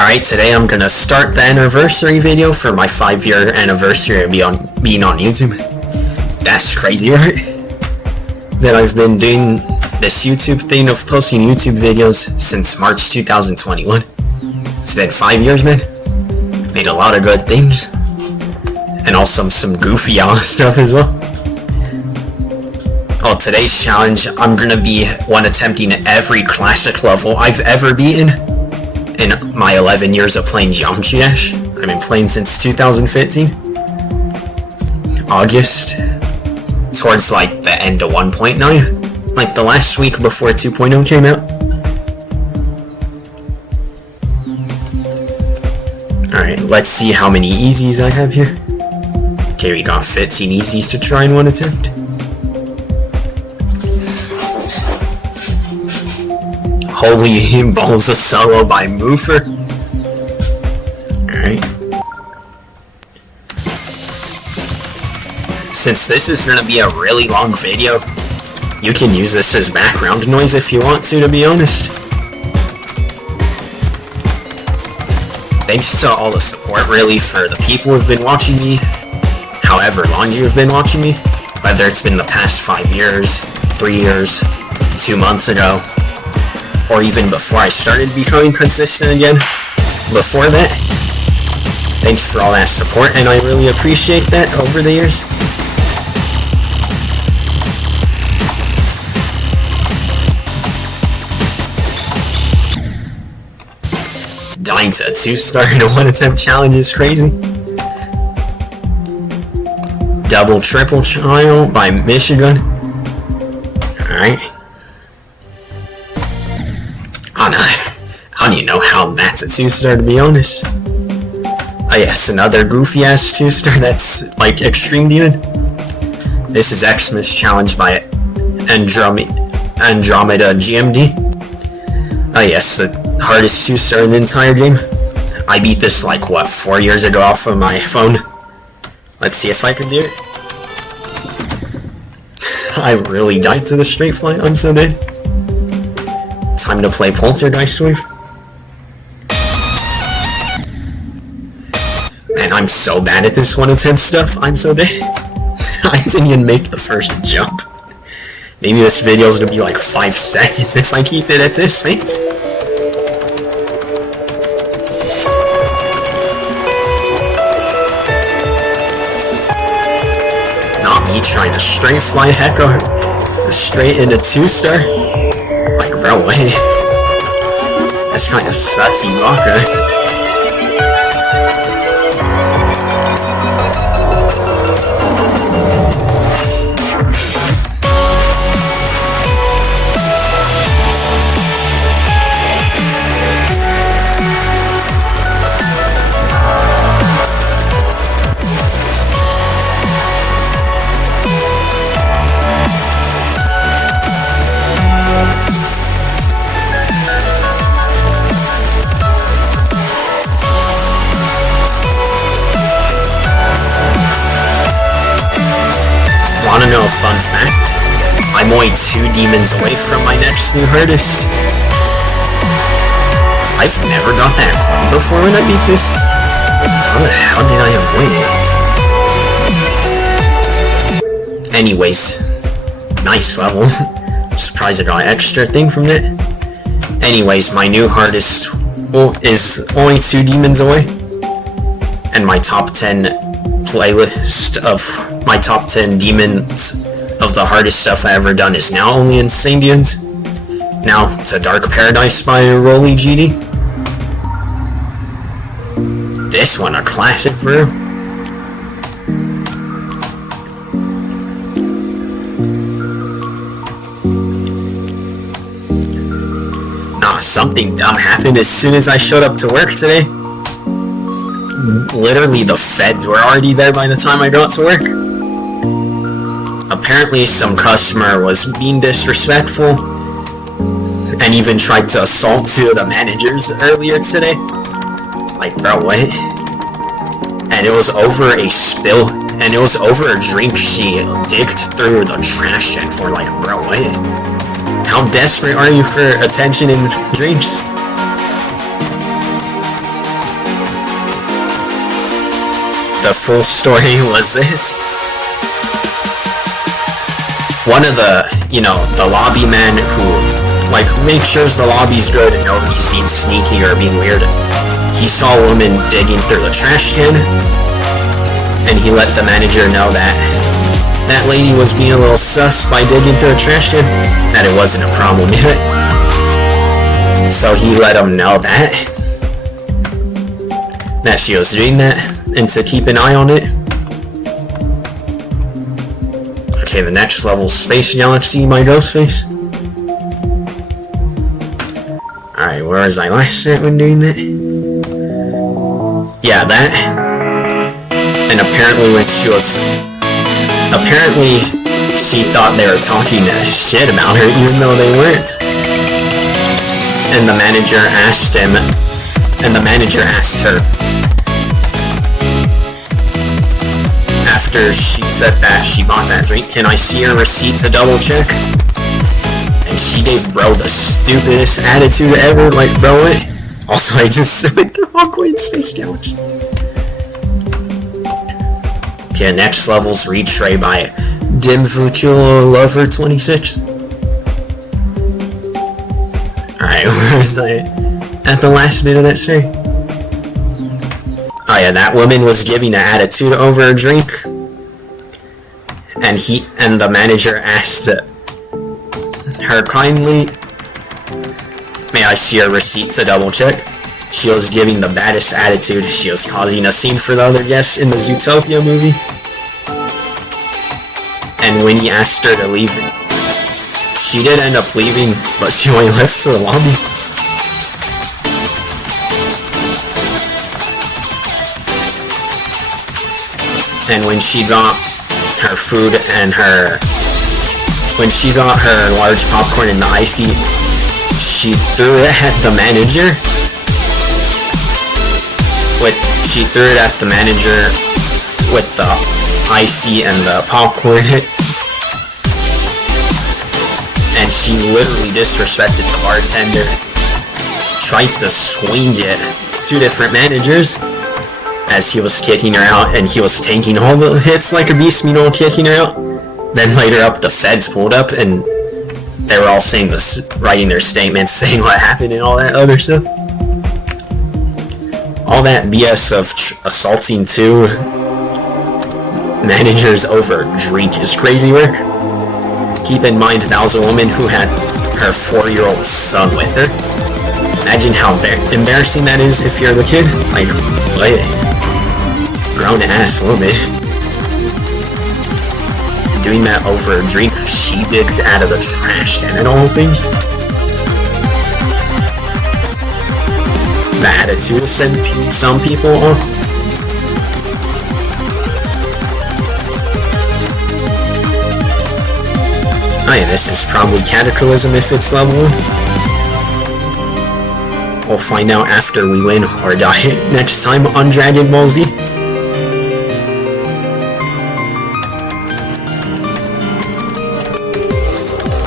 Alright, today I'm gonna start the anniversary video for my 5-year anniversary of being on YouTube. That's crazy, right? That I've been doing this YouTube thing of posting YouTube videos since March 2021. It's been 5 years, man. Made a lot of good things. And also some goofy stuff as well. Oh, today's challenge, I'm gonna be attempting every classic level I've ever beaten in my 11 years of playing Geometry Dash. I've been playing since 2015. August. Towards like the end of 1.9. Like the last week before 2.0 came out. Alright, let's see how many easies I have here. Okay, we got 15 easies to try in one attempt. Holy balls of solo by Moofer. Alright. Since this is going to be a really long video, you can use this as background noise if you want to be honest. Thanks to all the support really for the people who've been watching me, however long you've been watching me, whether it's been the past 5 years, 3 years, 2 months ago, or even before I started becoming consistent again, before that. Thanks for all that support, and I really appreciate that over the years. Dying to a 2-star in a 1-attempt challenge is crazy. Double triple trial by Michigan. Alright. I don't even know how that's a 2-star to be honest. Oh yes, another goofy ass 2-star that's like Extreme Demon. This is Xmas Challenge by Andromeda GMD. Oh yes, the hardest 2-star in the entire game. I beat this like, what, 4 years ago off of my phone. Let's see if I can do it. I really died to the straight flight, I'm so dead. Time to play Poltergeist Wave. Man, I'm so bad at this 1-attempt stuff, I'm so dead. I didn't even make the first jump. Maybe this video is gonna be like 5 seconds if I keep it at this pace. Not me trying to straight fly Hecko straight into 2-star. Like, bro, wait. That's kind of sussy Baka. Wanna know a fun fact? I'm only 2 demons away from my next new hardest. I've never got that coin before when I beat this. How the hell did I avoid it? Anyways, nice level. I'm surprised I got an extra thing from that. Anyways, my new hardest is only 2 demons away. And my top 10 playlist of my top 10 demons of the hardest stuff I ever done is now only Insane Demons. Now to Dark Paradise by Rolly GD. This one a classic for real. Nah, something dumb happened as soon as I showed up to work today. Literally the feds were already there by the time I got to work. Apparently some customer was being disrespectful and even tried to assault 2 of the managers earlier today. Like, bro, what? And it was over a spill, and it was over a drink she digged through the trash can for. Like, bro, what? How desperate are you for attention and drinks? the full story was this. One of the, the lobby men who, makes sure the lobby's good and nobody's being sneaky or being weird, he saw a woman digging through the trash can, and he let the manager know that that lady was being a little sus by digging through the trash can, that it wasn't a problem yet. So he let him know that she was doing that, and to keep an eye on it. Okay, the next level, Space Galaxy, my ghost face. Alright, where was I last at when doing that? Yeah, that. And apparently she thought they were talking shit about her, even though they weren't. And the manager asked her, after she said that she bought that drink, "Can I see her receipt to double check?" And she gave bro the stupidest attitude ever, bro, what? Also, I just went the wrong way in Space Galaxy. Okay, next level's Retray by Dimfucular Lover 26. Alright, where was I at the last bit of that story? Oh yeah, that woman was giving an attitude over a drink, and the manager asked her kindly, "May I see her receipt to double check?" She was giving the baddest attitude. She was causing a scene for the other guests in the Zootopia movie. And when he asked her to leave, she did end up leaving, but she only left to the lobby. And when she got her food and when she got her large popcorn and the icy, she threw it at the manager. She threw it at the manager with the icy and the popcorn. And she literally disrespected the bartender. Tried to swing it two different managers as he was kicking her out, and he was taking all the hits like a beast, kicking her out. Then later up, the feds pulled up, and they were all saying this, writing their statements, saying what happened and all that other stuff. All that BS of assaulting two managers over a drink is crazy work. Keep in mind, that was a woman who had her 4-year-old son with her. Imagine how embarrassing that is if you're the kid. What? Grown-ass woman. Doing that over a drink she digged out of the trash can and all things. The attitude send some people off. Oh yeah, this is probably Cataclysm if it's level 1. We'll find out after we win or die next time on Dragon Ball Z.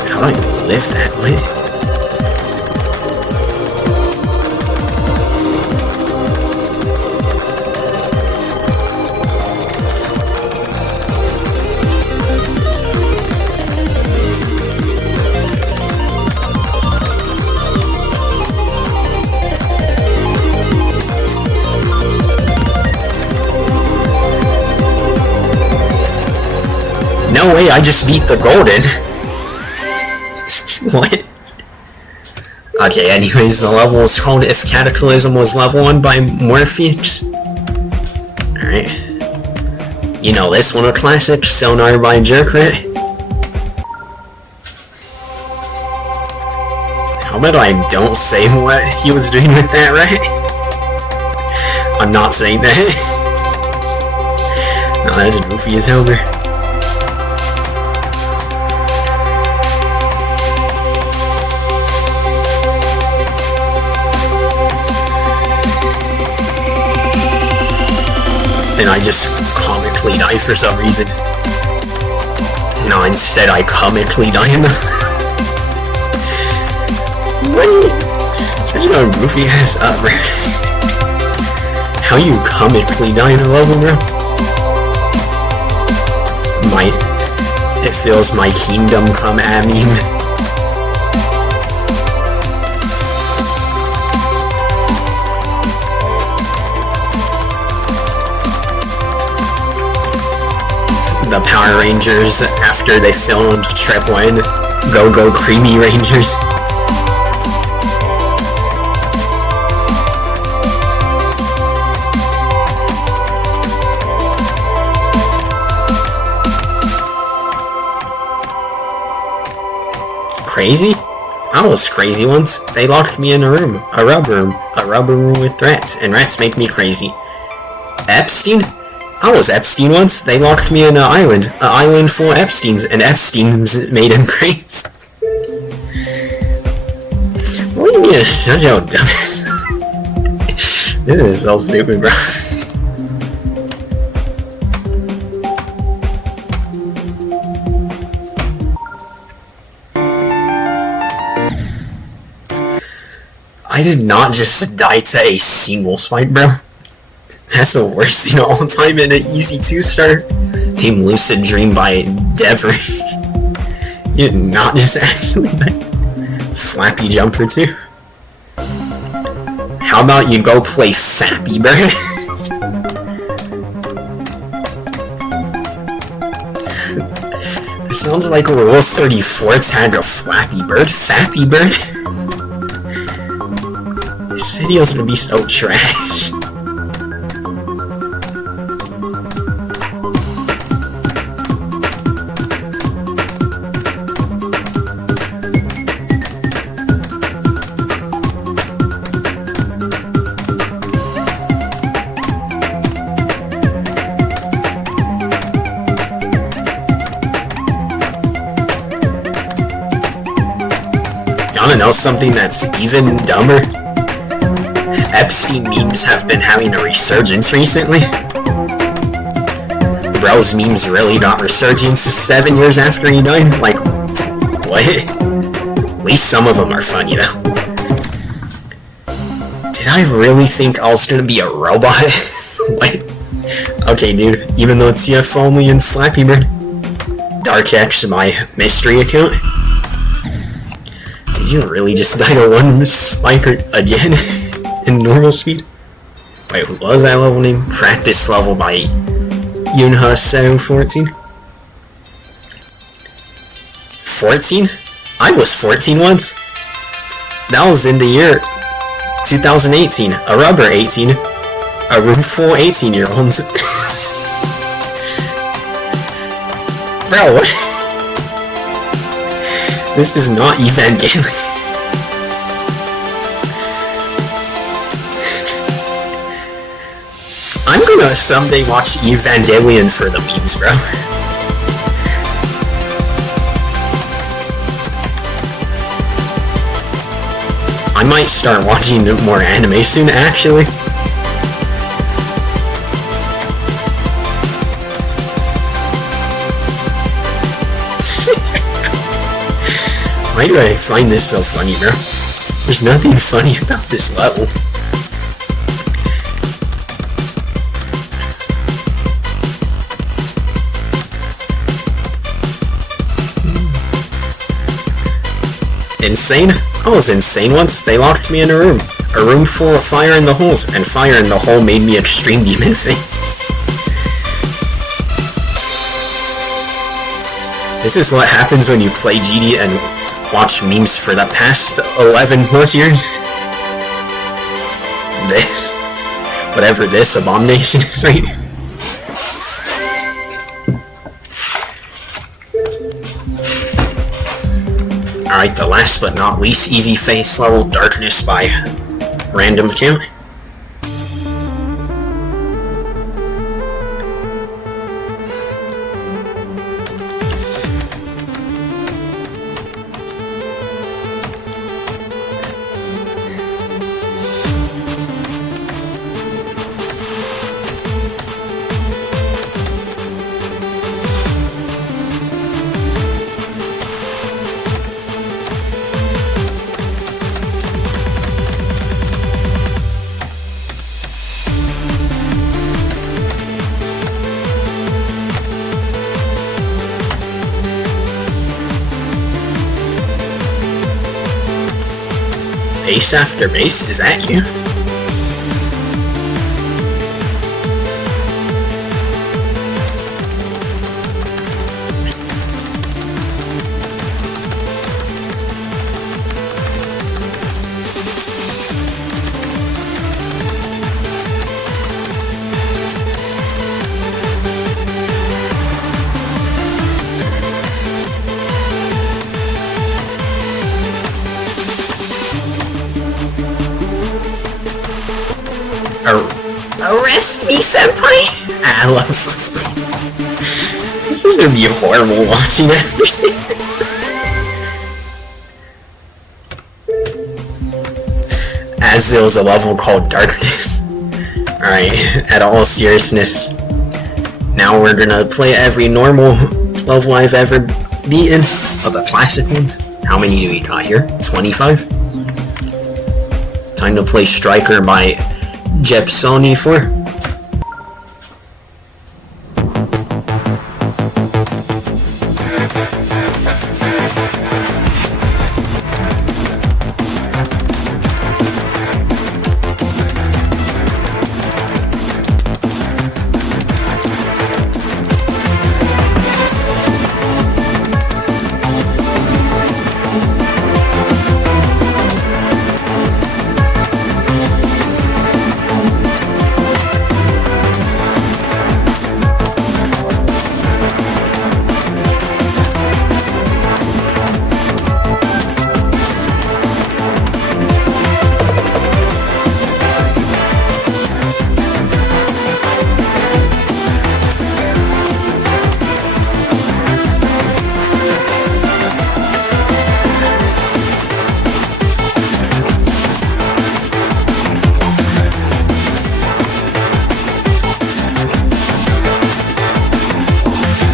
How do I live that way? No way, I just beat the golden. What? Okay, anyways, the level is called If Cataclysm Was Level 1 by Morpheus. Alright. You know this one, a classic, Sonar by Jerkrat. How about I don't say what he was doing with that, right? I'm not saying that. No, that's goofy as hell there. And I just comically die for some reason. No, instead I comically die in the... What? Such a goofy ass upper. How you comically die in a level, bro? It feels my kingdom come at me. The Power Rangers after they filmed Trip 1, Go Go Creamy Rangers. Crazy? I was crazy once. They locked me in a rubber room with rats, and rats make me crazy. Epstein? I was Epstein once. They locked me in an island full of Epsteins, and Epsteins made him crazy. What do you mean? Shut your dumb ass. This is so stupid, bro. I did not just die to a single fight, bro. That's the worst thing of all time in an easy 2-star. Team Lucid Dream by Dever. You did not just actually die. Flappy Jumper too. How about you go play Fappy Bird? This sounds like a Rule 34 tag of Flappy Bird. Fappy Bird? This video's gonna be so trash. Wanna know something that's even dumber? Epstein memes have been having a resurgence recently. Bro's memes really got resurgence 7 years after he died. Like, what? At least some of them are funny though. Did I really think I was gonna be a robot? What? Okay, dude. Even though it's TF only in Flappy Bird. Dark X, my mystery account. Did you really just die to one spike again in normal speed? Wait, what was that level name? Practice level by Yunha714? 14? I was 14 once. That was in the year 2018. A rubber 18. A room full 18-year-olds. Bro, what? This is not Evangelion. I'm gonna someday watch Evangelion for the memes, bro. I might start watching more anime soon, actually. Why do I find this so funny, bro? There's nothing funny about this level. Insane? I was insane once. They locked me in a room full of fire in the holes, and fire in the hole made me extreme demon face. This is what happens when you play GD and watch memes for the past 11 plus years. This, whatever this abomination is right now. Alright, the last but not least easy face level, Darkness by random account. Base after base? Is that you? Arrest me, senpai! I love this is gonna be horrible watching after seeing as there was a level called Darkness. Alright, at all seriousness. Now we're gonna play every normal level I've ever beaten of the classic ones. How many do we got here? 25? Time to play Striker by Jepsoni for.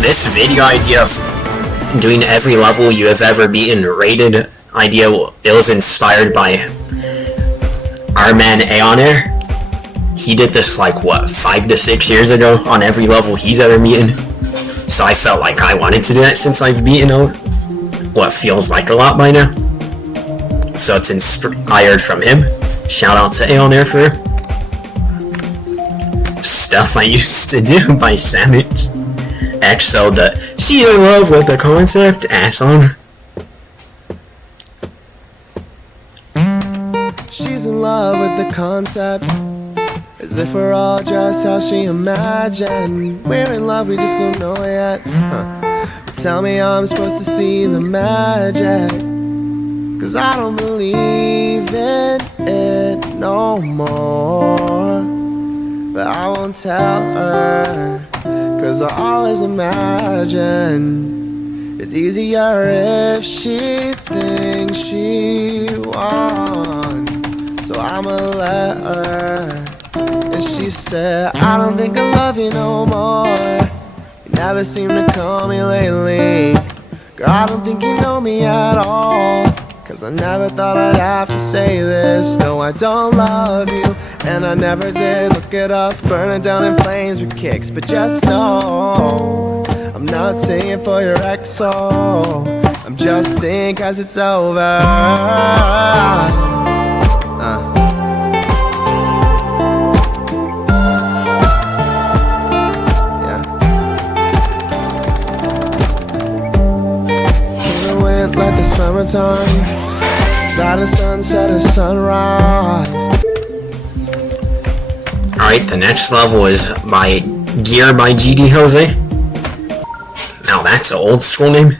This video idea of doing every level you have ever beaten rated idea, it was inspired by our man Aeonair. He did this like what, 5 to 6 years ago on every level he's ever beaten. So I felt like I wanted to do that since I've beaten what feels like a lot by now. So it's inspired from him. Shout out to Aeonair for stuff I used to do by Savage. EXO, the she's in love with the concept ass on. She's in love with the concept, as if we're all just how she imagined. We're in love, we just don't know yet. Tell me how I'm supposed to see the magic, 'cause I don't believe in it no more. But I won't tell her, 'cause I always imagine it's easier if she thinks she won. So I'ma let her. And she said, I don't think I love you no more. You never seem to call me lately. Girl, I don't think you know me at all, 'cause I never thought I'd have to say this. No, I don't love you, and I never did. Look at us burning down in flames with kicks. But just know, I'm not singing for your EXO. I'm just singing 'cause it's over. Yeah. In the wind like the summertime, not a sunset or sunrise. Alright, the next level is by Gear by GD Jose. Now that's an old school name.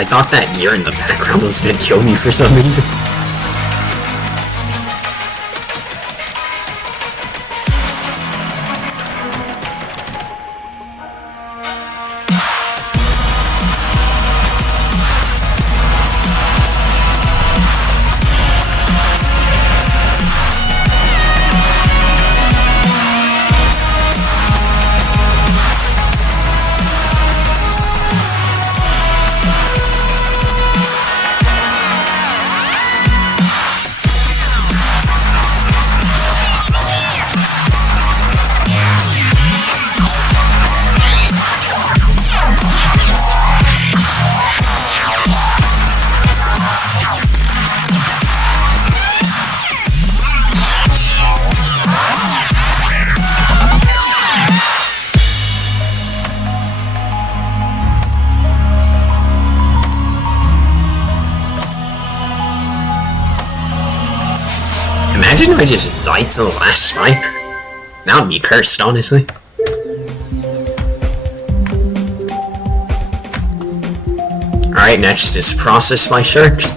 I thought that gear in the background was gonna kill me for some reason. I just died to the last spike? That would be cursed, honestly. Alright, next is process my sharks.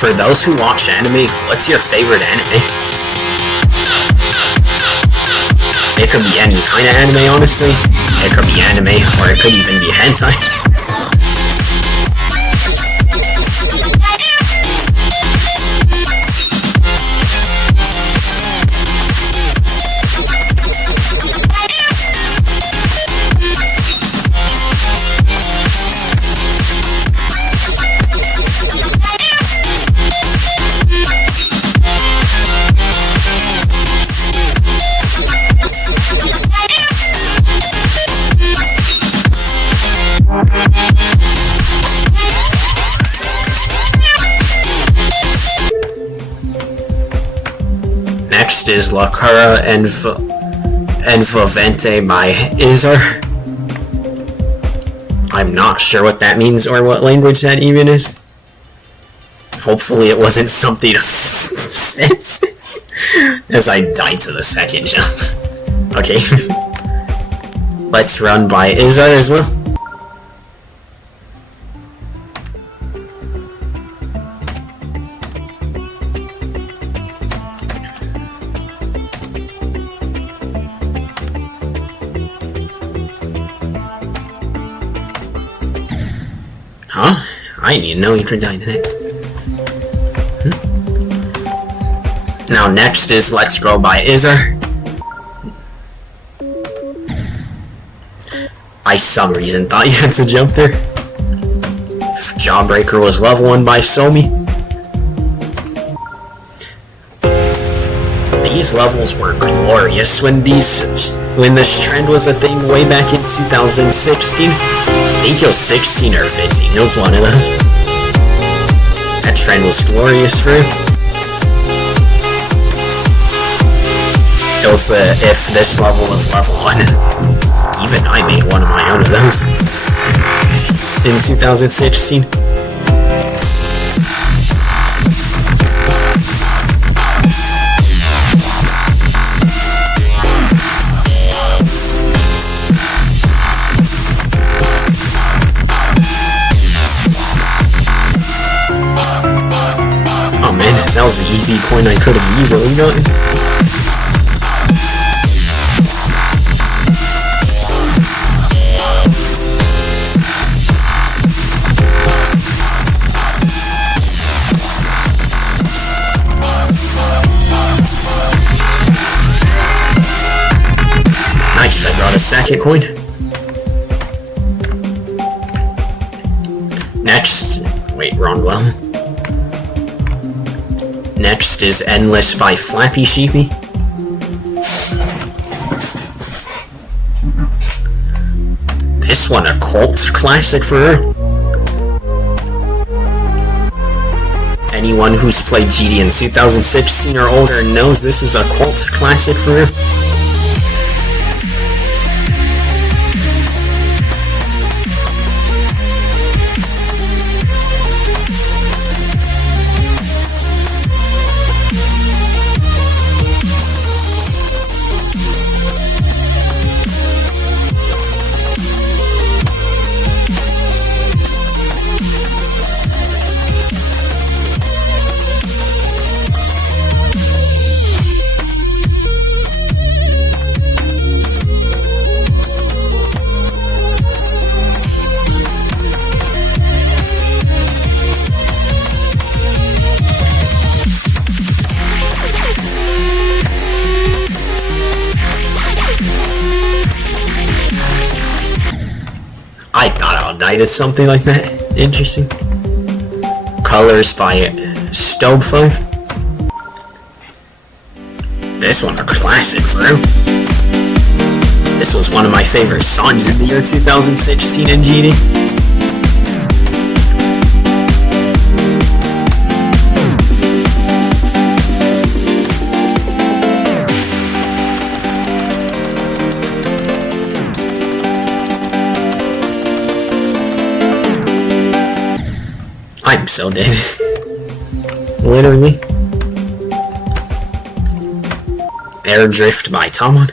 For those who watch anime, what's your favorite anime? It could be any kind of anime, honestly. It could be anime, or it could even be hentai. Next is La Cara and Vivente by Izar. I'm not sure what that means or what language that even is. Hopefully it wasn't something offensive. As I died to the second jump. Okay. Let's Run by Izar as well. Huh? I didn't even know you could die to that. Now next is Let's Go by Izar. I some reason thought you had to jump there. Jawbreaker was level 1 by Somi. These levels were glorious when this trend was a thing way back in 2016. I think it was 16 or 15, it was one of those. That trend was glorious for it. It was the if this level was level 1. Even I made one of my own of those in 2016. Oh man, that was the easy coin I could have easily gotten. Nice, I got a second coin. Next, wait, wrong one. Next is Endless by Flappy Sheepy. This one a cult classic for her. Anyone who's played GD in 2016 or older knows this is a cult classic for her. I thought I'll die to something like that. Interesting. Colors by Stobe 5. This one a classic, bro. This was one of my favorite songs in the year 2016 in GD. I'm so dead. Literally. Air Drift by Tomon.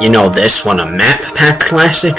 You know this one, a map pack classic?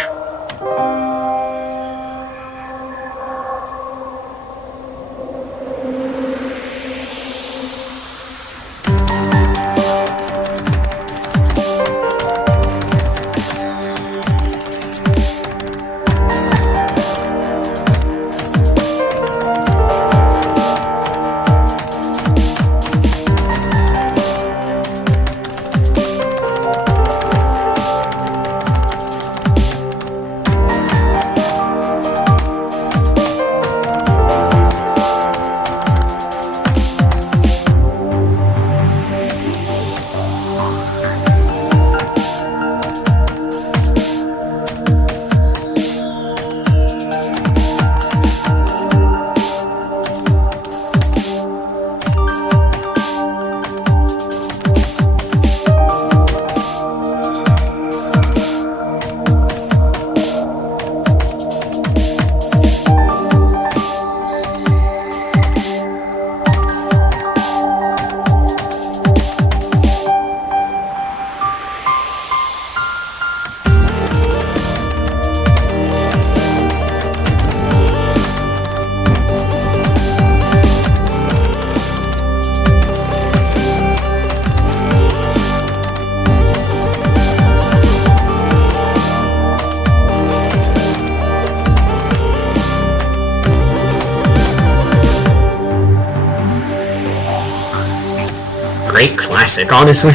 Great classic, honestly.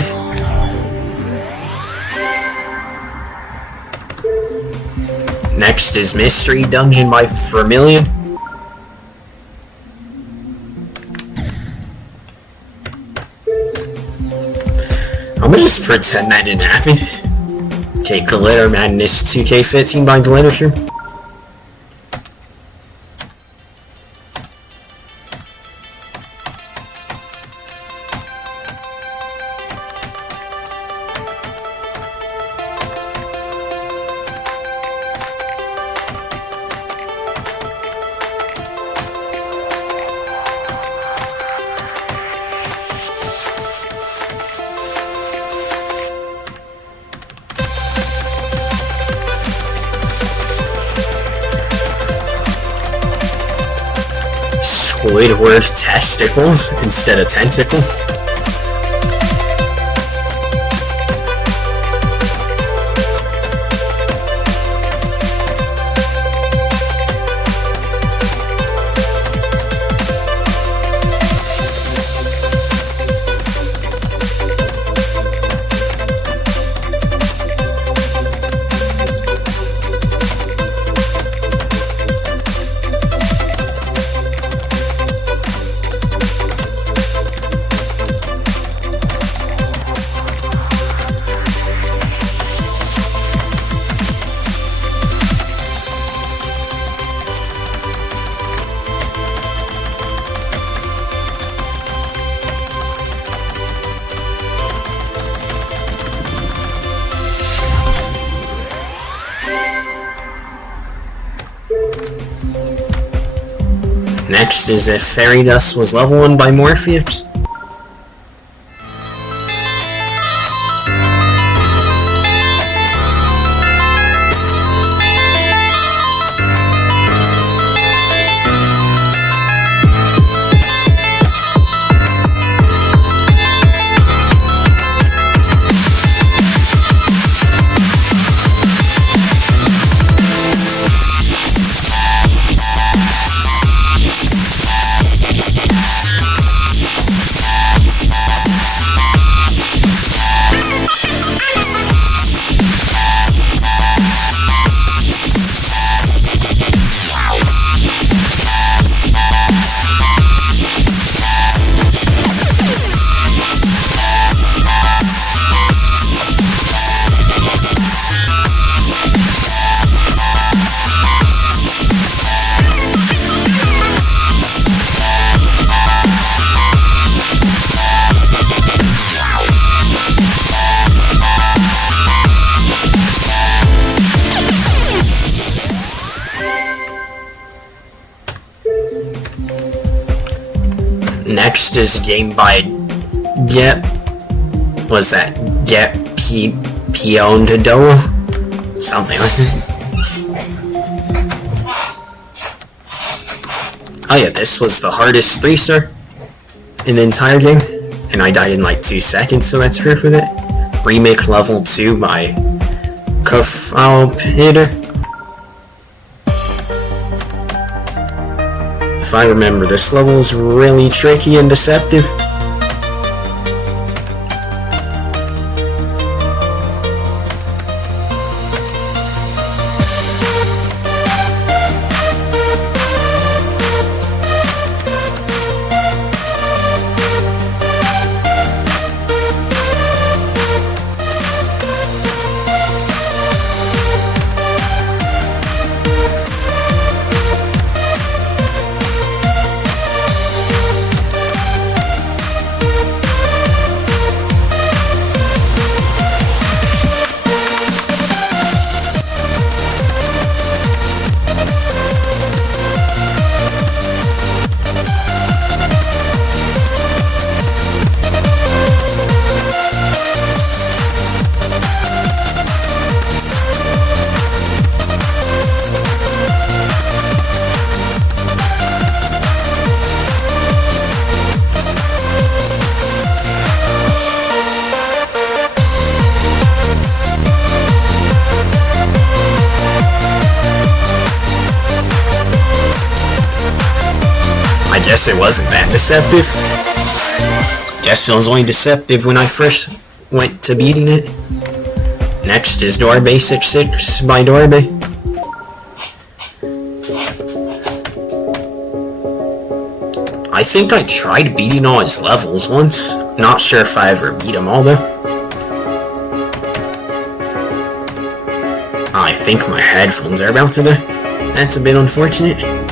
Next is Mystery Dungeon by Vermilion. I'm gonna just pretend that didn't happen. Okay, Glitter Madness 2K15 by Glittershroom. Squidward testicles instead of tentacles. Next is If Fairy Dust Was Level 1 by Morpheus. Next is game by Get Piondodo? Something like that. Oh yeah, this was the hardest 3-star in the entire game, and I died in like 2 seconds, so that's proof of it. Remake level 2 by Kofalpider. If I remember, this level is really tricky and deceptive. I guess it wasn't that deceptive. Guess it was only deceptive when I first went to beating it. Next is Door Basic 6 by Dorbe. I think I tried beating all his levels once. Not sure if I ever beat them all though. I think my headphones are about to die. That's a bit unfortunate.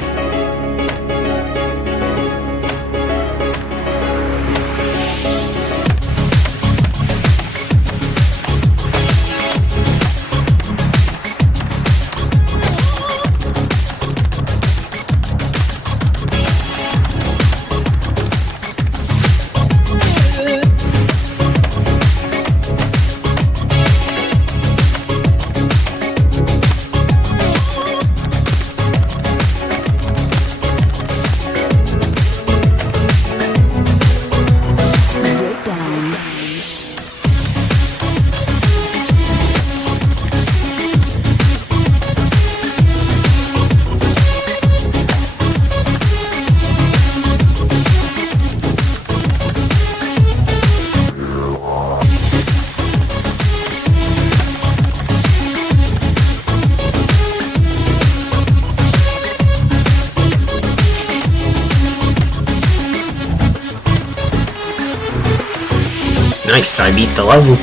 Nice, I beat the level.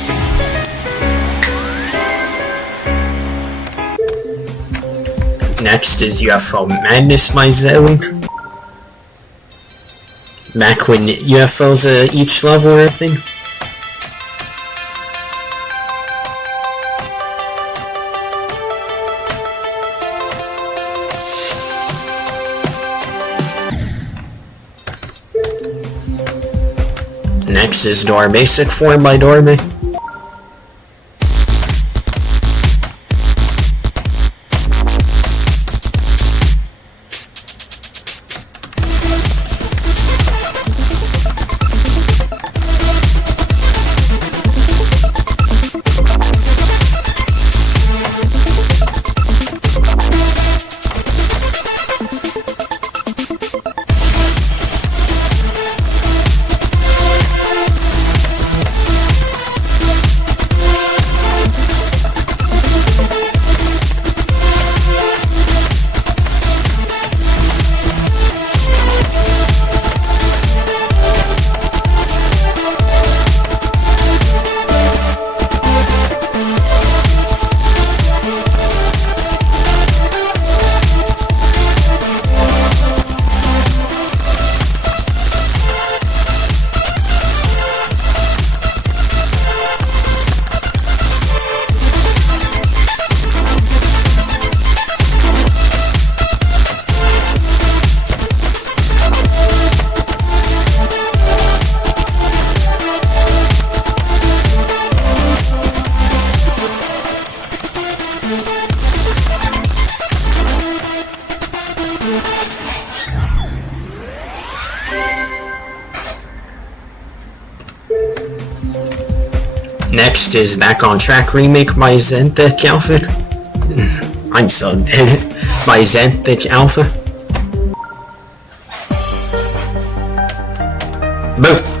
Next is UFO Madness by Zelling. Back when UFOs each level or anything. Next is Door Basic 4 by Dorbe. Next is Back on Track remake by Xanthic Alpha. I'm so dead. By Xanthic Alpha. Boom.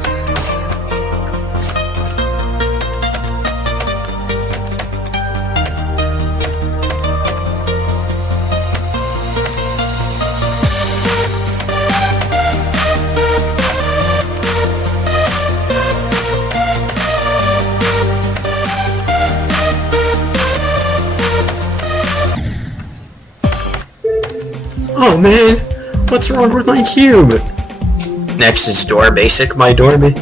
Oh man, what's wrong with my cube? Next is Door Basic by Dorby.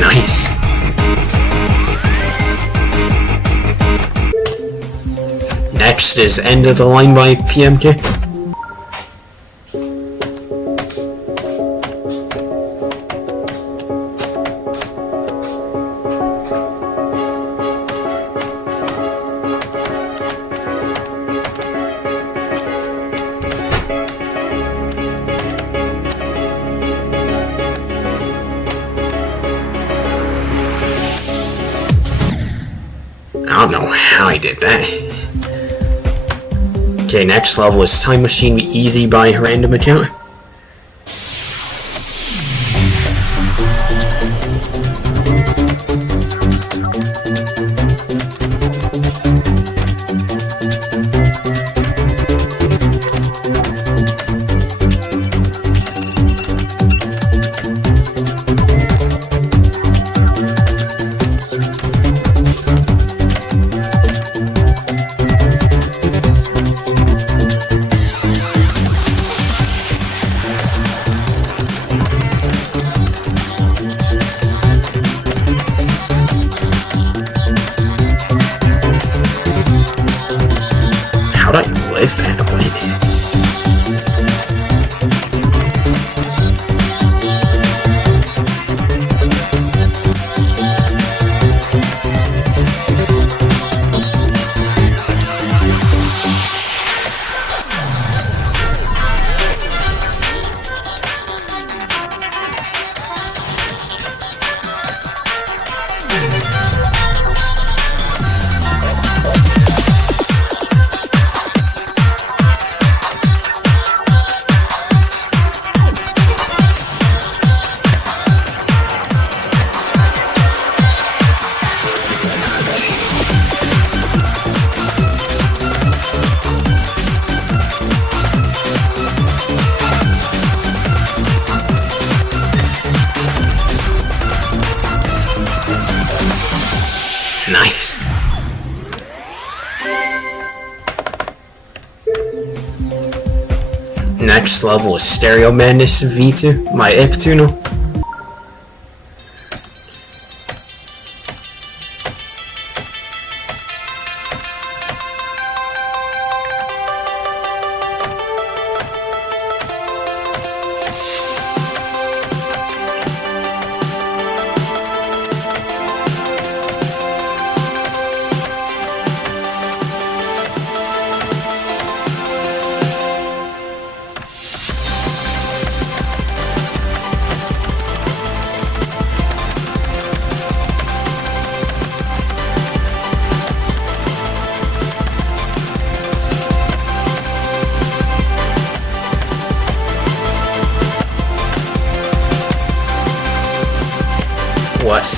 Nice. Next is End of the Line by PMK. I don't know how I did that. Okay, next level is Time Machine Be Easy by Random Account. How'd I live that way? Nice. Next level is Stereo Madness V2 by Iptuno.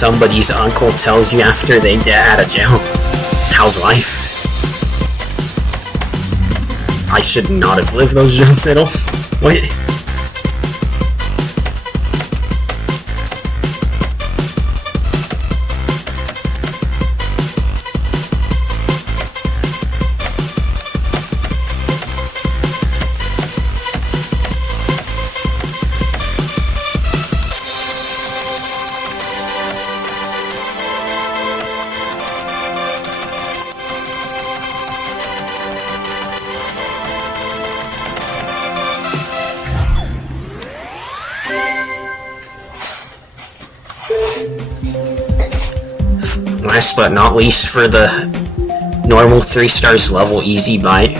somebody's uncle tells you after they get out of jail, how's life? I should not have lived those jumps at all. Wait. Last but not least, for the normal 3 stars level easy bite.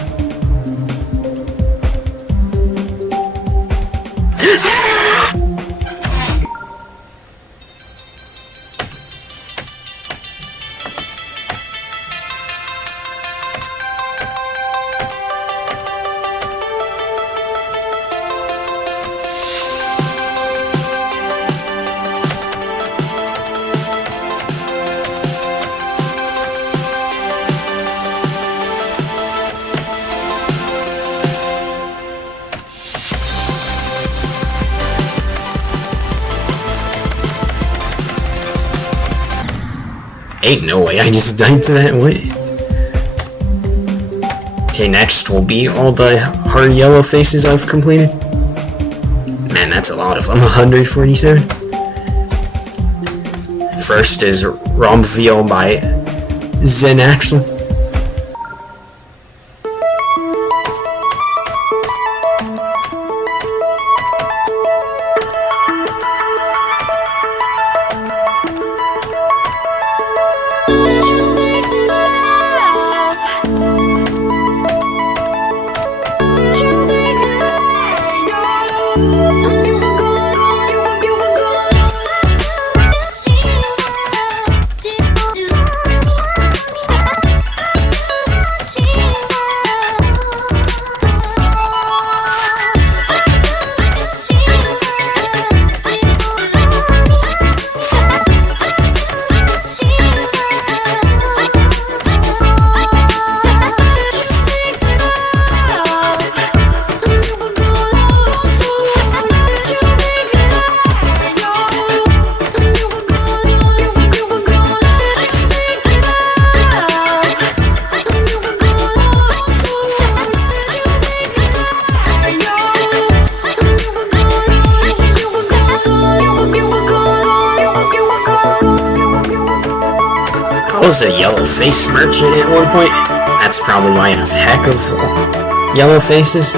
Ain't no way I just died to that. What? Okay, next will be all the hard yellow faces I've completed. Man, that's a lot of them. 147. First is Romville by Zen Axel. I was a yellow face merchant at one point. That's probably why I have a heck of yellow faces.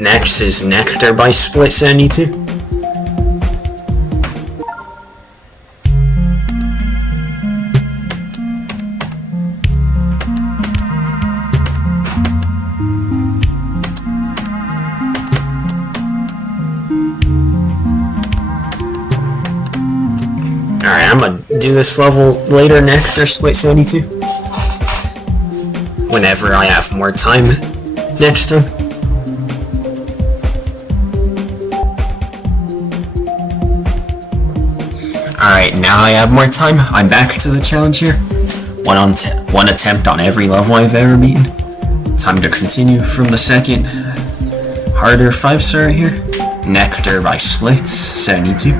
Next is Nectar by Split 72. Alright, I'm gonna do this level later, Nectar Split 72. Whenever I have more time next time. Alright, now I have more time. I'm back to the challenge here. One attempt on every level I've ever beaten. Time to continue from the second harder 5-star here. Nectar by Splits 72.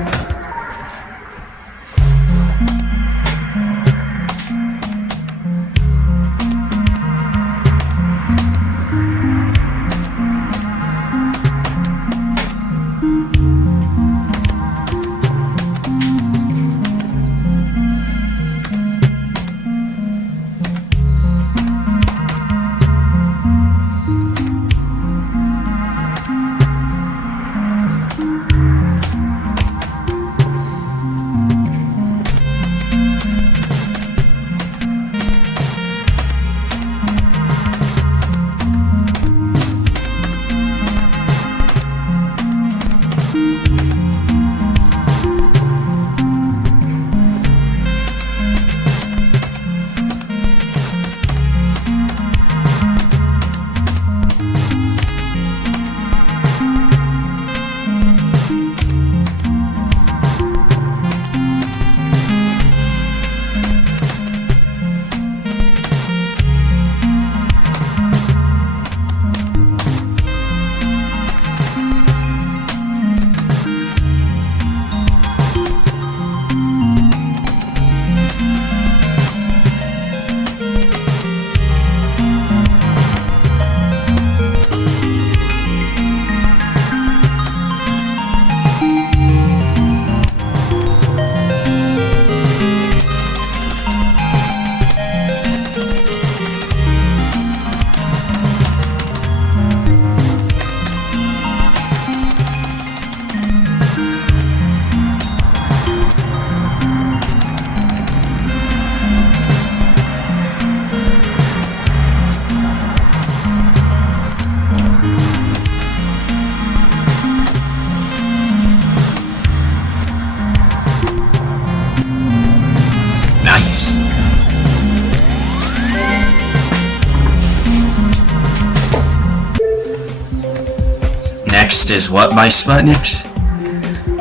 Next is What by Sputniks.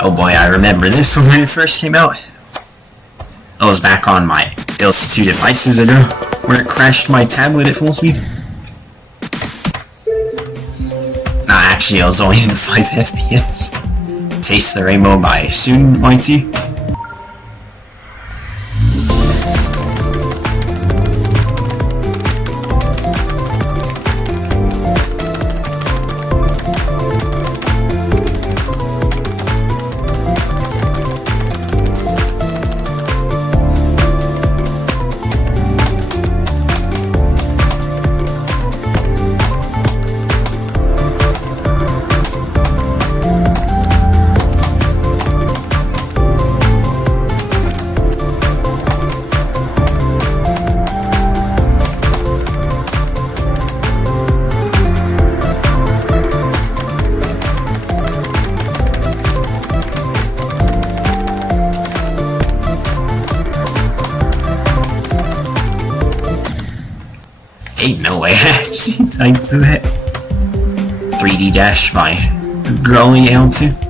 Oh boy, I remember this one when it first came out. I was back on my LC2 devices ago, where it crashed my tablet at full speed. Nah, actually I was only in 5 FPS. Taste the Rainbow by Soon YT. Ain't no way I actually typed to that. 3D Dash by Growly L2.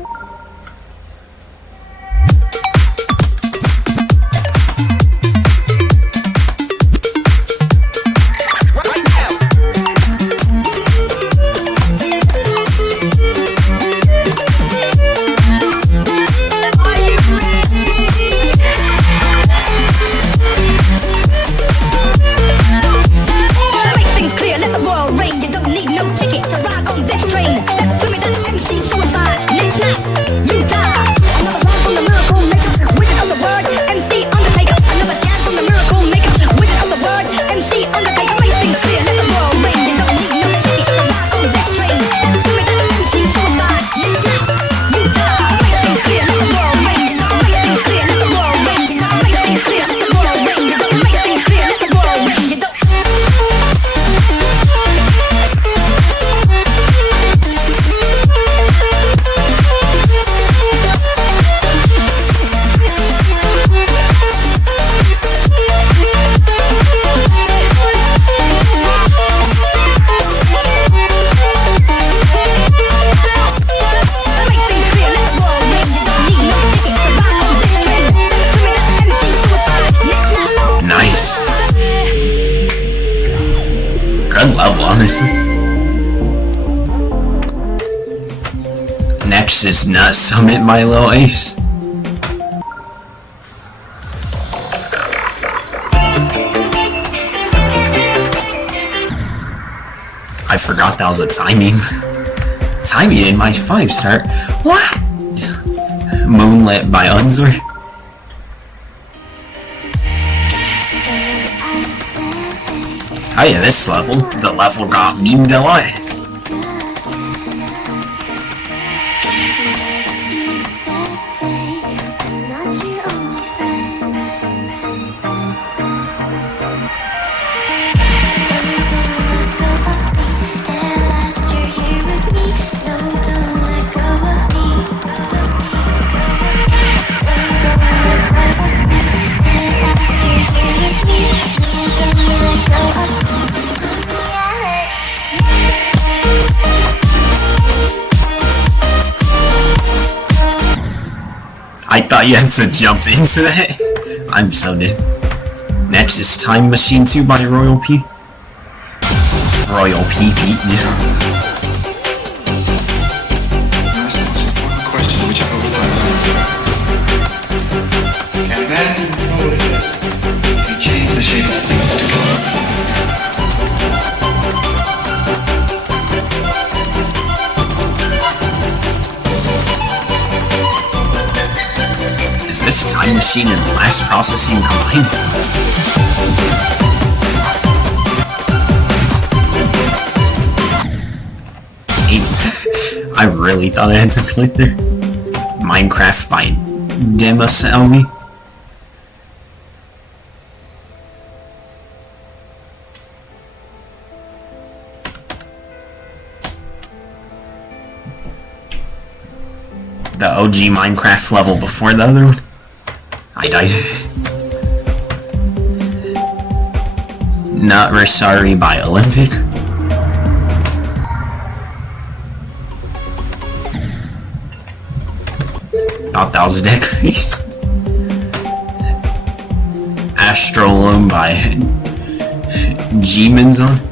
Good level, honestly. Next is Nut Summit by Lil Ace. I forgot that was a timing. Timing in my 5-star. What? Moonlit by Unzor. Oh yeah, this level. The level got memed a lot. I thought you had to jump into that. I'm so dead. Next is Time Machine 2 by Royal P. Royal P beat. Question which I would like to answer. And then what it is. If you change the shape of things to color. Is this Time Machine and Blast Processing combined? I really thought I had to play there. Minecraft by Demaselmi. The OG Minecraft level before the other one. I died. Not Versari by Olympic. Thought that was decoration. Astrolome by G-Menzon.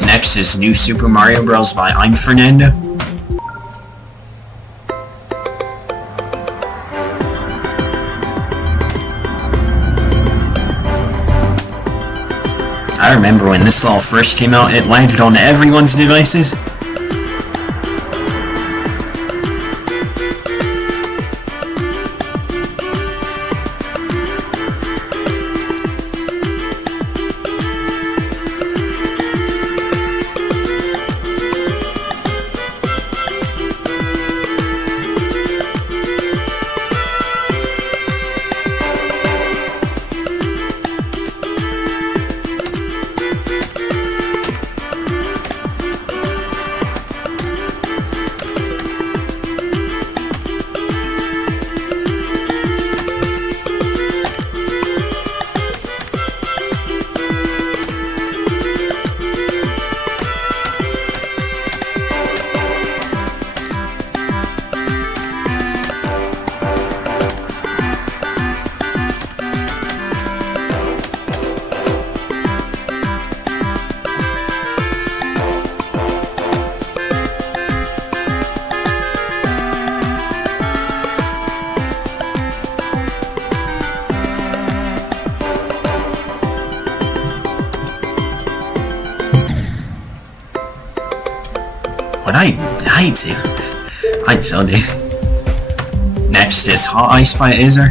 Next is New Super Mario Bros. By I'm Fernando. I remember when this all first came out, it landed on everyone's devices. What I died to? I told you. Next is Hot Ice by Izzer.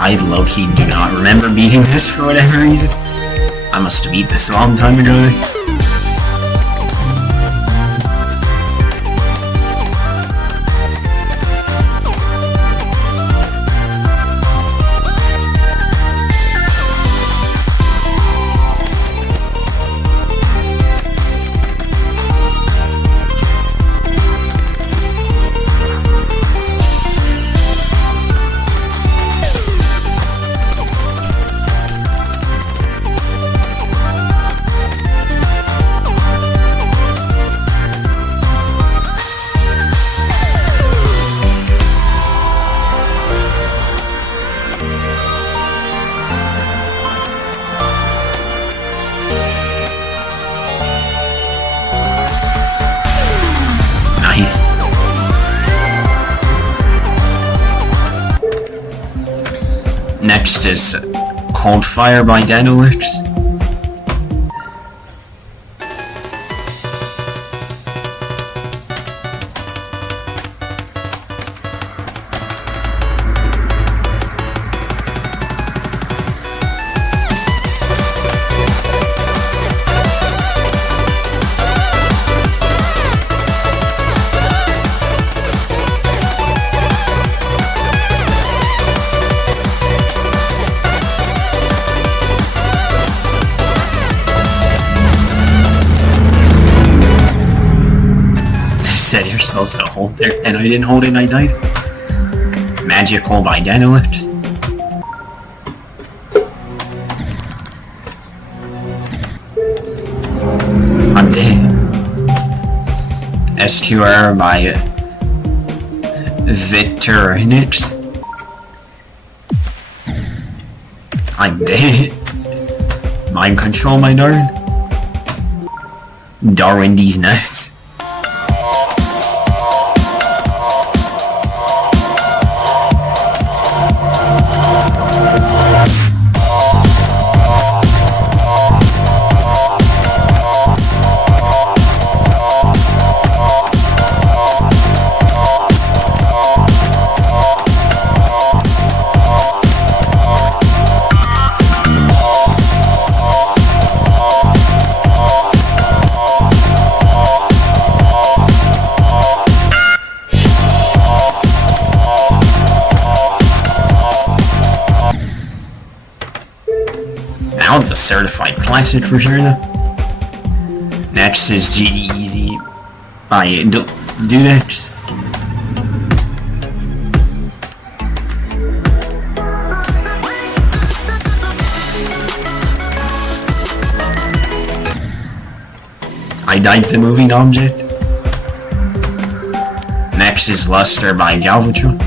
I low-key do not remember beating this for whatever reason. I must have beat this a long time ago. Next is Cold Fire by Daedalus. Said you're supposed to hold there, and I didn't hold it and I died. Magical by Daedalus. I'm dead. SQR by Victorinix. I'm dead. Mind control, my darling. Darwin these nuts. That one's a certified classic for sure though. Next is GD Easy by Dudex. I died to moving object. Next is Luster by Galvatron.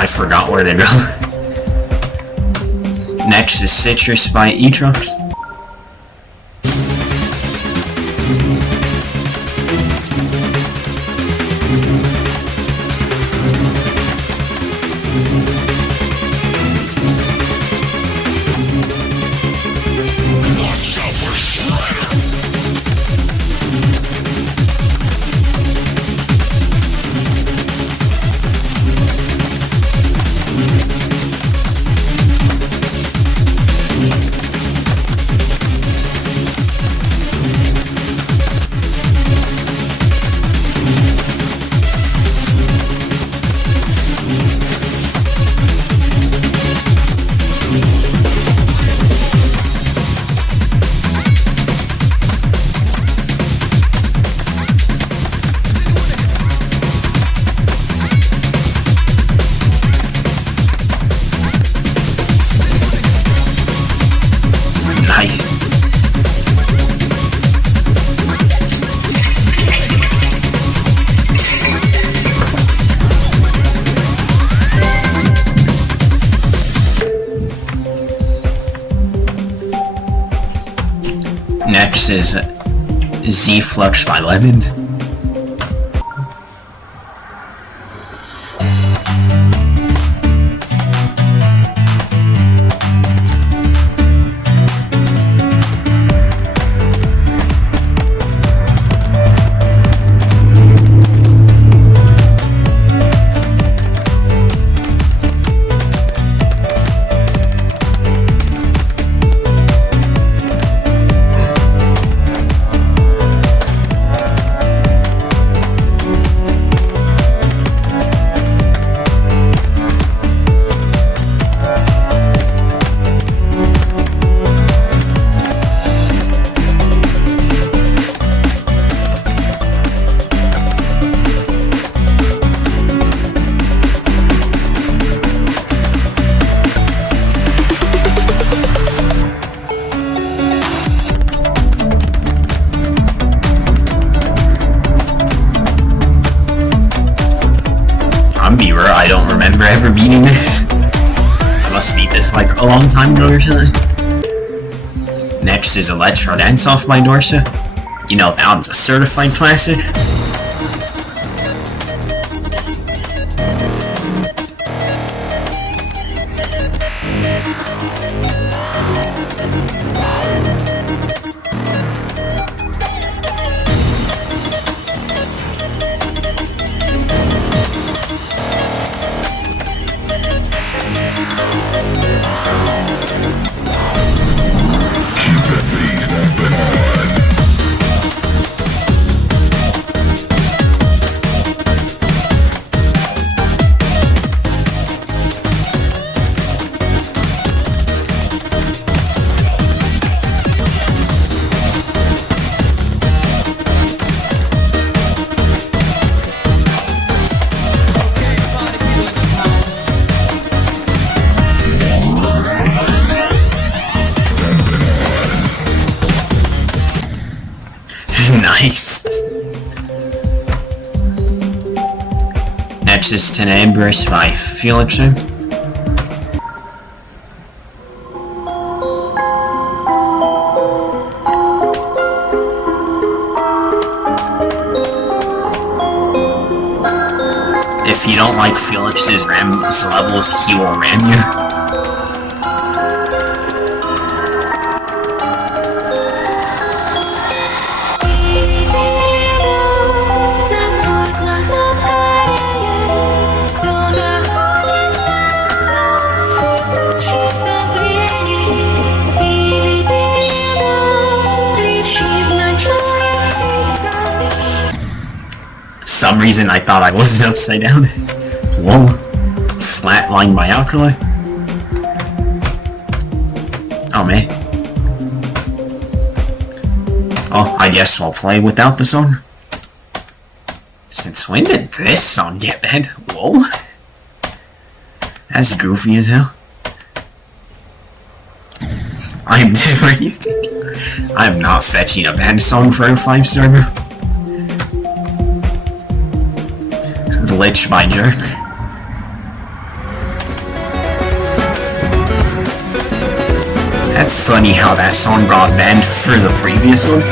I forgot where to go. Next is Citrus by Etrox. Nice. Next is Z Flux by Lemons. I don't remember ever beating this. I must beat this like a long time ago or something. Next is Electro Dance Off by Dorsa. You know, that one's a certified classic. Nice. Next is Tenebris by Felixer. If you don't like Felix's Ram's levels, he will ram you. Some reason I thought I wasn't upside down. Whoa. Flatlined by Alkali. Oh man. Oh, I guess I'll play without the song. Since when did this song get banned? Whoa. That's goofy as hell. I'm dead. What do you think? I'm not fetching a banned song for a 5-star, bro. Glitch by Jerk. That's funny how that song got banned for the previous one.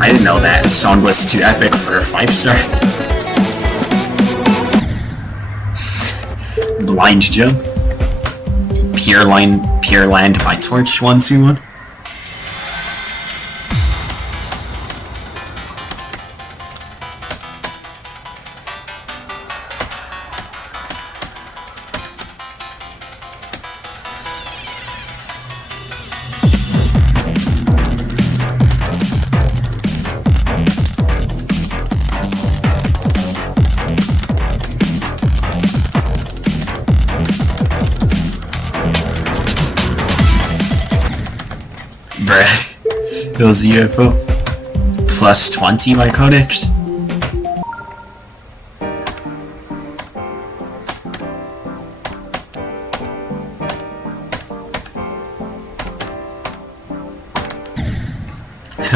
I didn't know that song was too epic for a 5-star. Blind Jump. Pure Land by Torch 121. Bruh, it was UFO. Plus 20 by Codex.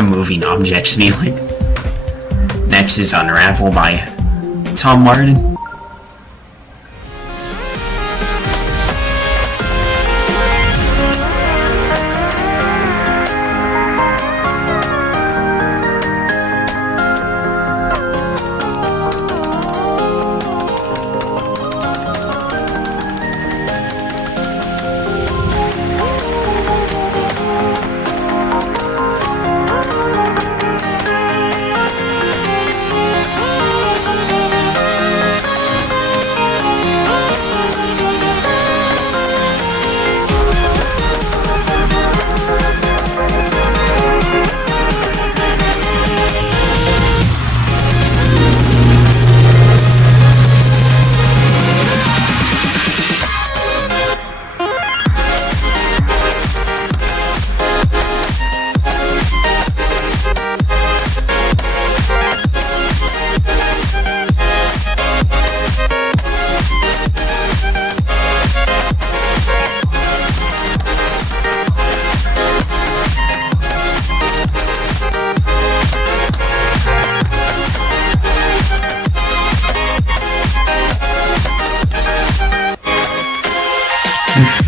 Moving objects feeling. Next is Unravel by Tom Martin.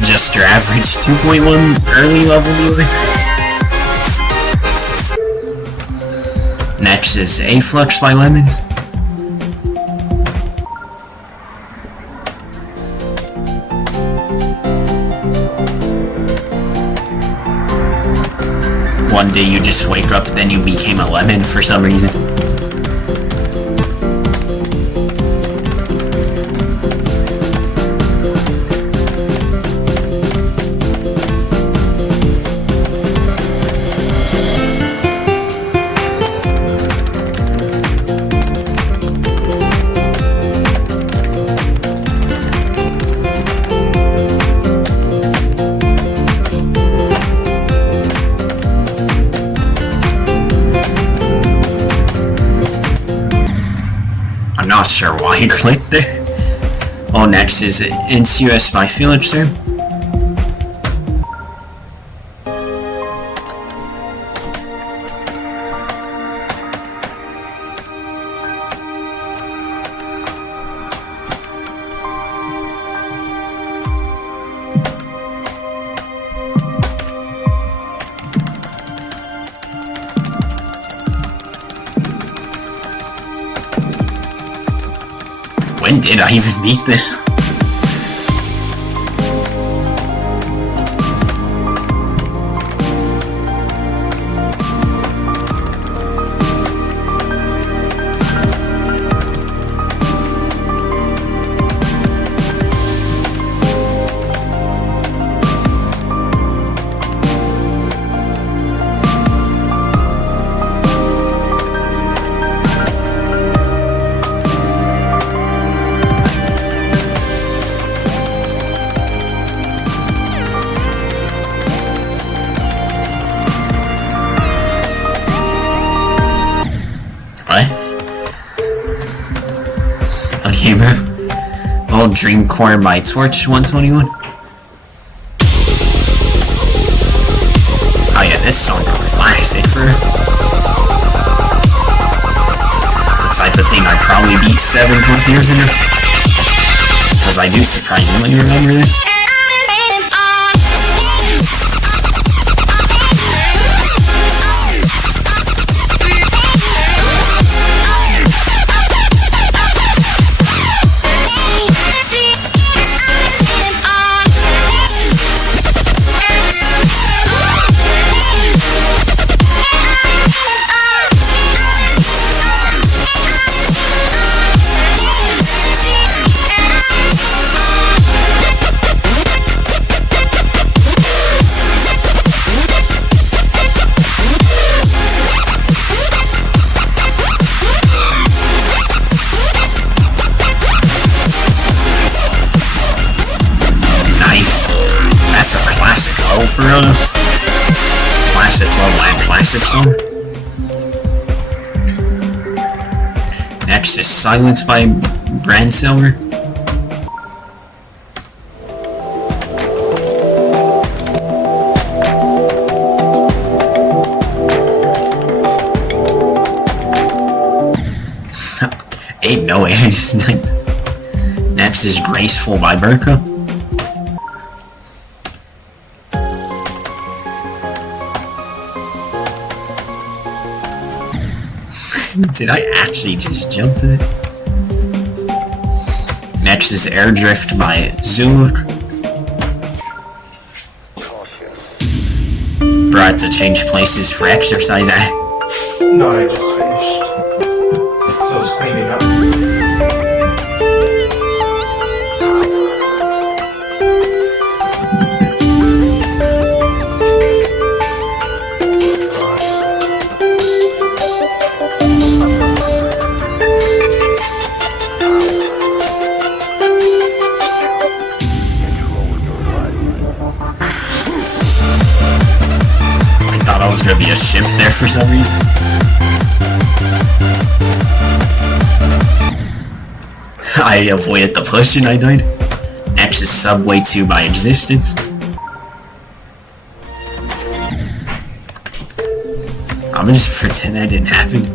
Just your average 2.1 early level movie. Next is A-Flux by Lemons. One day you just wake up, then you became a lemon for some reason. Not sure why I clicked there. Oh, next is Insius by Felixer. Did I even beat this? Okay, bro. Old Dream Core by Torch 121. Oh yeah, this song is classic for the type of thing I'd probably beat 7+ years ago. Because I do surprisingly remember this. For real, classic level and classic song. Next is Silence by Brand Silver. Ain't no way, just next is Graceful by Burka. Did I actually just jump to it? Next is Airdrift by Zuluk. Brought to change places for exercise. No, I just finished. So it's cleaning up. There's gonna be a ship there for some reason. I avoided the push and I died. Next is Subway 2 by Existence. I'm gonna just pretend that didn't happen.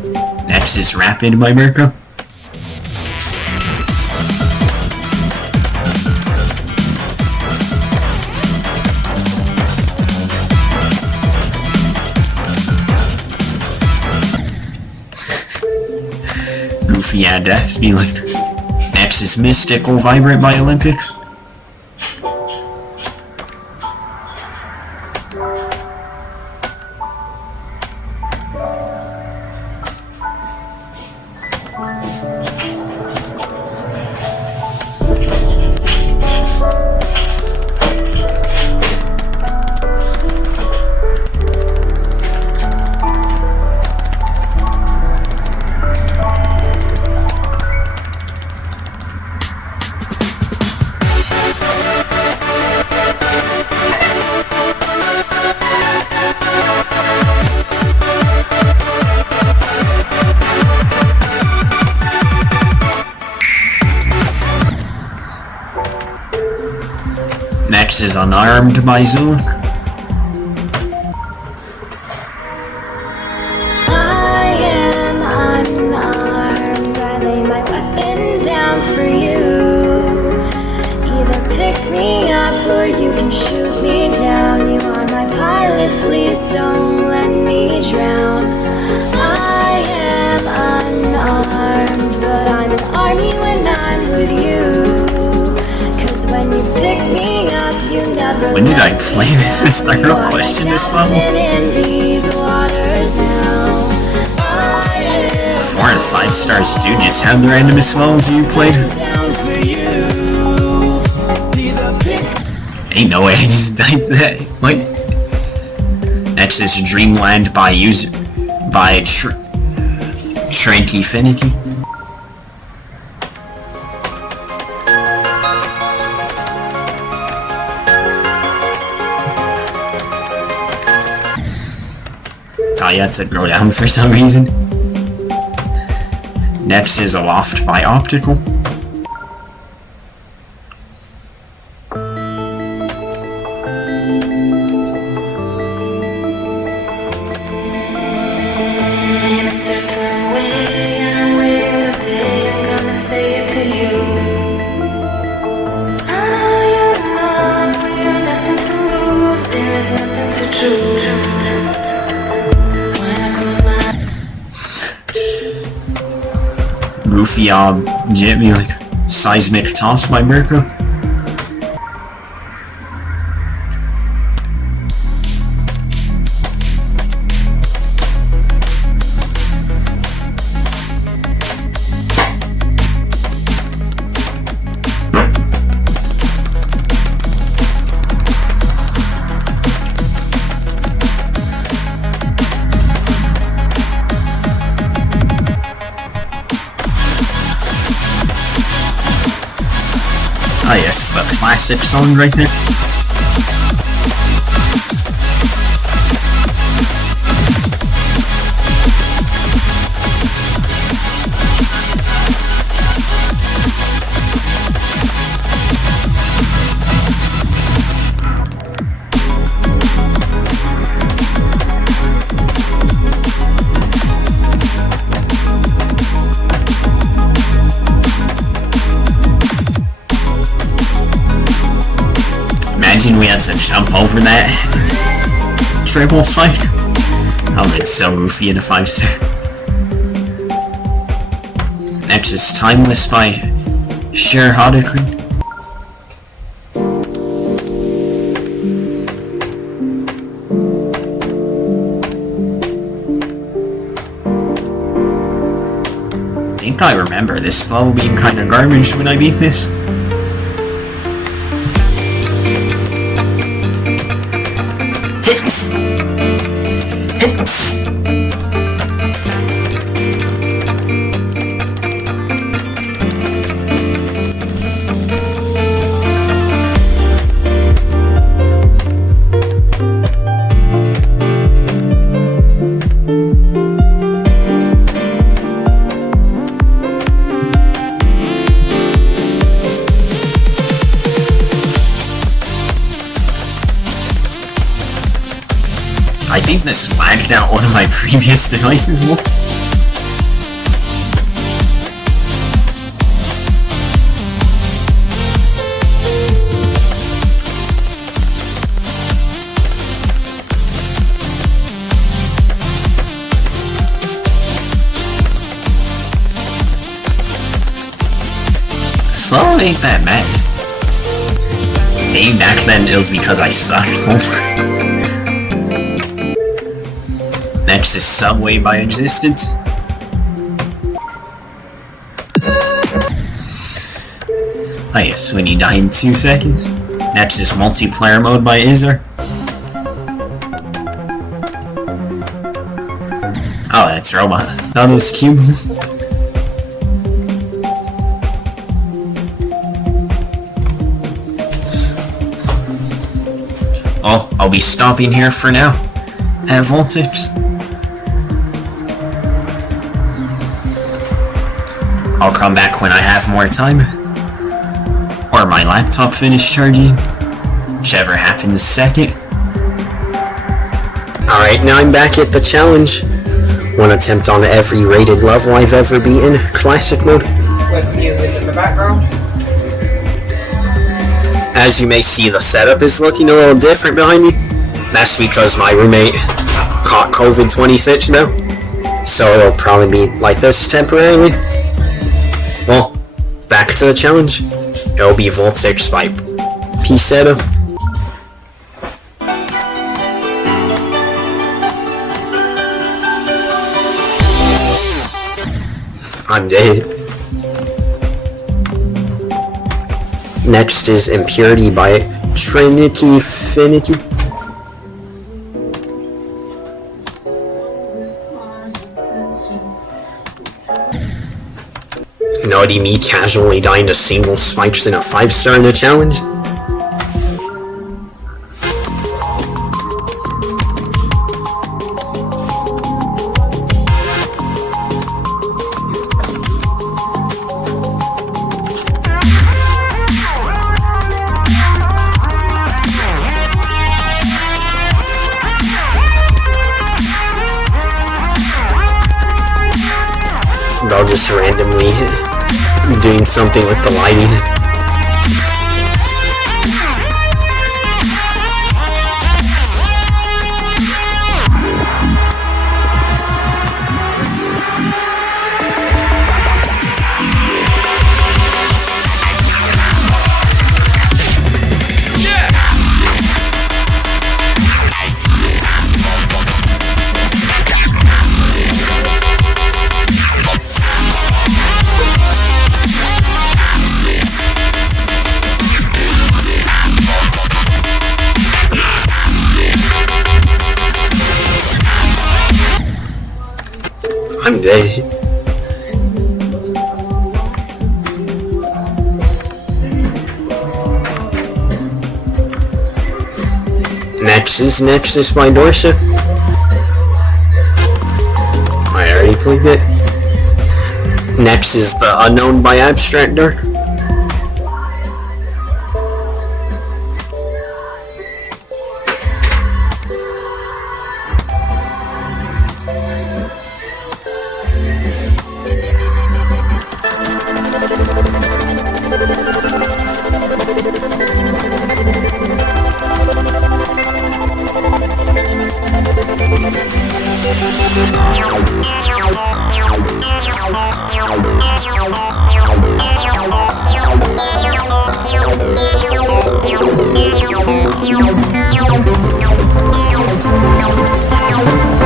Next is Rapid by Mirko. Yeah, Death's be like. Next is Mystical Vibrant by Olympic. Next is Unarmed by Zuluk. I am unarmed. I lay my weapon down for you. Either pick me up or you can shoot me down. You are my pilot, please don't let me drown. I am unarmed, but I'm an army when I'm with you. never When did I play this? Is the real question this level? in these waters now. 4 and 5 stars do just have the randomest levels you played. Ain't no way I just died to that. What? Next is Dreamland by Tranky Finicky. Oh, you had to go down for some reason. Next is Aloft by Optical. In a certain way, I'm waiting the day I'm gonna say it to you. I know you know we are destined to lose. There is nothing to choose. When I close my eyes. Goofy Jet me like Seismic Toss by Mirko. Ah yes, the classic song right there. Imagine we had to jump over that triple spike. That would be so goofy in a 5-star. Next is Timeless by Cher Hodicreen. I think I remember this level being kind of garbage when I beat this. I think this lagged out one of my previous devices. Slow ain't that bad. Maybe back then it was because I sucked. Next is Subway by Existence. Oh yes, when you die in 2 seconds. Next is Multiplayer Mode by Izar. Oh, that's Robot. That was Cube. Oh, I'll be stopping here for now at Voltage. I'll come back when I have more time. Or my laptop finished charging. Whichever happens second. Alright, now I'm back at the challenge. One attempt on every rated level I've ever beaten. Classic mode. With music in the background. As you may see, the setup is looking a little different behind me. That's because my roommate caught COVID-26 now. So it'll probably be like this temporarily. Well, back to the challenge. It'll be Volt 6 by P-Setup. I'm dead. Next is Impurity by Trinity Finity. Naughty me casually dying to single spikes in a 5-star in a challenge. Bro just randomly doing something with the lighting. I'm dead. Nexus by Dorsa. I already played it. Next is The Unknown by Abstract Dark.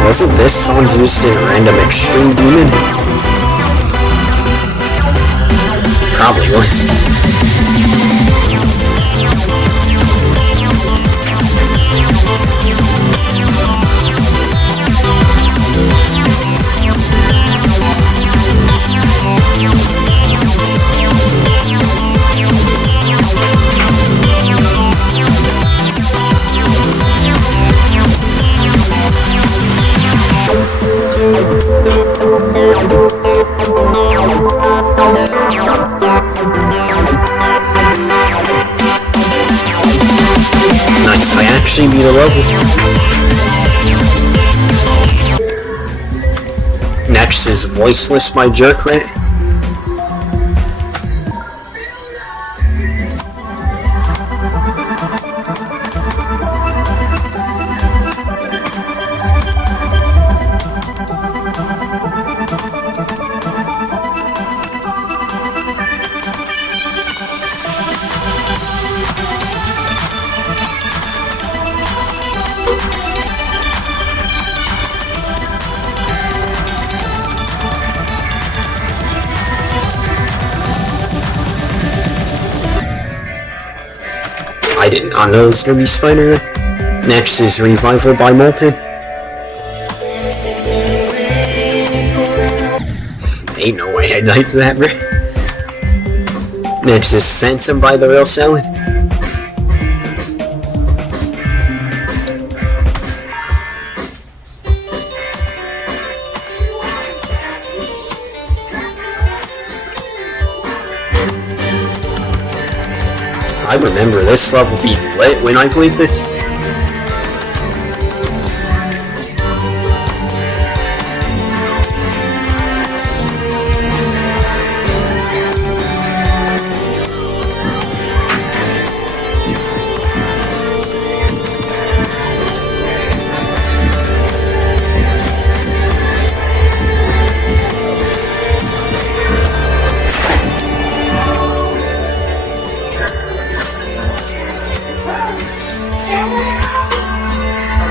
Wasn't this song used in Random Extreme Demon? Probably was. Nice, I actually beat a level. Next is Voiceless by Jerkrat. I did not know it was gonna be Spider. Next is Revival by Molpin. Ain't no way I died to that, bro. Next is Phantom by The Real Salad. I remember this level being lit when I played this.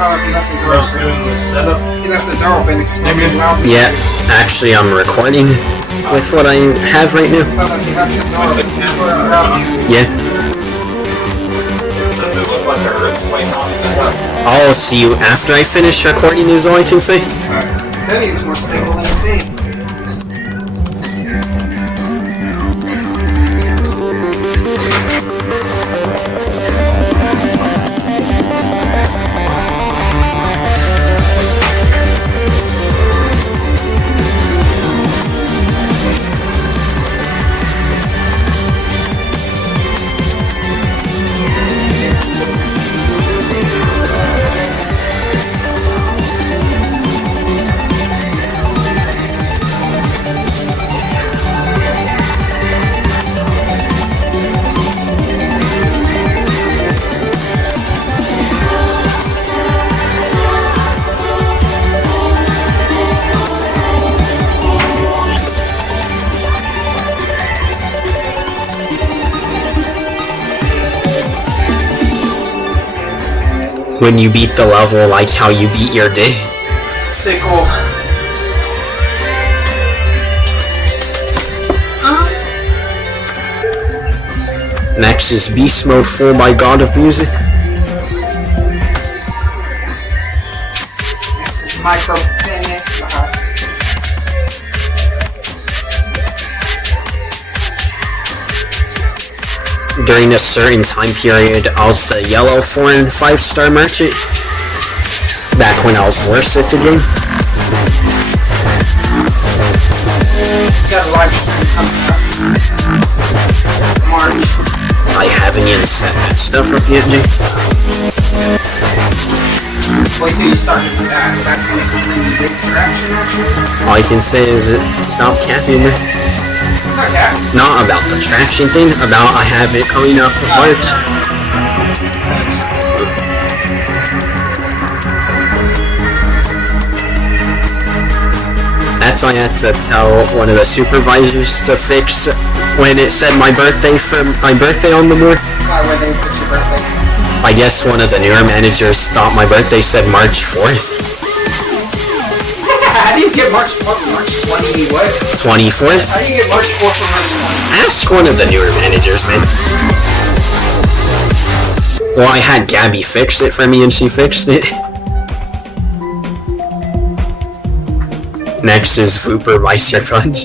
he left the door Bro's open. doing the setup. He left the door open, explosive loud. Yeah, actually I'm recording with what I have right now. Felt like he left the door With the open. cameras Explosive are loud on. music. Yeah. Does it look like the earthquake all set up? I'll see you after I finish recording is all I can say. I tell you, it's more stable than you think. When you beat the level like how you beat your day. Sickle. Next is Beast Mode 4 by God of Music. Micro finish. During a certain time period, I was the yellow 4 and 5 star merchant. Back when I was worse at the game. Got a live stream coming up. March. I haven't even set that stuff up yet, Jay. Wait till you start to do that. That's when it can really big traction actually. All I can say is stop capping me. It's not that. Not about the traction thing, about I have it coming up for March. That's why I had to tell one of the supervisors to fix when it said my birthday on the board. Why would they put your birthday? I guess one of the newer managers thought my birthday said March 4th. How do you get March 4th, March 20, what? 24th? How do you get March 4th from March 20? Ask one of the newer managers, man. Well, I had Gabby fix it for me and she fixed it. Next is Fooper by Sir Punch.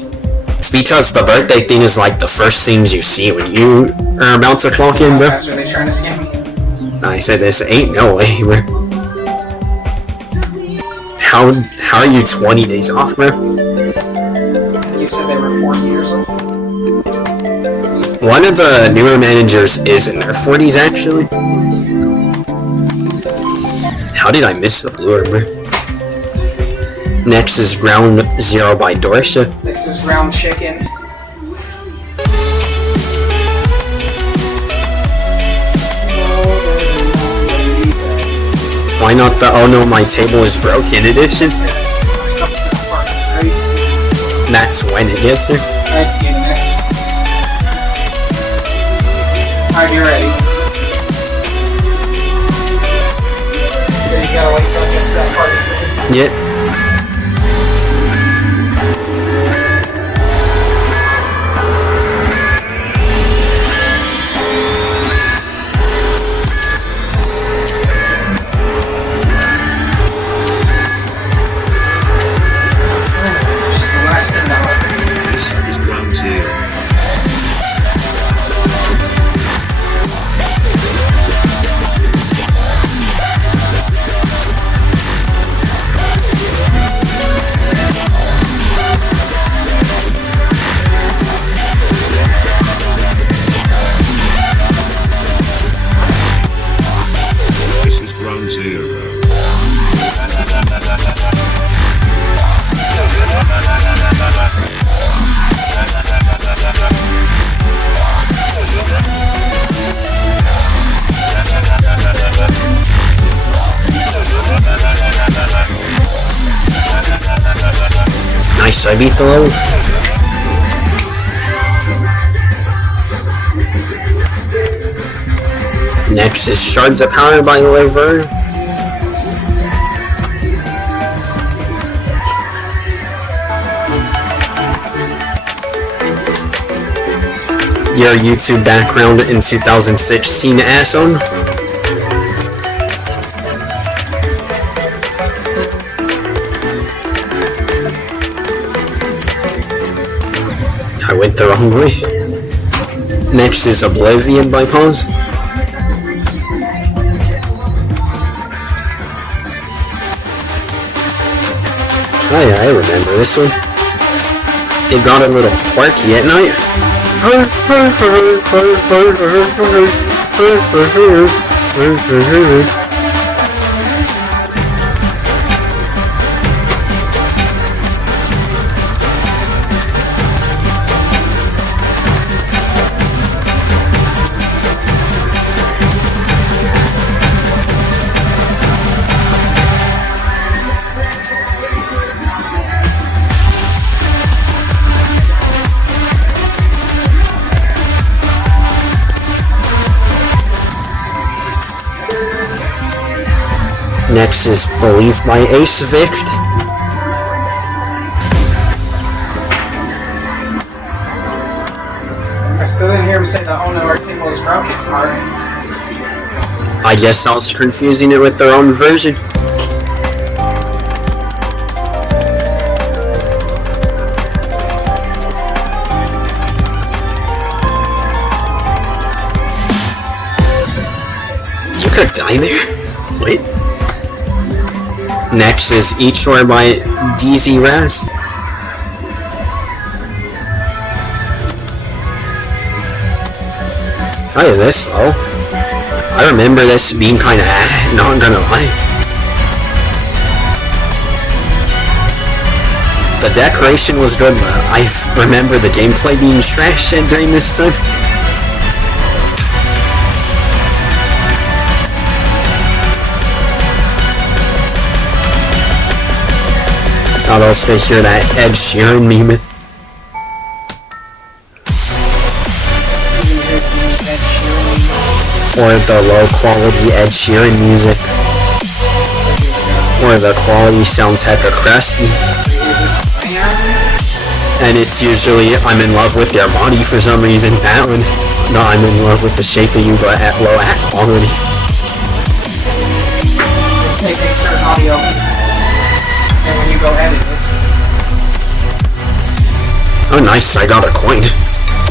It's because the birthday thing is like the first things you see when you are about to clock in, bro. Are they trying to scam me? I said this ain't no way, bro. How are you 20 days off, bro? You said they were 40 years old. One of the newer managers is in their 40s, actually. How did I miss the lure, bro? Next is Ground Zero by Dorsha. Next is ground chicken. Why not the Oh No My Table is Broken edition? That's when it gets here. That's getting there. Alright, you're ready. You just gotta wait till it gets to that part. Yeah. Just the last thing now. Is ground zero. This is ground zero. Nice, I beat the level. Next is Shards of Power by Liver. your YouTube background in 2016 as on? I went the wrong way. Next is Oblivion by Pause. Oh yeah, I remember this one. It got a little quirky at night. Next is Believe by Ace Vict. I still didn't hear him say the "Oh no, our table is broken" part. I guess I was confusing it with their own version. You could die there? Wait. Next is Eat Shore by DZ Raz. Oh, this though. I remember this being kinda not gonna lie. The decoration was good, but I remember the gameplay being trash during this time. I'll also hear that Ed Sheeran meme. Or the low quality Ed Sheeran music. Or the quality sounds hecka crusty. And it's usually I'm in love with your body for some reason. That one. No, I'm in love with the shape of you but at low quality. Let's take external audio. And when you go edit it. Oh nice, I got a coin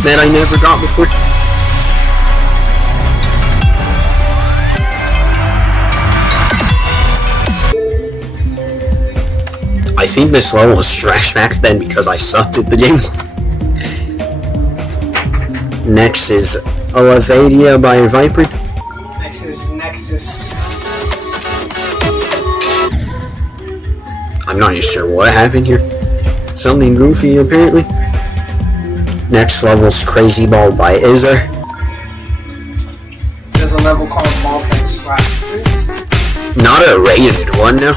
that I never got before. I think this level was trash back then because I sucked at the game. Next is Elevadia by Viper. Nexus. I'm not even sure what happened here. Something goofy apparently. Next level's Crazy Ball by Izzer. There's a level called Ball Pit Slap. Not a rated one now.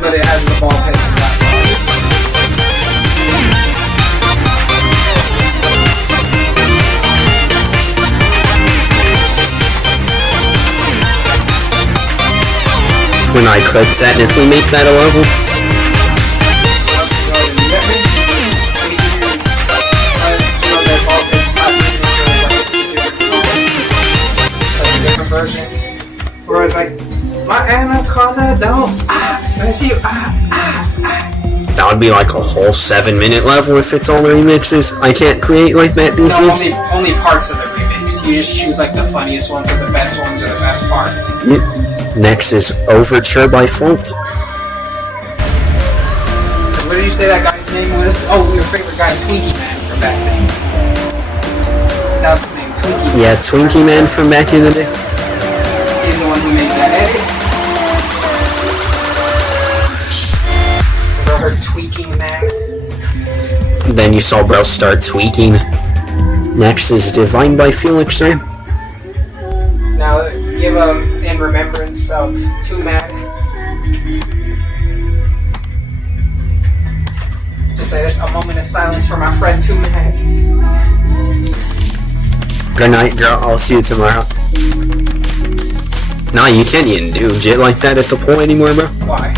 But it has the Ball Pit Slap. When I could technically make that a level. Versions where it's like my anaconda don't that's you That would be like a whole 7-minute level if it's all remixes. I can't create like that these days. only parts of the remix. You just choose like the funniest ones or the best ones or the best parts. Yeah. Next is Overture by Fault. What did you say that guy's name was? Oh, your favorite guy, Twinkie Man from back then. That's his name, Twinkie Man. Yeah, Twinkie Man from back in the day. He's the one who made that edit. Ever heard Tweaking Man? Then you saw bro start tweaking. Next is Divine by Felix Ram. Now, give in remembrance of 2Mac. Just say there's a moment of silence for my friend 2Mac. Good night, girl. I'll see you tomorrow. Nah, you can't even do shit like that at the pool anymore, bro. Why?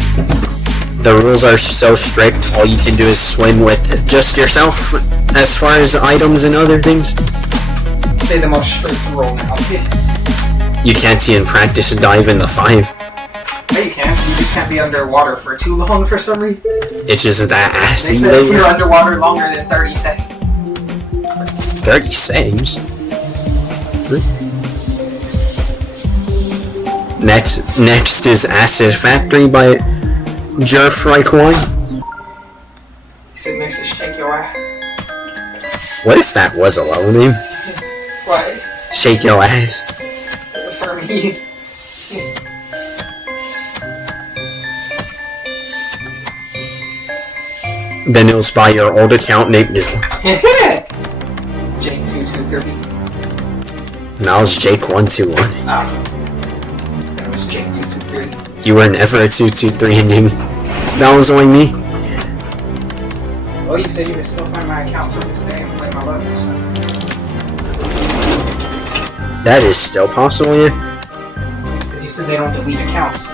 The rules are so strict, all you can do is swim with just yourself as far as items and other things. Say the most strict rule now. You can't even practice a dive in the 5. No, you can't. You just can't be underwater for too long for some reason. It's just that ass. They said if you're underwater longer than 30 seconds. 30 seconds? Next is Acid Factory by Jerf Raikkonen. He said next to Shake Your Ass. What if that was a level name? What? Shake Your Ass. For me. Then it was by your old account named Jake2230. Now it's Jake121. Ah. That was Jake2230. You were never a 223 in name. That was only me. Well, you said you could still find my account till this day and play my levels. So. That is still possible, yeah? Because you said they don't delete accounts.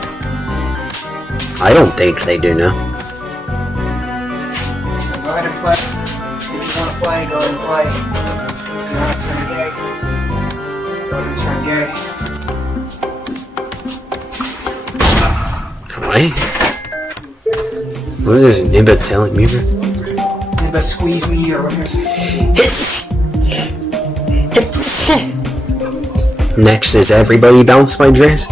I don't think they do now. So go ahead and play. If you want to play, go ahead and play. If you want to turn gay, go ahead and turn gay. What? What is this Nibba telling me? Nibba squeeze me or whatever. Next is Everybody Bounce by Dress.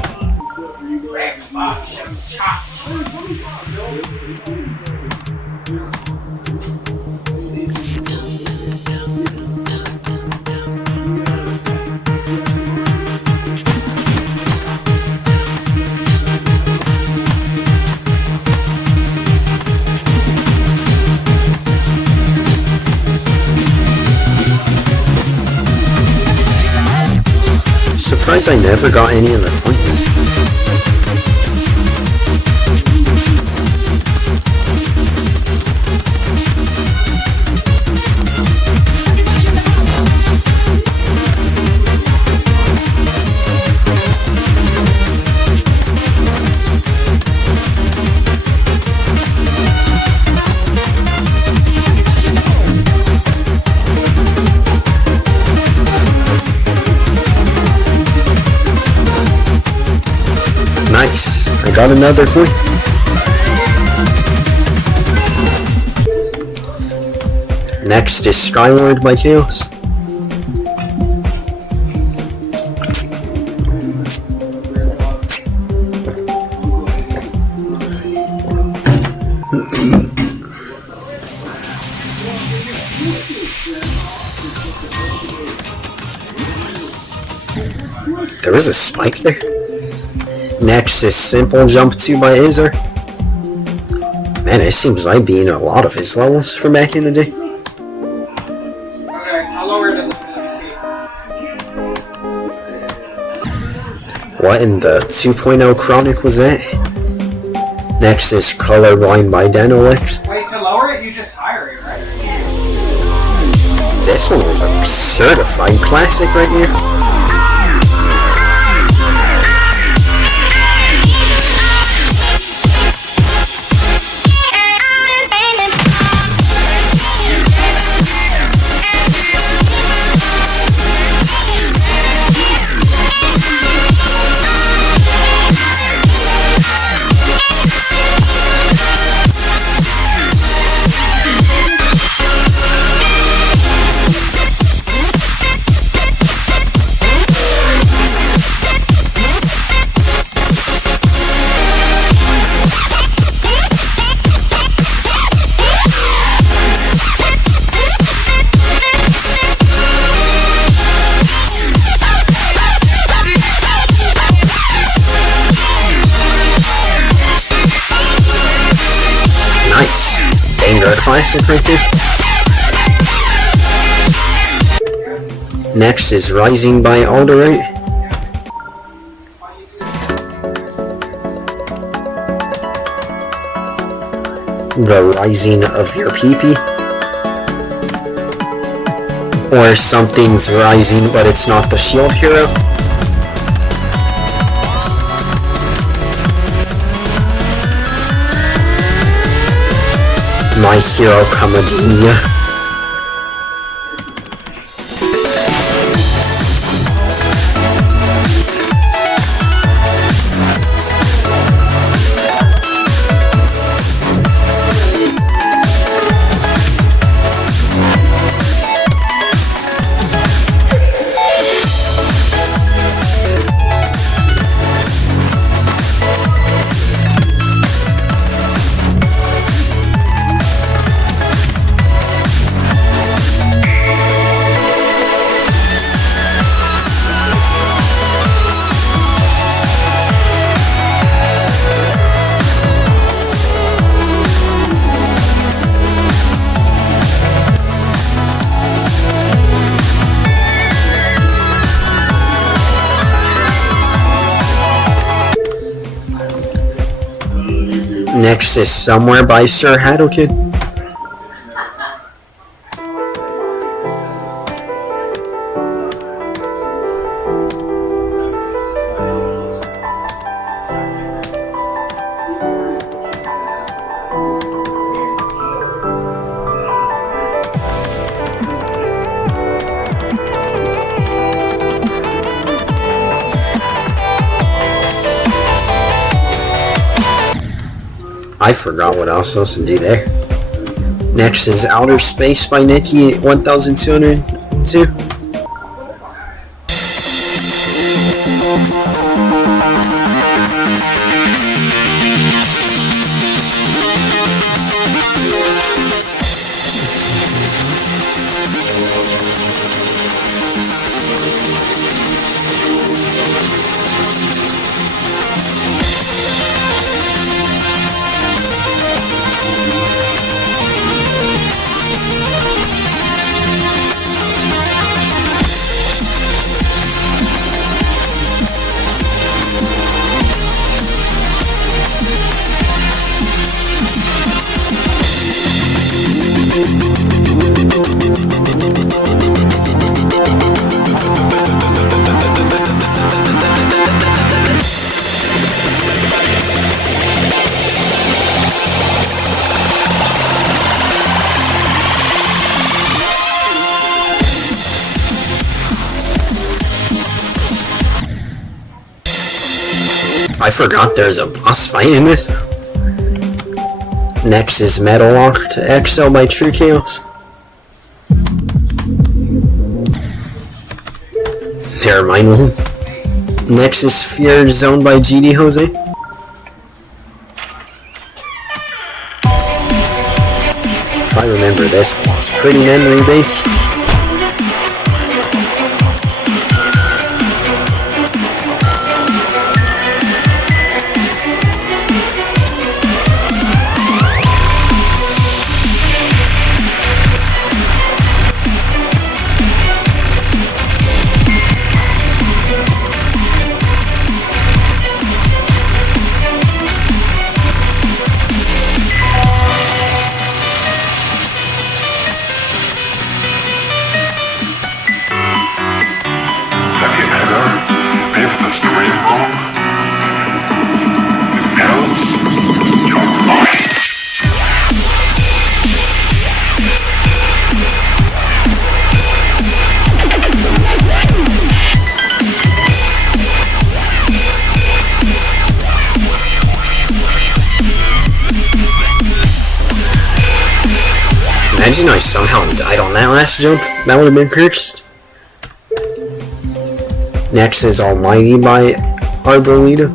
Surprised I never got any of the points. Nice, I got another point. Next is Skyward by Chaos. There was a spike there. Next is Simple Jump 2 by Azer. Man, it seems like being a lot of his levels from back in the day. Okay, I'll lower it a little bit. Let me see. What in the 2.0 Chronic was that? Next is Colorblind by Danolex. Wait, to lower it, you just higher it, right? This one is a certified classic right here. Nice. Banger classic right there. Next is Rising by Alderite. The Rising of Your PP. Or something's rising but it's not the shield hero. My Hero Academia. Next is Somewhere by Sir Haddokid. I forgot what else to do there. Next is Outer Space by Nikki 1202. I forgot there's a boss fight in this. Next is Metal Locked XL by True Chaos. Never mind one. Next is Fear Zone by GD Jose. If I remember this boss, pretty memory based. Imagine I somehow died on that last jump. That would have been cursed. Next is Almighty by Arbolito.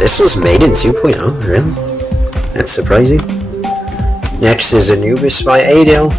This was made in 2.0, really? That's surprising. Next is Anubis by Adele.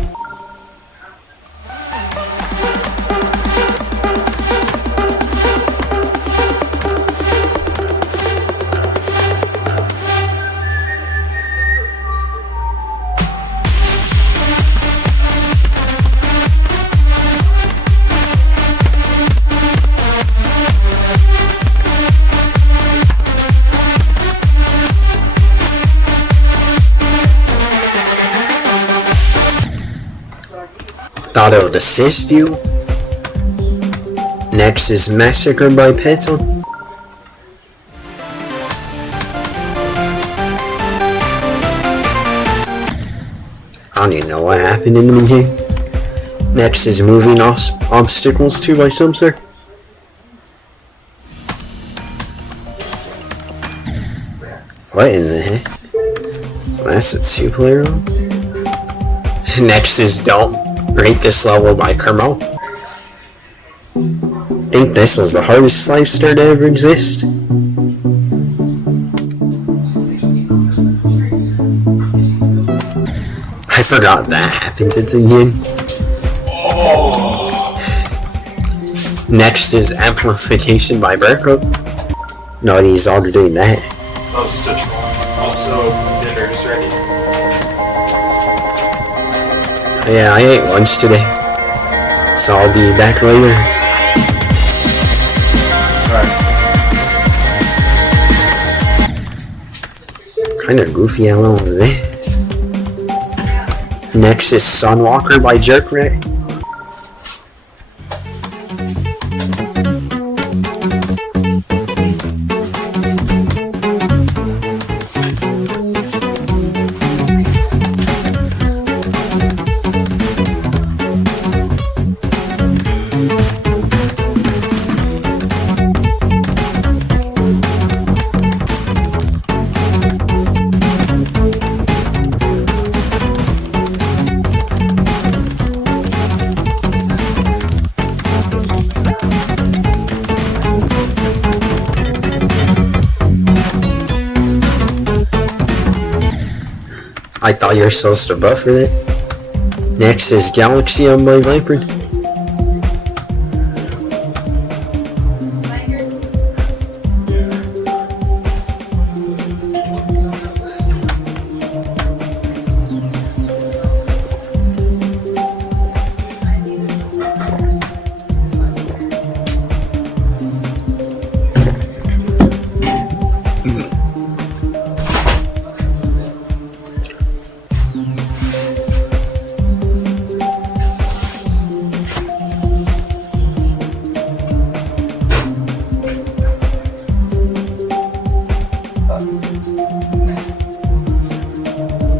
Thought it would assist you. Next is Massacre by Petal. I don't even know what happened in the beginning. Next is Moving Obstacles 2 by Sumser. What in the heck? That's a 2-player one. Next is Don't Rate This Level by Carmel. I think this was the hardest 5-star to ever exist. I forgot that happened at the end. Next is Amplification by Berko. No, he's already doing that. Oh, Stitch Roll. Also, dinner's ready. Yeah, I ate lunch today, so I'll be back later. Alright. Kinda goofy how long was this? Next is Sunwalker by Jerkrat. I thought you were supposed to buffer that. Next is Galaxium by Viper.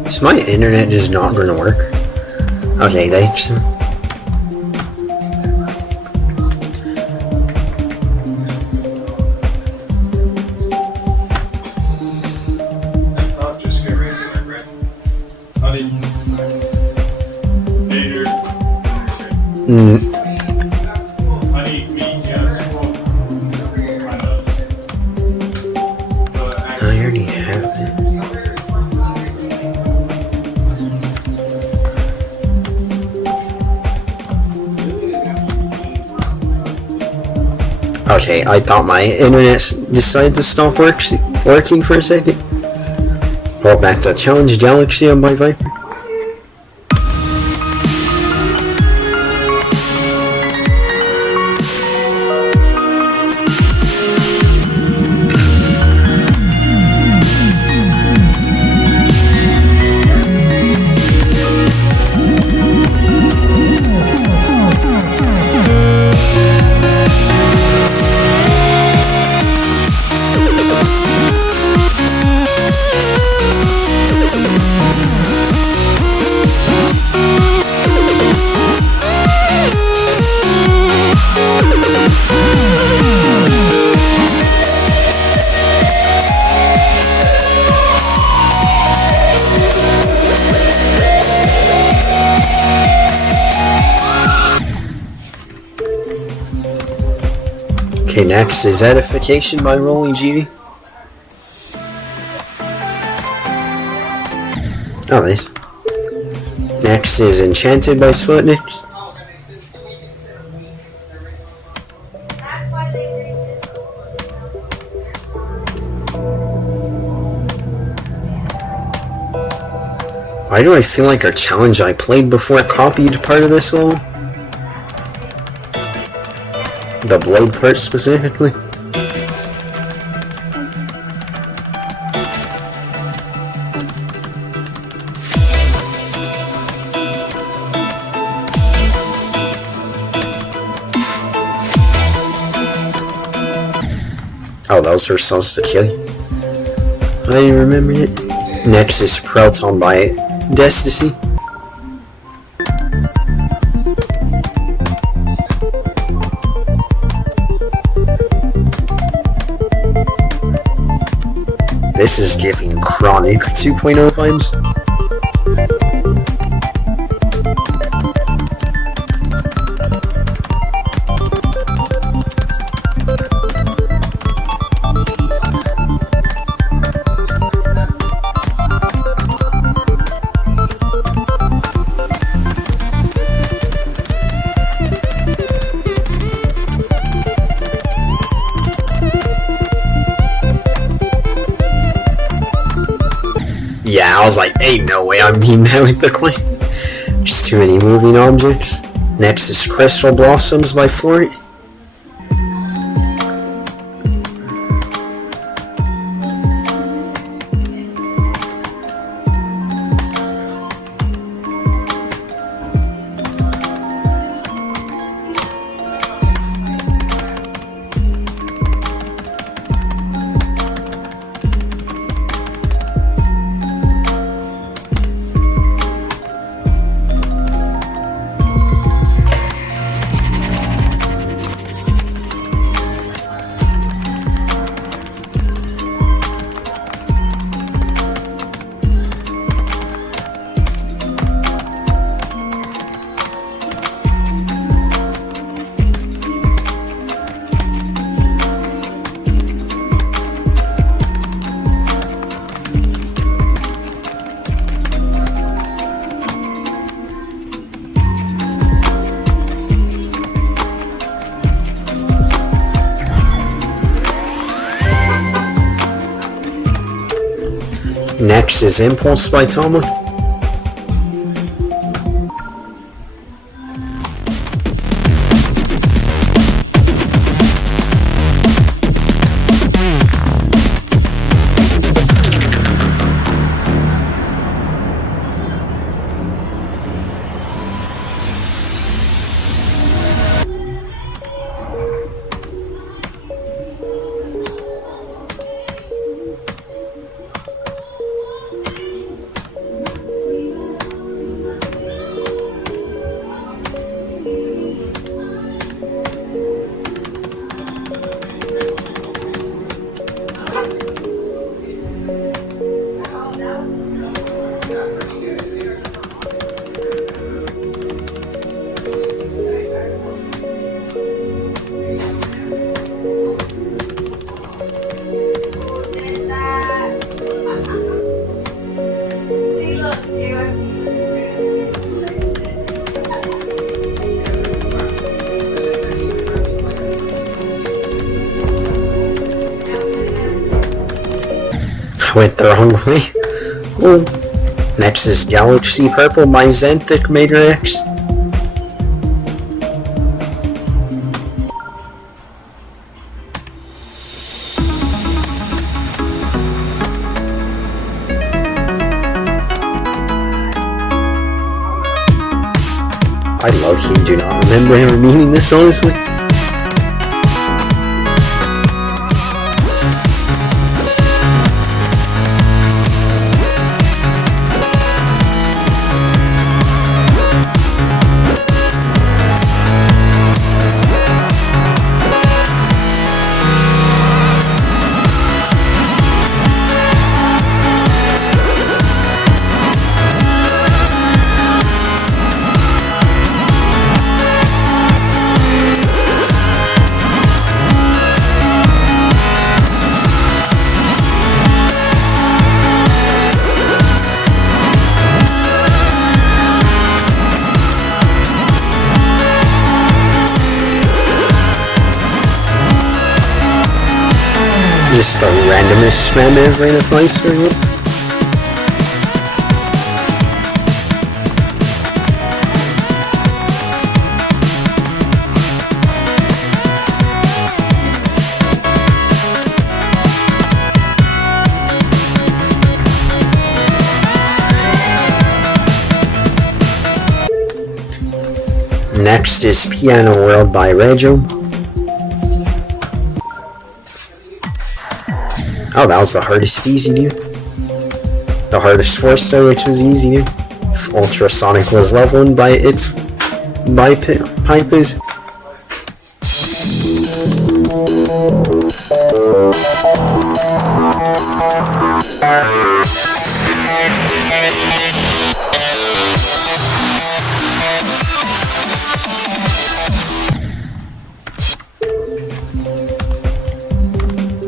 Is my internet just not gonna work? Okay, thanks. If not, just get regular bread. Honey. Later. Honey, meat, yes. I already have it. Okay, I thought my internet decided to stop working for a second. Well, back to Challenge Galaxy by Viper. Okay, next is Edification by Rolling GD. Oh, nice. Next is Enchanted by Sputniks. Why do I feel like our challenge I played before copied part of this level? The blade part specifically? Oh, that was her supposed to kill you. I remembered it. Next is Proton by Desticy. This is giving Chronic 2.0 vibes. Yeah, I was like, ain't no way I'm beating that with the claim. Just too many moving objects. Next is Crystal Blossoms by Fort. Next is Impulse by Tomlin. Went the wrong way. Oh. Next is Galaxy Purple by Xanthic Mater X. I low-key do not remember ever meaning this, honestly. The randomest spam ever in a flying story. Next is Piano World by Reggio. Oh, that was the hardest easy, dude. The hardest 4-star, which was easy, dude. Ultrasonic was level 1 by Pipers.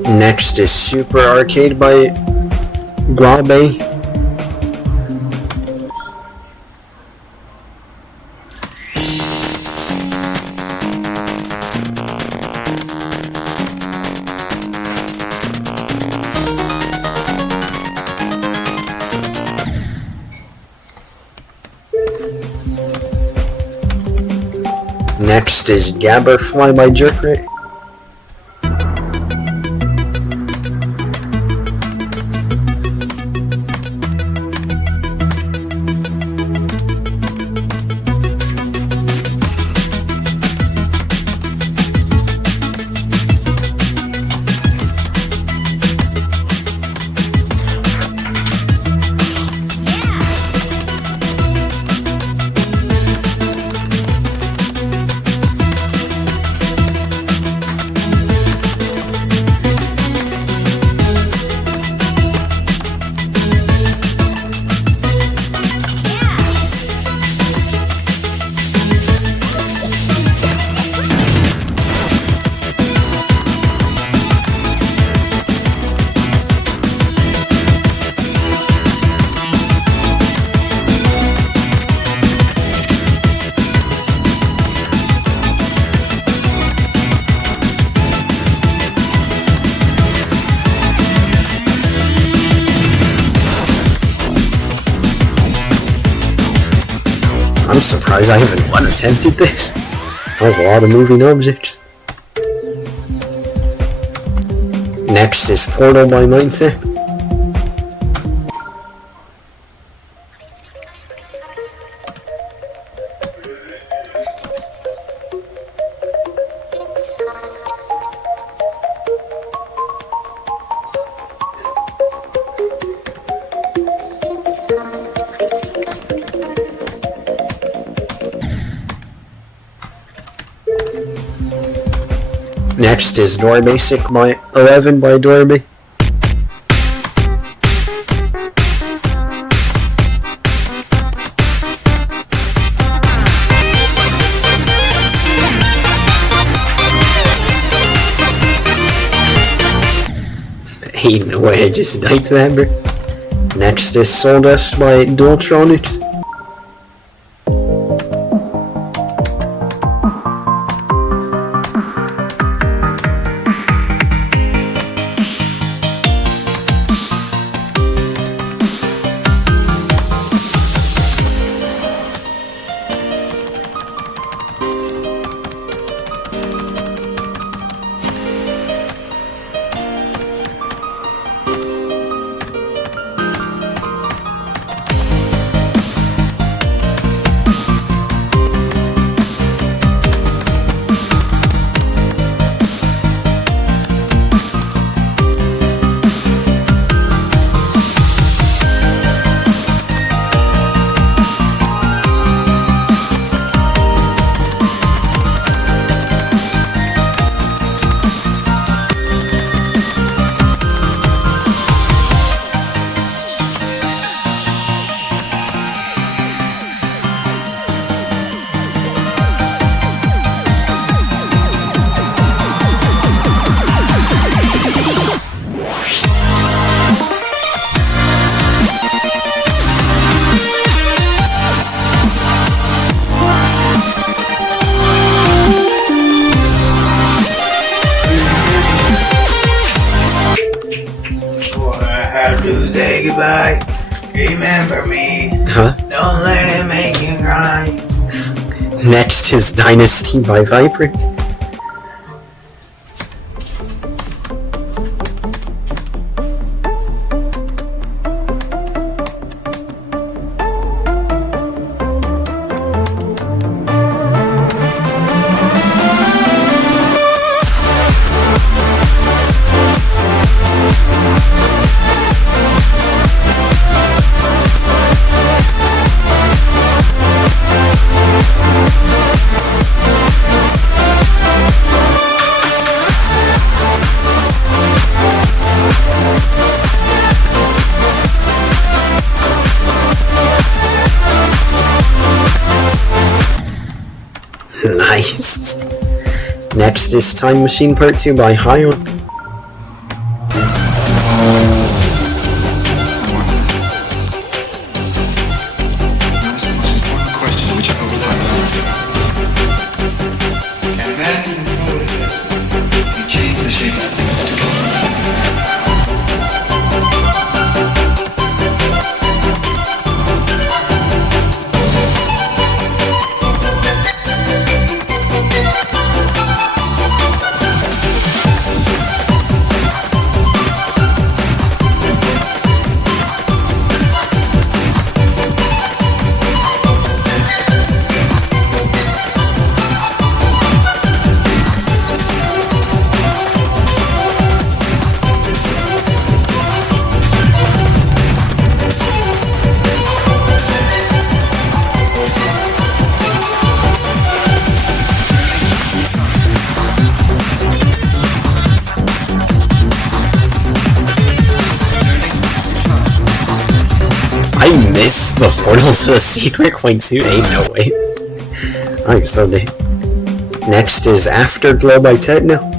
Next is Super Arcade by Glabe. Next is Gabberfly by Jerkrit. I'm surprised I even one attempted this. That was a lot of moving objects. Next is Portal by Mindset. Next is Door Basic by 11 by Dorby. Ain't no way I just died to that, bro. Next is Soldust by Dualtronics. got to say goodbye. Remember me. Huh? Don't let it make you cry. Next is Dynasty by Viper. Nice. Next is Time Machine Part 2 by Hion. That's the most important question which I will answer. Can man control his destiny? He changed the shape of things to come. I missed the portal to the secret coin too. Ain't no way. I'm so dead. Next is Afterglow by Techno.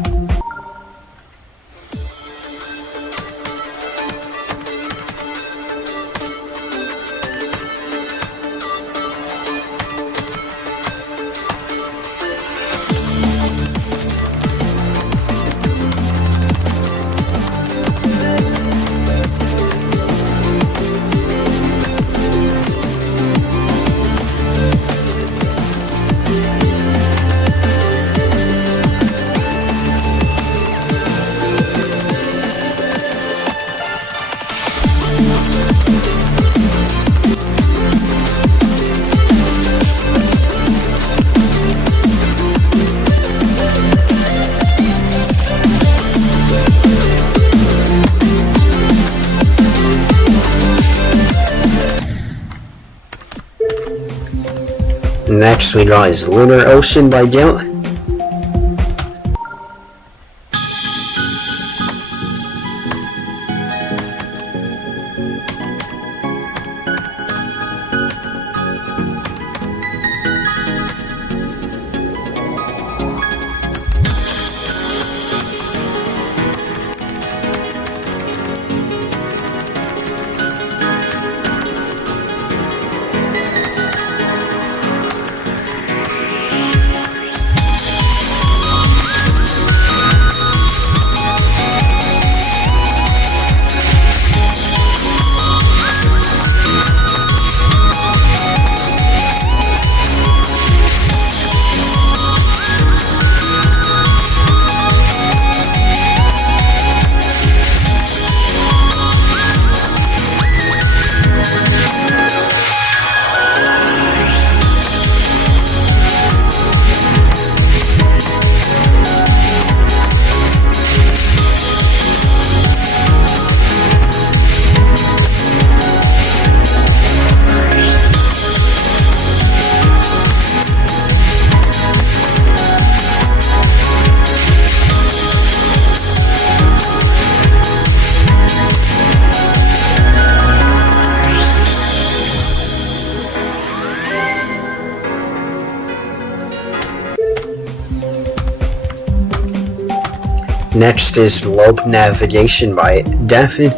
Next we draw is Lunar Ocean by Gale. Next is Lobe Navigation by Daffin.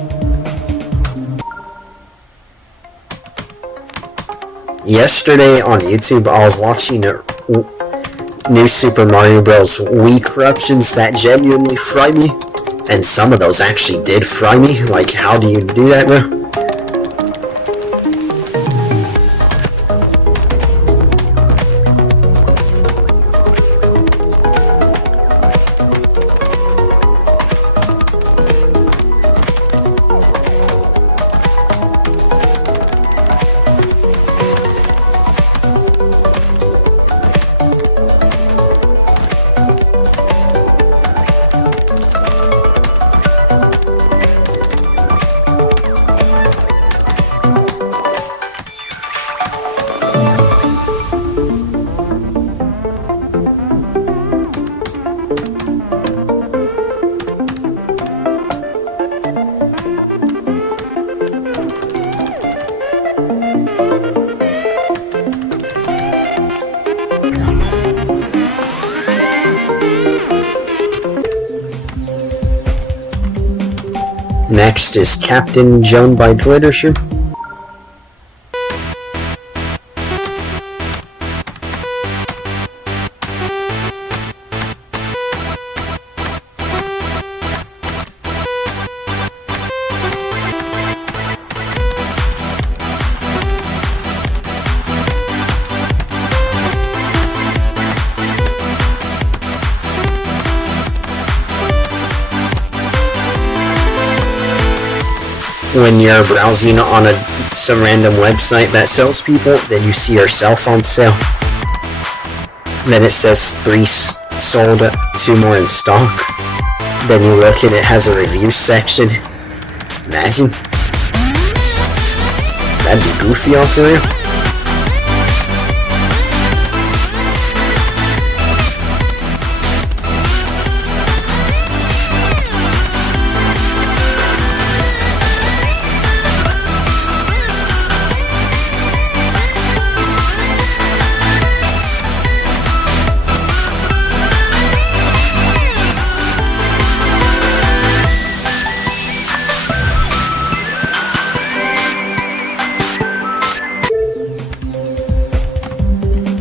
Yesterday on YouTube, I was watching New Super Mario Bros. Wii corruptions that genuinely fry me. And some of those actually did fry me. Like, how do you do that, bro? Next is Captain Joan by Glittershoe. When you're browsing on some random website that sells people, then you see yourself on sale. Then it says 3 sold, 2 more in stock. Then you look and it has a review section. Imagine. That'd be goofy all for real.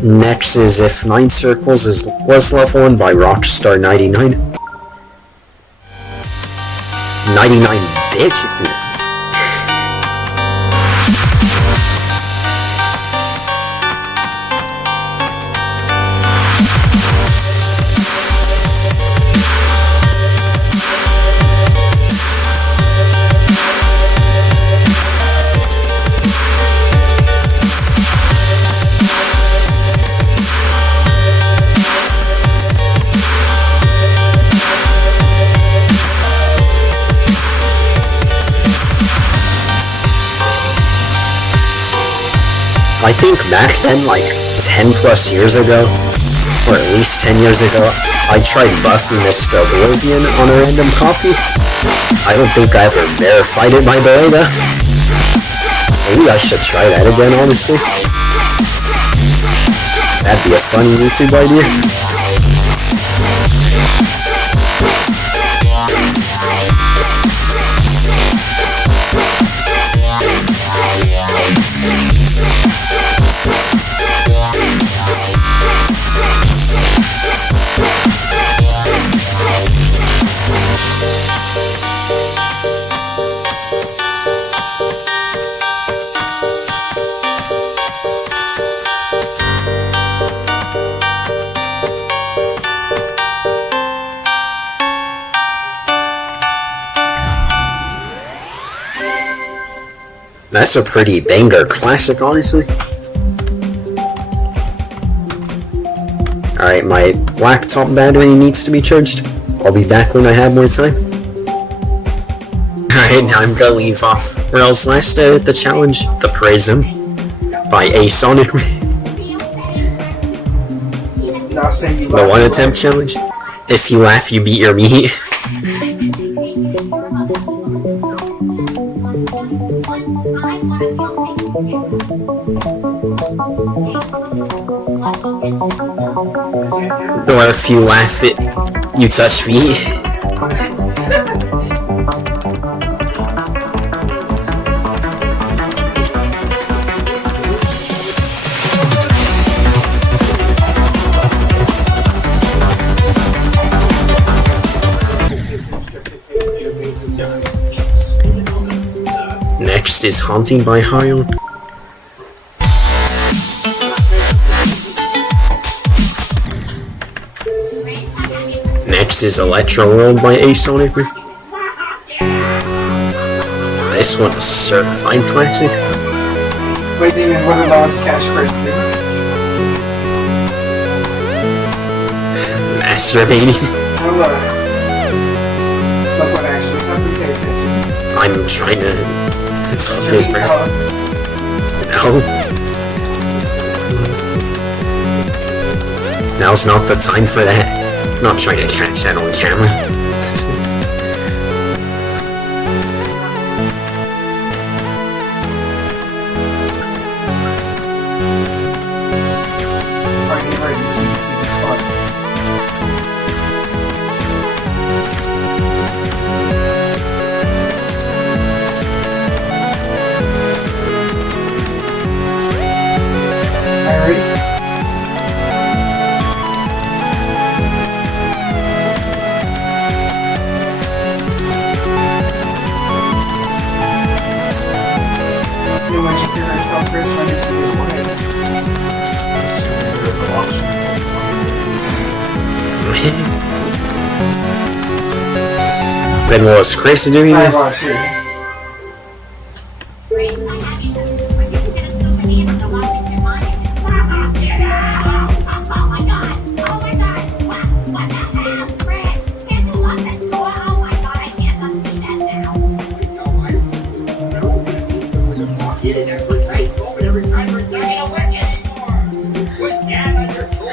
Next is If 9 Circles was level 1 by Rockstar 99. 99 bitch. I think back then, like 10 plus years ago, or at least 10 years ago, I tried buffing this Oblivion on a random copy. I don't think I ever verified it by the way though. Maybe I should try that again, honestly. That'd be a funny YouTube idea. That's a pretty banger classic, honestly. Alright, my laptop battery needs to be charged. I'll be back when I have more time. Alright, now I'm gonna leave off. Where else last the challenge? The Prism by A Sonic. The 1 attempt challenge. If you laugh, you beat your meat. Or if you laugh it, you touch feet. Next is Haunting by Hion. Next is Electro World by Asonic. This one is certified classic. Wait, Demon, what are those cash first? Masturbating. Oh, look. Look what actually happened. Pay attention. I'm trying to focus, bro. No. Now's not the time for that. I'm not trying to catch that on camera. Alright, see this spot. Alright. Then why'd you hear yourself, Chris? Why did you do it? Then what was Chris doing I there? watched it.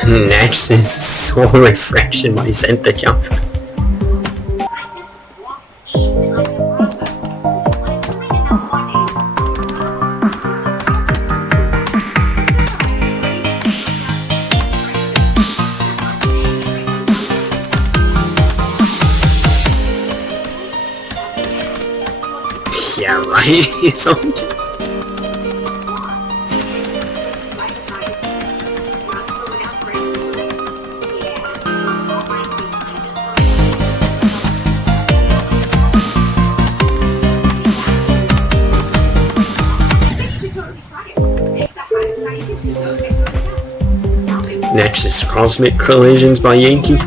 Next is Soul Refraction by Senta Jump. Yeah, right. So next is Cosmic Collisions by Yankee.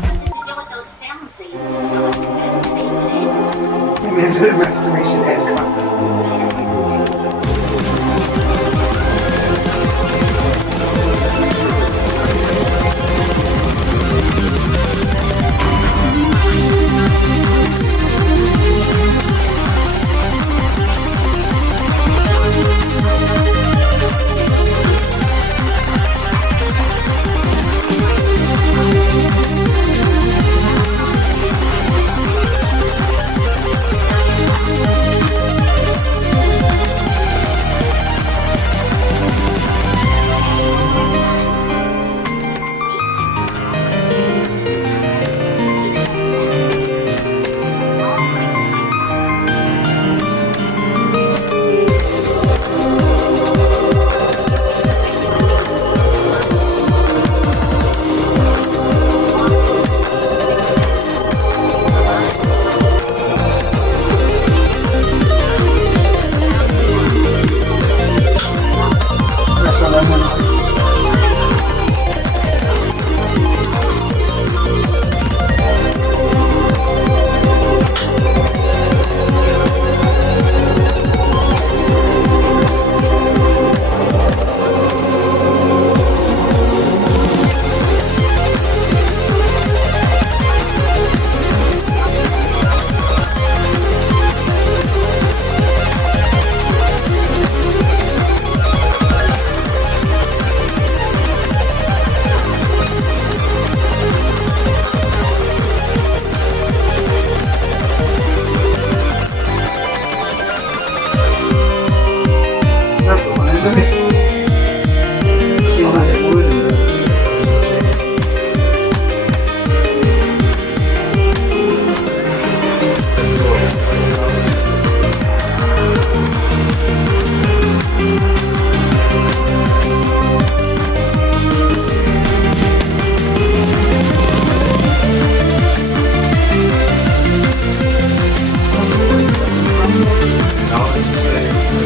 It's a masturbation and cups. That's what it is. Kill that wood and that's No, it's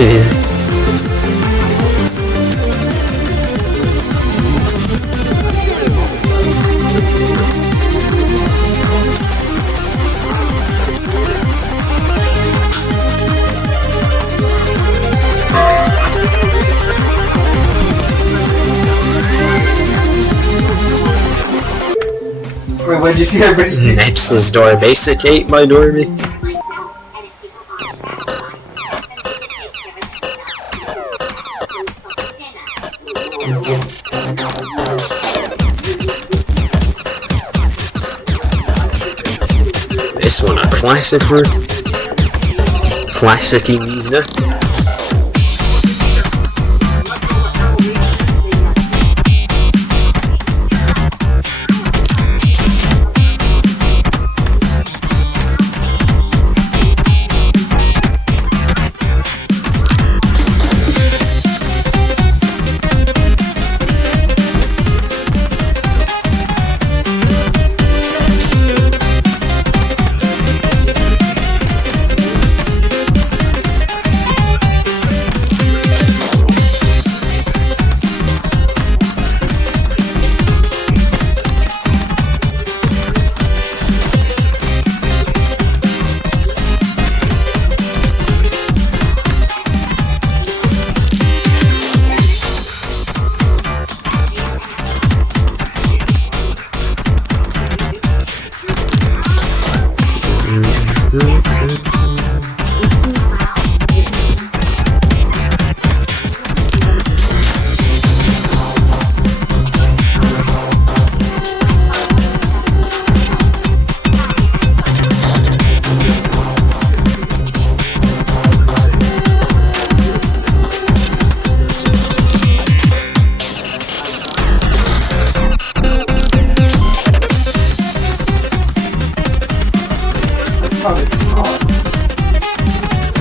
Wait, what did you see everybody say? Next is Dora Basic 8 by Dorby. This one a classic for classicing these nuts.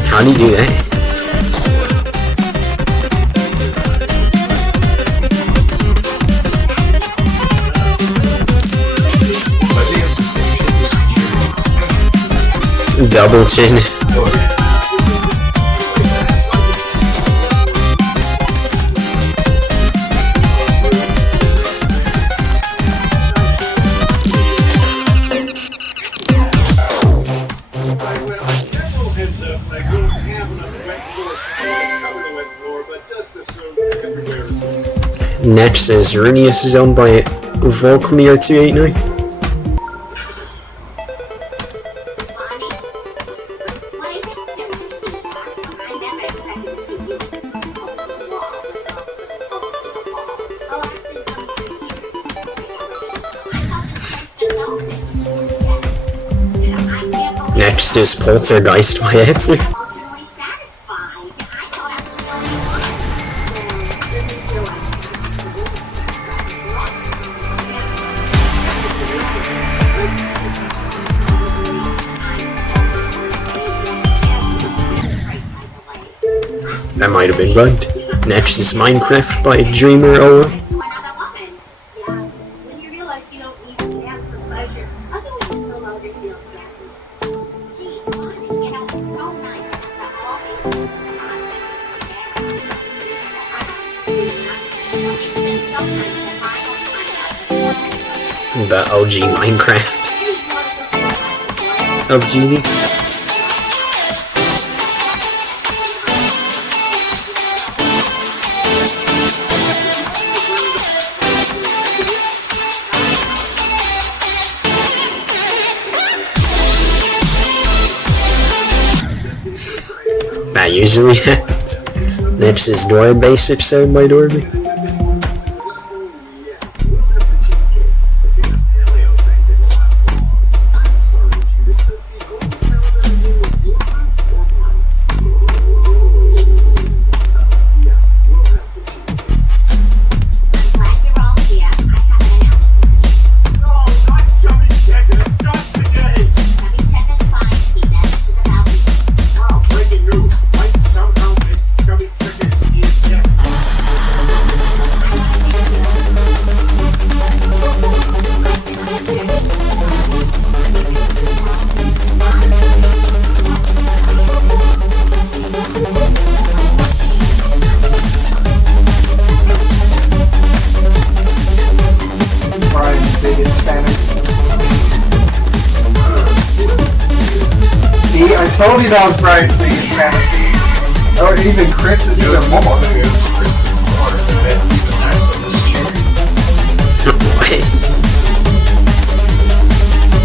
How do you do that? Double chin. Next is Runius is owned by Volcmir 289. Next is Poltergeist by Etzer. That might have been bugged. Next is Minecraft by Dreamer Ola. When you realize you don't need a man for pleasure, other women no longer feel threatened. She's funny, you know, it's so nice that all these things are constant. It's just so nice to find The OG Minecraft of Genie. That usually happens. Next is Dora Basic 7 by Dorby. He's always Brian's biggest fantasy. Oh, even Chris is even more. Oh,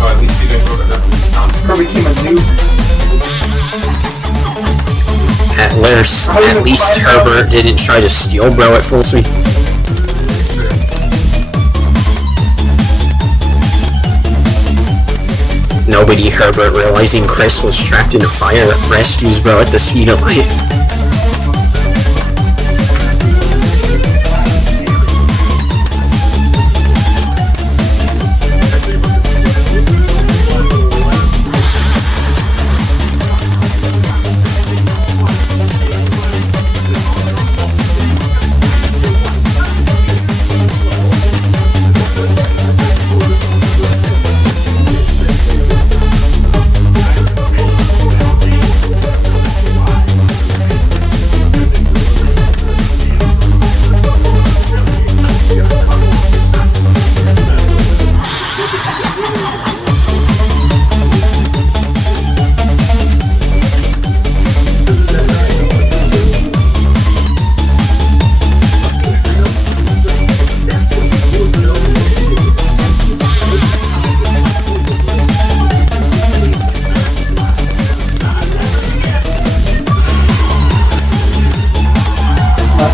at least he didn't go to that. Or became a nuke. At least Herbert didn't try to steal bro at full speed. Nobody Herbert realizing Chris was trapped in a fire that rescues bro at the speed of light.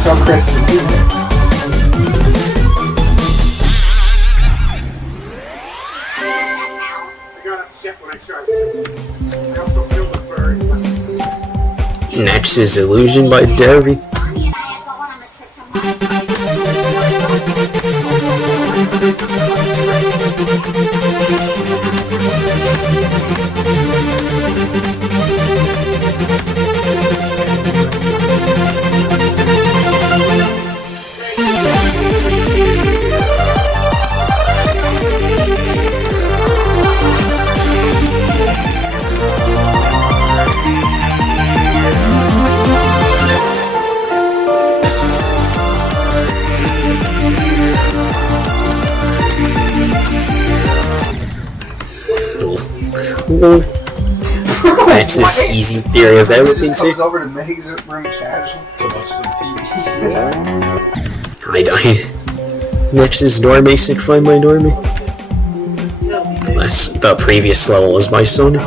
So Chris is doing it. Next is Illusion by Derby. Bonnie and I are going on the trip Next is Easy Theory of Everything. Just comes over to Meg's room casual. To watch some TV. I died. Next is Door Basic Find by Dormy. The previous level was by Sonic.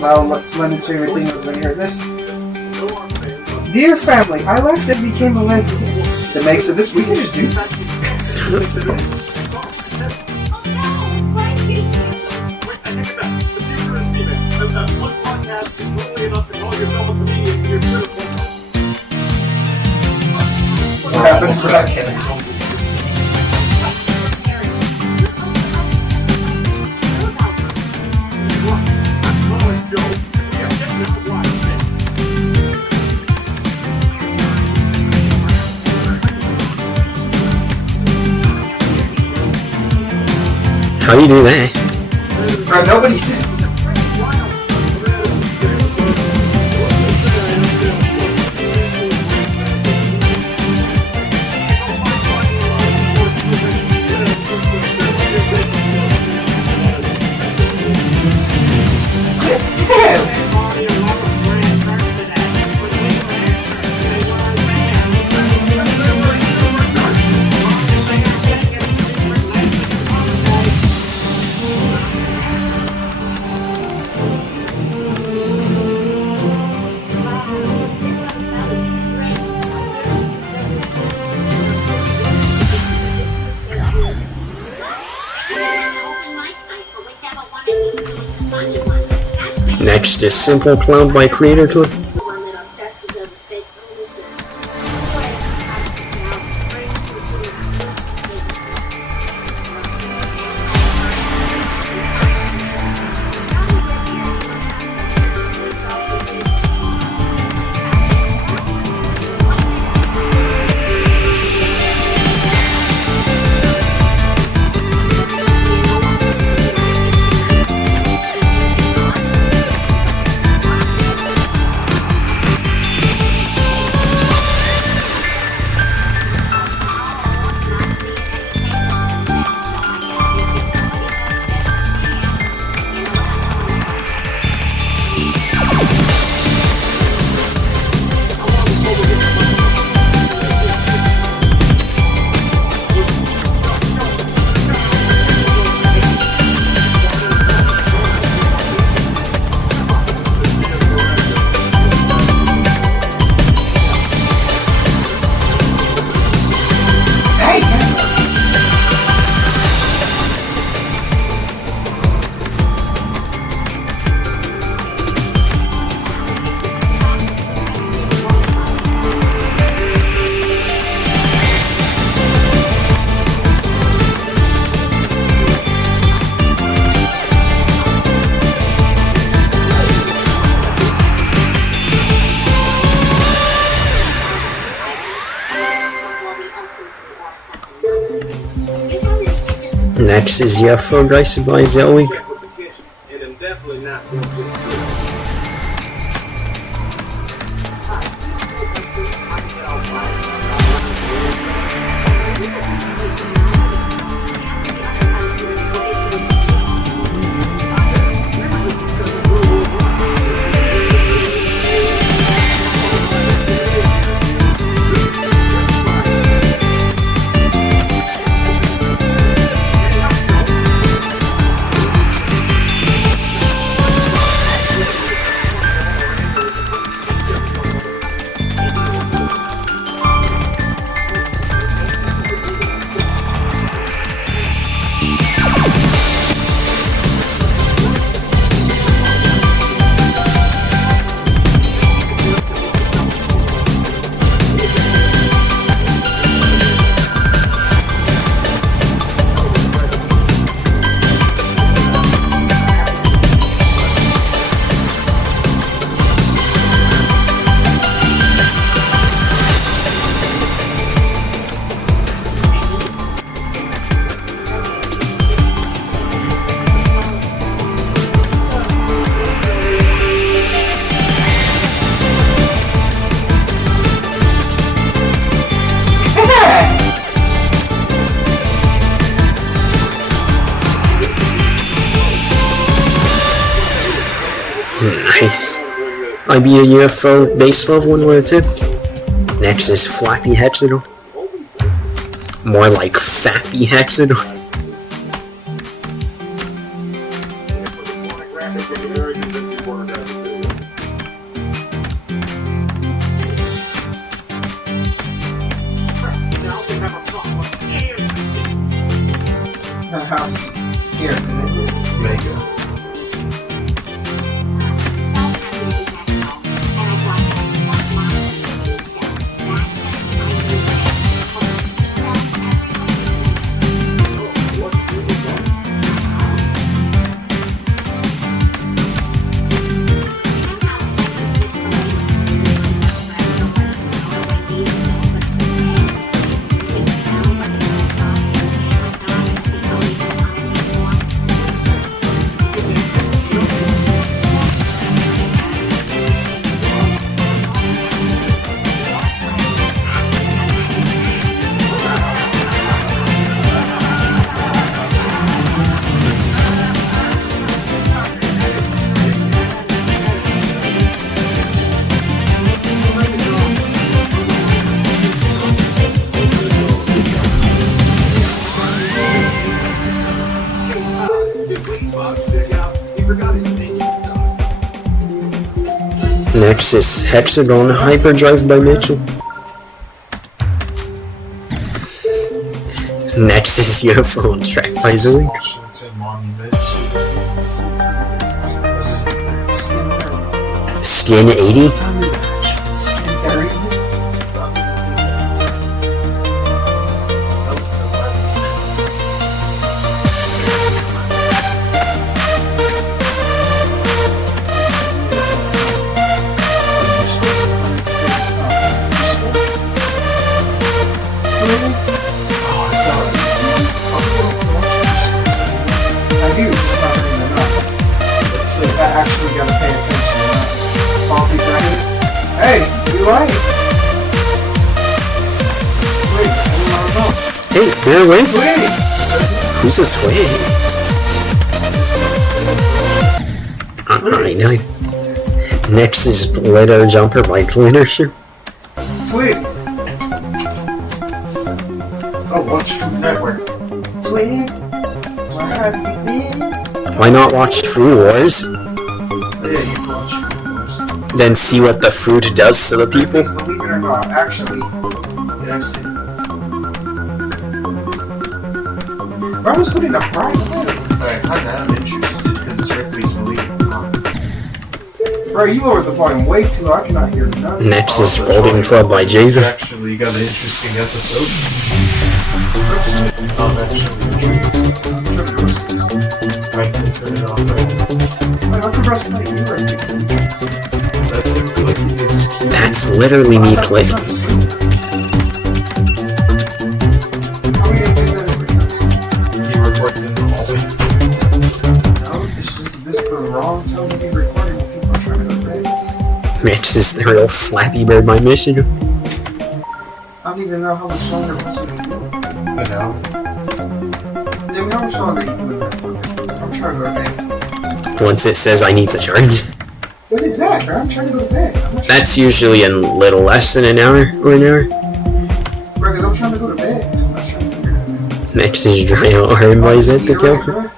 Well, Lemon's favorite thing was when he heard this. Dear family, I left and became a lesbian. That makes it this we can just do that. What happened for that cancel? How do you do that? Bro, nobody said. Next is Simple Cloud by Creator Tour. Next is UFO Dicey by Zoe. Nice. I beat a UFO base level in 1 and 2. Next is Flappy Hexagon. More like Fappy Hexagon. The house here. Mega. Next is Hexagon Hyperdrive by Mitchell. Next is UFO on Track by Zoe. Washington Monument. Skin 80. Skin 30. I do, it's not really enough. It's actually gotta pay attention. Falsy brains. Hey, you right. Wait, I don't know. Hey, you're awake? Wait! Who's a twig? I know. Next is Glitter Jumper by Glitter Shoe. Tweet. Oh, watch Food Network. Tweet. Where have you been? Why not watch Food Wars? Yeah, you watch Food Wars. Then see what the food does to the people? Because believe it or not, actually. I was putting a prize on it. Alright, I'm not interested because Ripley's believe it or not. Bro, you lowered the volume way too low. I cannot hear nothing. Next is Golden Club by We Jason. actually got an interesting episode. Actually, I can turn it off right. Wait, how come Russ playing you right? That's it, clicking is That's literally me clicking. How are we gonna do that every time? you record this This is the wrong time to be recording when people are trying to go to bed. Next is the real Flappy Bird by Michigan. I don't even know how much longer this is going to do. I know. Jimmy, how much longer you doing that for? I'm trying to go to bed. Once it says I need to charge. What is that, bro? I'm trying to go to bed. That's usually a little less than an hour or an hour. Bro, because I'm trying to go to bed. I'm not trying to figure it out. Next is Dry Arm by Zed the Kelper.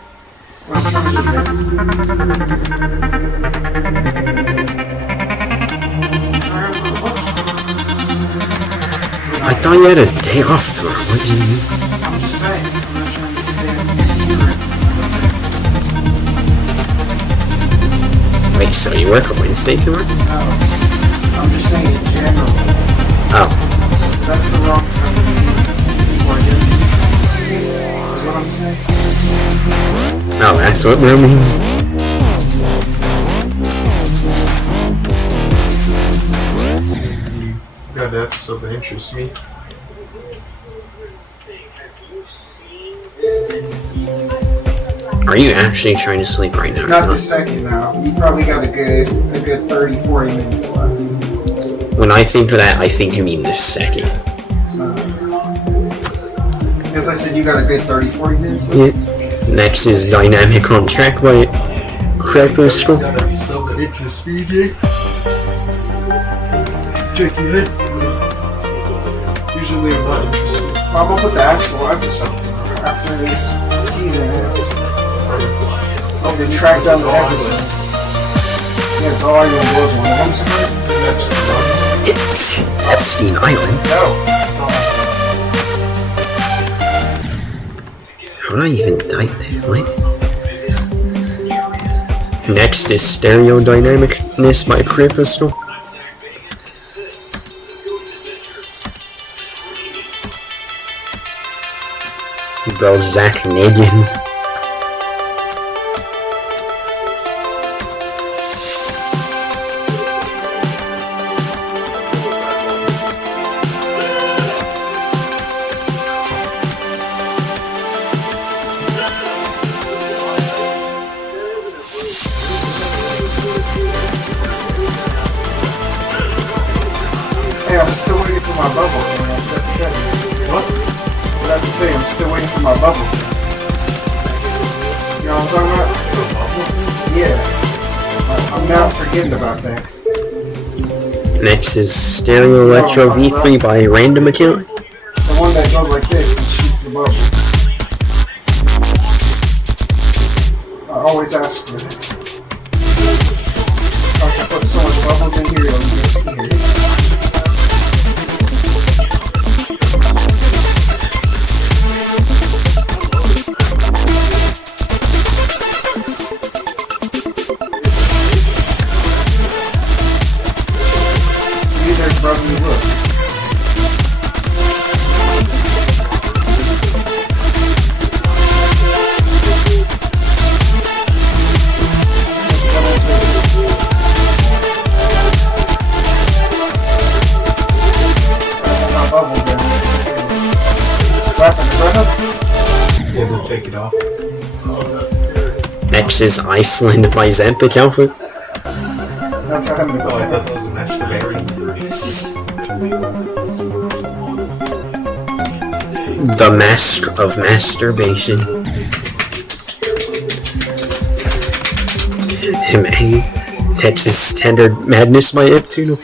I thought you had a day off tomorrow. What do you mean? I'm just saying. I'm not trying to say it. Wait, so you work on Wednesday tomorrow? No. I'm just saying in general. Oh. That's the wrong time to be recording. That's what I'm saying. Oh, that's what that means? Got an episode that interests me. Are you actually trying to sleep right now? Not the second now. You probably got a good 30, 40 minutes left. When I think of that, I think you mean the second. As I said, you got a good 30, 40 minutes left. Yeah. Next is Dynamic on Track by Crepuscle. Got an episode that interests me, Jake. Check it in. Usually I'm not interested. I'm gonna put the actual episodes after this season ends. I'll be tracked down the episodes. Yeah, go all you on those ones. I'm surprised. Epstein Island? No. How did I even type that? What? Next is Stereo Dynamicness by Crepuscle. Bro, Zach Nagins. Hey, I'm still waiting for my bubble. I forgot to tell you. What? I forgot to tell you, I'm still waiting for my bubble. You know what I'm talking about? Yeah. I'm now forgetting about that. Next is Stereo Electro V3 by Random Account. The one that goes like this and shoots the bubble. I always ask for it. I can put so much bubbles in here, you'll get scared. See, there's bubbly look. Yeah, they'll take it off. Next is Iceland by Zed the Kelper. That's how I'm gonna Oh, put I that. thought that was a masturbation. The Mask of Masturbation. Next is Standard Madness by Iptuno.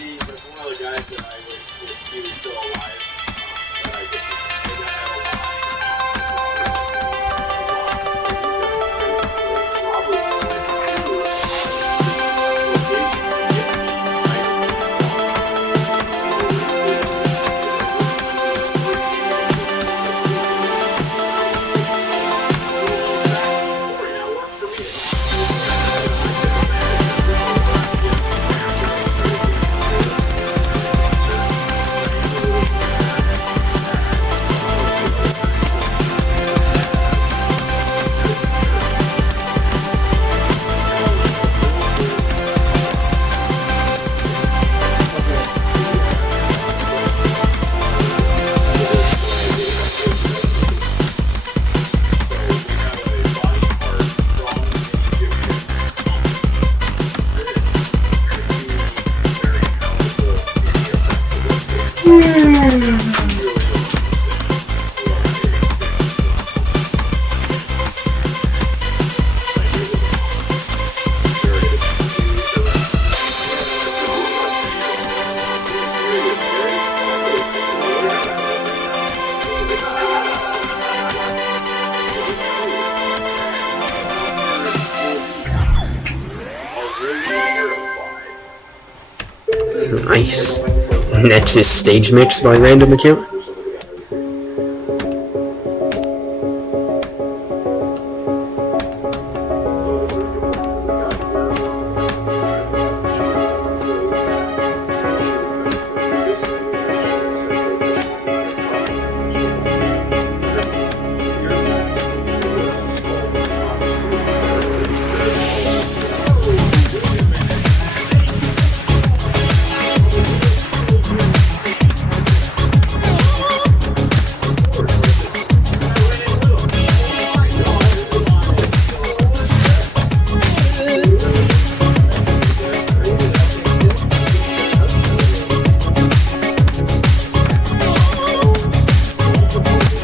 Nice. Next is Stage Mix by Random Account.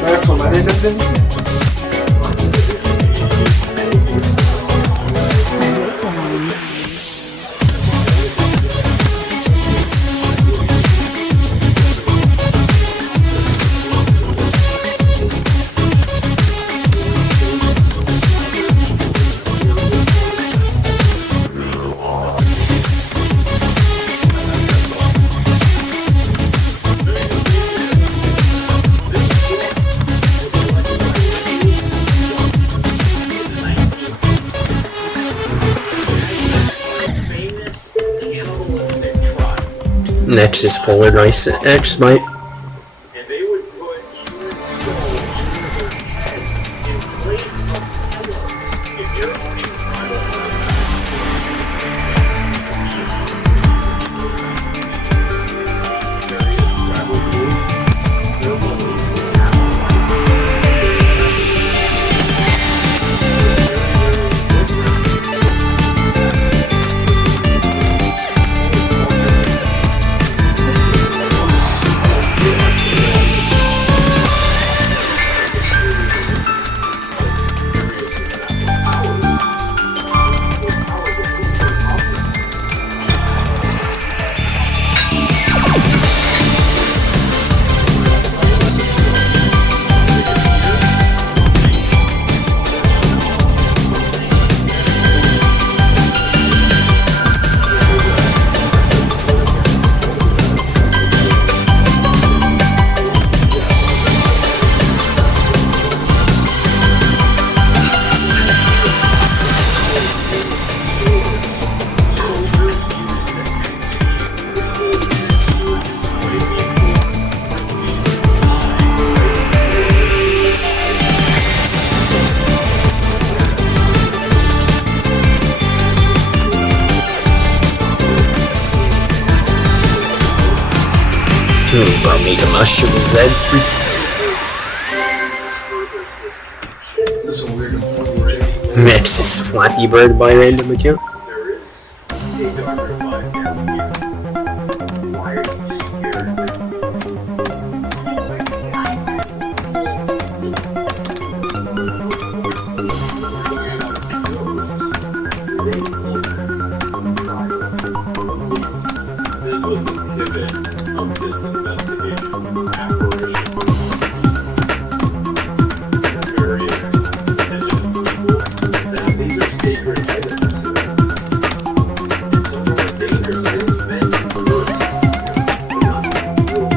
That's what my name is in. Next is Polar Ice X by and they would put human skulls in their heads in place of pillows if you're owning Bro, make a mushroom Zeds. This is weird. Next is Flappy Bird by Random Account. there is a darker vibe down here. Why are you scared? This was the pivot of this investigation. Apparitions, these various indigenous people, that these are sacred items. And some of the dangerous items meant to hurt. But not to kill.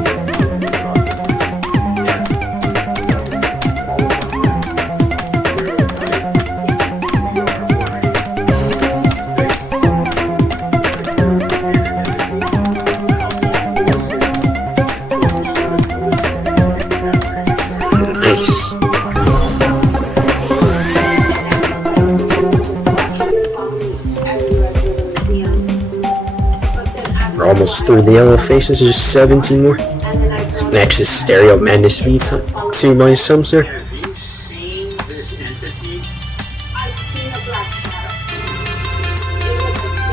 Nice. We're almost through the yellow faces, just 17 more. Next is Stereo Madness V2 by Sumser. Have you seen this entity? I've seen a black shadow. It looks like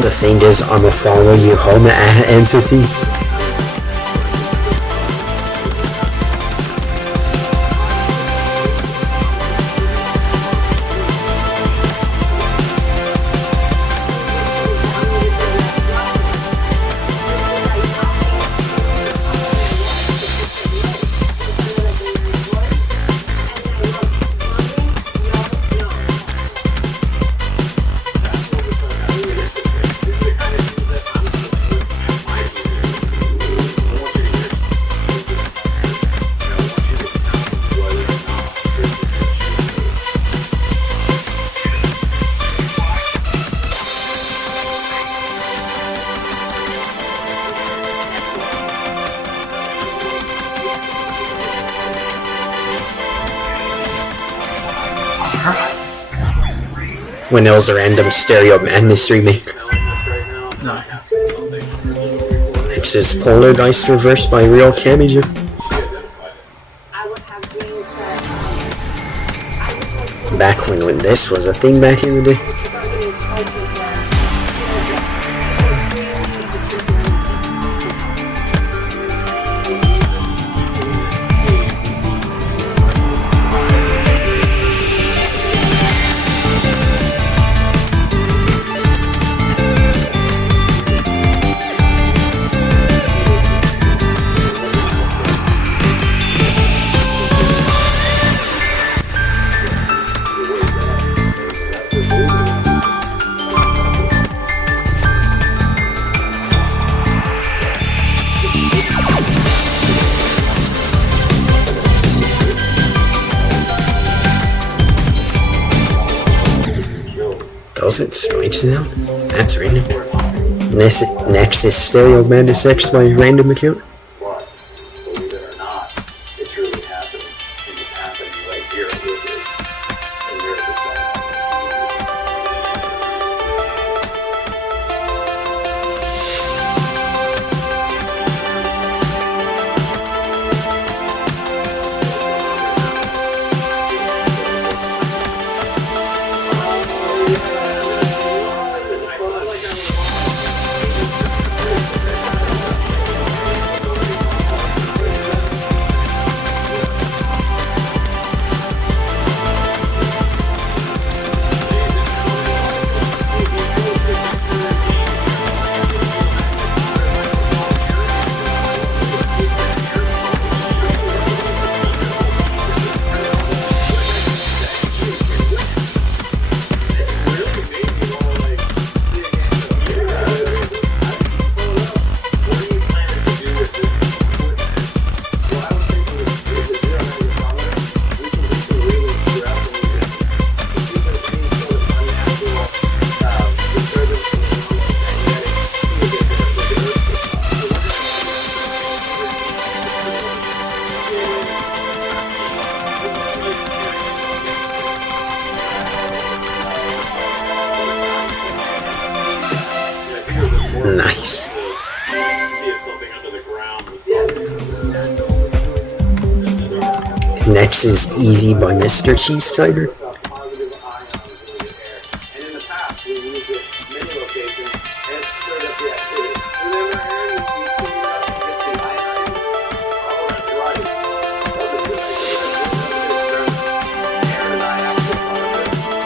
The thing is, I'ma follow you home at entities. when it was a random Stereo Madness remake. No. Next is Poltergeist reversed by Real Camija. Back when this was a thing back in the day. Doesn't switch now? That's random. Next is Stereo Madness X by Random Account. But believe it or not, it's really happening. And it's happening right here with this. And you're at the same. Nice. See if something under the ground was Next is Easy by Mr. Cheese Tiger. positive ions in the air. And in the past, we used it in many locations and it stirred up the activity. Remember, Aaron, you cleaned it up to get the iodine? Oh, that's right. That was a good idea. Aaron and I actually thought of this.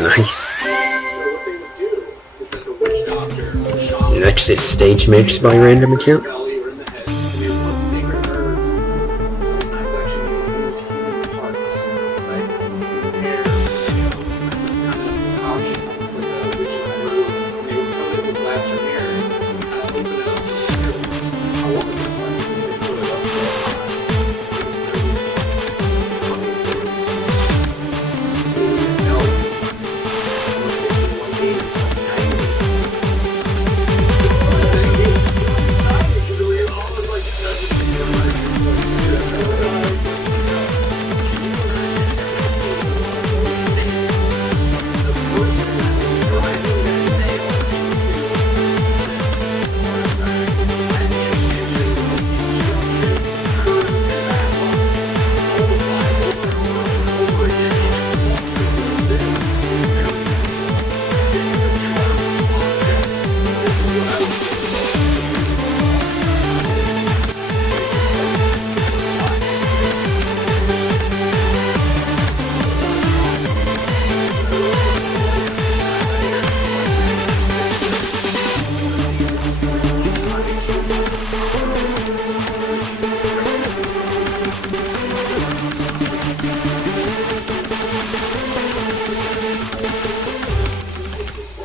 Nice. Next is Stage Mix by Random Account.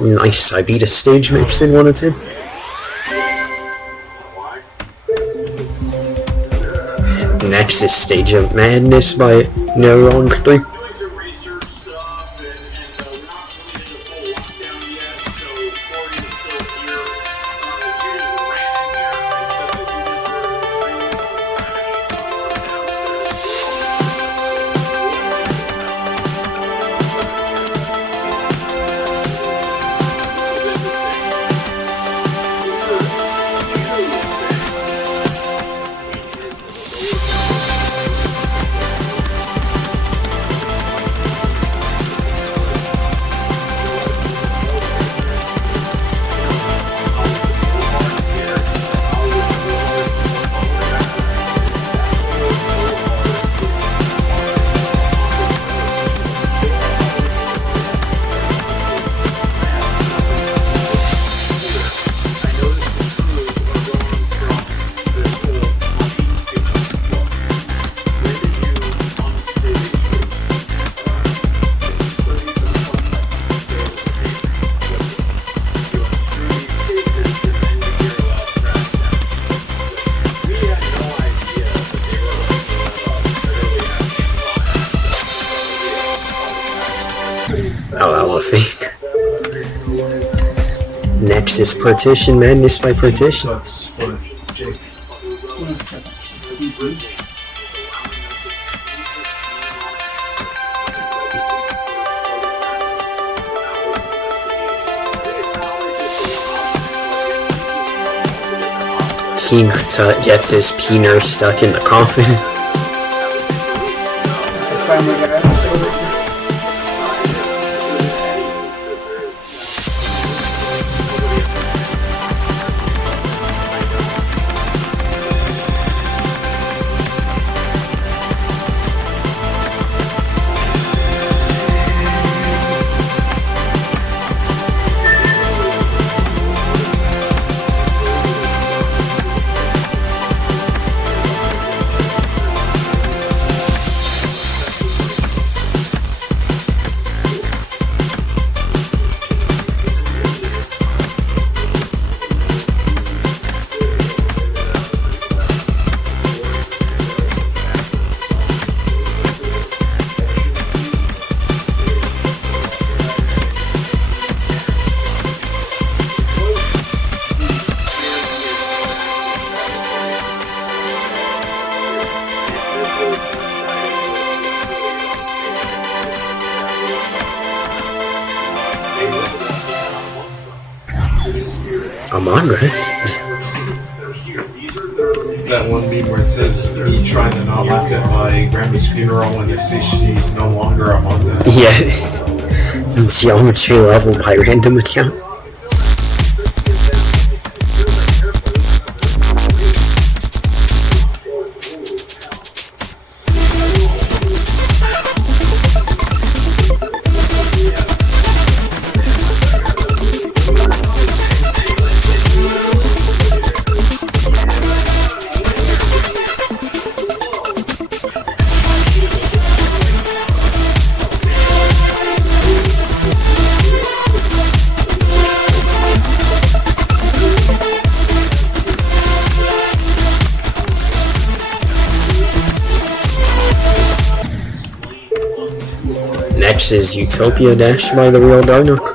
Nice, I beat a stage mix in 1 of 10. Next is Stage of Madness by No Wrong 3. Doing some research stuff, and we're not really in the full lockdown yet, so Corey is still here. Judith ran in here and said that you just were Oh, that was a fake. Next is Partition Madness by Partition. That's for Jake. King Tut gets his peener stuck in the coffin. It's a Family Guy episode. Among Us? That one meme where it says me trying to not laugh at my grandma's funeral when they say she's no longer among us. Yeah. Geometry level by random account. Next is Utopia Dash by The Real Darnock.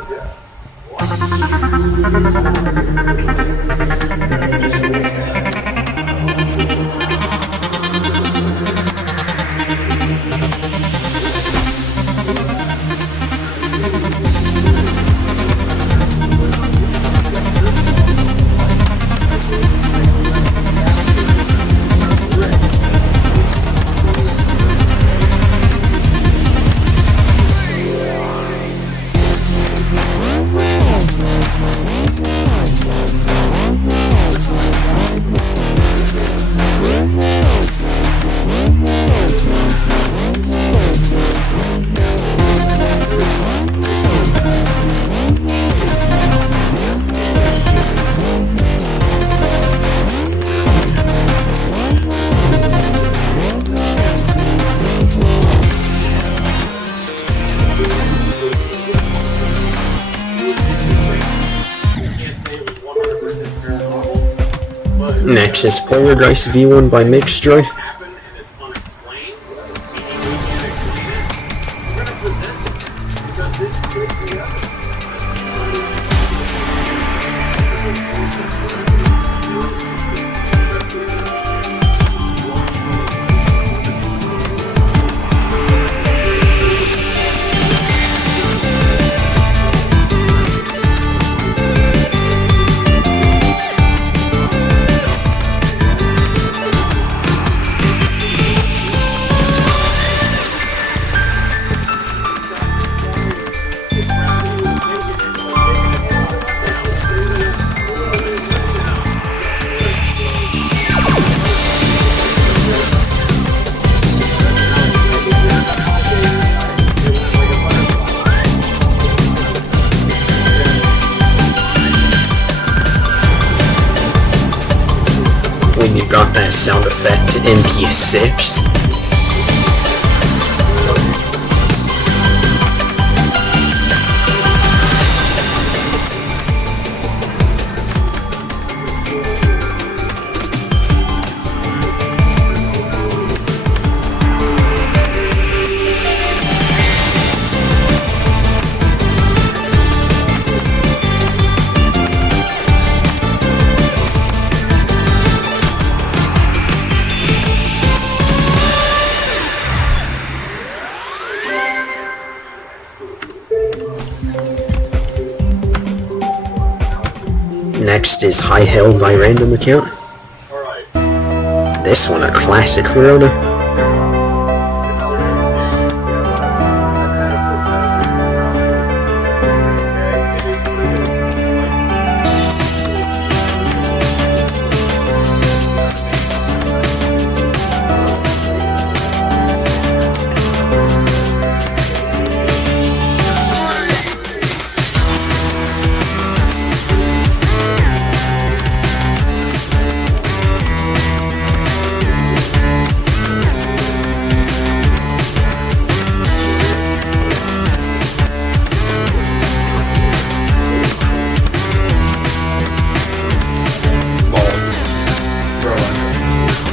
Next is Polarized V1 by Mixdroid. When you got that sound effect in PS6. Next is High Held by Random Account. This one a classic Verona.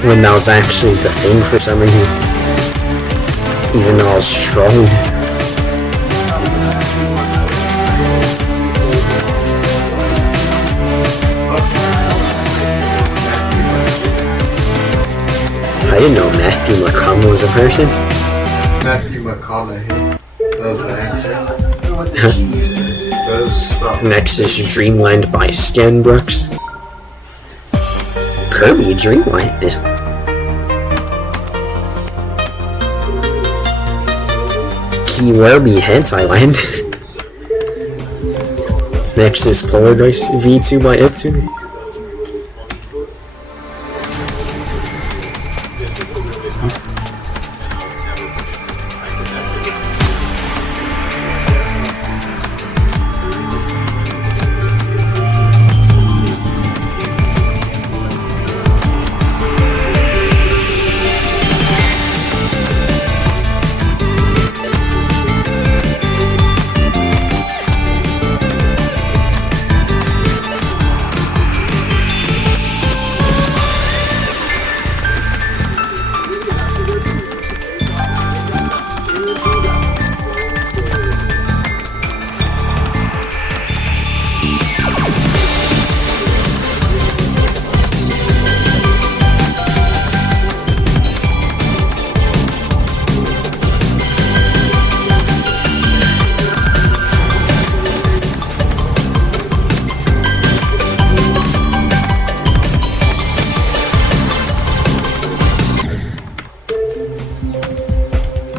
When that was actually the thing for some reason. Even though I was trolling. I didn't know Matthew McConnell was a person. Matthew McConaughey. That was the answer. What the G you said? That was Next is Dreamland by Stan Brooks. Kirby Dreamland is... Kiwerby Hentai Land. Next is Polarized V2 by Iptune.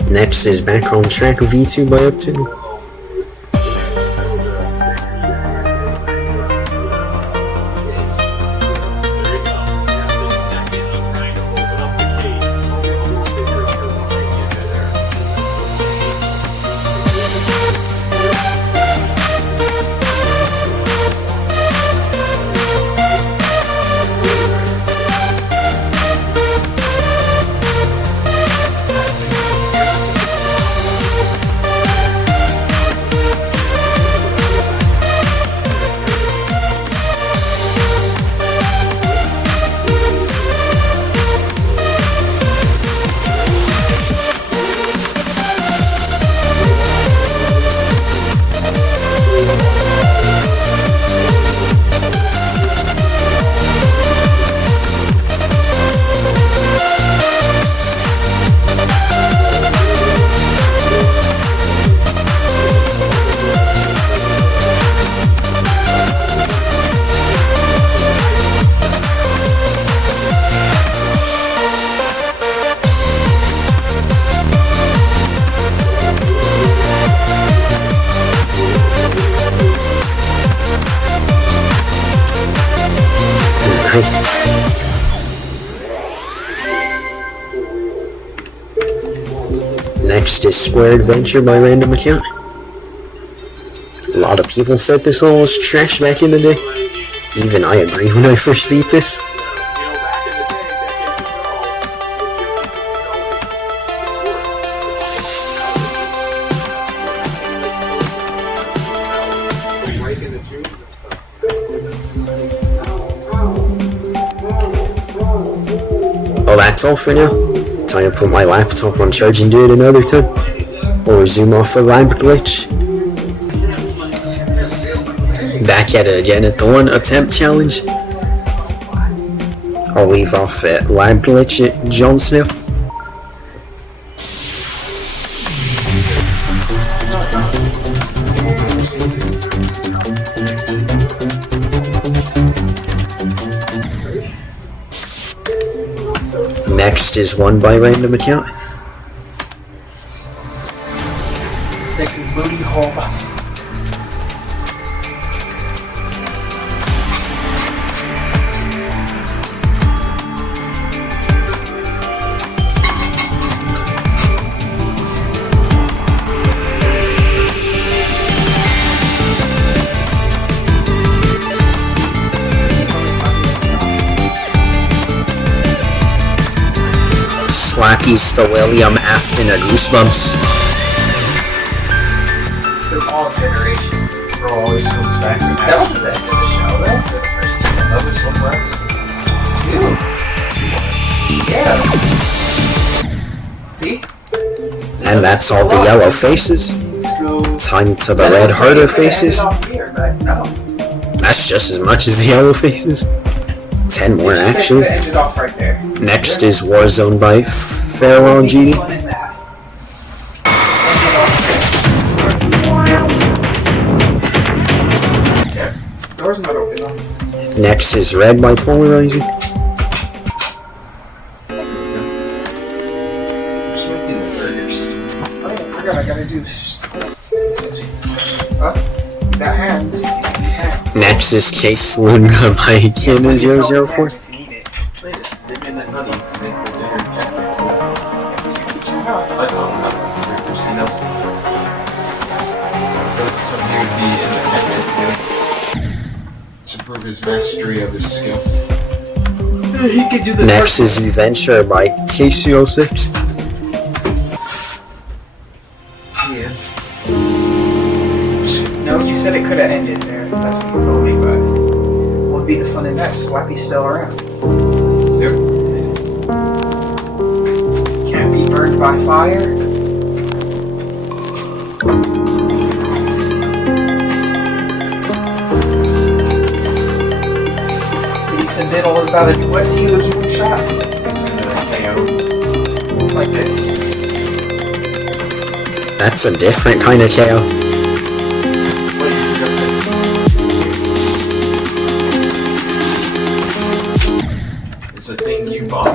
Next is Back on Track V2 by Iptune. is Square Adventure by random account. A lot of people said this level was trash back in the day. Even I agree when I first beat this. Well, that's all for now. Time to put my laptop on charge and do it another time. Or resume off a lab glitch. Back at it again at the 1 attempt challenge. I'll leave off at lab glitch at Jon Snow. Next is one by random account. Next is Booty Hole. Slappy's the William Afton of Goosebumps. Through all generations. Bro always comes back to that. That wasn't the end of the show, though. For the first time. That was one more episode. Dude. Yeah. See? And that's all the yellow faces. Let's go. Time to the red harder faces. Here, but no. That's just as much as the yellow faces. 10 more actually. Ended off right there. Next is Warzone by Farewell and GD. Door's not open though. Next is Red by Polarizing. Oh, I forgot I gotta do got hands. Next is Case Luna by Kina004. To prove his mastery of his skills. He could do the Next is Adventure by KC06. Yeah. No, you said it could have ended there. That's what you told me, but what would be the fun in that? Slappy's still around. Yep. Can't be burned by fire. Diddle was about to do what? He was one shot. Like this. That's a different kind of KO. It's a thing you bought.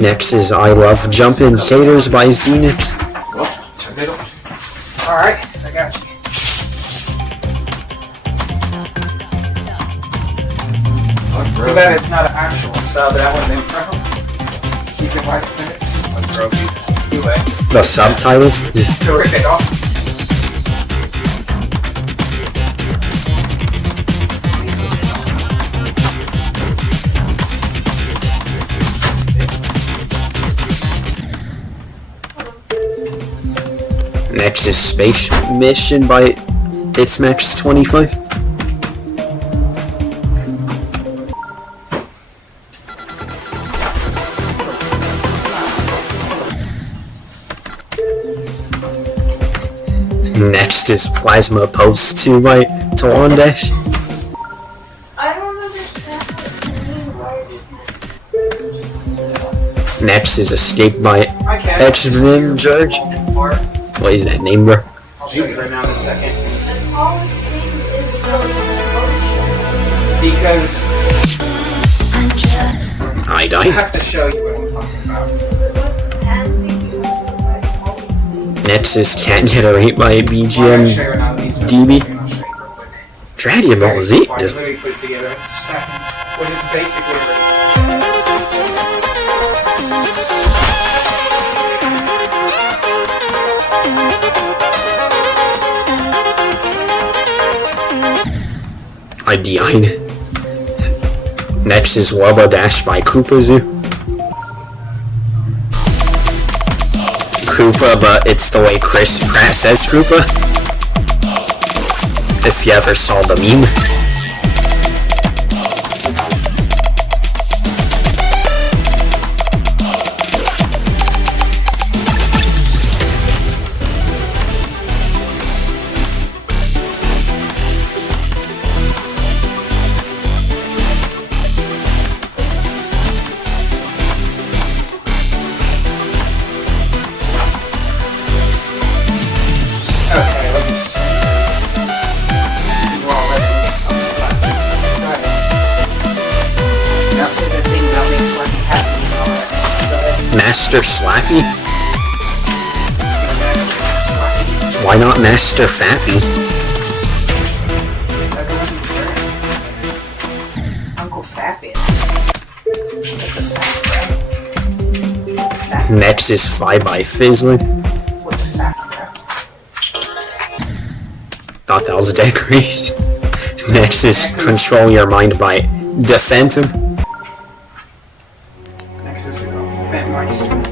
Next is I Love Jumpin' Caters by Zenix. Well, turn it on. Alright, I got you. Too bad it's not an actual sub, that would have been problem. He's in white minute. What's broken? Anyway. The subtitles just To rip it off. Next is Space Mission by It's Max 25. Next is Plasma Pose 2 by Tawan Dash. I don't understand what Next is Escape by I can't. X-Vim George. What is that name, bro? I'll show you right now in a second. the tallest thing is the ocean. Because I I died. have to show you what I'm talking about. Is it what and thing you have to like tallest thing? Next is Can't Get a Rate by Well, I'll BGM show you right now, these ones. DB. I'll show you real quick. Dragon Ball Z. Well, Just literally put together in seconds. Which is basically already. I died. Next is Wubba Dash by Koopa Zoo. Koopa, but it's the way Chris Pratt says Koopa. If you ever saw the meme. Okay, let me see. We're all ready. I'm slapping. Alright. Now say the thing that makes Slappy happy. Alright. Go ahead. Master Slappy? Slappy. Why not Master Fappy? Everyone's there. Uncle Fappy. Next is Fi by Fizzlin. What the fat crap? Thought that was a decoration. Next is Control Your Mind by Defentum. Next is Fat Meister.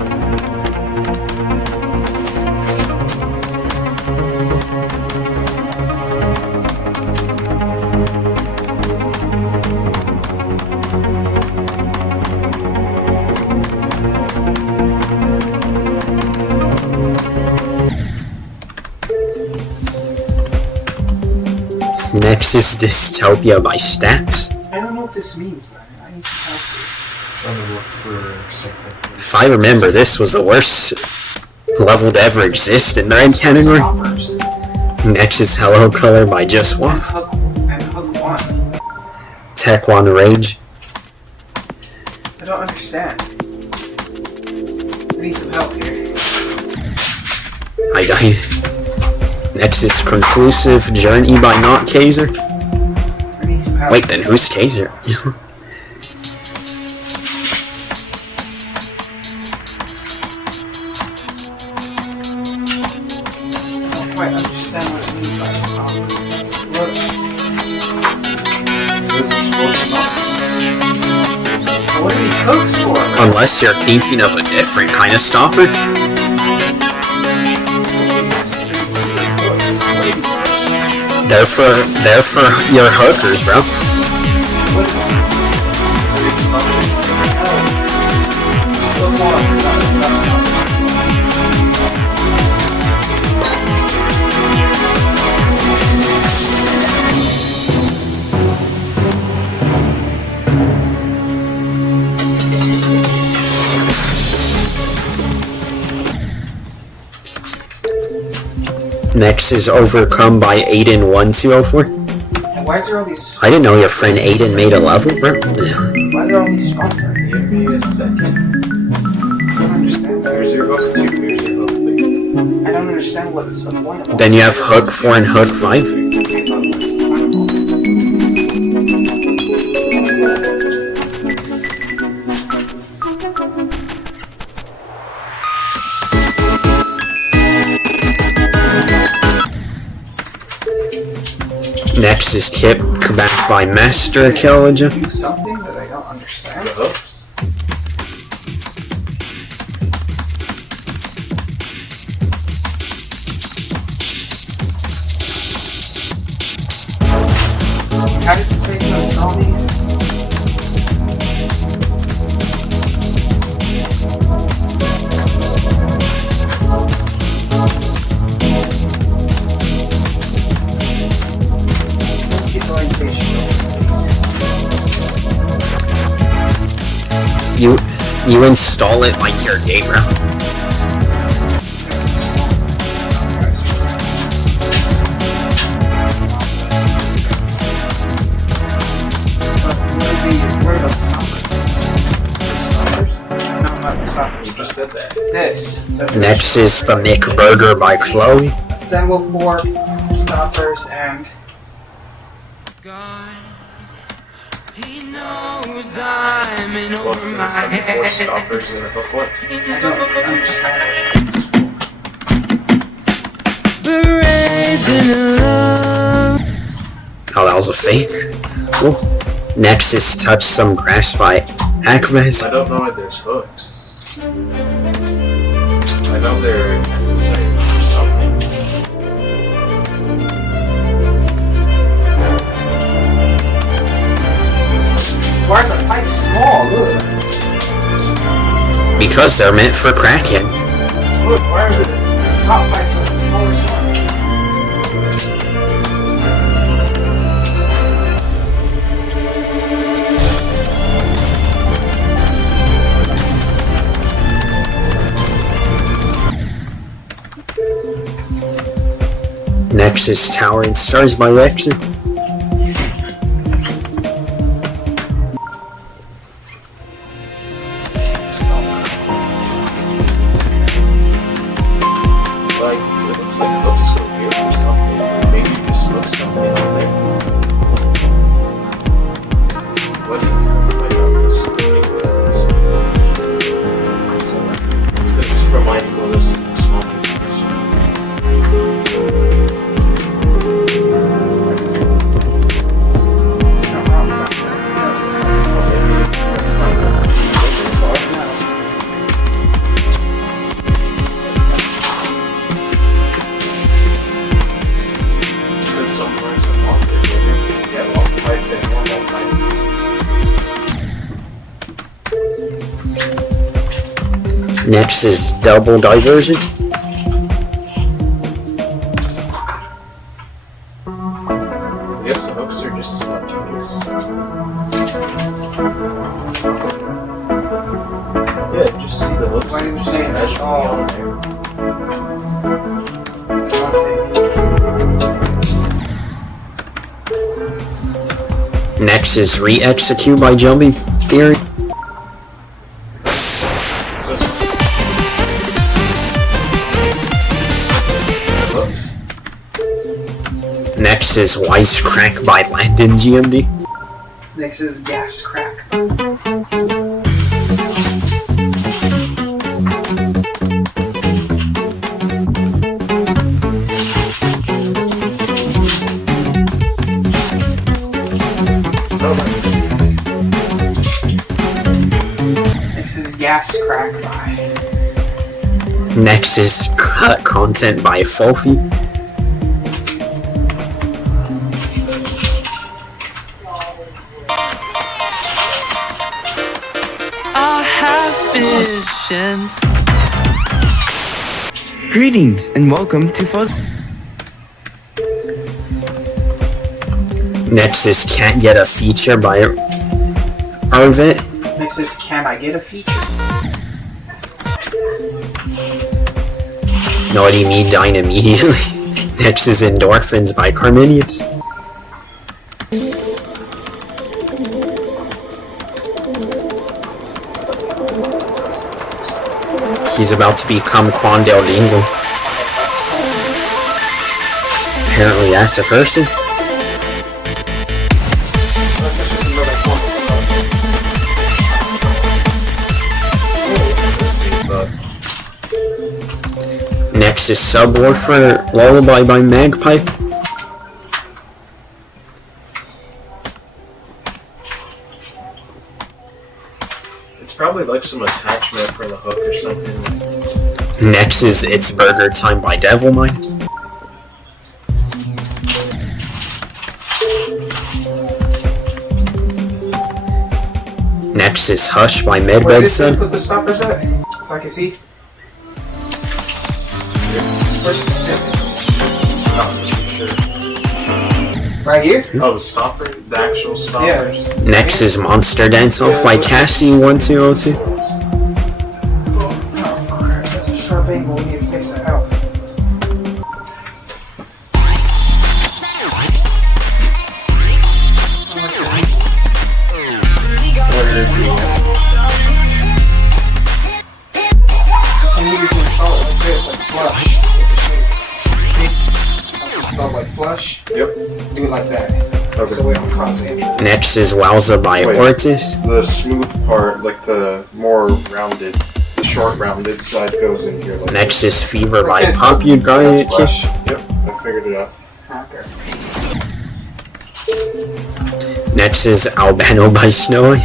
Next is Dystopia by Staps. I don't know what this means, man. I need some help here. Trying to look for something. If I remember, this was the worst level to ever exist in the red category. Stoppers. Next is Hello Color by Just And Waff. Hook 1. Tech One Rage. I don't understand. I need some help here. I died. Next is Conclusive Journey by Not Kaiser. I need some help. Wait, then who's Kaiser? I don't quite understand what it means by stoppers. Look. Those are stoppers. What are these hooks for? Unless you're thinking of a different kind of stopper. They're for your hookers, bro. Next is Overcome by Aiden1204. And why is there all these? I didn't know your friend Aiden made a level, bro. Why is there all these spots there? Give me a second. I don't understand. Here's your hook 2, here's your hook 3. I don't understand what it's the point of. Then you have Hook 4 and Hook 5. Next is Kip back by Master Archaeology. Do something that I don't understand. The hooks. How does it say to install these? Let's see the orientation of these. You install it like your game, bro. Where are those stoppers? No, not the stoppers. You just said that. This. Next is the McBurger by Chloe. Assemble 4 stoppers and He knows I'm in Well, over so my there's 74 head. stoppers in a hooklet. I don't understand. Berets in love. Oh, that Wowza fake. Cool. Next is Touch Some Grass by Akvez. I don't know if there's hooks. I know they're necessary for something. Why is the pipe small? Look. Because they're meant for crackheads. Look, why are the top pipes the smallest one? Next is Towering Stars by Rexon. Like, it looks like hooks go here for something. Maybe just hook something on there. What do you find out this? It's from my angle, this is small. Next is Double Diversion. I guess the hooks are just smudges. Yeah, just see the hooks. Why does it say That's install? on there. Next is Re-Execute by Jumping Theory. Hooks. Next is Wisecrack by Landon GMD. Next is gas crack. Next is gas crack by. Next is Cut Content by Fofi. I have visions. Greetings and welcome to Fuzz. Next is Can't Get a Feature by Arvit. Next is can I get a feature? Naughty Me Dine Immediately. Next is Endorphins by Carminius. He's about to become Quandale Dingle. Apparently that's a person. That's just another one. Next is Subwoofer Lullaby by Magpie. It's probably like some attachment for the hook or something. Next is It's Burger Time by Devilmind. Next is Hush by Where did they Medbedson. put the stoppers at? So I can see. Where's the specific? Not too sure. Right here? Oh, the stopper? The actual stoppers? Yeah. Next is Monster Dance Off by Cassie1202. Oh crap, that's a sharp angle. We need to fix that out. And you can install it like this, like flush. Once it's installed like flush, Yep. do it like that. Okay. So we don't cause injury. Next is Wowza by Wait. Ortiz. The smooth part, like the more rounded, the short rounded side goes in here. Like Next is Fever Like by this. Pop You That's Garnet. flush. Yep, I figured it out. Okay. Next is Albano by Snowy.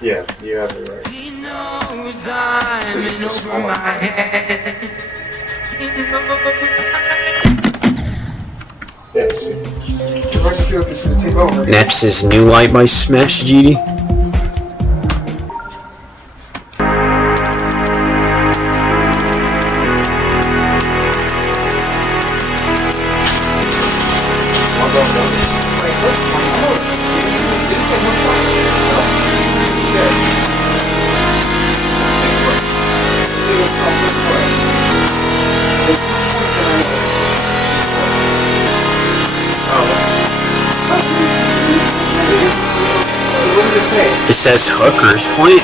Yeah, you have it right. He knows I'm in over my head. He knows Yeah, see. Why do you feel like it's gonna take over? Next is New Light by Smash GD. It says Hooker's Point.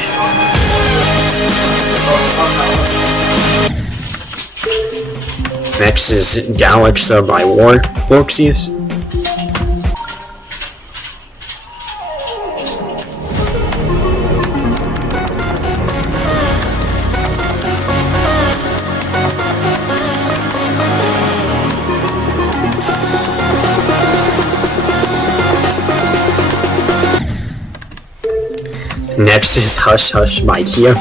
Next is Galaxa by Warxius. Next is Hush Hush by Kia.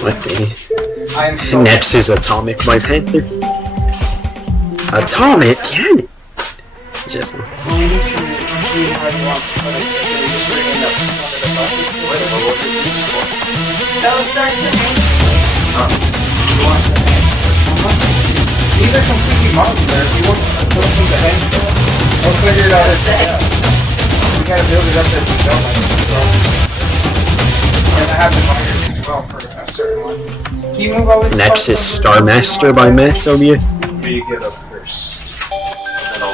What the? Next is Atomic by Panther. Atomic Cannon? Just We need to see how you want to put it, so we just bring it up under the bucket. Those start to hang. You want to hang? These are completely modular. If you want those things to hang still, we'll figure it out as we go. We gotta build it up as we go. And I have the miners as well for a certain one. Can you move all this? Next is Star Master by Matobia. Me get up first. And then I'll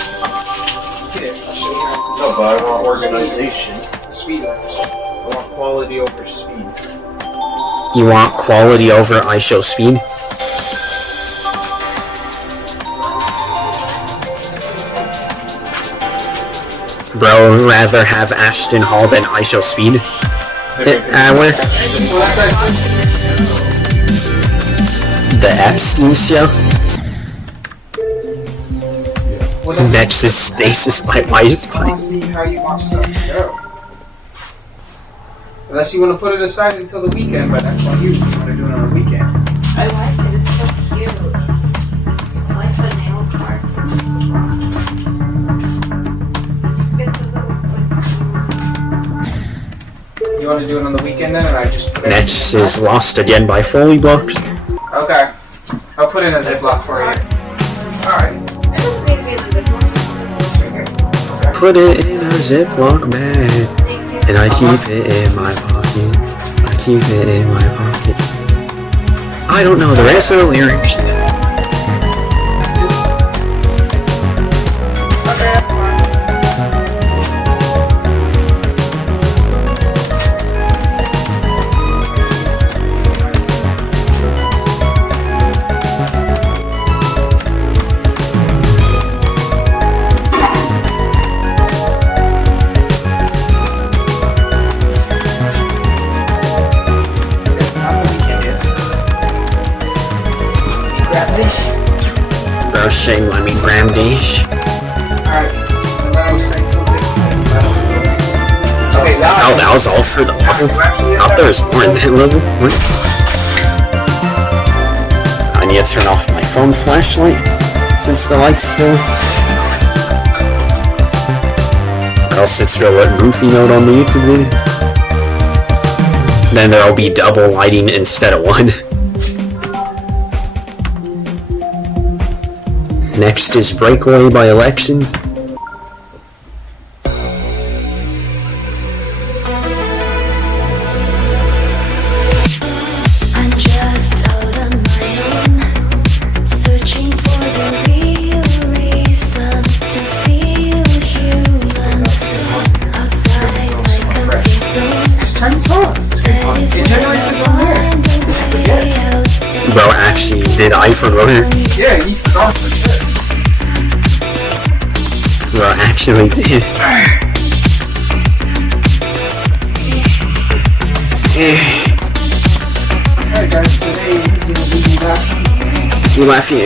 Yeah, I'll show you. no, but I want organization. Speed runners. I want quality over speed. You want quality over ISO speed? Bro, rather have Ashton Hall than ISO speed. Where? The Epstein Show. Next is Stasis by Ice I want to see how you want stuff to go. Unless you want to put it aside until the weekend, but that's on you if you want to do it on a weekend. I like it. It's so cute. It's like the nail cards. Just get the little clips. You want to do it on the weekend then, and I just put it Next is Lost Again by Foley Blocks. Okay. I'll put it in a Ziploc for you. Alright. It doesn't need to be in the ziploc. Put it in a Ziploc bag, and I keep it in my pocket. I keep it in my pocket. I don't know the rest of the lyrics. Bro, saying let me grab these. Alright. And then I was saying something. Okay, now. Oh, that was all for the level. I thought there was more in that level. What? I need to turn off my phone flashlight since the light's still. Or else it's gonna look goofy note on the YouTube video. Then there'll be double lighting instead of one. Next is Breakaway by Elections. I'm just out on my own, searching for the real reason to feel human. Outside my comfort zone, Just turn this on. that is It where generates I its own hair. find a way out. Bro, actually did iPhone rotor. Yeah, you forgot for sure. Bro, actually did. Alright guys, today he's gonna be back. You laughing?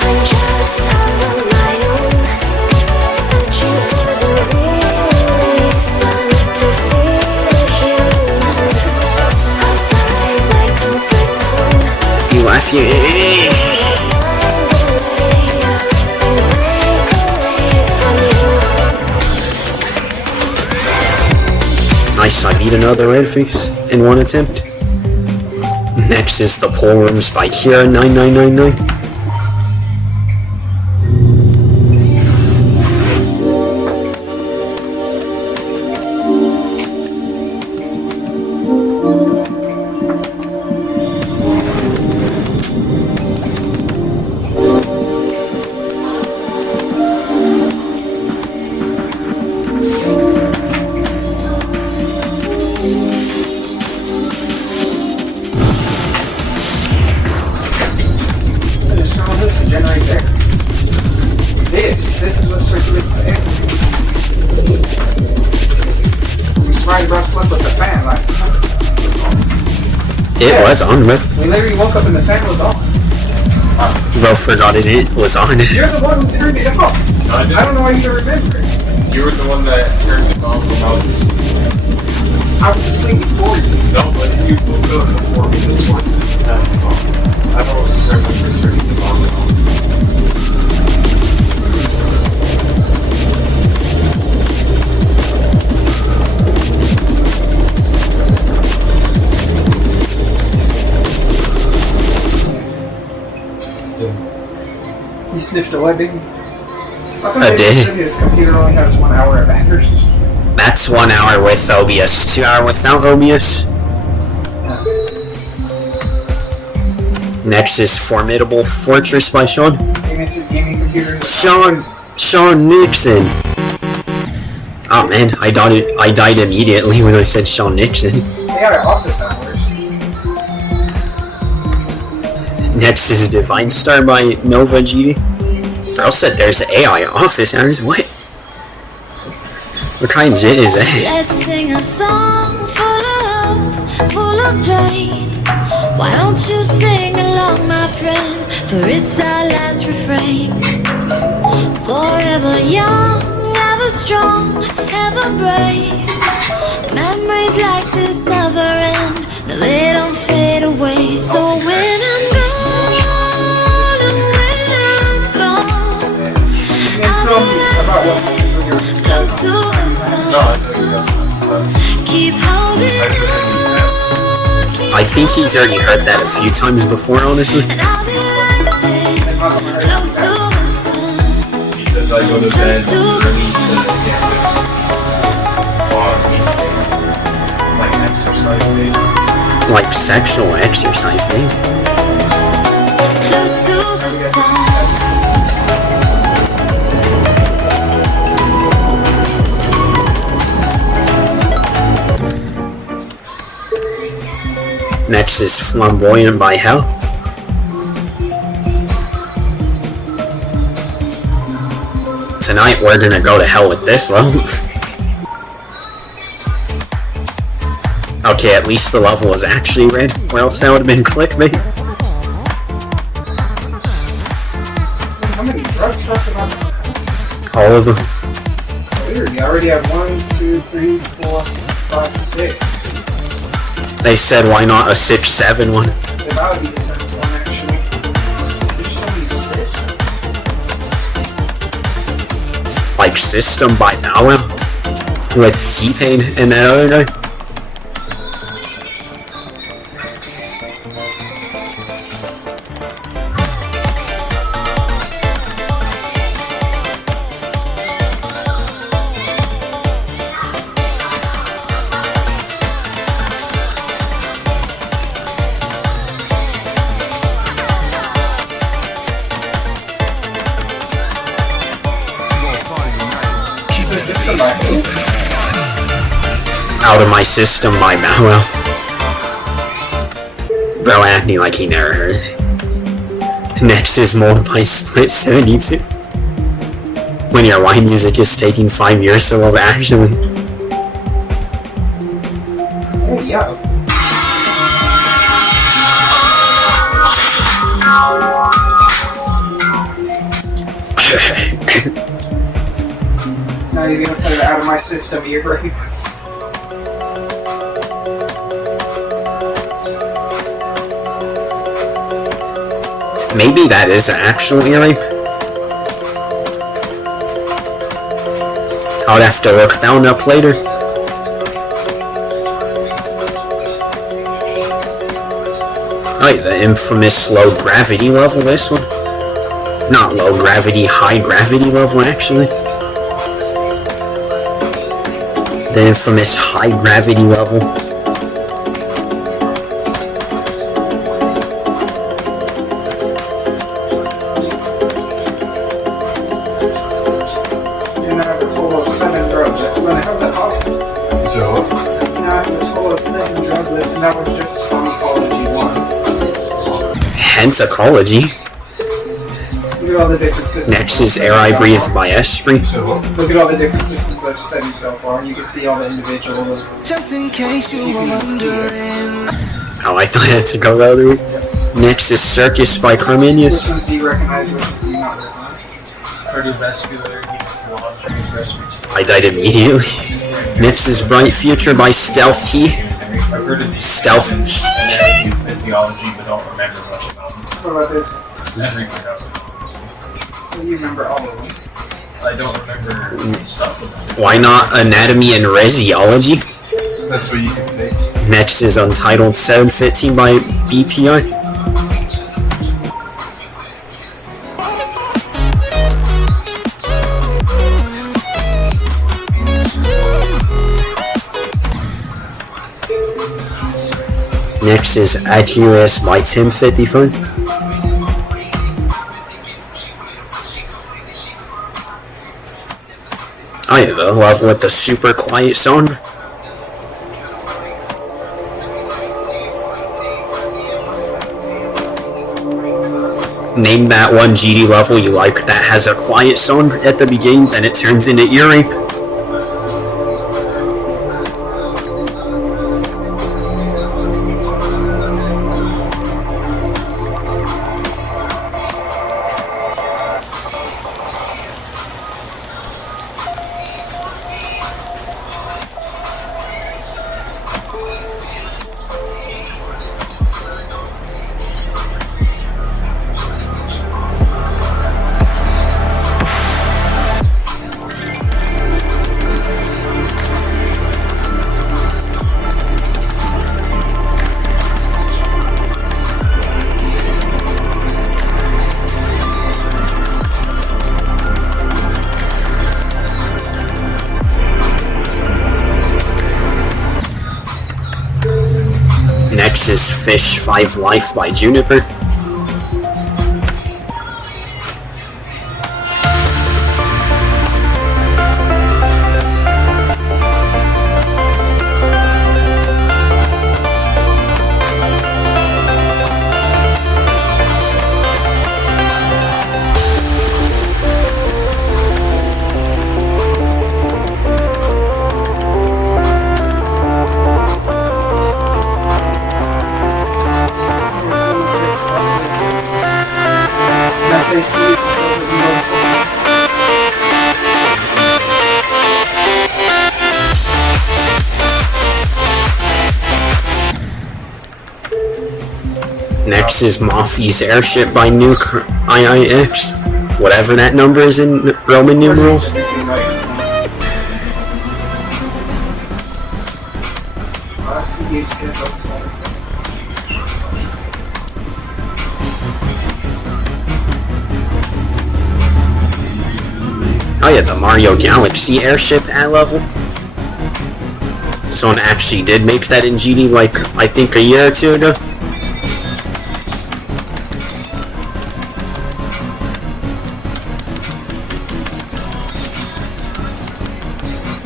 I'm just out on my own, searching for the reason to feel human. Outside my comfort zone, You laughing? find a way and break away from you. Nice, I beat another red face in one attempt. Next is the Pool Rooms by Kira9999. Just turn on this and generate air. This is what circulates the air. I'm surprised bro slept with the fan last night. It was on, but We literally woke up and the fan was on. Bro forgot it was on. You're the one who turned it off. No, I I don't know why you don't remember. You were the one that turned it on when I was asleep. I was asleep before you. No, but you woke up before me this morning. That's all. I don't remember turning it on at all. He sniffed a what, didn't he? How come I they did. said his computer only has 1 hour of battery? That's 1 hour with OBS, 2 hour without OBS. Next is Formidable Fortress by Sean. Gaming computers. Sean Nixon. Oh man, I died immediately when I said Sean Nixon. They have office hours. Next is Divine Star by Nova GD. Bro said there's AI office hours. What? What kind of shit is that? Let's sing a song full of hope, full of pain. Why don't you sing along, my friend? For it's our last refrain. Forever young, ever strong, ever brave. Memories like this never end. No, they don't fade away. So when I'm gone, and when I'm gone, Tell me about what happens when you're close to the sun. No, I know you got that. Keep holding on. I think he's already heard that a few times before, honestly. And I'll be right there, close to the sun. As I go to bed, I need to canvas on weekdays. Like exercise days. Like sexual exercise days. Close to the sun. Next is Flamboyant by Hell. Tonight we're gonna go to hell with this level. Okay, at least the level was actually red, or else that would have been clickbait. How many drug trucks about? All of them. Weird. You already have 1, 2, 3, 4, 5, 6. They said why not a 6-7 one? It's about to be the 7th one actually. There's so many systems. Like System by Bow Wow with T-Pain and that other guy. It's a system by who? Out of My System by Bow Wow. Bro acting like he never heard it. Next is Mold by Split 72. When your wine music is taking 5 years to love actually. Hey, yo. Now he's gonna play the out of my system ear rape. Maybe that is an actual ear rape. I'll have to look that one up later. Alright, the infamous low gravity level, this one. Not low gravity, high gravity level, actually. The infamous high gravity level. And I have a total of 7 drug lists. Then how's that possible? So, Now I have a total of 7 drug lists, and that was just pharmacology 1. Hence ecology. Look at all the different systems. Next is Air I Breathe by Esprit. so Look at all the different systems I've studied so far. You can see all the individual. Just in case you were wondering. Oh, I thought I had to go the other way. Next is Circus by Which Carminius. ones do you recognize, which ones do you not recognize? Cardiovascular, hematology, respiratory. I died immediately. Next is Bright Future by Stealthy. I've heard of these Stealth. and I do physiology, but don't remember much about them. What about this? Everything else. So you remember all of them. I don't remember stuff about it. Why not Anatomy and Resiology? that's what you can say. Next is Untitled 715 by BPI. Next is Accurus by Tim55. I the level with the super quiet song. Name that one GD level you like that has a quiet song at the beginning, then it turns into ear rape. Next is Fish 5 Life by Juniper. Next is Mafi's Airship by Nuke IIX. Whatever that number is in Roman numerals. Oh yeah, the Mario Galaxy Airship at level. Someone actually did make that in GD like, I think a year or two ago.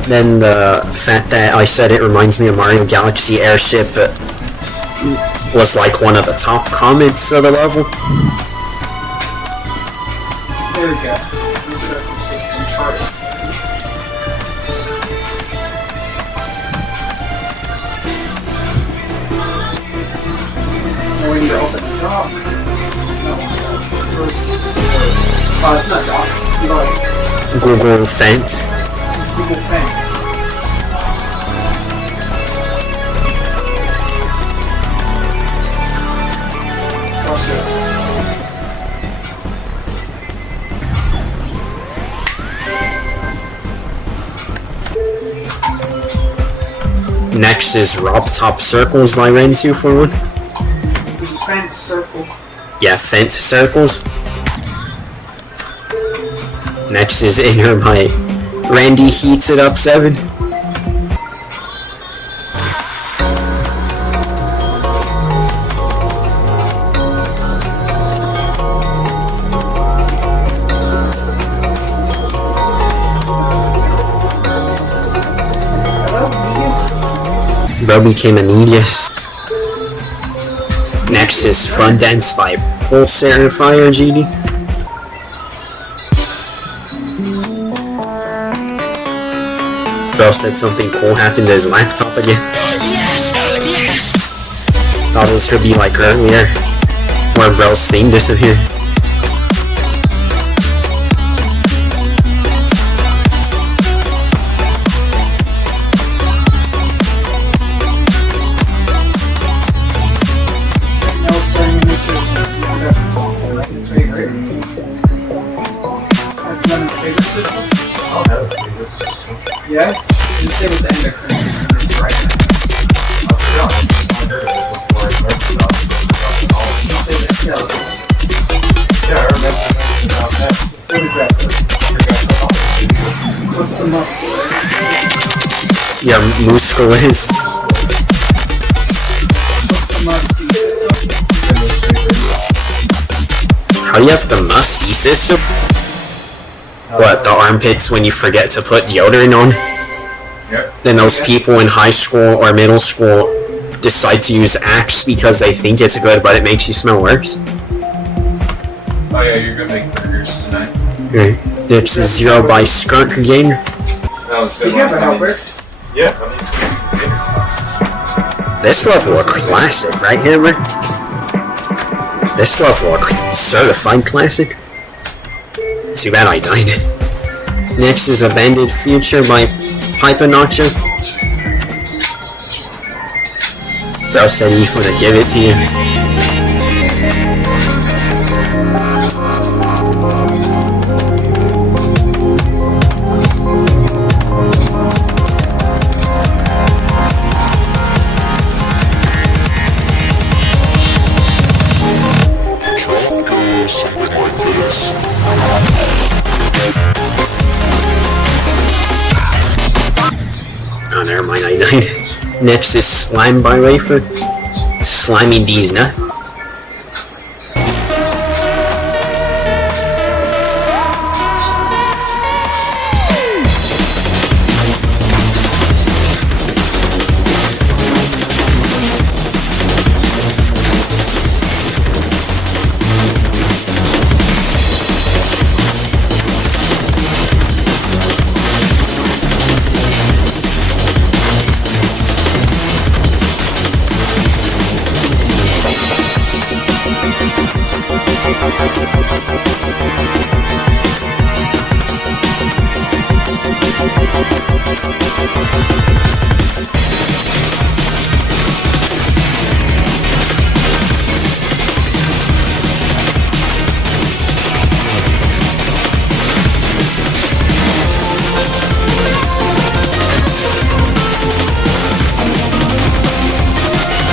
Then the fact that I said it reminds me of Mario Galaxy Airship was like one of the top comments of the level. There we go. Look at that system chart. Now we need to open the dock. No, it's not dock. Like, Google Fence. it's Google Fence. Watch it. Next is Rob Top Circles by Ren241. This is Fence Circle. Yeah, Fence Circles. Next is Inner by Randy Heats It Up 7. Hello, Negus? Bro became an Aeneas. Next is Fun Dance by Pulsar Fire GD. Bro said something cool happened to his laptop again. Thought it was gonna be like earlier, where bro's thing disappeared. Now it's starting a new system. System, right? It's favorite. That's not your favorite system? I'll have a favorite system. Yeah? You say what the endocrine system is right now. I forgot. I heard of it before I learned about it. You say the skeleton. Yeah, I remember about that. What is that? I forgot about it. What's the muscular system? Yeah, Muscle is. What's the musty system? How do you have the musty system? What, the armpits when you forget to put deodorant on? Yep. Then those people in high school or middle school decide to use Axe because they think it's good, but it makes you smell worse. Oh yeah, you're gonna make burgers tonight. Right. Next is Zero by Skunk Gang. That was Do good. you have an Albert? Yeah, I'm using potato sauce. This level a classic, right here, bro? This level a certified classic. Too bad I died. Next is Abandoned Future by Piper Nacho. Bro said he's gonna give it to you. Oh, never mind, I died. Next is Slime by Wafer. Slimy D's nut.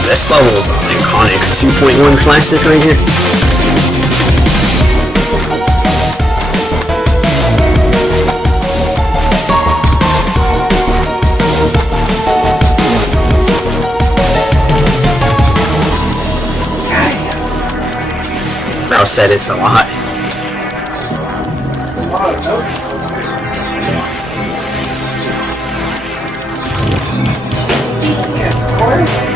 This level is an iconic 2.1 classic right here. Bro said it's a lot. There's a lot of notes. Yeah, recording.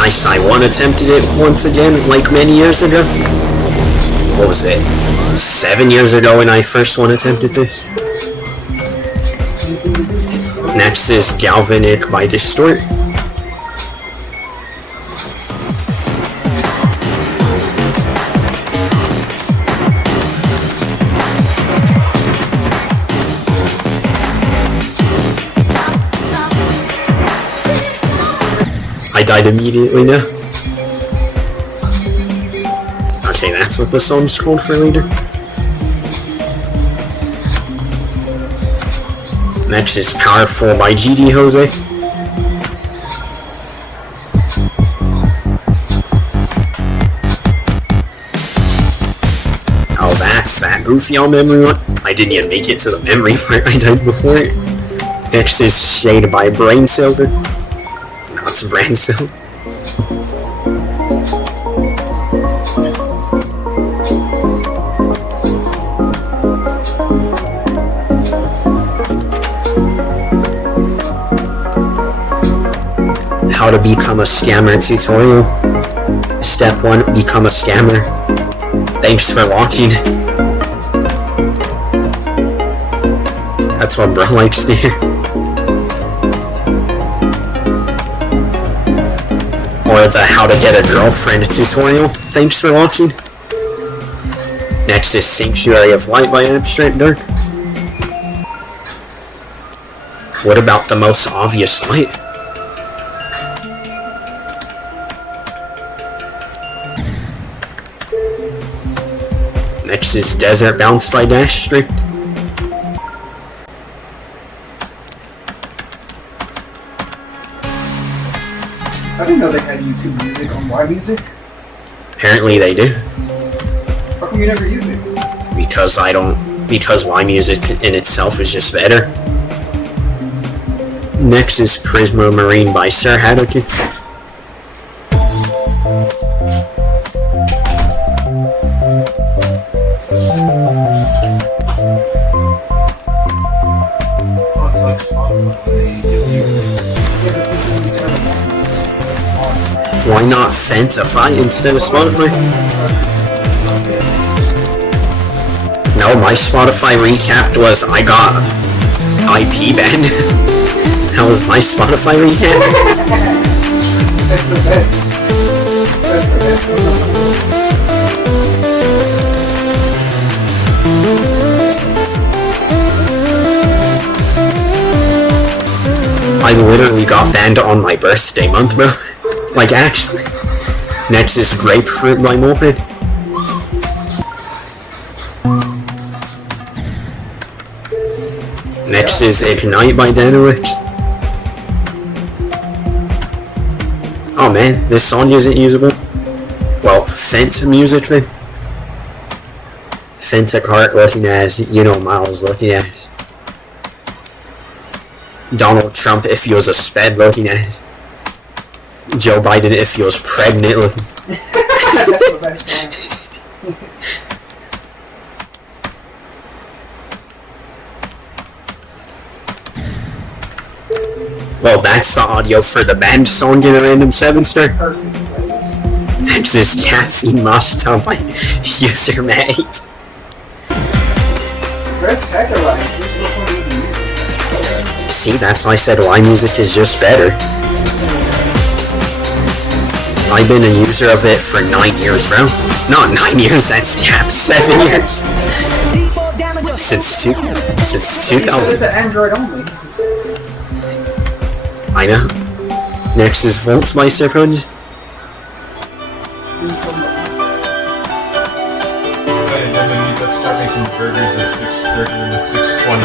Nice, I one attempted it once again, like many years ago. What was it? 7 years ago when I first one attempted this. Next is Galvanic by Distort. I died immediately now. Okay, that's what the song's called for later. Next is Powerful by GD Jose. Oh, that's that goofy on memory one. I didn't even make it to the memory part I died before it. Next is Shade by Brain Silver. No, it's Brain Silver. How to become a scammer tutorial. Step 1, become a scammer. Thanks for watching. That's what bro likes to hear. Or the how to get a girlfriend tutorial. Thanks for watching. Next is Sanctuary of Light by Abstract Dark. What about the most obvious light? Next is Desert Bounce by Dash Strict. I didn't know they had YouTube Music on Y Music. Apparently they do. How come you never use it? Because I don't. Because Y Music in itself is just better. Next is Prisma Marine by Sir Haddock. Why not Fantify instead of Spotify? No, my Spotify recap was I got IP banned. That was my Spotify recap. That's the best. That's the best. I literally got banned on my birthday month, bro. Like, actually. Next is Grapefruit by Moped. Next is Ignite by Danowix. Oh man, this song isn't usable. Well, Fent music then. Fentacart looking as, you know, Miles looking as. Donald Trump if he was a sped looking as. Joe Biden if he was pregnant looking. That's the best one. Well, that's the audio for the band song in a random 7-star. Perfect. Next is Caffeine Mostel by User Mate. Press heck alike. See, that's why I said Y Music is just better. I've been a user of it for 9 years, bro. Not 9 years, that's cap. 7 years. Since 2000. So it's an Android only. I know. Next is Volts by Sirpunge. And then we need to start making burgers at 6:30 and 6:20.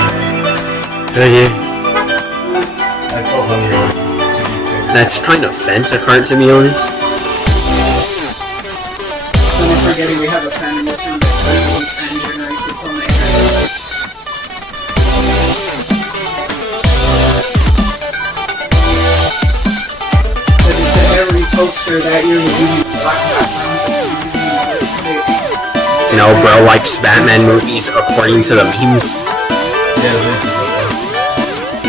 Oh yeah. That's all hungry to be too. That's kind of Fentacart to be honest. Only forgetting we have a fan in this room that once Android nights, it's on Android. Every poster that year was using black background. No, bro likes Batman movies according to the memes.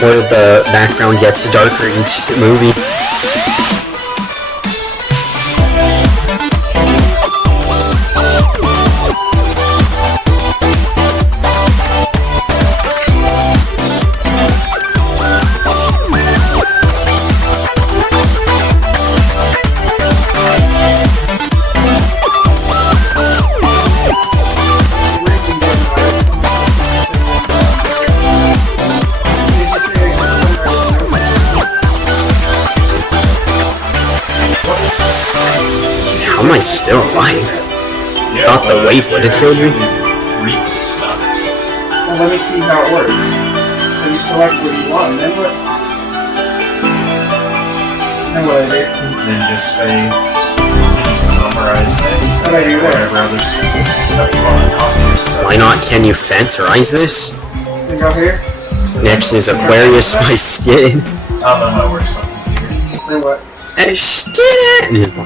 Or the background gets darker each movie. How am I still alive? Yeah, Thought the wave would have killed me. Read this stuff. Well, let me see how it works. So you select what you want, and then what? Then what I do? Then just say, can you summarize this? What do I do there? Whatever other specific stuff you want to copy your stuff. Why not? Can you fanterize this? Then go here. Next is Aquarius by Skin. I don't know how it works on computer. Then what? Skin!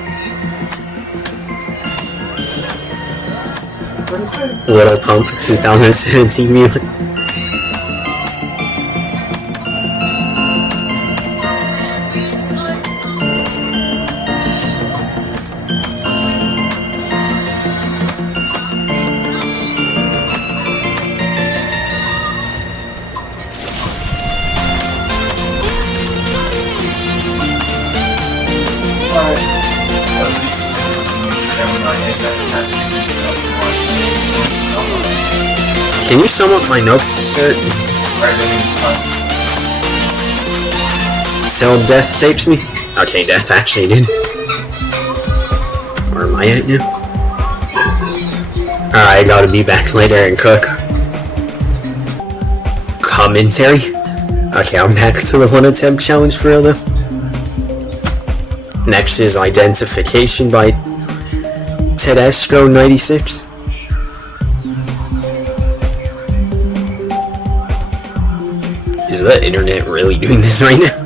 What is it? Little Pump 2017 music. Can you sum up my notes, sir? Till death takes me? Okay, death actually did. Where am I at now? I gotta be back later and cook. Commentary? Okay, I'm back to the 1 attempt challenge for real though. Next is Identification by Tedesco96. Is the internet really doing this right now?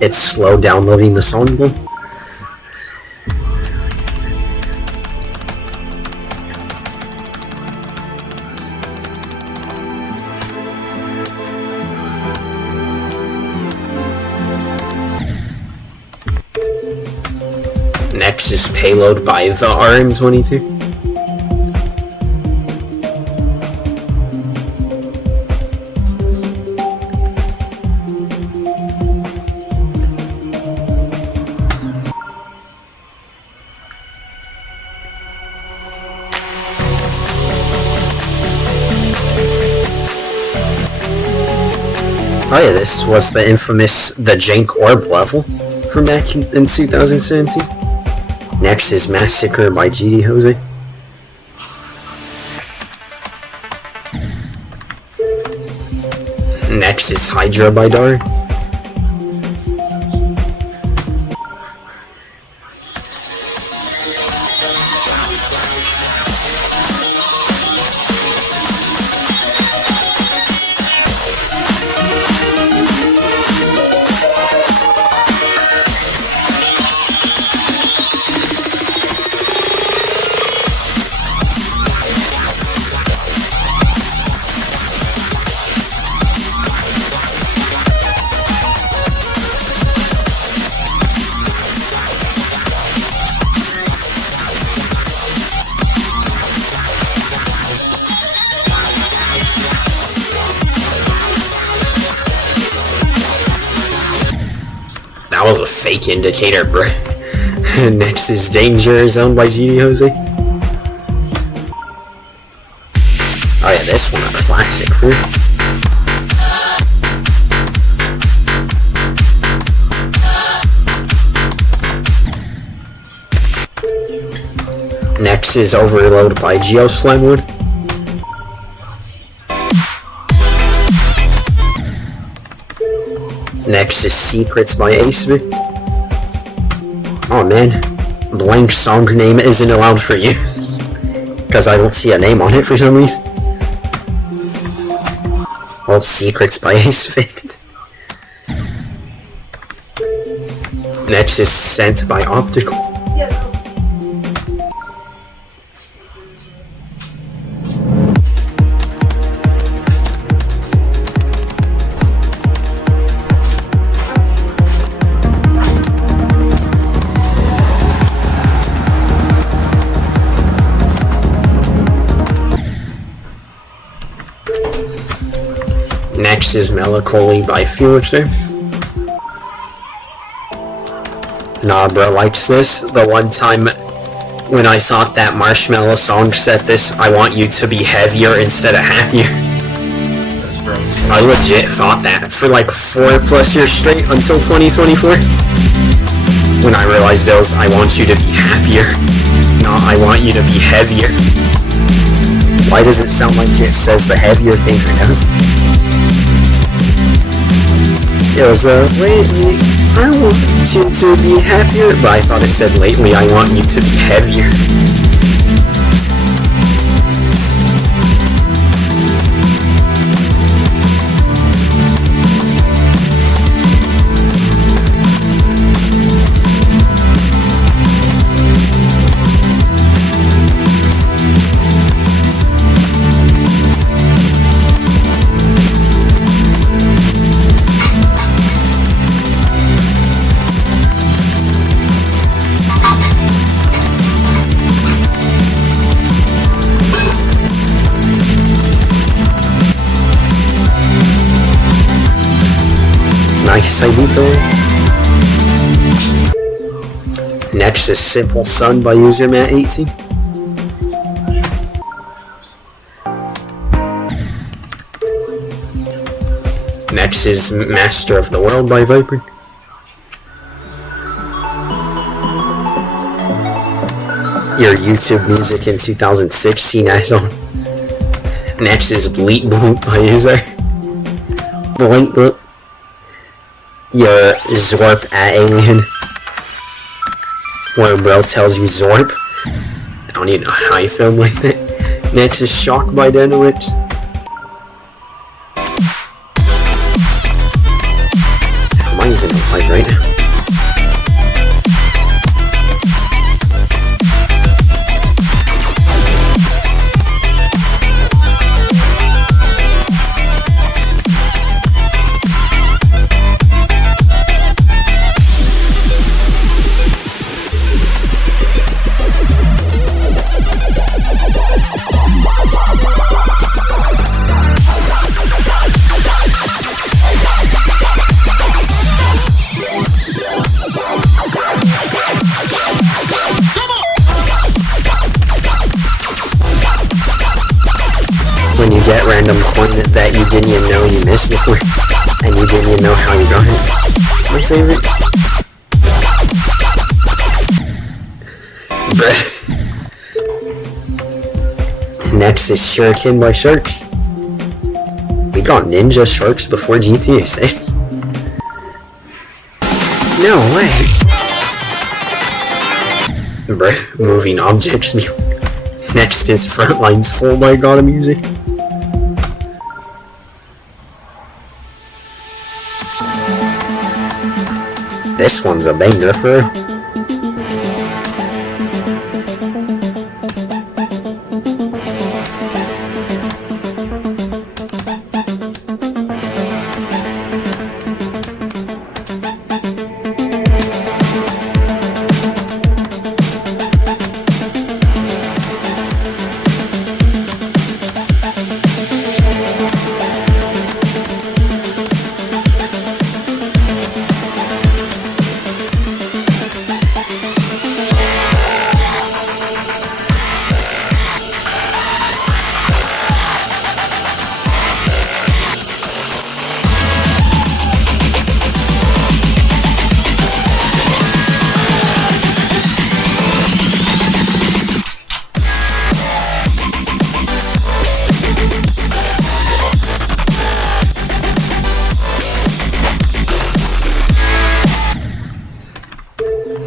It's slow downloading the songbook. Next is Payload by the RM22. Oh yeah, this was the infamous The Jank Orb level from back in 2017. Next is Massacre by GD Jose. Next is Hydra by Dar. That was a fake indicator, bruh. Next is Danger Zone by GD Jose. Oh yeah, this one a classic for. Next is Overload by Geoslamwood. Next is Secrets by Acevit. Oh man, blank song name isn't allowed for you. Because I don't see a name on it for some reason. Well, Secrets by Acevit. Next is Sent by Optical. Next is Melancholy by Felixer. Nah, bro likes this. The one time when I thought that Marshmallow song said this, I want you to be heavier instead of happier. That's I legit thought that for like 4+ years straight until 2024. When I realized it was, I want you to be happier, not I want you to be heavier. Why does it sound like it says the heavier thing it does? It was lately, I want you to be happier, but I thought it said lately, I want you to be heavier. Nice, I beat the Next is Simple Sun by user Matt18. Next is Master of the World by Viper. Your YouTube music in 2016 I saw. Next is Bleep Bloop by user Bleep Bloop. Your Zorp at Alien, where bro tells you Zorp. I don't even know how you feel like that. Next is Shock by Denowitz. Am I even alive right now? When you get random coin that you didn't even know you missed before, and you didn't even know how you got it. My favorite. Next is Shuriken by Sharks. We got Ninja Sharks before GTA 6. No way. Bruh, moving objects. Next is Frontlines Full by God of Music. This one's a banger for real.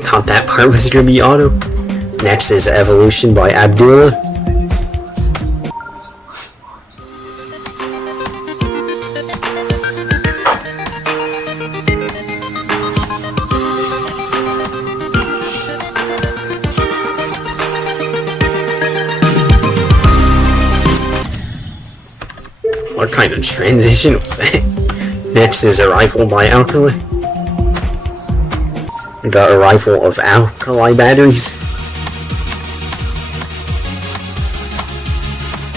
Thought that part was gonna be auto. Next is Evolution by Abdullah. What kind of transition was that? Next is Arrival by Alkali. The arrival of alkali batteries.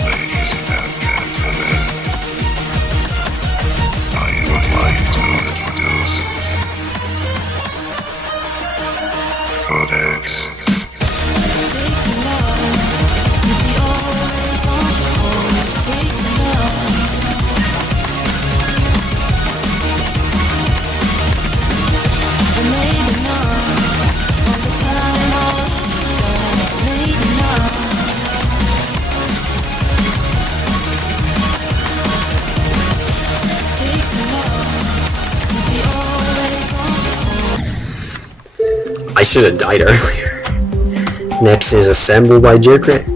Ladies and gentlemen, I would like to introduce Codex. I should have died earlier. Next is Assemble by Jerkrat.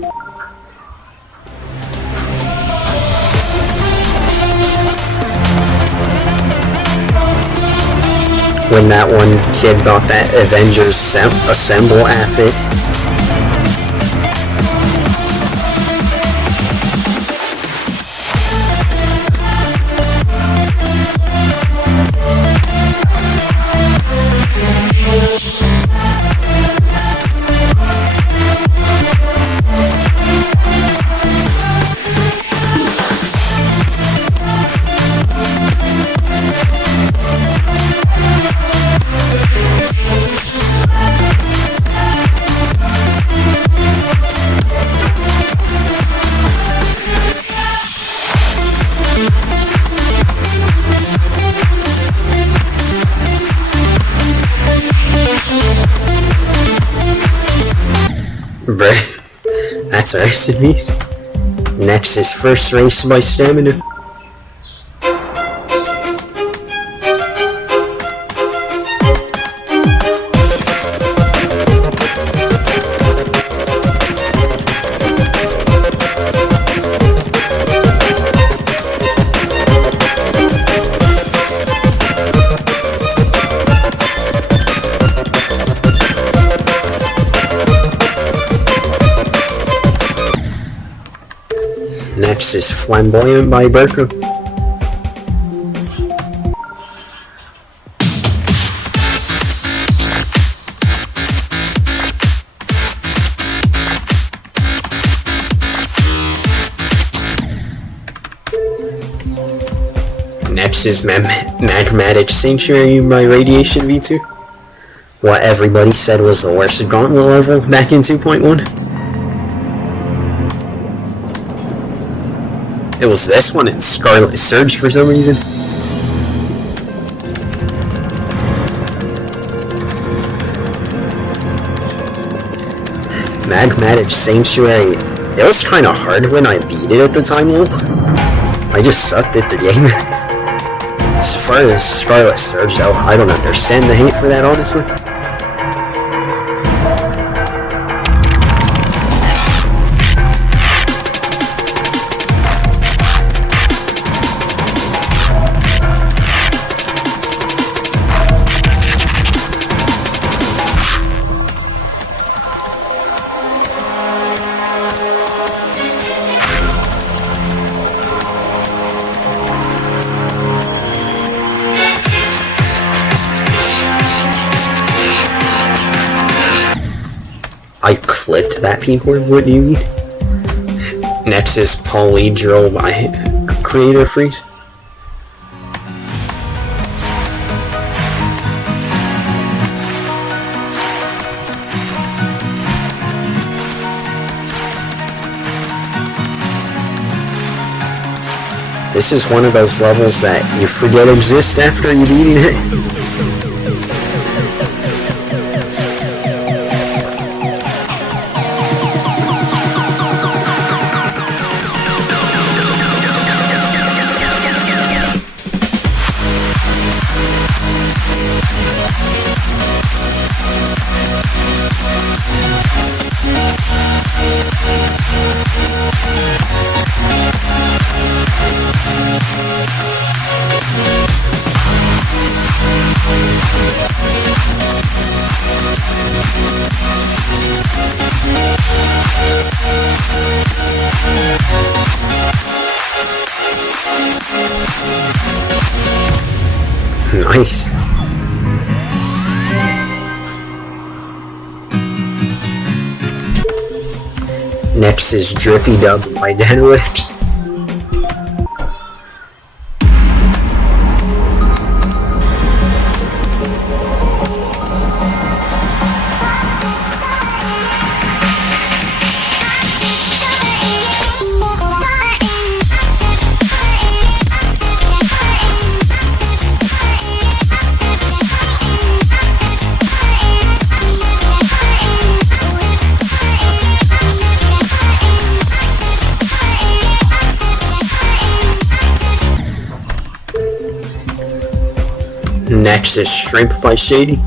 When that one kid got that Avengers Assemble outfit. Bruh, that's arrested me. Next is First Race by Stamina. Next is Flamboyant by Berko. Next is Magmatic Sanctuary by Radiation V2. What everybody said was the worst gauntlet level back in 2.1. It was this one in Scarlet Surge for some reason. Magmatic Sanctuary, it was kinda hard when I beat it at the time though. I just sucked at the game. As far as Scarlet Surge though, I don't understand the hate for that honestly. I clipped that pink orb, what do you mean? Next is Polydrill by Creator Freeze. This is one of those levels that you forget exist after you've eaten it. Nice. Next is Drippy Dub by Danowix. Next is Shrimp by Shady.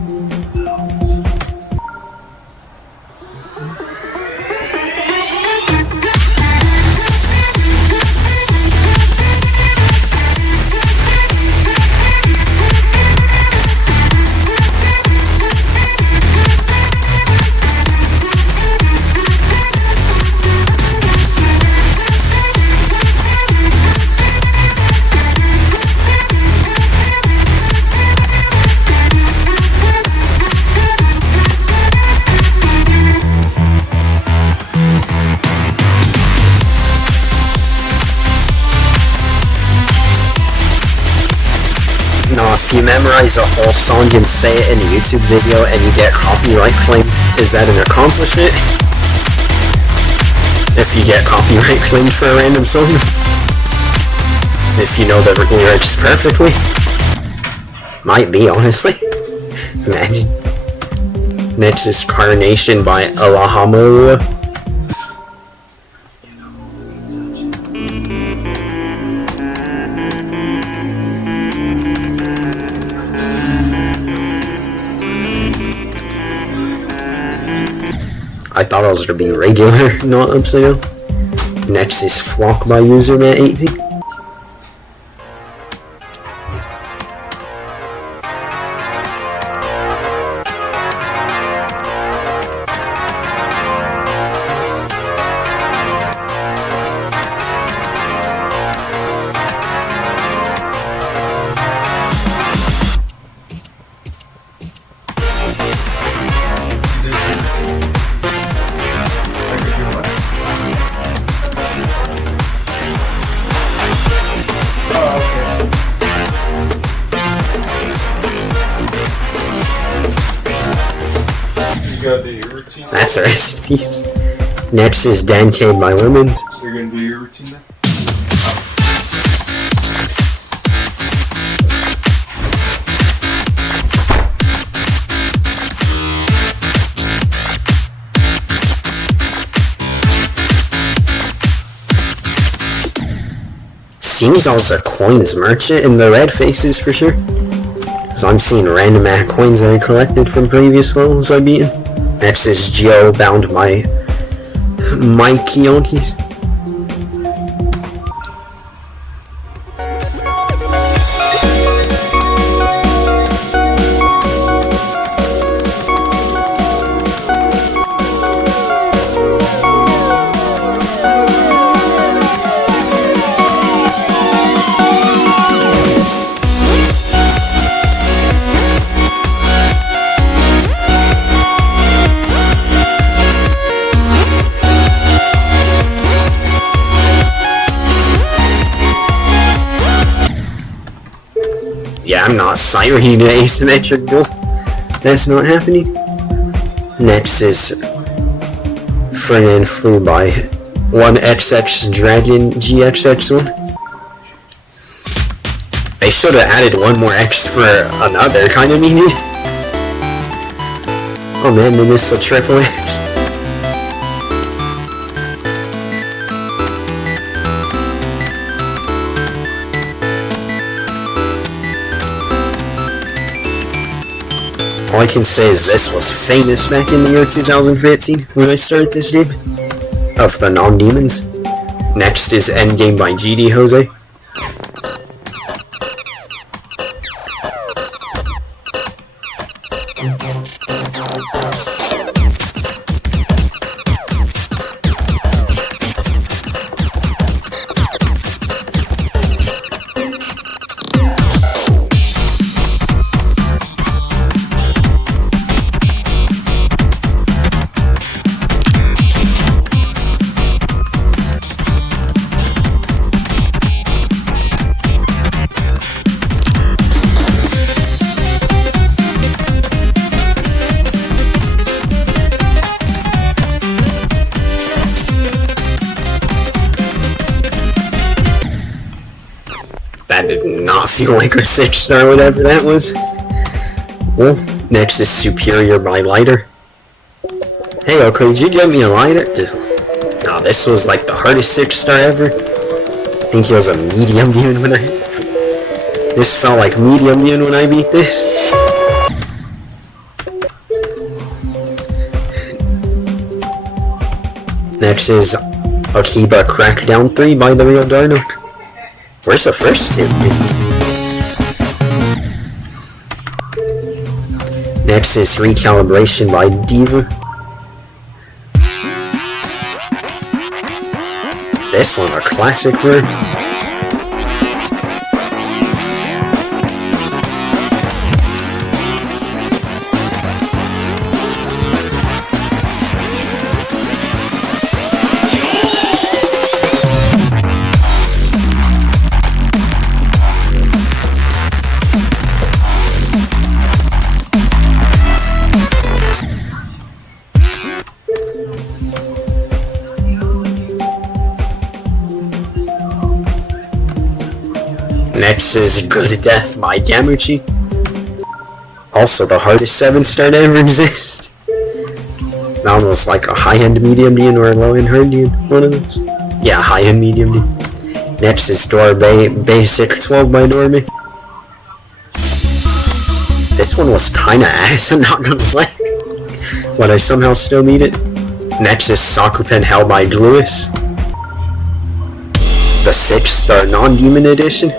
memorize a whole song and say it in a YouTube video and you get copyright claimed, is that an accomplishment? If you get copyright claimed for a random song? If you know the lyrics perfectly? Might be, honestly. Imagine. Next is Carnation by Alahamurua. I thought I was gonna be regular, not upside down. Next is Flock by UserMat18. That's a rest piece. Next is Dante by Lemons. So you're gonna do your routine then? Seems also coins merchant in the red faces for sure. Cause I'm seeing random ass coins that I collected from previous levels I've beaten. Next is Geo bound by Mikey Yonkies. Yeah, I'm not siring an asymmetric duel. That's not happening. Next is Fernan Flew by 1XX Dragon GXX1. They should have added one more X for another kind of meaning. Oh man, they missed the triple X. All I can say is this was famous back in the year 2015 when I started this game. Of the non-demons. Next is Endgame by GD Jose. That did not feel like a 6-star, whatever that was. Well, next is Superior by Lighter. Hey, okay, did you get me a lighter? Nah, this was like the hardest 6-star ever. I think it was a medium demon when this felt like medium demon when I beat this. Next is Akiba Crackdown 3 by the Real Darno. Where's the first two? Next is Recalibration by Diva. This one, a classic word. Next is Good Death by Gamuchi. Also the hardest 7-star to ever exist. Almost like a high-end medium D or a low-end hard D, one of those. Yeah, high-end medium D. Next is Basic 12 by Dorme. This one was kinda ass, I'm not gonna lie. But I somehow still need it. Next is Sakupen Hell by Lewis. The 6-star non-demon edition.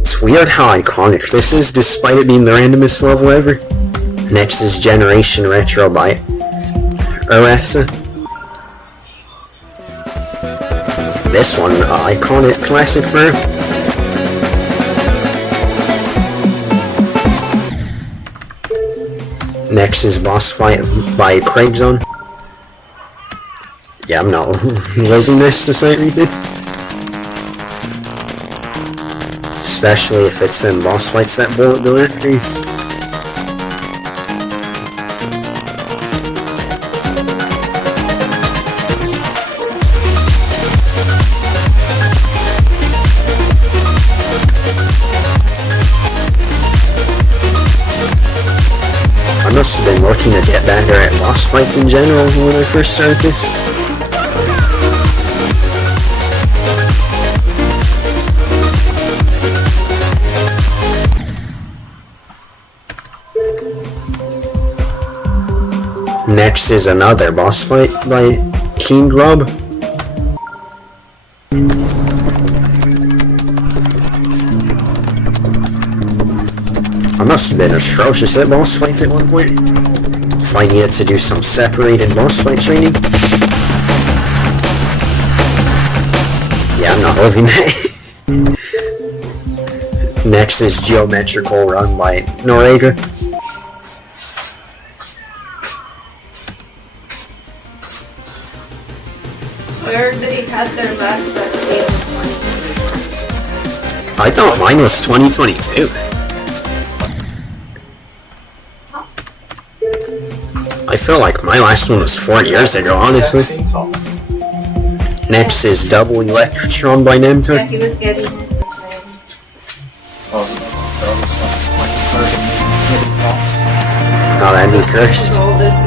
It's weird how iconic this is, despite it being the randomest level ever. Next is Generation Retro by Uretha. This one, iconic classic for her. Next is Boss Fight by Craigzone. Yeah, I'm not living this to say we did. Especially if it's in boss fights that bullet go after you. I must have been looking to get better at boss fights in general when I first started this. Next is another boss fight by King Rob. I must have been atrocious at boss fights at one point. If I needed to do some separated boss fight training. Yeah, I'm not living that. Next is Geometrical Run by Norega. Where they had their last vaccine was 2022. I thought mine was 2022. I feel like my last one was 4 years ago, honestly. Next is Double Electron by Nemtor. Yeah, he was getting the same. Oh, that'd be cursed. So this is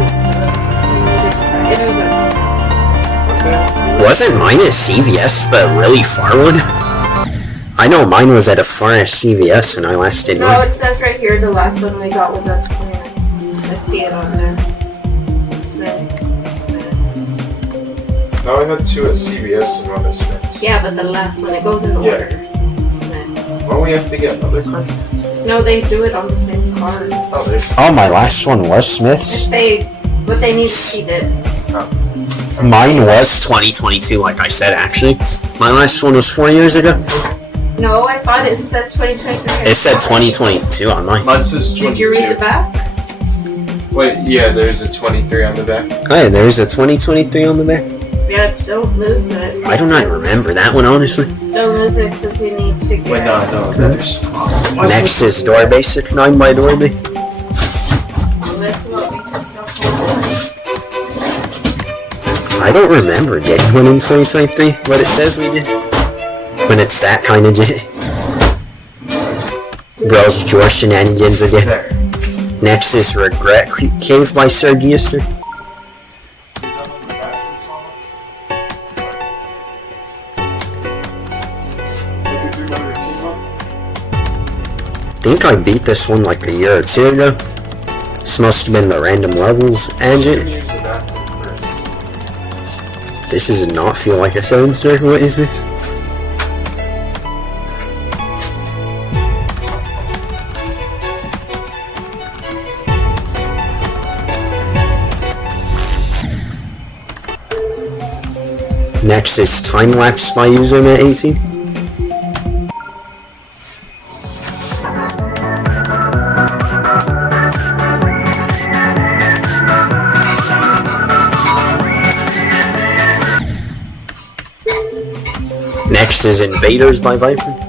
it was at Wasn't mine at CVS, the really far one? I know mine was at a far-ass CVS when I last did No, mine. it says right here the last one we got was at Smith's. I see it on there. Smith's. No, I had 2 at CVS and 1 at Smith's. Yeah, but the last one, it goes in order. Smith's. Well, we have to get another card. No, they do it on the same card. Oh, there's. Oh, my last one was Smith's? But they need to see this. Mine was 2022, like I said, actually. My last one was 4 years ago. No, I thought it says 2023. It said 2022 on mine. Mine says 22. Did you read the back? Wait, yeah, there's a 23 on the back. Oh, yeah, there's a 2023 on the back. Yeah, don't lose it. I do not remember that one, honestly. Don't lose it because we need to get. Wait, no, there's. Next is Door Basic 9 by Dorby. That's what we just don't have. I don't remember getting one in 2023, but it says we did. When it's that kind of j. Girls Jor shenanigans again. Next is Regret Cave by Sir Giester. I think I beat this one like a year or 2 ago. This must have been the random levels agent. This does not feel like a 7-star. What is this? Next is Time Lapse by Usernet18. Next is Invaders by Viper.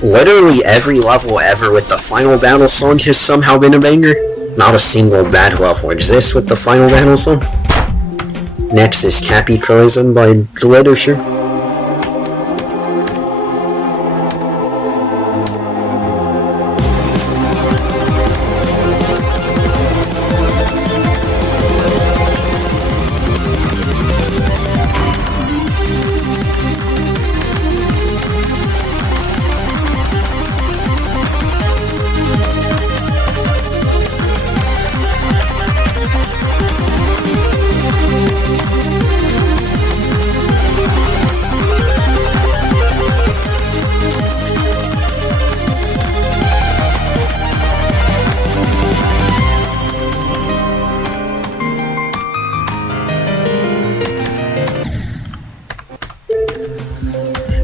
Literally every level ever with the final battle song has somehow been a banger. Not a single bad level exists with the final battle song. Next is Capitalism by Literature.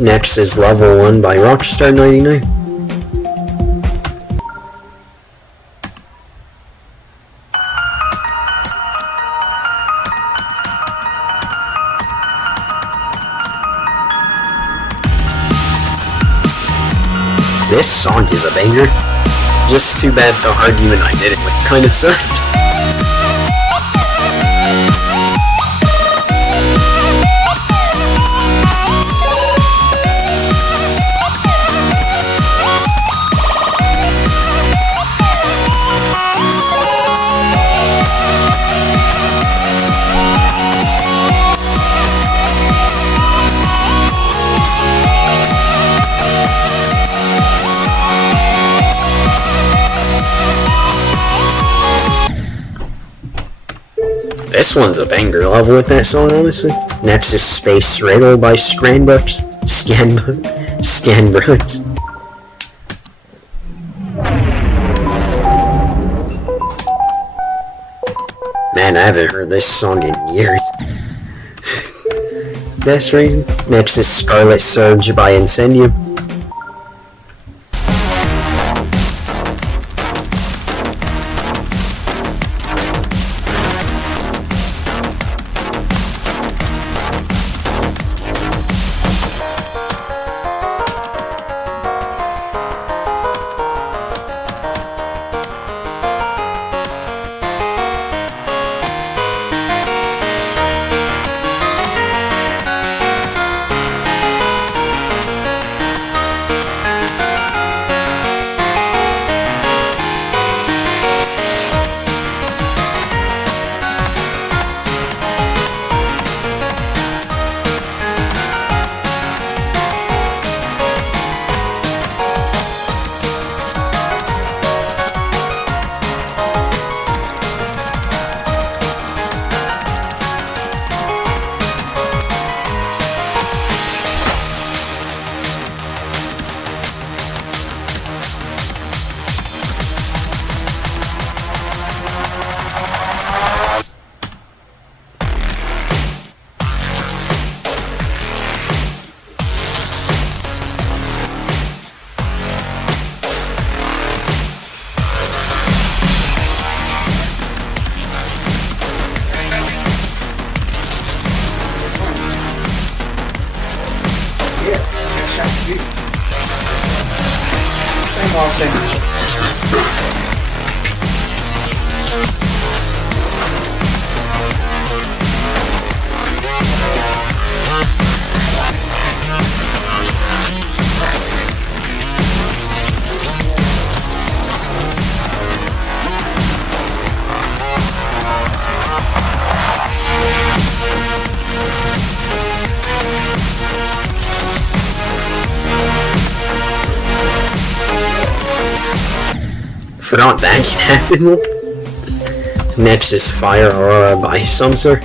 Next is Level 1 by Rockstar99. This song is a banger. Just too bad the hard demon I did it with kinda sucked. This one's a banger level with that song, honestly. Next is Space Riddle by Scanbucks. Man, I haven't heard this song in years. Best reason. Next is Scarlet Surge by Incendium. Forgot that can happen. Next is Fire Aurora by Sumser.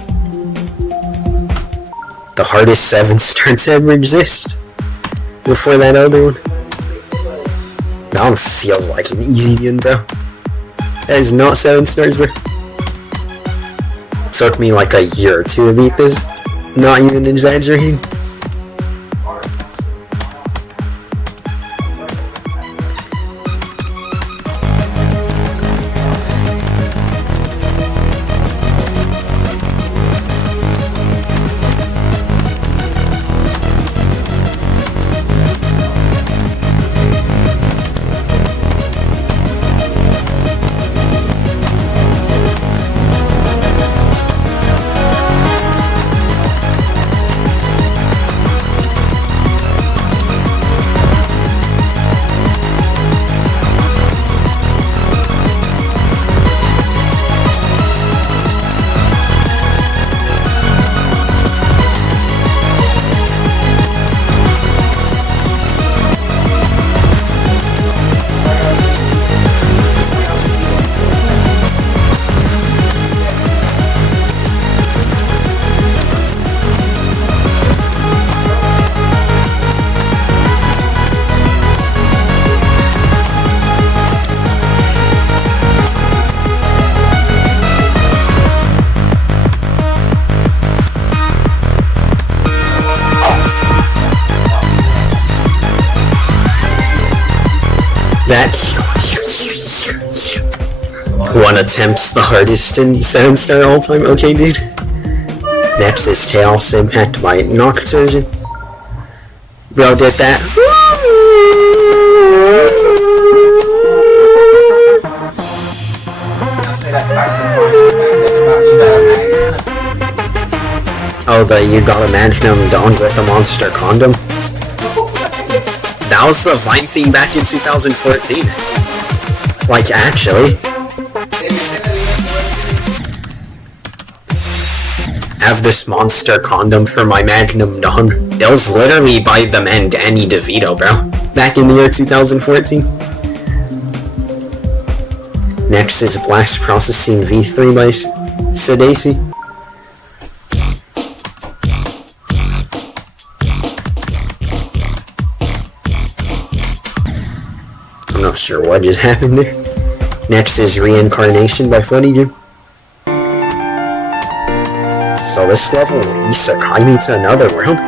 The hardest 7 stars ever exist. Before that other one. That one feels like an easy one, bro. That is not 7 stars, bro. Took me like a year or 2 to beat this. Not even exaggerating. That one attempt's the hardest in 7-star all time. Okay, dude. Next is Chaos Impact by Nocturne. Bro did that. Oh, you got a Magnum Dawn with the monster condom? That was the Vine thing back in 2014. Like, actually. I have this monster condom for my Magnum Dawn. It was literally by the man Danny DeVito, bro. Back in the year 2014. Next is Blast Processing V3 by Sedaci. I'm not sure what just happened there. Next is Reincarnation by Funny Dude. So this level isekai me to another world.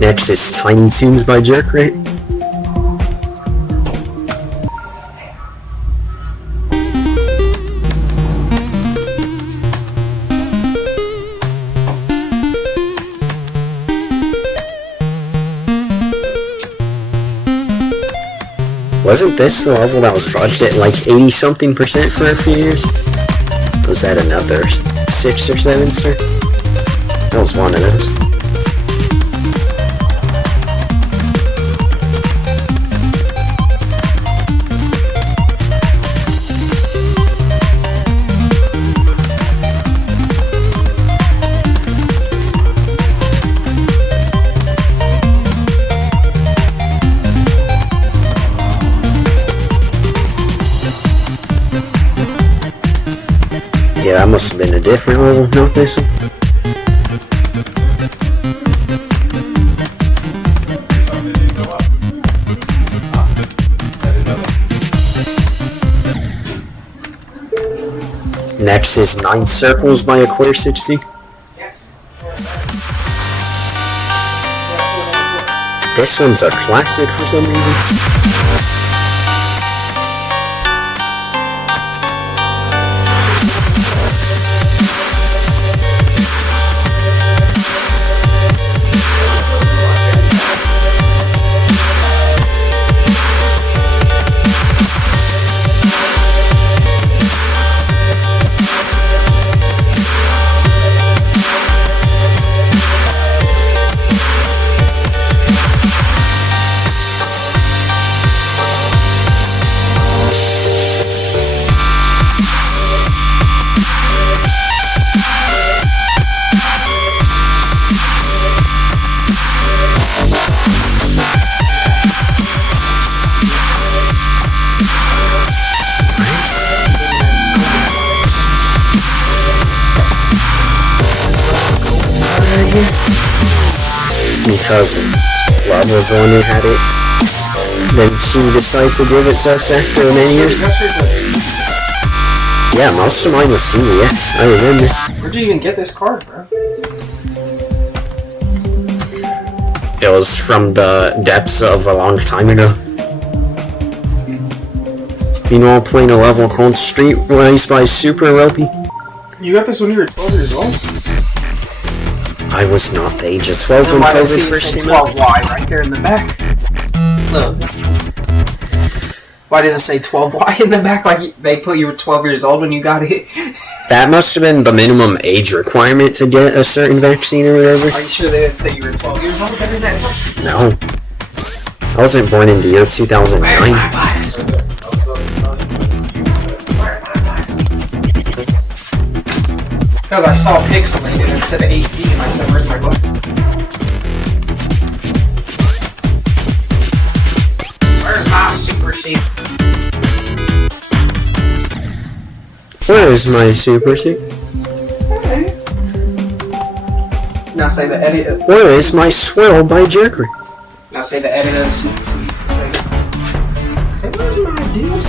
Next is Tiny Toons by Jerkrat. Wasn't this the level that was budged at like 80-something% for a few years? Was that another 6 or 7 star? That was one of those. Yeah, that must have been a different level, not this one. Next is 9 Circles by A Clear 60. This one's a classic for some reason. Because Love was the one who had it. Then she decided to give it to us after many years. Yeah, most of mine was CVS, I remember. Where'd you even get this card, bro? It was from the depths of a long time ago. You know, I'm playing a level called Street Race by Super Ropey. You got this when you were 12 years old? I was not the age of 12 when COVID first came out. 12Y right there in the back. Look. Why does it say 12Y in the back? Like they put you were 12 years old when you got it? That must have been the minimum age requirement to get a certain vaccine or whatever. Are you sure they didn't say you were 12 years old every day? No. I wasn't born in the year 2009. Because I saw pixelated instead of HD and I said, where's my book? Where's my super sheet? Where is my super suit? Okay. Now say the edit. Where is my swirl by Jerker? Now say the edit of super tweets. Say, where's my deal to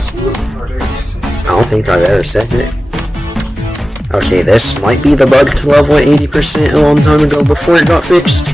see? I don't think I've ever said that. Okay, this might be the bug to level at 80% a long time ago before it got fixed.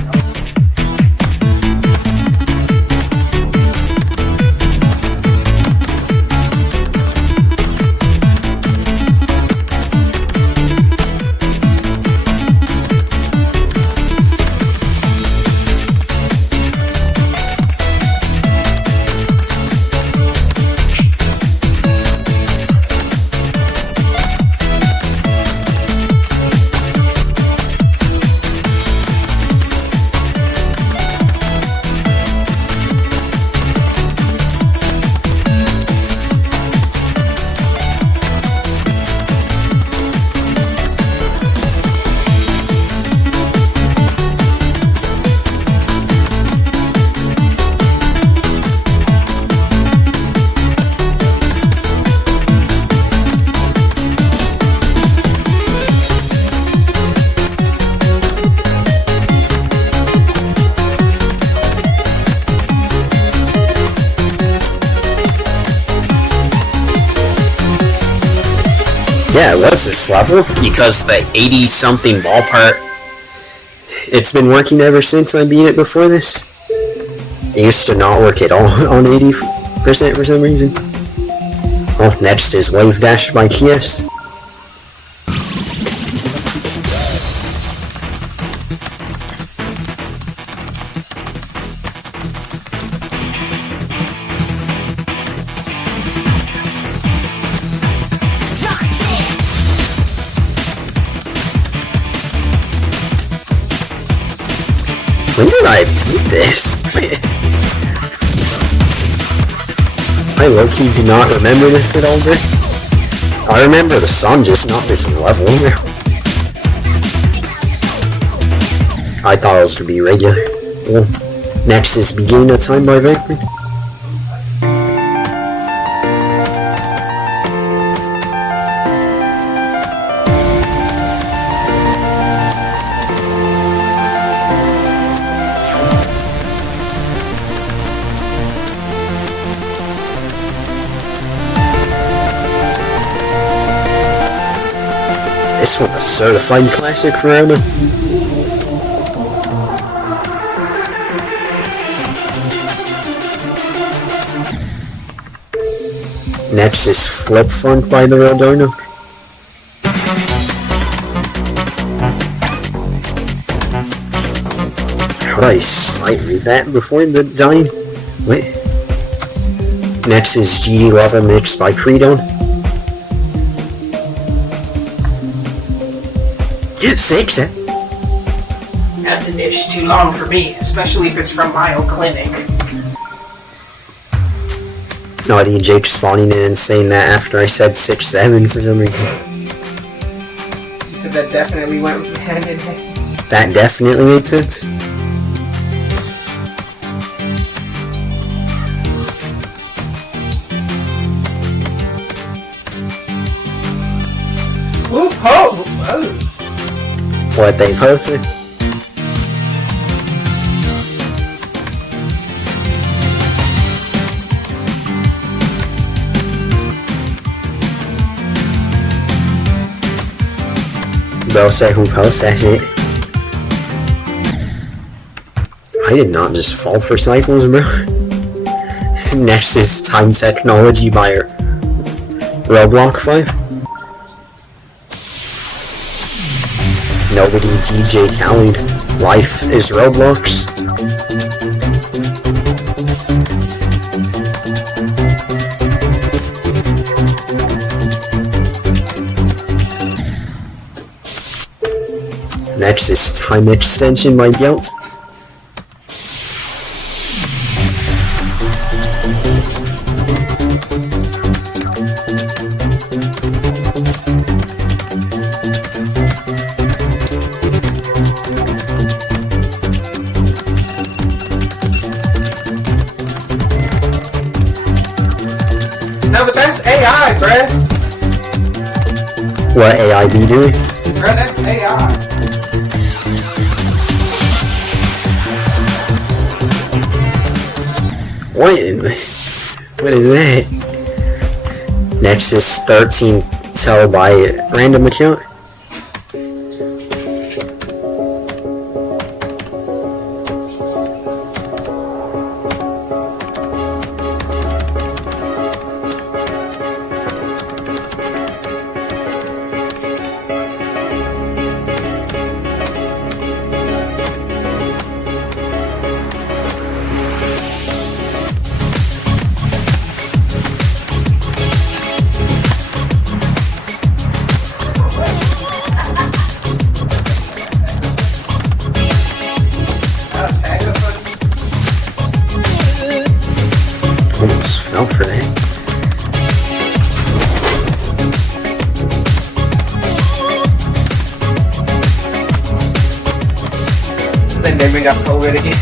Yeah, it was this level, because the 80-something ballpark, it's been working ever since I beat it before this. It used to not work at all on 80% for some reason. Oh, next is Wave Dash by Kies. When did I beat this? I low-key do not remember this at all, bro. I remember the song, just not this level. I thought it was to be regular. Well, next is Beginning of Time by Vanguard. This one a certified classic for Anna. Next is Flip Funk by the Rodona. How would I sight read that before the dying? Wait. Next is GD Level Mix by Predon. 6? That dish too long for me, especially if it's from Mayo Clinic. Naughty Jake spawning in and saying that after I said 6-7 for some reason. He said that definitely went hand in hand. That definitely made sense. Whoop ho! Oh. What they posted? Bro said who posted that shit? I did not just fall for cycles, bro. Next is Time Technology by Roblox 5. Nobody DJ Khaled. Life is Roblox. Next is Time Extension by Gelt. No, but that's AI, bruh. What AI be doing? Bruh, that's AI. What is that? Next is 13 Tell by Random Account. Almost fell for that. Then they bring up COVID again.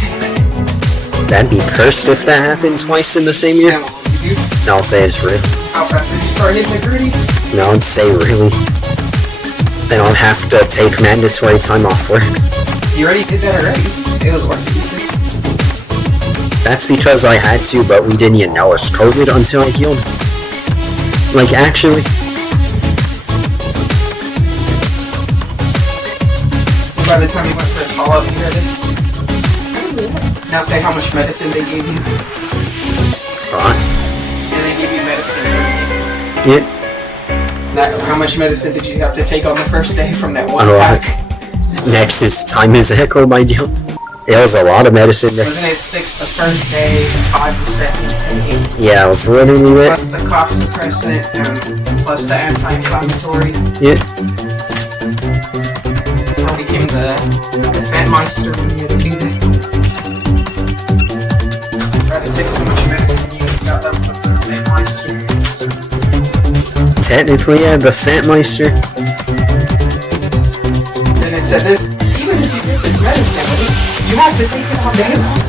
That'd be cursed if that happened twice in the same year. No, I'll say it's real. How fast did you start hitting the gritty? No, I'd say really. Then I'll have to take mandatory time off work. You already did that already. It was what, decent? That's because I had to, but we didn't even know it was COVID until I healed. Like, actually. by the time you went for a follow-up, you hear this? Now say how much medicine they gave you. Right. And they gave you medicine. Yeah. How much medicine did you have to take on the first day from that one Alright. pack? Next is time is echo by guilt. It was a lot of medicine there. Wasn't it 6 the first day, 5 the second, and 8? Yeah, I was literally there. Plus the cough suppressant, plus the anti-inflammatory. Yeah. I became the Fatmeister when you had to do that. Tried to take so much medicine, you got up with the Fatmeister. Technically, yeah, the Fatmeister. Then it said this, even if you take this medicine, you have to take it all day long.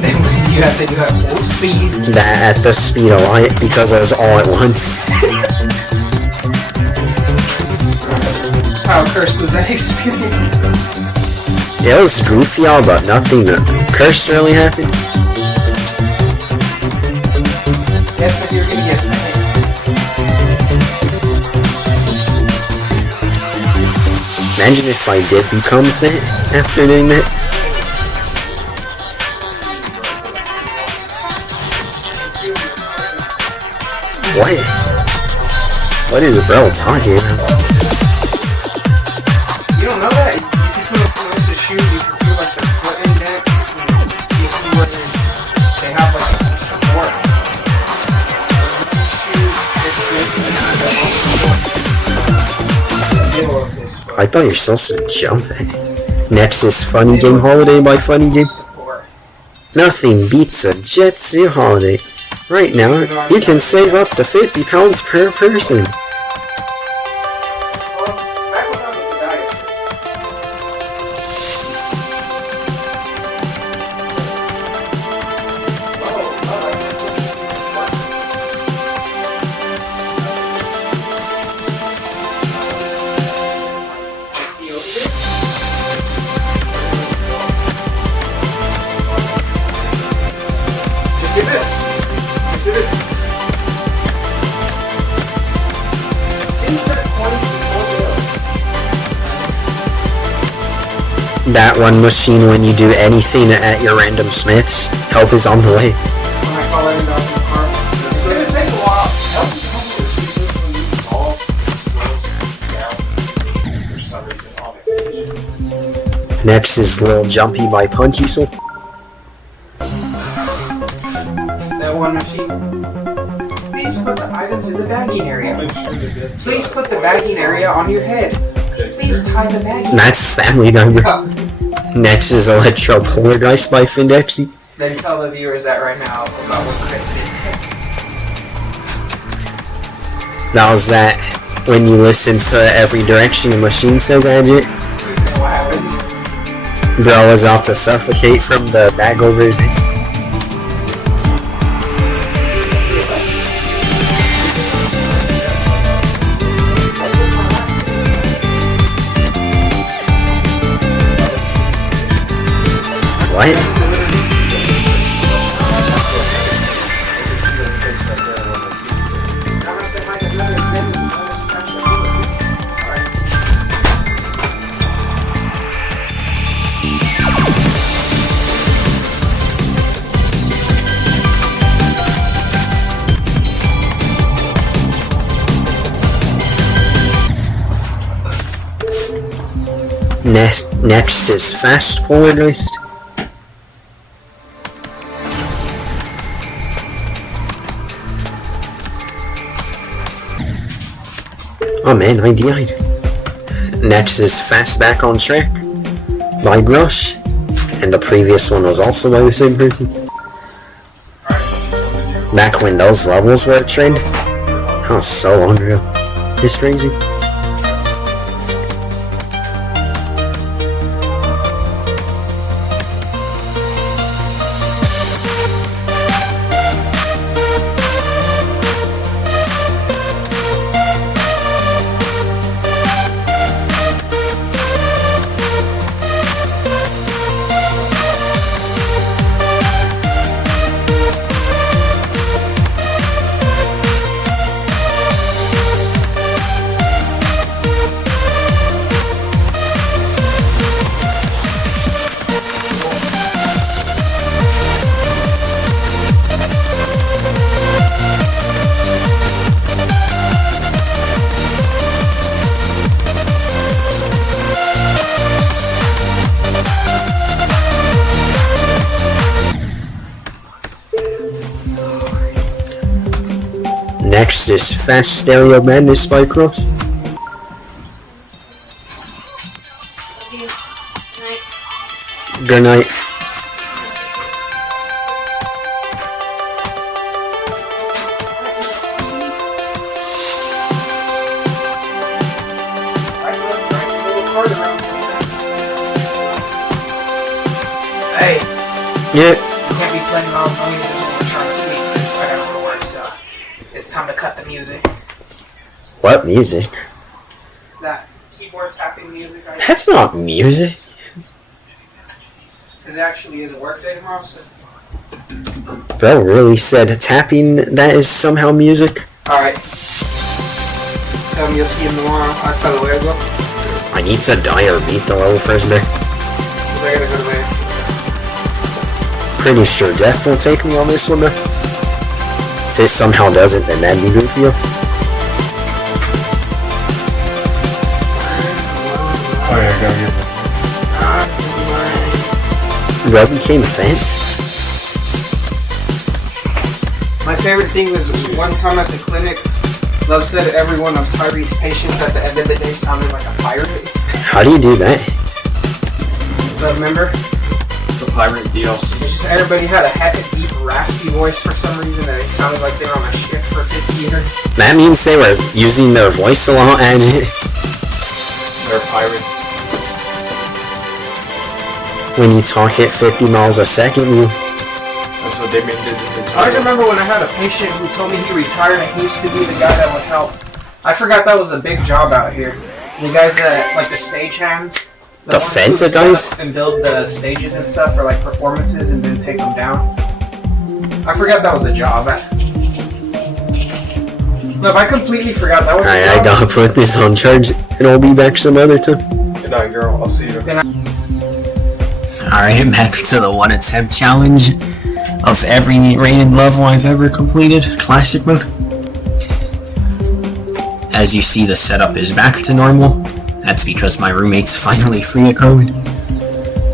Then you have to do it at full speed. That at the speed of light because it was all at once. How cursed was that experience? It was goofy, y'all, but nothing cursed really happened. That said you were gonna get fat. Imagine if I did become fit after doing that. What? What is bro talking about? You don't know that? If you put up the shoes, you can feel like their foot index, and you see where they have like support. I thought you were supposed to jump that. Next is Funny Game Holiday by Funny Game. Nothing beats a Jet Set holiday. Right now, you can save up to £50 per person. Do this. Just do this. Insert points before That one machine when you do anything at your random smiths, help is on the way. when I call it out in the car. It's gonna take a while. Help is on the For some reason, on vacation. Next is Lil Jumpy by Punchy Soul. that one machine. Please put the items in the bagging area. Please put the bagging area on your head. Please tie the bagging. That's Family Guy. Next is Electro Poltergeist by Findexy. Then tell the viewers that right now about what Chris did. That was that when you listen to every direction the machine says Adjit. What happened? Bro was off to suffocate from the bag over his head. What? Next is Fast Poltergeist. Oh man, I died. Next is Fast Back on Track by Grush. And the previous one was also by the same person. Back when those levels were a trend. That was so long ago. It's crazy. Next is Fast Stereo Madness by Cross. Good night. Hey. Yeah. You can't be playing all noises when we're trying to sleep because I gotta work, so it's time to cut the music. What music? That's keyboard tapping music. That's not music. Because it actually is a work day tomorrow, so. Bro really said tapping that is somehow music? Alright. Tell me you'll see him tomorrow. Hasta luego. I need to die or beat the level first bit. Because I gotta go to Lance. Pretty sure death will take me on this one though. If it somehow doesn't, then that'd be good for you. Oh yeah, go get it. Bro became fent? My favorite thing was one time at the clinic, Love said every one of Tyree's patients at the end of the day sounded like a pirate. How do you do that? Remember? The pirate DLC. It's just everybody had a deep, raspy voice for some reason that it sounded like they were on a ship for 50 years. That means they were using their voice a lot and They're pirates. when you talk at 50 miles a second, you... That's what they made it in this I just remember when I had a patient who told me he retired and he used to be the guy that would help. I forgot that was a big job out here. The guys that, like the stage hands. The ones who Fenta would set guys? up and build the stages and stuff for like performances and then take them down. I forgot that was a job. Look, I completely forgot that was a Alright, job. I gotta put this on charge and I'll be back some other time. Good night, girl. I'll see you. Alright, back to the one attempt challenge of every rated level I've ever completed, classic mode. As you see, the setup is back to normal. That's because my roommate's finally free of code.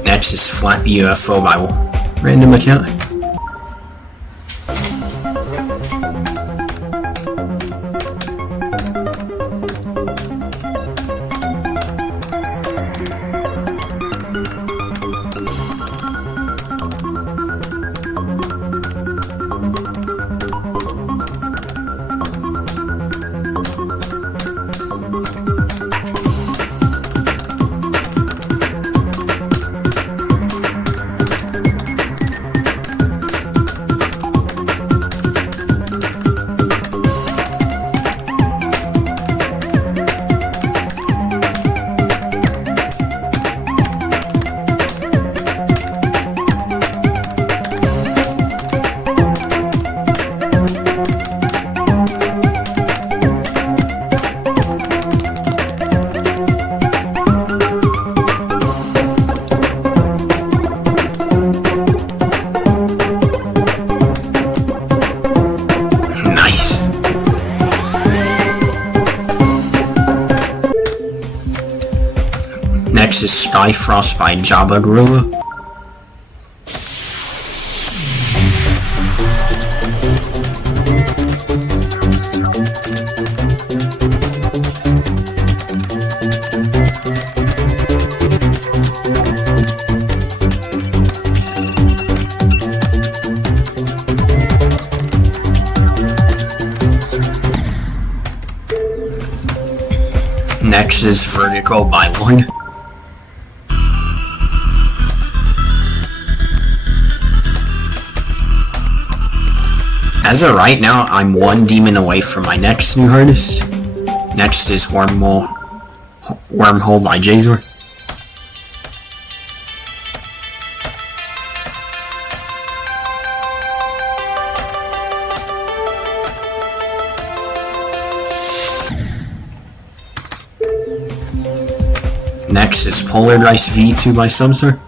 Next is Flappy UFO Bible. Random account. Next is Skyfrost by Jabba Gorilla. Next is Vertical by Lloyd. As of right now, I'm one demon away from my next new hardest. Next is Wormhole by Jazor. Next is Polar Dice V2 by Sumstar.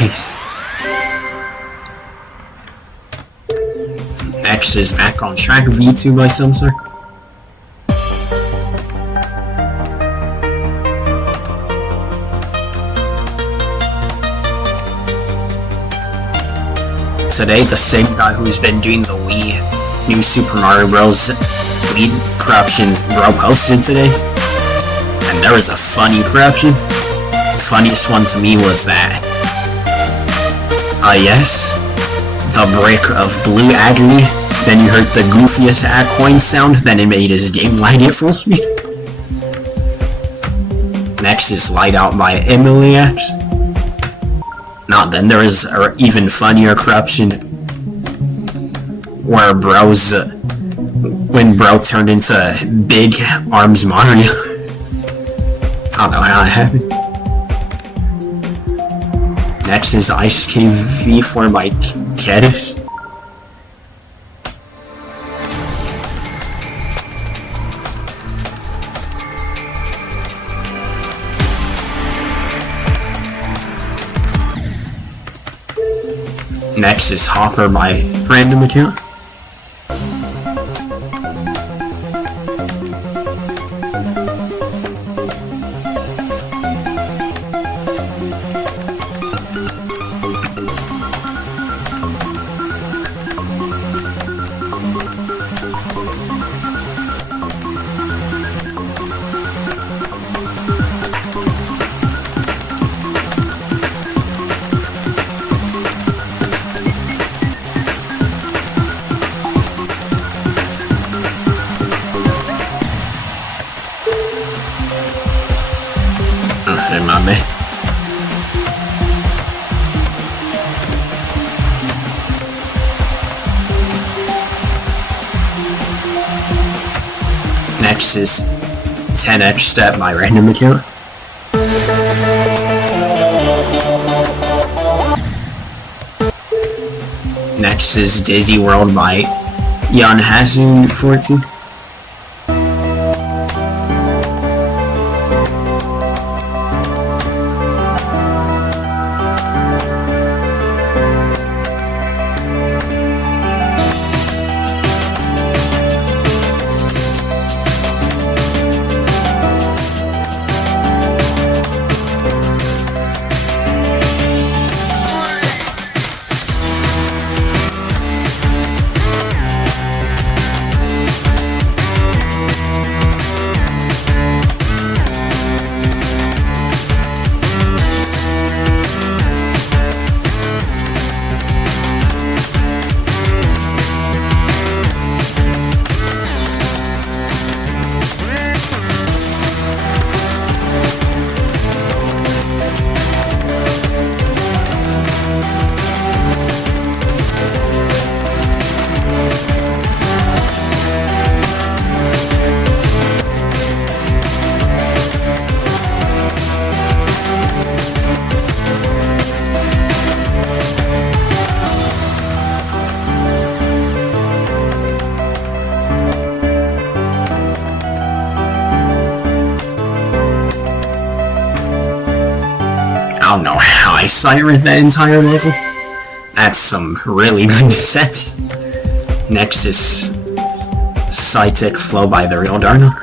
Nice. Next is Back on Track V2 by Sumser. Today, the same guy who's been doing the Wii New Super Mario Bros. Wii corruptions bro posted today. And there was a funny corruption. The funniest one to me was that. Yes. The brick of blue agony. Then you heard the goofiest ad coin sound. Then it made his game light at full speed. Next is Light Out by Emiliax. Now then, there is an even funnier corruption where when bro turned into Big Arms Mario. I don't know how it happened. Next is Ice Cave V4 by Kedis. Next is Hopper by Random Account. My Next is 10x Step by Random Account. Next is Dizzy World by Yanhazun14. I don't know how I siren that entire level. That's some really good steps. Next is Psytic Flow by The Real Darno.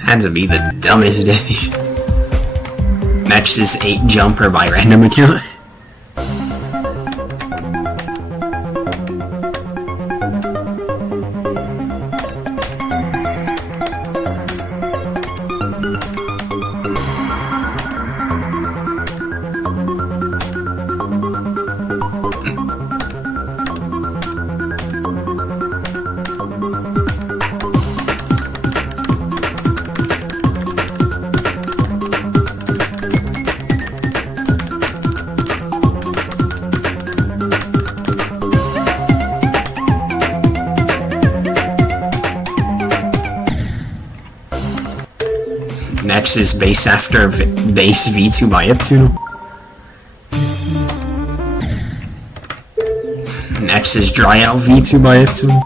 Had to be the dumbest day. Next is 8 Jumper by Random Account. is base after base V2 by Iptuno. Next is dry out V2 by Iptuno.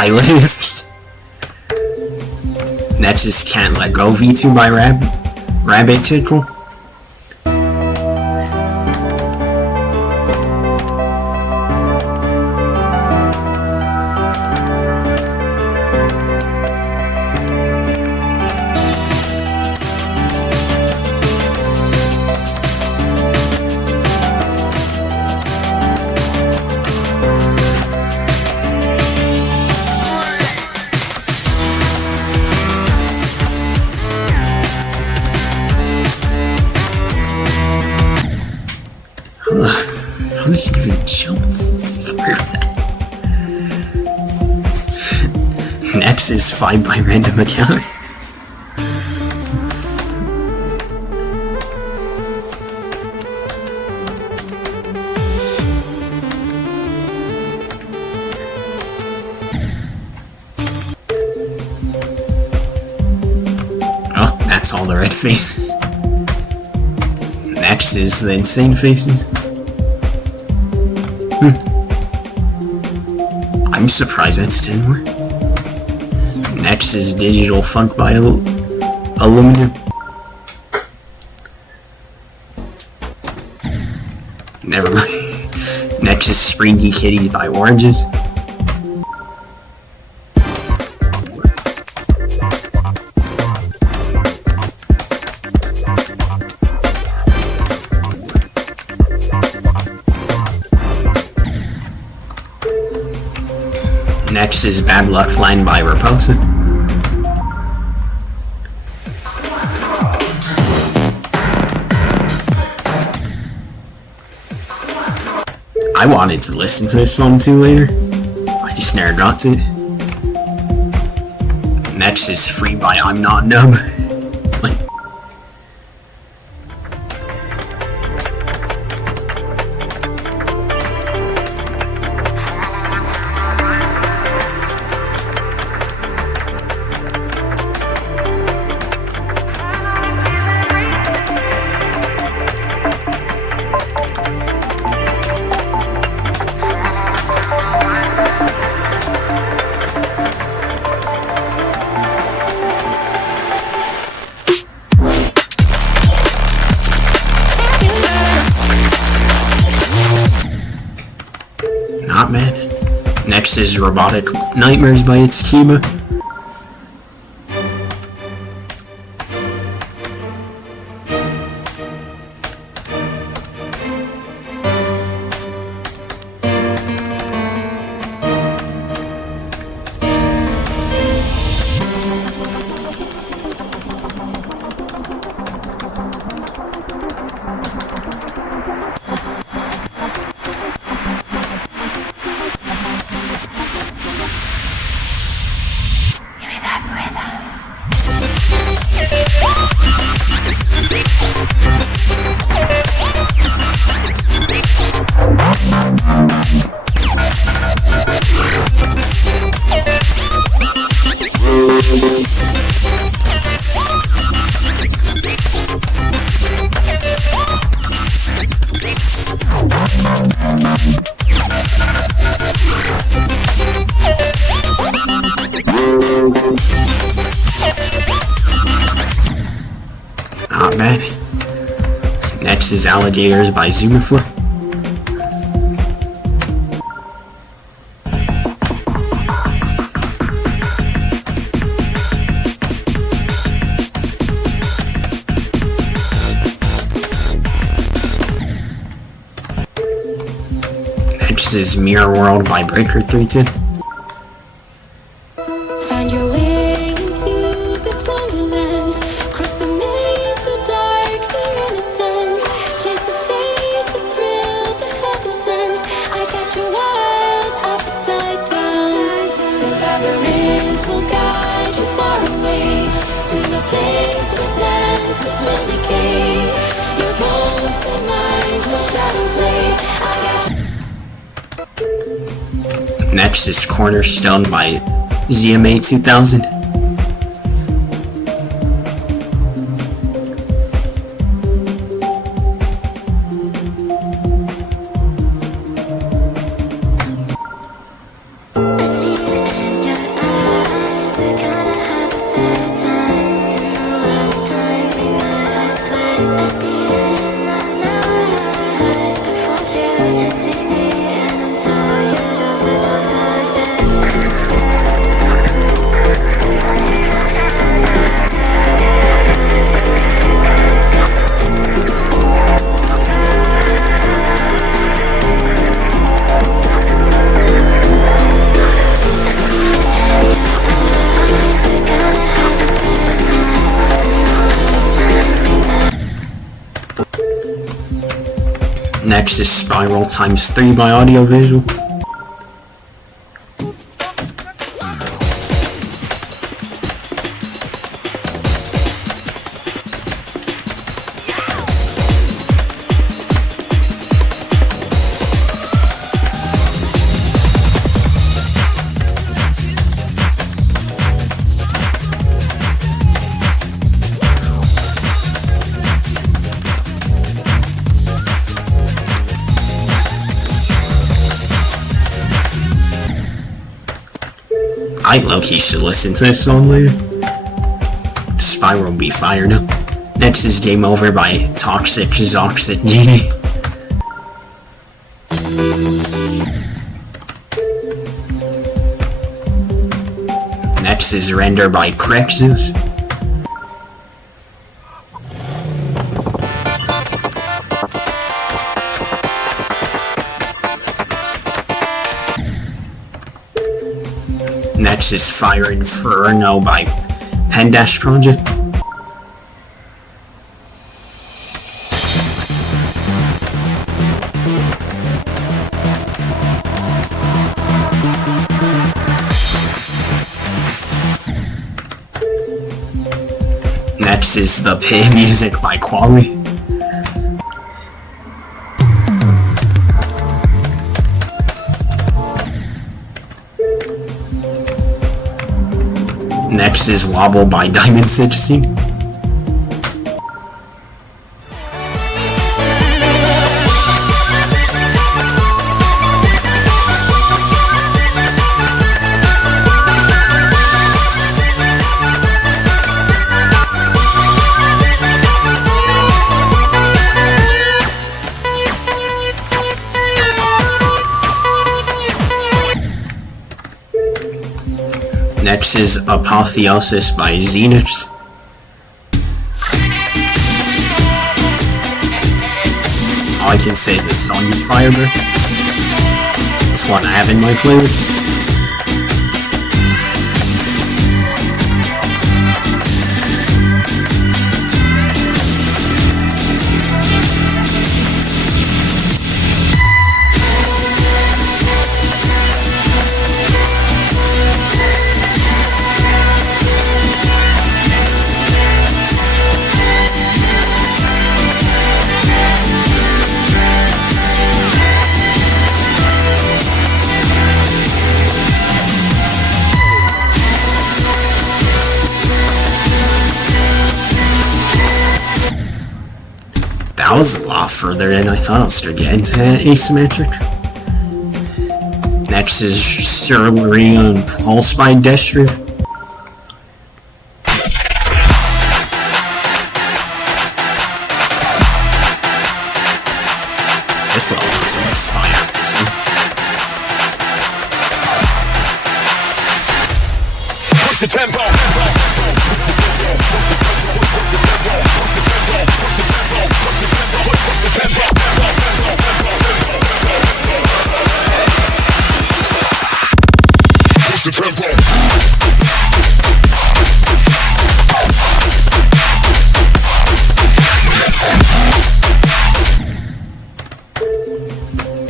I lived. Next is Can't Let Go V2 by Rabbit Tickle. How does he even jump through that? Next is 5 by Random Account. Oh, that's all the red faces. Next is the insane faces. I'm surprised that's 10 more. Next is Digital Funk by Aluminum. Never mind. Next is Springy Kitties by Oranges. Next is Bad Luck Line by Raposa. I wanted to listen to this song too later. I just never got to it. Next is Free by I'm Not Nub. Not bad. Next is Robotic Nightmares by Itsukiba. Next is Alligators by Zumaflow. Next is Mirror World by Breaker 32. Find your way into this wonderland. Cross the maze, the dark, the innocent. Chase the faith, the thrill, the heaven sent. I got you wild, upside down. The labyrinth will guide you far away to the place where senses will decay. Your ghosted mind will shadow play. I got you. Next is Cornerstone by ZMA 2000. Next is Spiral x3 by Audiovisual. I low-key should listen to this song later. Spiral be fired up. Next is Game Over by Toxic Zoxic Genie. Next is Render by Crexus. Next is Fire Inferno by Pendash Project. Next is The Pit Music by Quali. Next is Wobble by Diamond Citizen. Next is Apotheosis by Zenith. All I can say is this song is fire, bro. It's one I have in my playlist. That was a lot further than I thought. I'll start getting to asymmetric. Next is Cerebrium Pulse by Destru. push the tempo.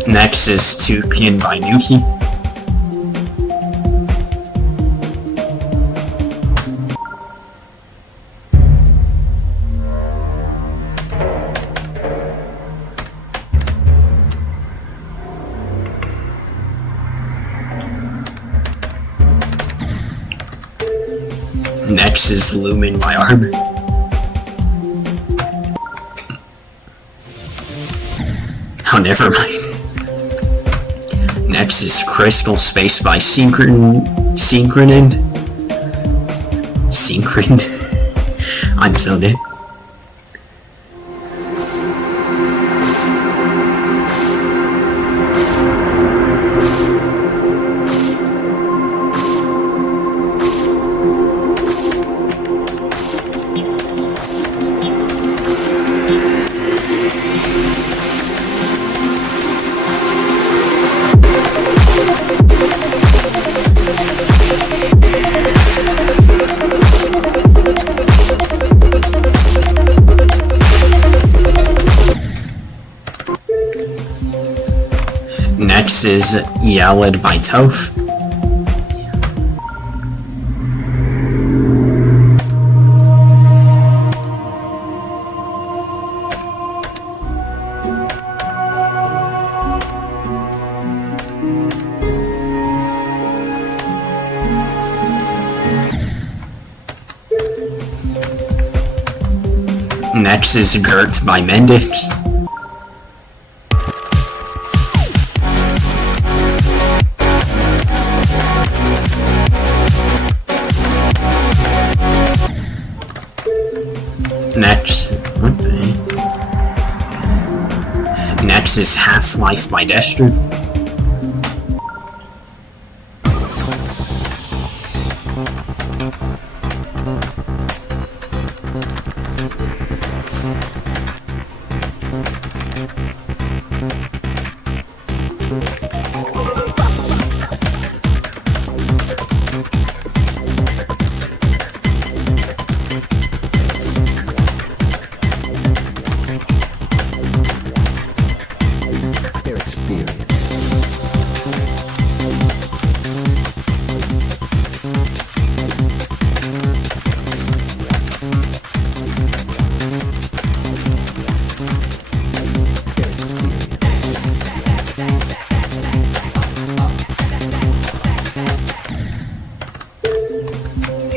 Next is Tukin by Nuki. Next is Lumen by Arbor. Oh, never mind. Next is Crystal Space by Synchroned. I'm so dead. Next is Yelled by Toph. Next is Gert by Mendix. Next is Half-Life by Destro.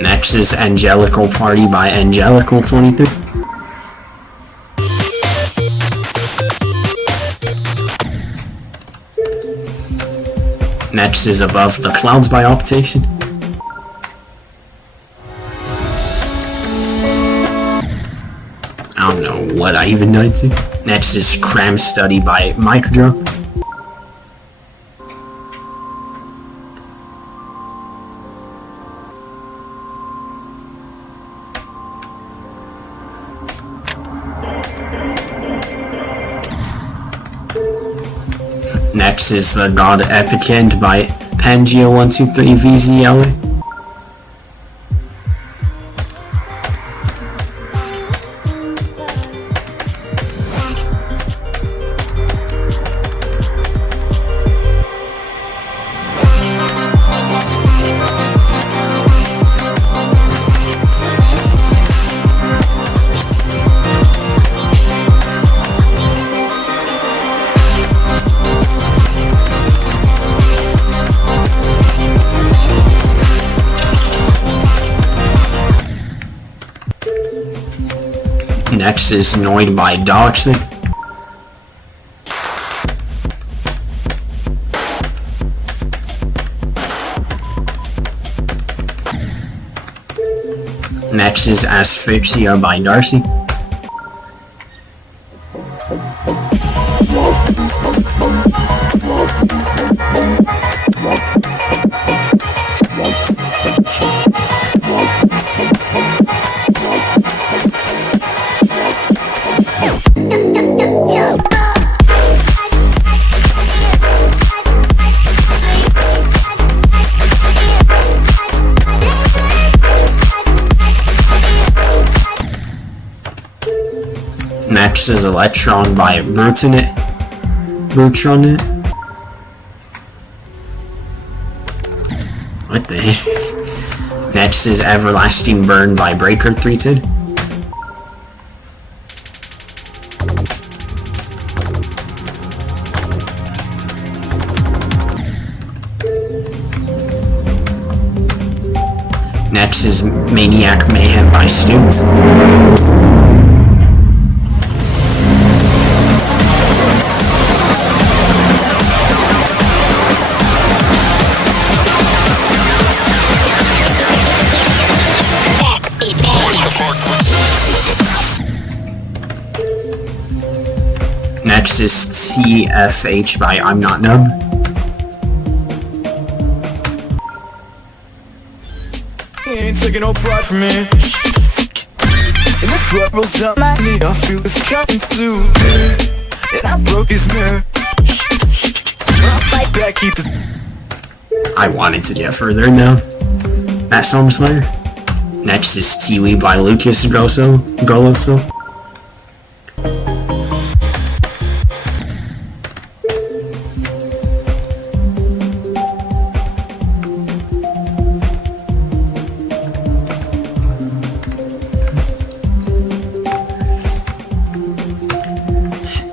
Next is Angelical Party by Angelical23. Next is Above the Clouds by Optation. I don't know what I even died to. Next is Cram Study by Microdrop. Next is The God Epic End by Pangea123VZLA. Next is Noid by Dogstick. Next is Asphyxia by Darcy. Next is Electron by Brutronet. What the heck? Next is Everlasting Burn by Breaker 310. Next is Maniac Mayhem by Stu. Next is CFH by I'm Not Numb. Ain't taking no pride from me. And this world rolls up my knee, I feel this coming through. And I broke his mirror. I'll fight back, keep the. I wanted to get further now. That song's fire. Next is Tiwi by Lucas Goloso.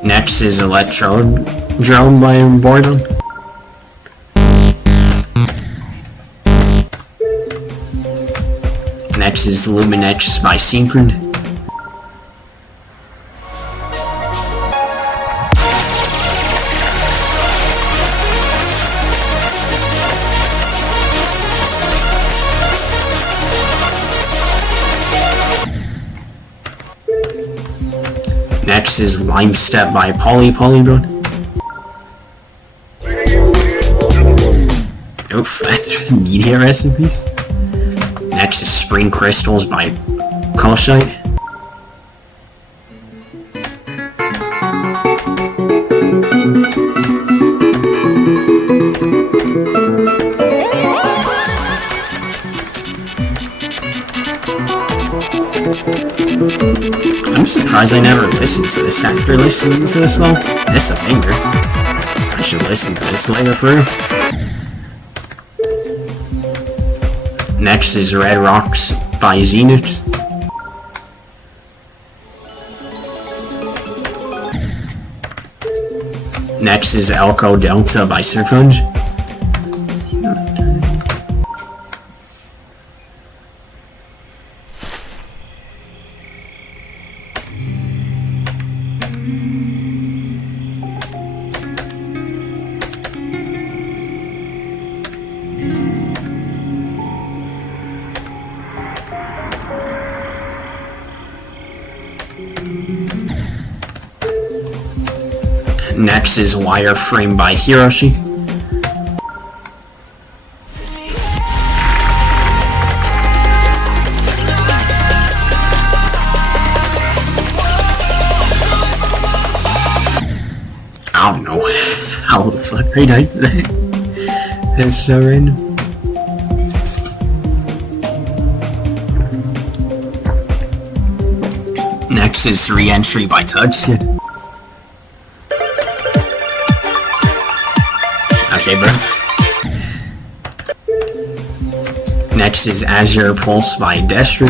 Next is Electro Drone by Boredom. Next is Luminex by Synchron. Next is Lime Step by Polygon. Oof, that's media recipes. Next is Spring Crystals by Kolshite. I'm surprised I never listened to this after listening to this though. It's a banger. I should listen to this later through. Next is Red Rocks by Xenix. Next is Elko Delta by Surfunge. Next is Wireframe by Hiroshi. I don't know how the fuck I died to that. That's so random. Next is Re-Entry by Touchskid. Okay, bro. Next is Azure Pulse by Destry.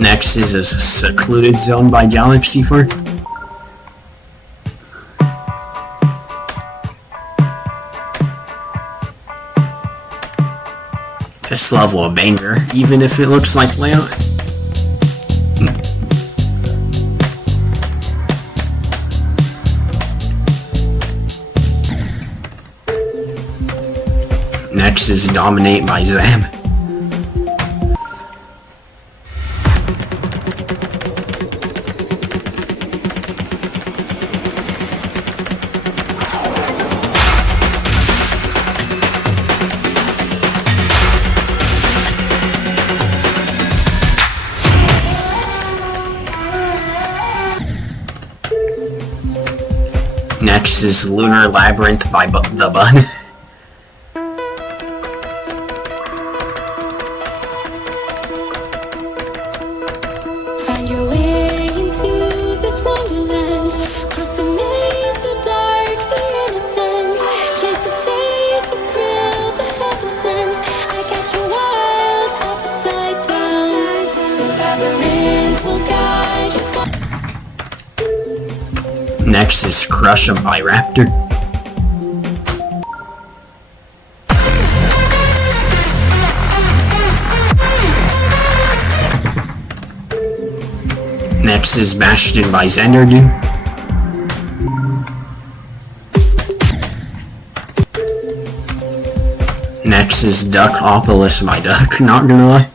Next is a Secluded Zone by Galaxy Fur. This level a banger, even if it looks like layout. Next is Dominate by Zam. Next is Lunar Labyrinth by The Bun. Find your way into this wonderland. Cross the maze, the dark, the innocent. Chase the faith, the thrill, the heaven sent. I got you wild, upside down. The labyrinth will guide you. Next is Crush 'Em by Raptor. Next is Bastion by Zenderdu. Next is Duckopolis by Duck, not gonna lie.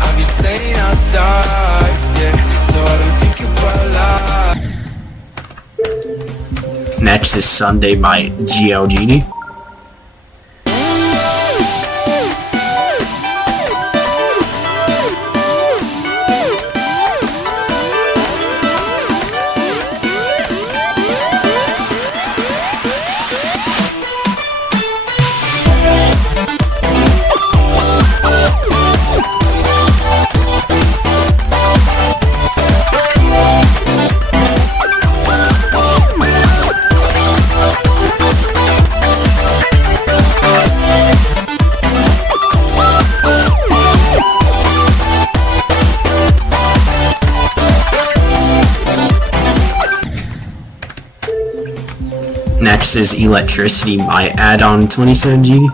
I'll be staying outside, yeah, so I don't think about life. Next is Sunday by GLGD. Next is Electricity by Add-on 27G.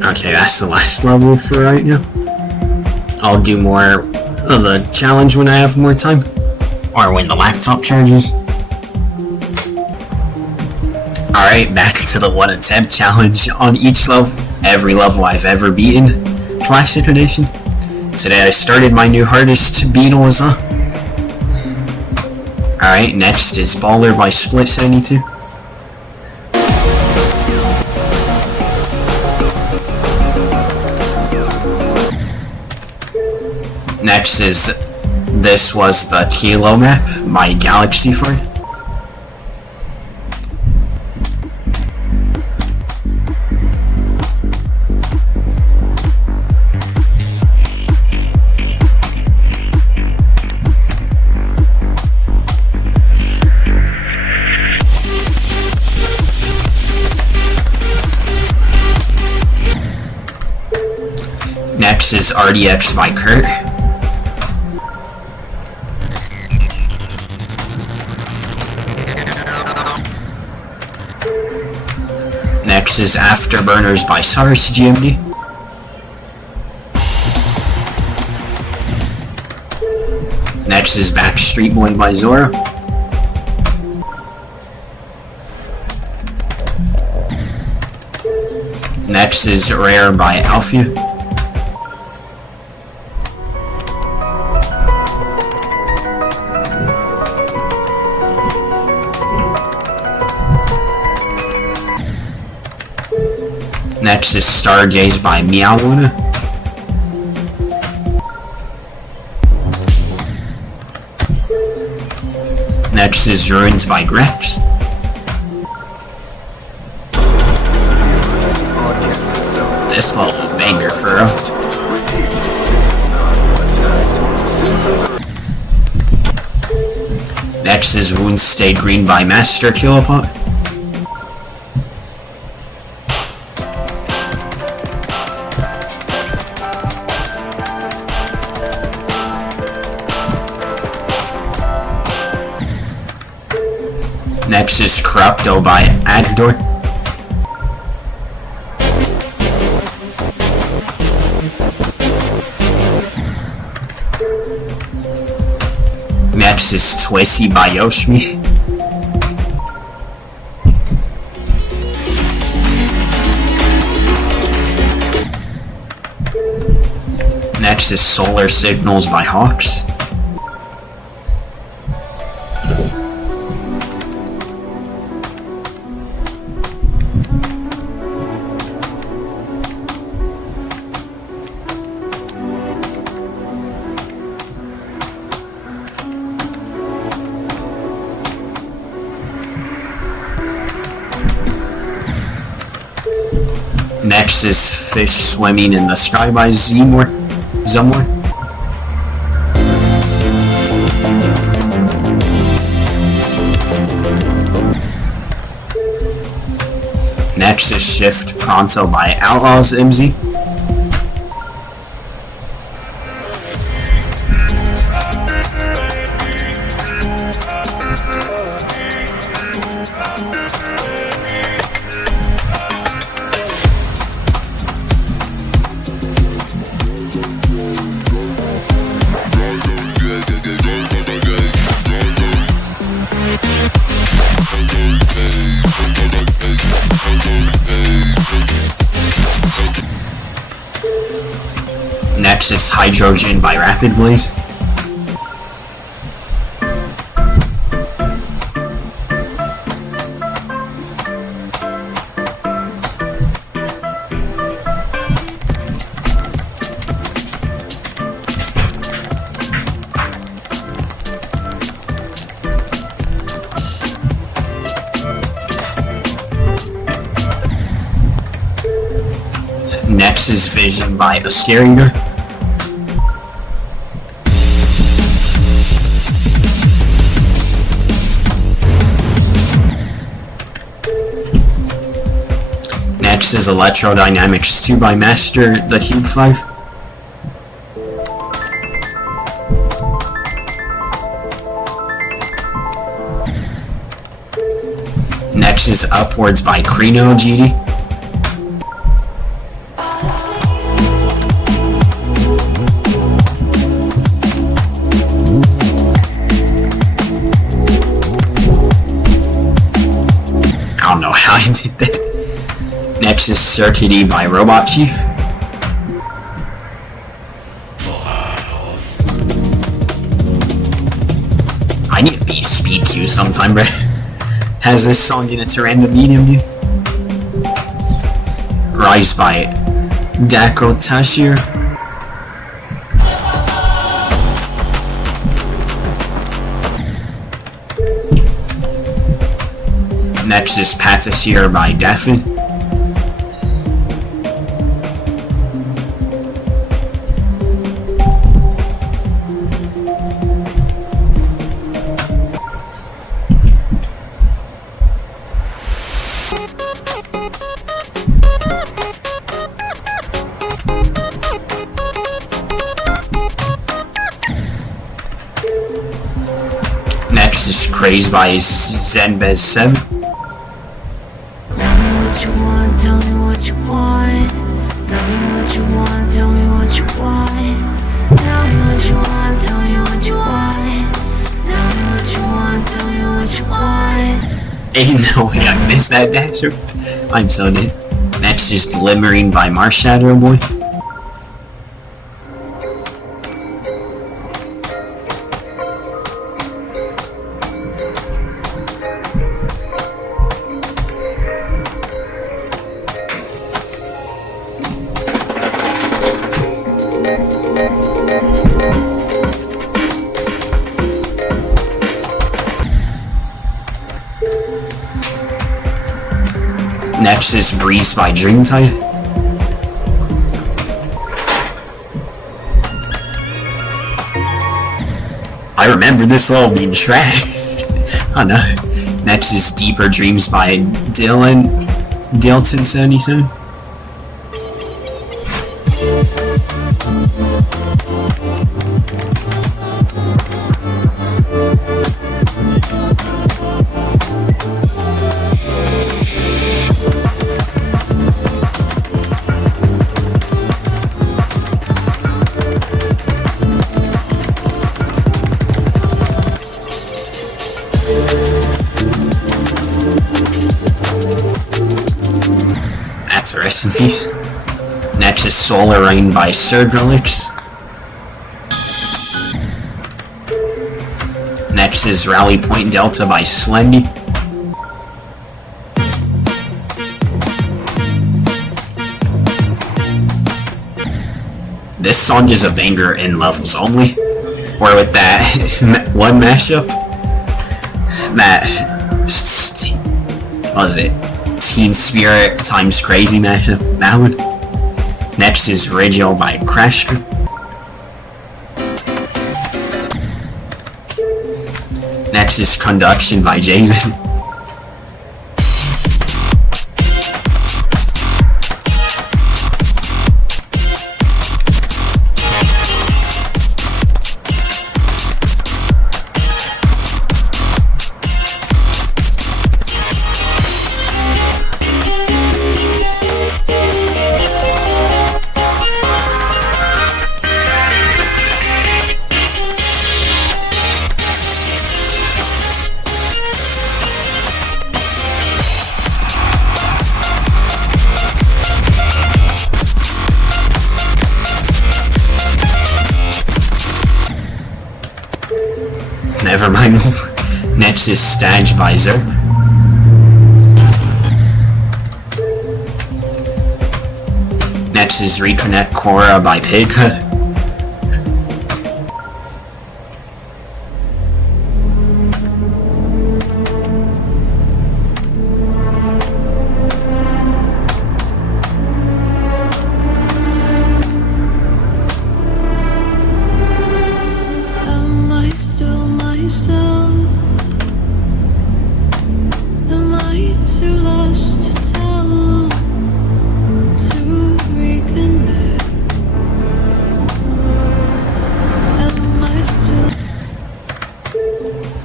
Okay, that's the last level for right now. I'll do more of the challenge when I have more time. Or when the laptop charges. Alright, back to the 1 attempt challenge on each level. Every level I've ever beaten. Classic Edition. Today I started my new hardest beetle as well. Alright, next is Baller by Split 72. Next is This Was the Kilo Map by Galaxy Ford. Next is RDX by Kurt. Next is Afterburners by Sars GMD. Next is Backstreet Boy by Zora. Next is Rare by Alfia. Next is Stargaze by Meowluna. Next is Ruins by Grex. This level is banger for real. Next is Wounds Stay Green by Master Kilopot. Next is Corrupto by Ador. Next is Twisty by Yoshimi. Next is Solar Signals by Hawks. Next is Fish Swimming in the Sky by Zumor. Next is Shift Pronto by Outlaws MZ. Next is Hydrogen by Rapid Blaze. Next is Vision by Asterior. Next is Electrodynamics 2 by Master the Cube 5. Next is Upwards by Krino GD. I don't know how I did that. Next is Circuity by Robot Chief. I need to beat Speed Q sometime, bro. Has this song in its random medium, dude? Rise by Dako Tashir. Next is Patissier by Daffin. Next is Crazed by Zenbez 7. Tell me what you want, tell me what you want. Tell me what you want, tell me what you want. Tell me what you want, tell me what you want. Tell me what you want, tell me what you want. Ain't no way I missed that dasher. I'm so dead. Next is Glimmering by Marshadow Boy. Next is Breeze by Dreamtide. I remember this level being trash. Oh no. Next is Deeper Dreams by Dilton77. Rest in peace. Next is Solar Rain by Surgrelix. Next is Rally Point Delta by Slendy. This song is a banger in levels only. Or with that one mashup. That, what was it? Teen Spirit times Crazy mashup. That one. Next is Radio by Crashker. Next is Conduction by Jason. Never mind. Next is Stage by Zerp. Next is Reconnect Cora by Pigka.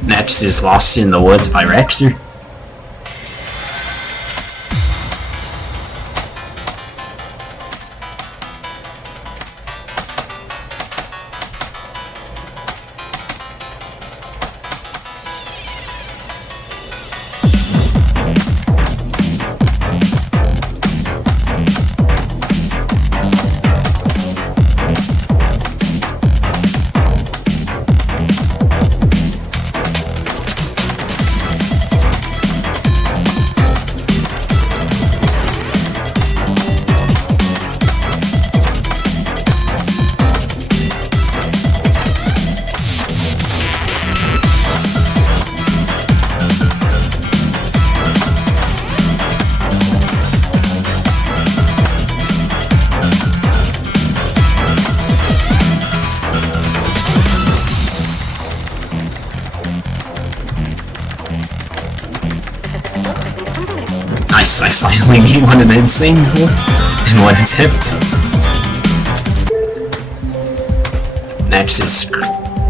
Next is Lost in the Woods by Rexer. Nice, I finally beat one of the Insanes in one attempt. Next is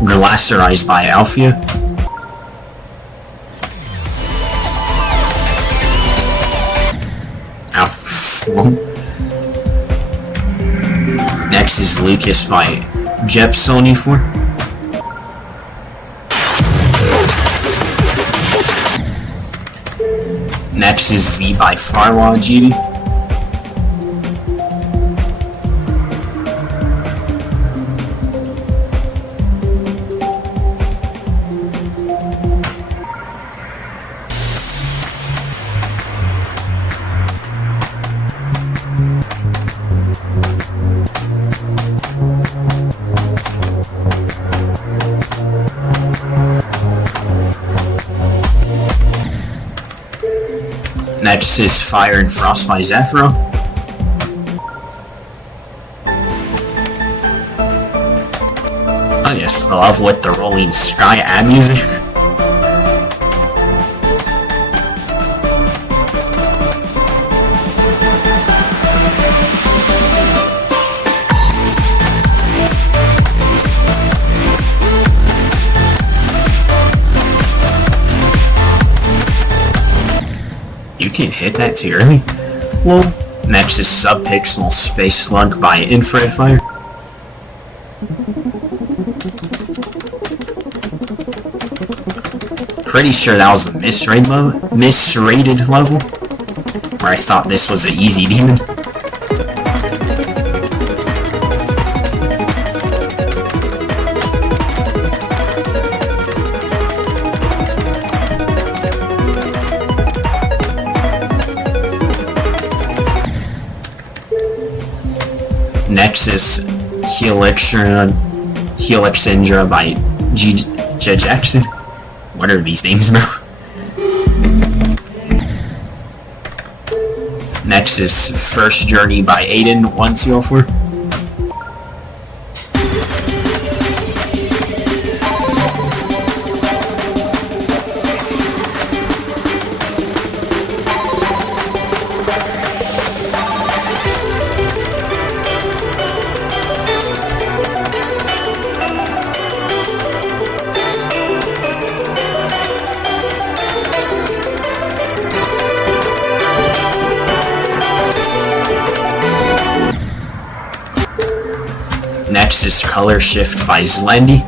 Glasserized by Alphia. Next is Lucas by Jepsony 4. Next is V by Farwa GD. Next is Fire and Frost by Zephyro. Oh yes, the love with the Rolling Sky ad music. You can't hit that too early. Lol. Next is Subpixel Space Slug by Infrared Fire. Pretty sure that was the misrated level, where I thought this was an easy demon. Next is Helixandra by G. Jackson. What are these names, bro? Next is First Journey by Aiden1204. Next is Color Shift by Zlendy.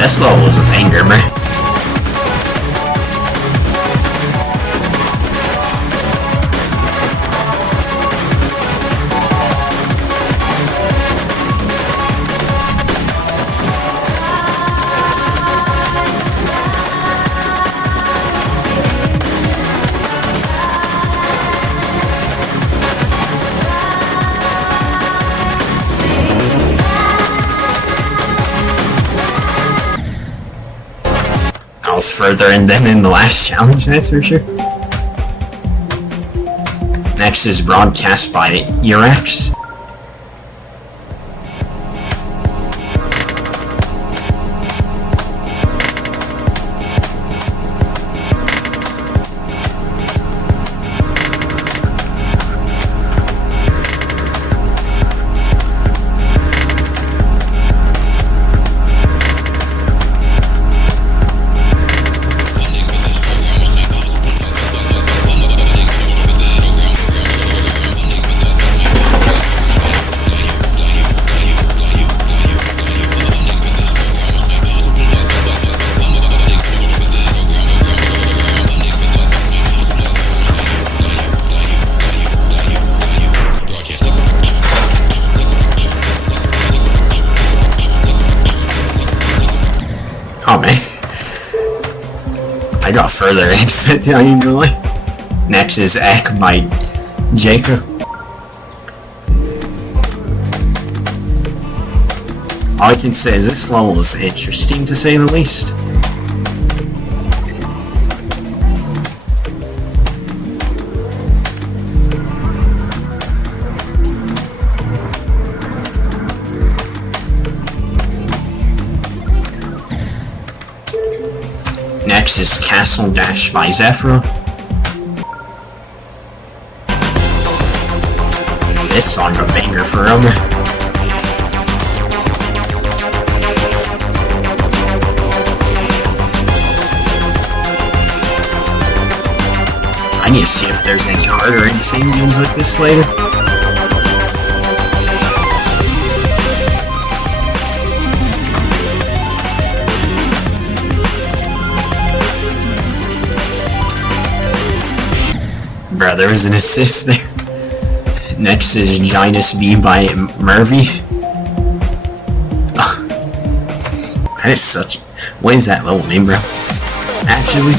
This level was a banger, man. I was further in than in the last challenge, that's for sure. Next is Broadcast by Urax. Oh man, I got further than expected, I ain't gonna lie. Next is Ek by Jacob. All I can say is this level is interesting to say the least. Next is Castle Dash by Zephyr. This song a banger for him. I need to see if there's any harder insane games like this later. Bruh, there was an assist there. Next is Ginus B by Murphy. Oh, that is such... What is that level name, bro? Actually...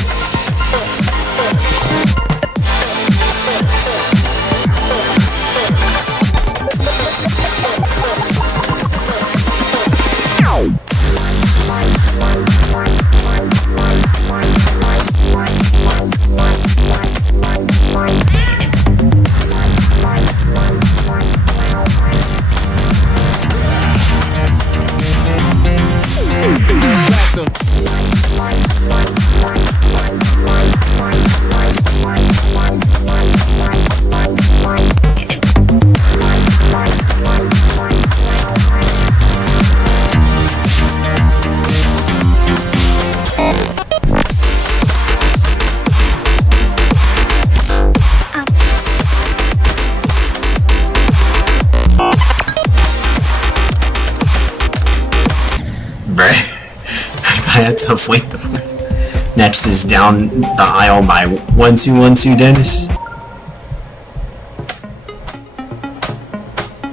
I had to wait the fourth. Next is Down the Aisle by 1212 Dennis.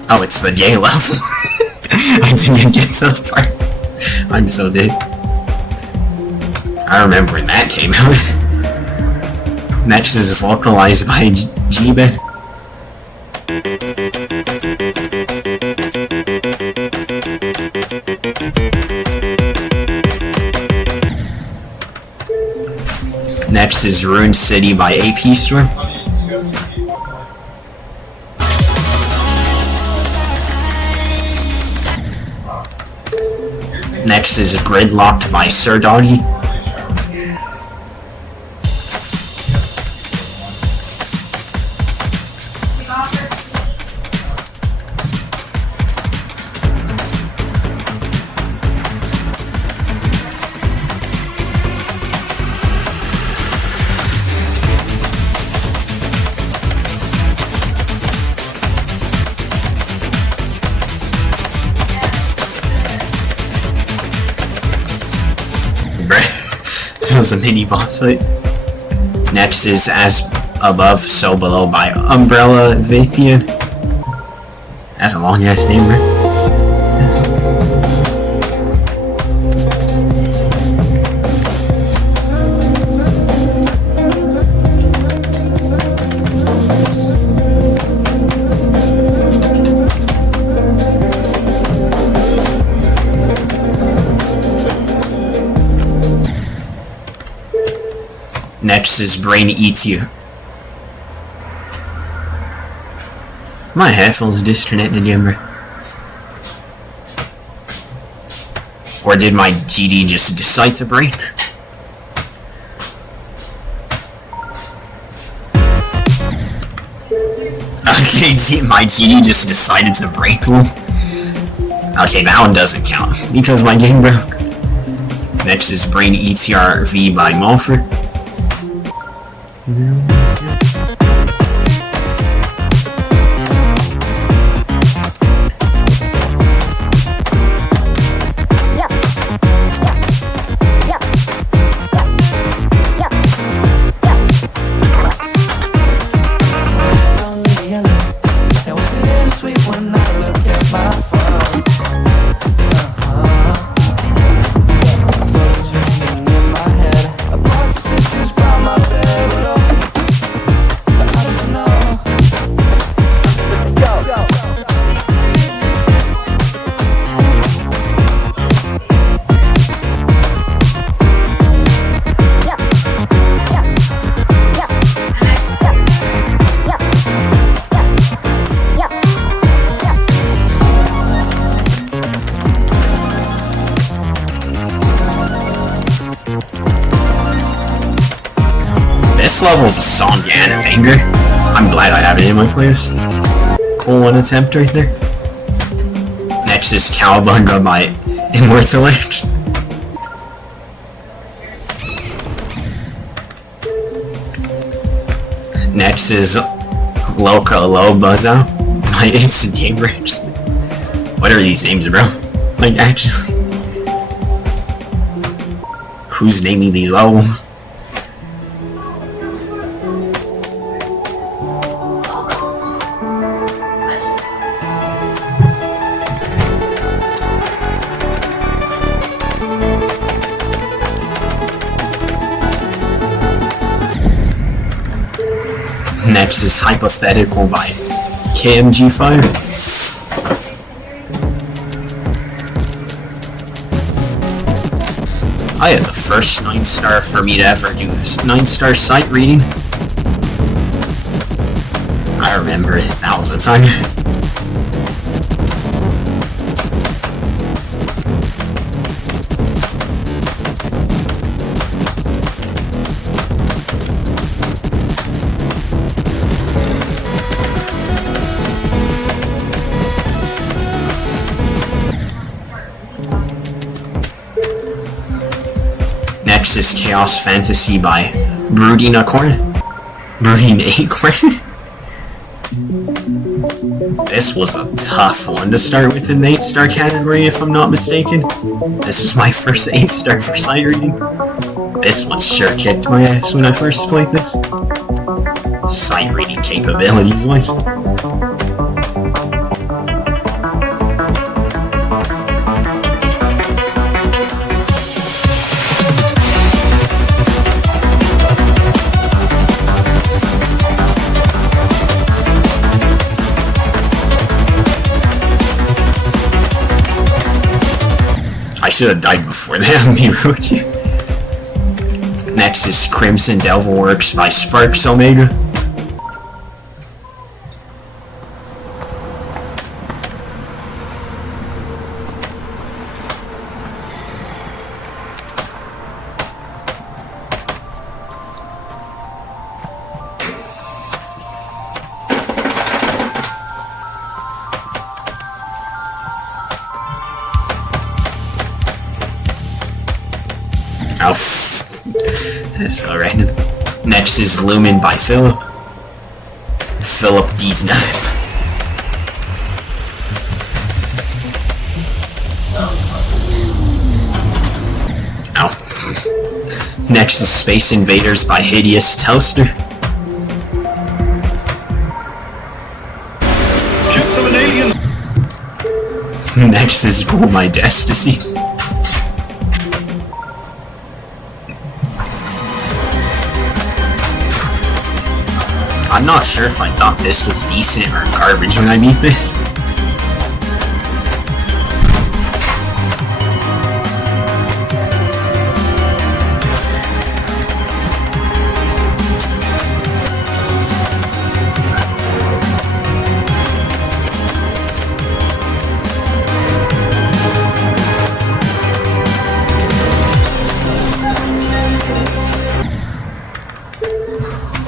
Oh, it's the gay level. I didn't get to the part. I'm so dead. I remember when that came out. Next is vocalized by G-Ben. Next is Ruined City by AP Storm. Next is Gridlocked by Sir Doggy. It was a mini boss fight. Next is As Above, So Below by Umbrella Vathian. That's a long ass name, right? Next is Brain Eats You. My headphones disconnected, Jimmer. Or did my GD just decide to brain? Okay, my GD just decided to brain. Okay, that one doesn't count because my game broke. Next is Brain ETRV by Mulford. This level's a song and banger. I'm glad I have it in my playlist. Cool one attempt right there. Next is Cowabunga by Immortalax. Next is Loca Lobazo by It's Gamebreaks. What are these names, bro? Like, actually. Who's naming these levels? Next is Hypothetical by KMG Fire. I had the first 9-star for me to ever do this 9-star sight reading. I remember it, that was the time. Next is Chaos Fantasy by Brooding Acorn. Brooding Acorn? This was a tough one to start with in the 8-star category, if I'm not mistaken. This is my first 8-star for sight reading. This one sure kicked my ass when I first played this. Sight reading capabilities wise. I should have died before that, I'll be real with you. Next is Crimson Devil Works by Sparks Omega. Oh, that's so random. Next is Lumen by Philip. Philip D's nuts. Oh. Next is Space Invaders by Hideous Toaster. Shoot them an alien. Next is Gold My Destiny. I'm not sure if I thought this was decent or garbage when I beat this.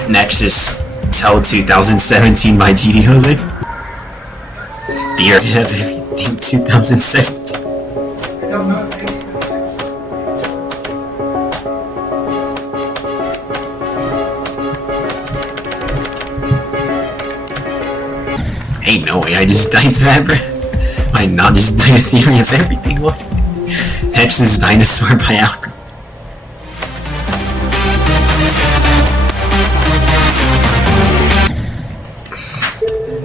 Next is Tell 2017 by GD Jose. Beer Everything 2017. Ain't no way I just died to that, bro. I not just died to Theory of Everything. What? Next is Dinosaur by Alchemy.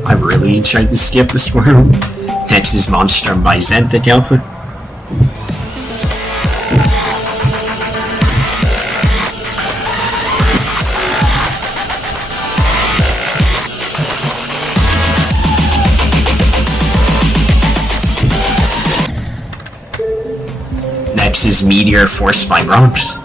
I really tried to skip this one. Next is Monstrum by Zenthic Alpha. Next is Meteor Force by Bronx.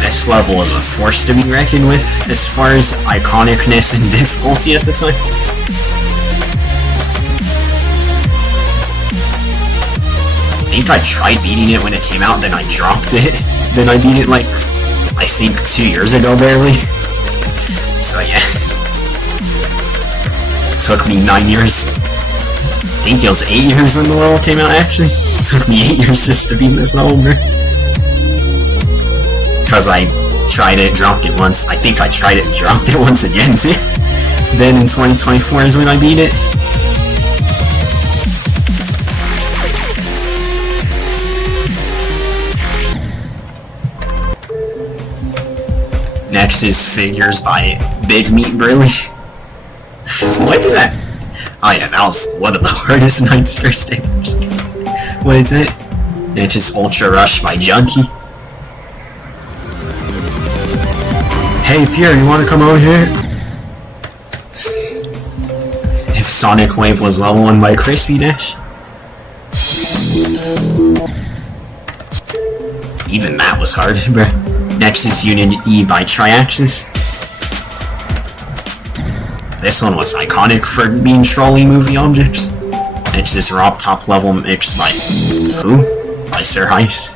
This level is a force to be reckoned with as far as iconicness and difficulty at the time. I think I tried beating it when it came out, then I dropped it. Then I beat it like, I think 2 years ago barely. So yeah. It took me 9 years. I think it was 8 years when the level came out actually. It took me 8 years just to beat this level, bro. Because I tried it, dropped it once. I think I tried it and dropped it once again too. Then in 2024 is when I beat it. Next is Figures by Big Meat Burley. What is that? Oh yeah, that was one of the hardest 9-star staplers. What is it? Next is Ultra Rush by Junkie. Hey Pierre, you wanna come over here? If Sonic Wave was level 1 by Crispy Dash. Even that was hard, bruh. Next is Unity by Triaxis. This one was iconic for being trolley movie objects. Next is Rob Top Level mixed by who? By Sir Heist.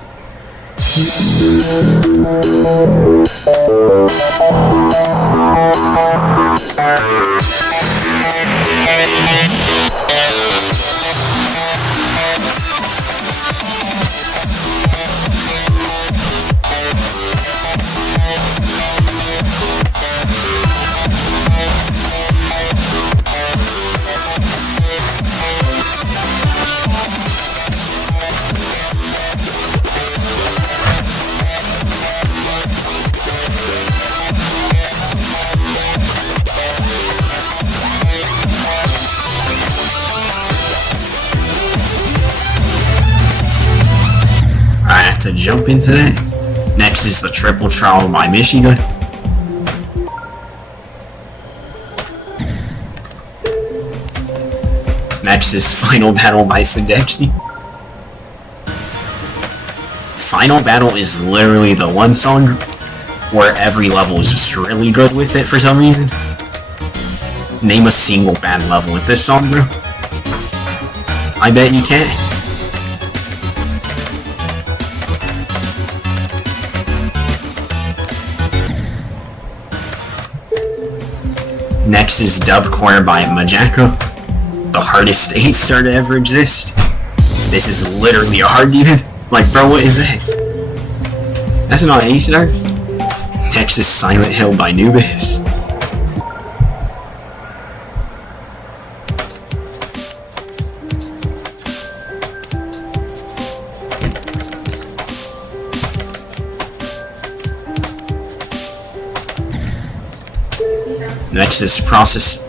To jump into that. Next is the Triple Trial by Michigan. Next is Final Battle by Fidexy. Final Battle is literally the one song where every level is just really good with it for some reason. Name a single bad level with this song, bro. I bet you can't. Next is Dubcore by Majako, the hardest 8-star to ever exist. This is literally a hard demon. Like, bro, what is that? That's not an 8-star. Next is Silent Hill by Nubis. Next is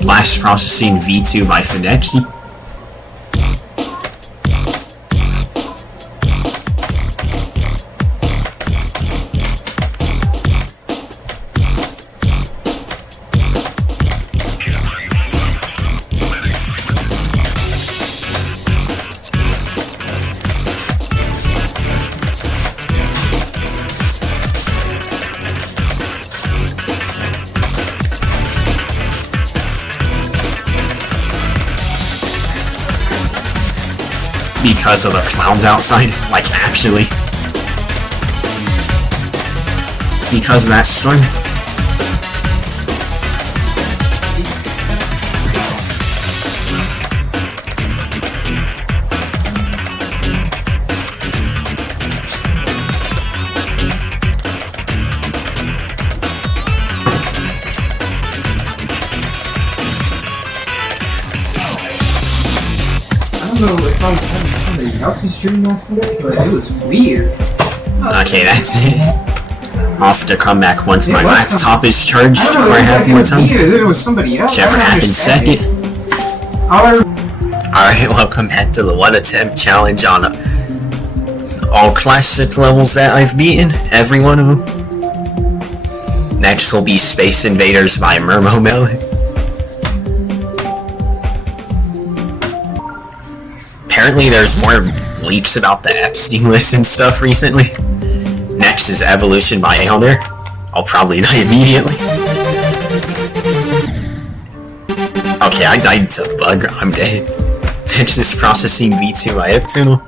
Blast Processing V2 by Fidexy. Because of the clowns outside, like actually. It's because of that storm. I don't know if I was having somebody else's dream last night, but it was weird. Okay, that's it. I'll have to come back once my laptop is charged or I have more time. There was somebody else. Whichever happens second. Alright, welcome back to the 1 attempt challenge on all classic levels that I've beaten. Every one of them. Next will be Space Invaders by Mermo Melon. Apparently there's more leaks about the Epstein list and stuff recently. Next is Evolution by Elder. I'll probably die immediately. Okay, I died to bug. I'm dead. Next is Processing V2 by Iptunnel.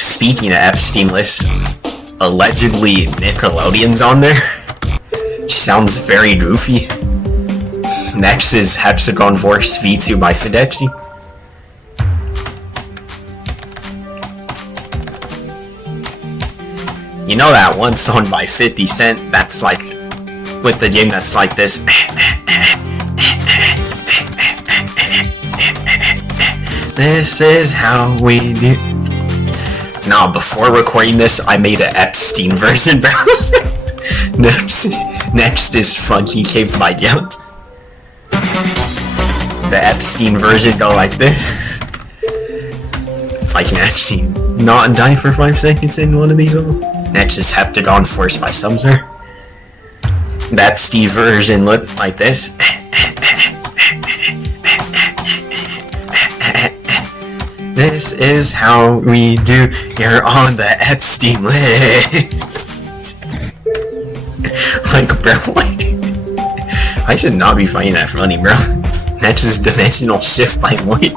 Speaking of Epstein list, allegedly Nickelodeon's on there. Which sounds very goofy. Next is Hexagon Force V2 by Fidexy. You know that one song by 50 Cent that's like, with the game that's like this. This is how we do. Nah, before recording this, I made an Epstein version, bro. Next is Funky Cave by Gout. The Epstein version go like this. If I can actually not die for 5 seconds in one of these levels. Next is Heptagon Force by Sumser. The Epstein version looked like this. This is how we do. You're on the Epstein list. Like, bro, what? I should not be finding that funny, bro. Next is Dimensional Shift by Void.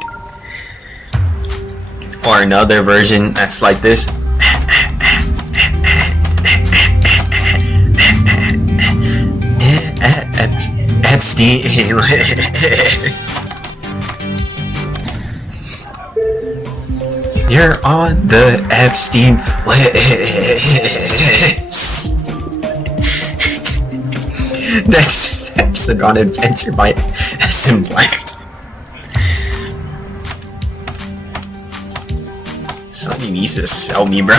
Or another version that's like this. Epstein list. You're on the Epstein list. Next is Hexagon Adventure by SM Black. Somebody needs to sell me, bro.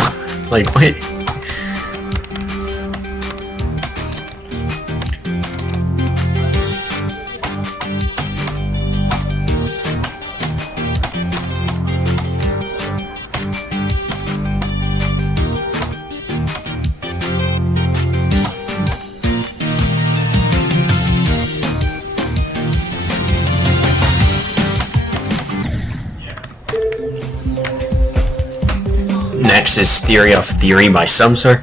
Like, what? is Theory of Theory by Sumser.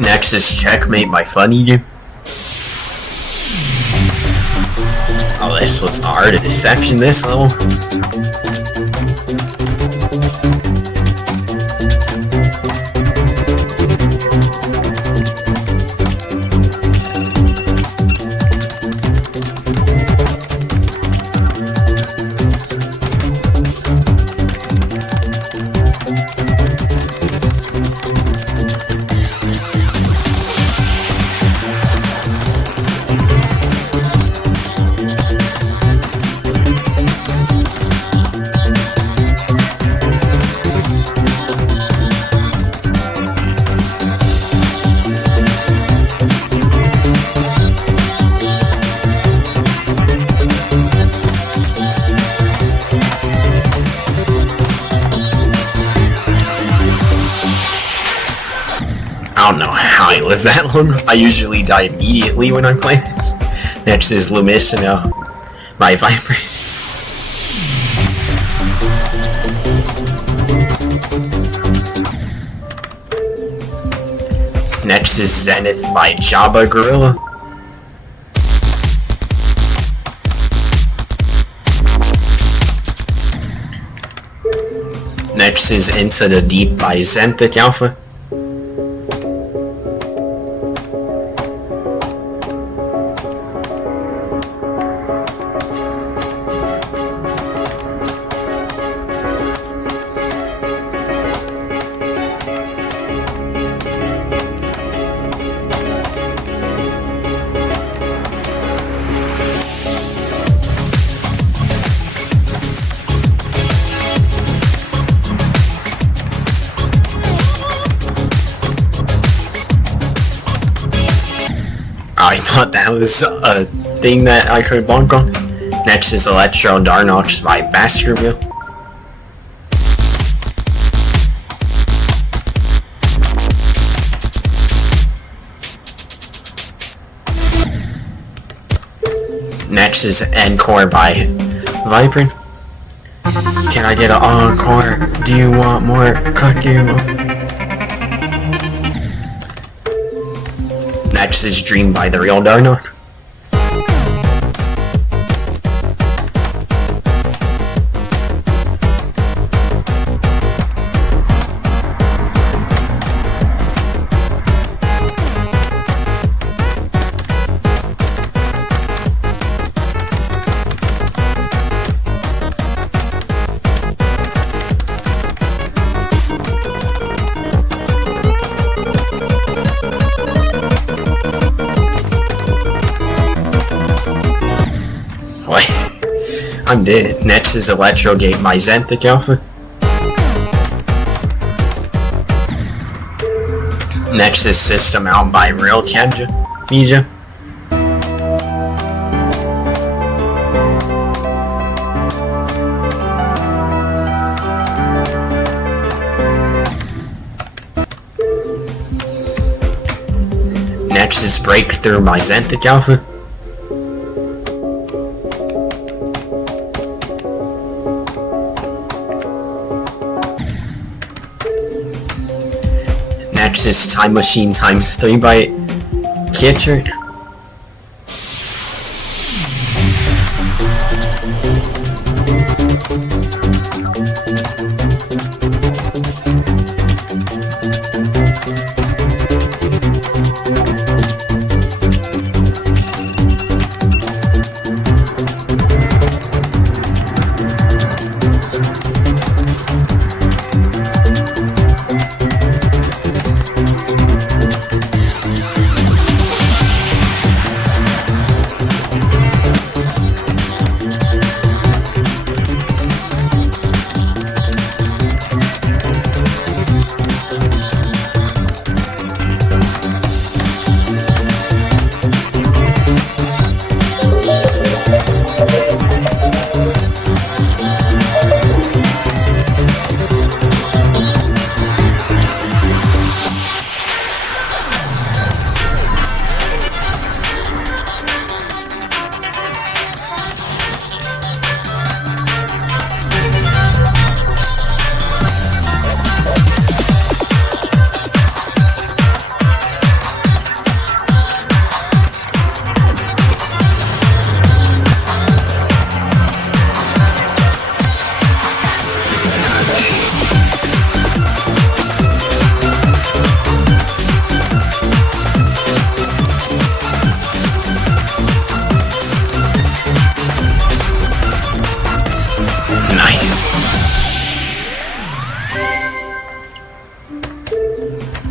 Next is Checkmate by Funny Game. Oh, this was the art of deception this level. I don't know how I live that long. I usually die immediately when I'm playing this. Next is Lumicino by Viper. Next is Zenith by Jabba Gorilla. Next is Into the Deep by Zenthic Alpha. I thought that was a thing that I could bonk on. Next is Electro Darnox by Baskerville. Next is Encore by Viper. Can I get an encore? Do you want more cookie? Next is Dream by the Real Darnock. I'm dead. Next is Electro Gate by Zenthic Alpha. Next is System Out by Real Kenja. Mija. Next is Breakthrough by Zenthic Alpha. Next is Time Machine ×3 by Kitcher.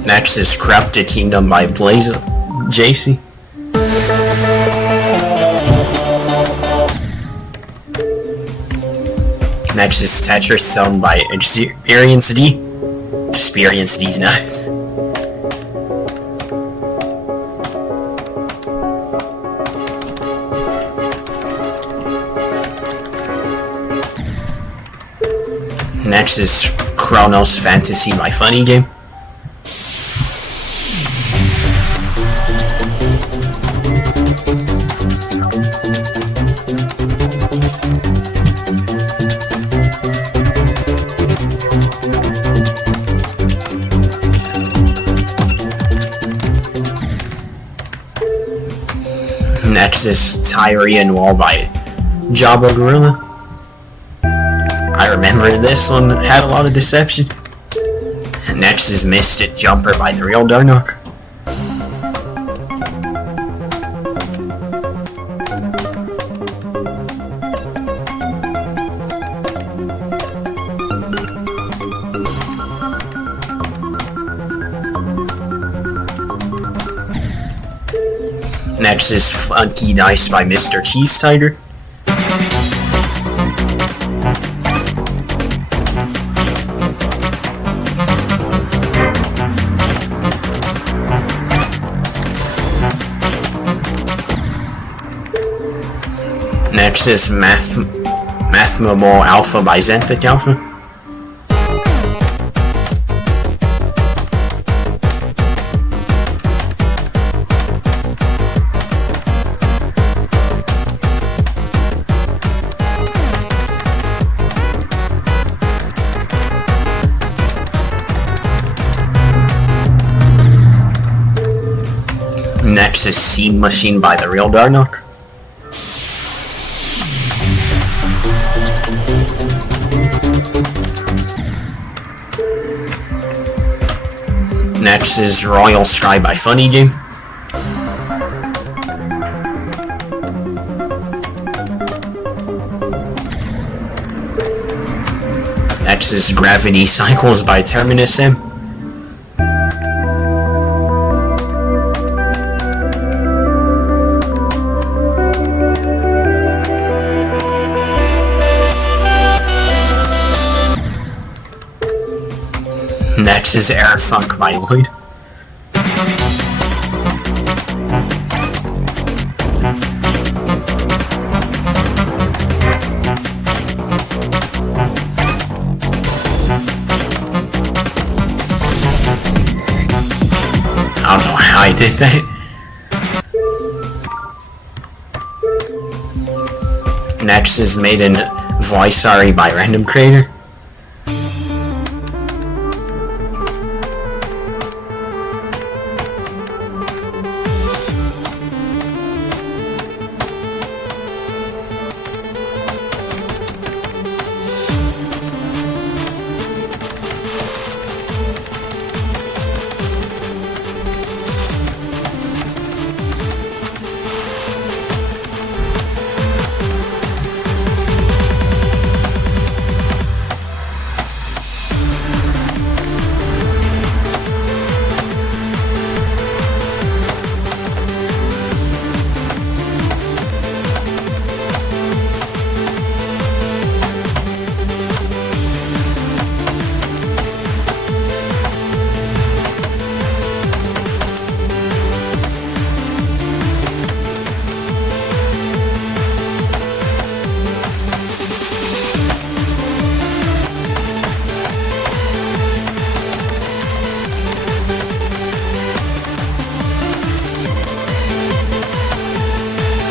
Next is Corrupted Kingdom by Blaze JC. Next is Tetris Zone by Experience D. Experience D's nuts. Next is Chronos Fantasy by Funny Game. Next is Tyrian Wall by Jabba Gorilla. I remember this one had a lot of deception. Next is Mystic Jumper by The Real Darnock. Next is Funky Dice by Mr. Cheese Tiger. Next is Mathmable Alpha by Zenthic Alpha. Next is Seed Machine by The Real Darnock. Next is Royal Sky by Funny Game. Next is Gravity Cycles by Terminus M. Next is Air Funk by Lloyd. I don't know how I did that. Next is Maiden Voicari by Random Creator.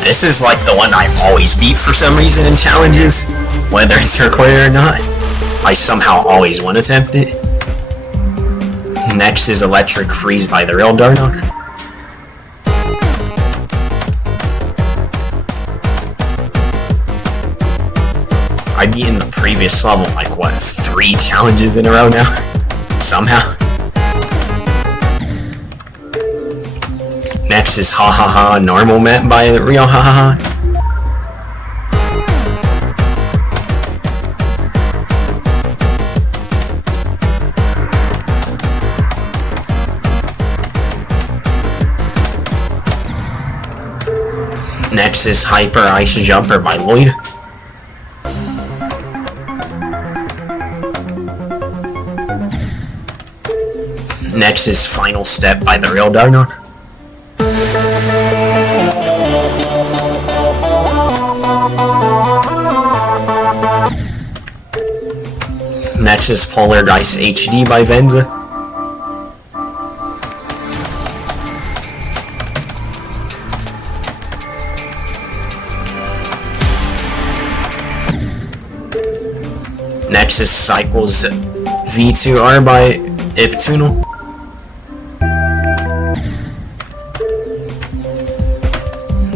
This is like the one I always beat for some reason in challenges, whether it's recorded or not. I somehow always want to attempt it. Next is Electric Freeze by The Real Darnock. I've beaten the previous level like, what, 3 challenges in a row now? Somehow. Next is Ha Ha Ha Normal Map by The Real Ha Ha Ha. Next is Hyper Ice Jumper by Lloyd. Next is Final Step by the Real Darnock. Next is Polar Dice HD by Venza. Next is Cycles V2R by Iptunal.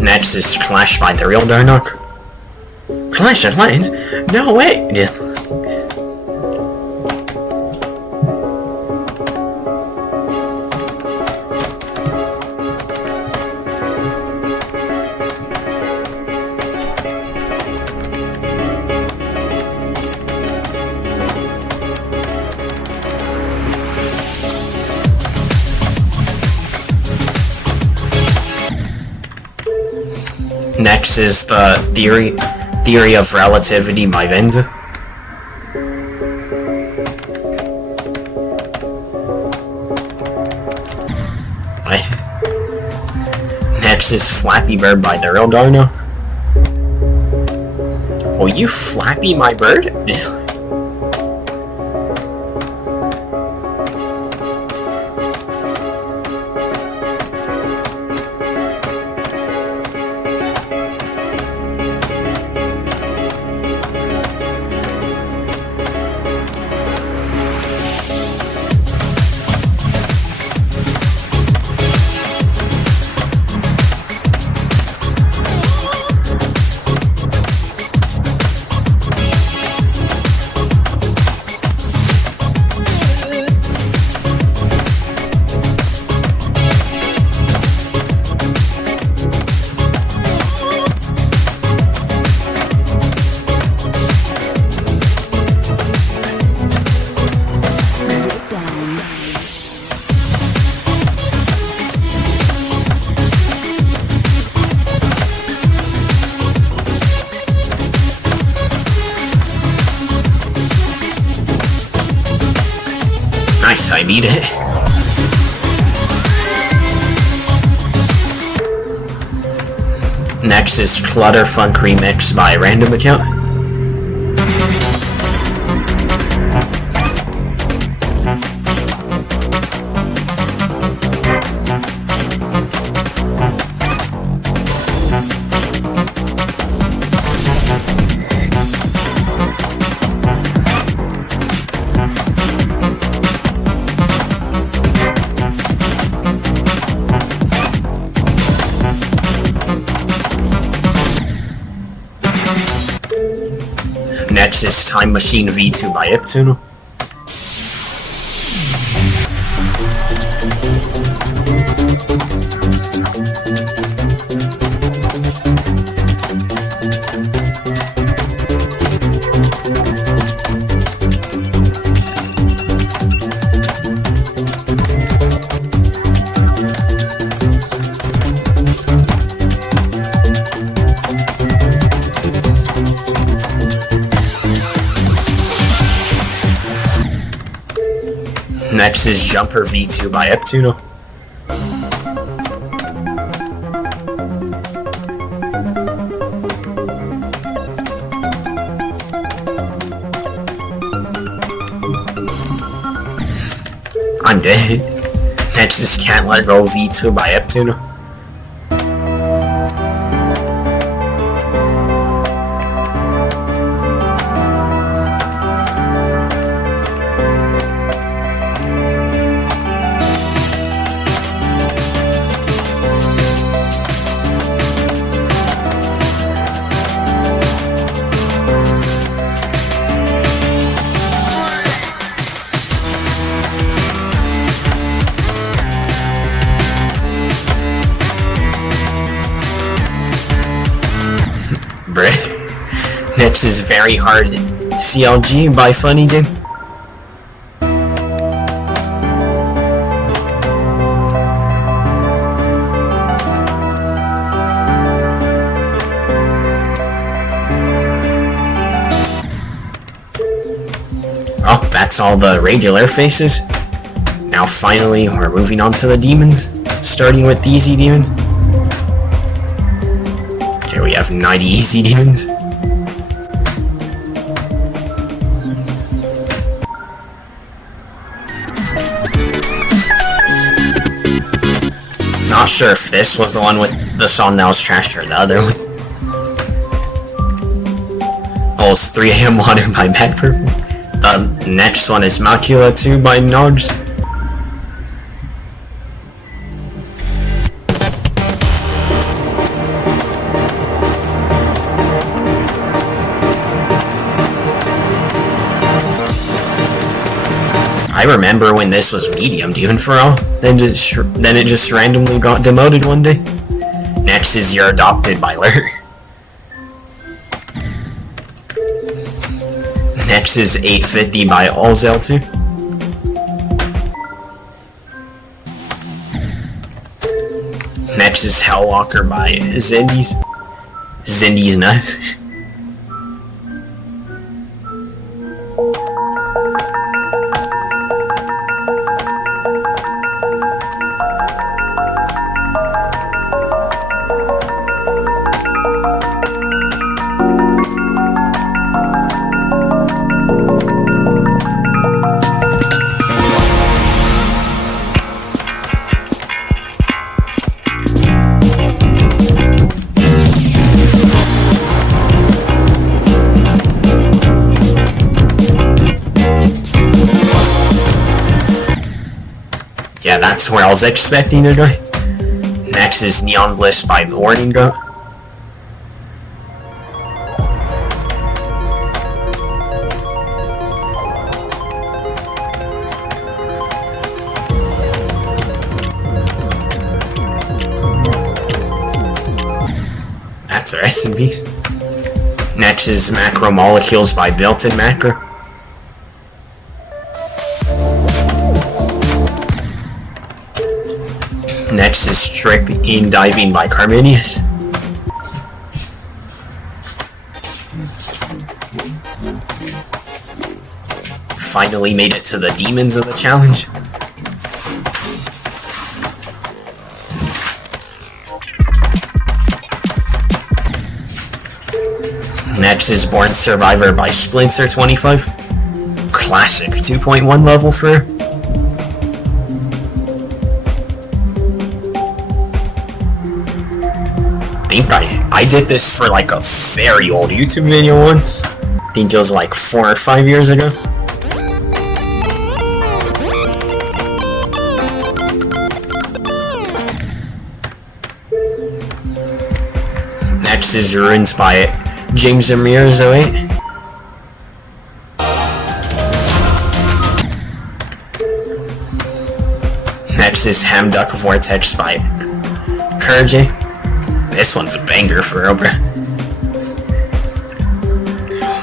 Next is Clash by the Real Darnock. Clash of Clans? No way! Yeah. Next is the Theory of Relativity by Venza. Next is Flappy Bird by the Real Darno. Oh, you Flappy my bird? Nice, I beat it. Next is Clutterfunk Remix by Random Account. Next is Time Machine V2 by Iptune. Next is Jumper V2 by Eptuno. I'm dead. Next is Can't Let Go V2 by Eptuno. Next is Very Hard CLG by Funny Game. that's all the regular faces. Now finally, we're moving on to the demons, starting with the easy demon. Okay, we have 90 easy demons. Not sure if this was the one with the song that was trash or the other one. Oh, it's 3 AM Water by Bad Purple. The next one is Macula 2 by Nogs. I remember when this was medium demon for all, then it just randomly got demoted one day. Next is You're Adopted by Lur. Next is 850 by Allzel2. Next is Hellwalker by Zindies. Zindies Nut. Yeah, that's where I was expecting to go. Next is Neon Bliss by The Warning Goat. That's a rest in peace. Next is Macro Molecules by Built-In Macro. Next is Tripping Diving by Carminius. Finally made it to the demons of the challenge. Next is Born Survivor by Splinter25. Classic 2.1 level for her. I did this for like a very old YouTube video once. I think it was like 4 or 5 years ago. Next is Ruins by James Ramirez 08. Next is Hamduck Vortex by Kurj. This one's a banger for real, bro.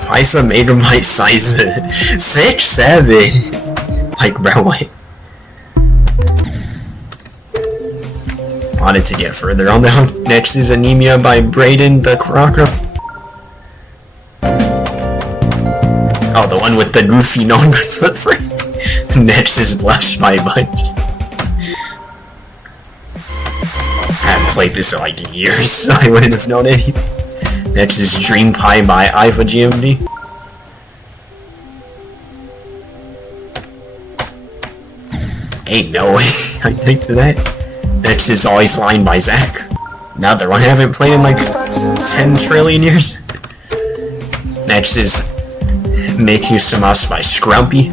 Why is the megabyte size 6'7"? Like, bro, wait. Wanted to get further on that one. Next is Anemia by Brayden the Crocker. Oh, the one with the goofy non-good footprint. Next is Blush by Bunch. I haven't played this in like years, so I wouldn't have known anything. Next is Dream Pie by IVE GMD. Ain't no way I take to that. Next is Always Lying by Zach. Another one I haven't played in like 10 trillion years. Next is Make You Samas by Scrumpy.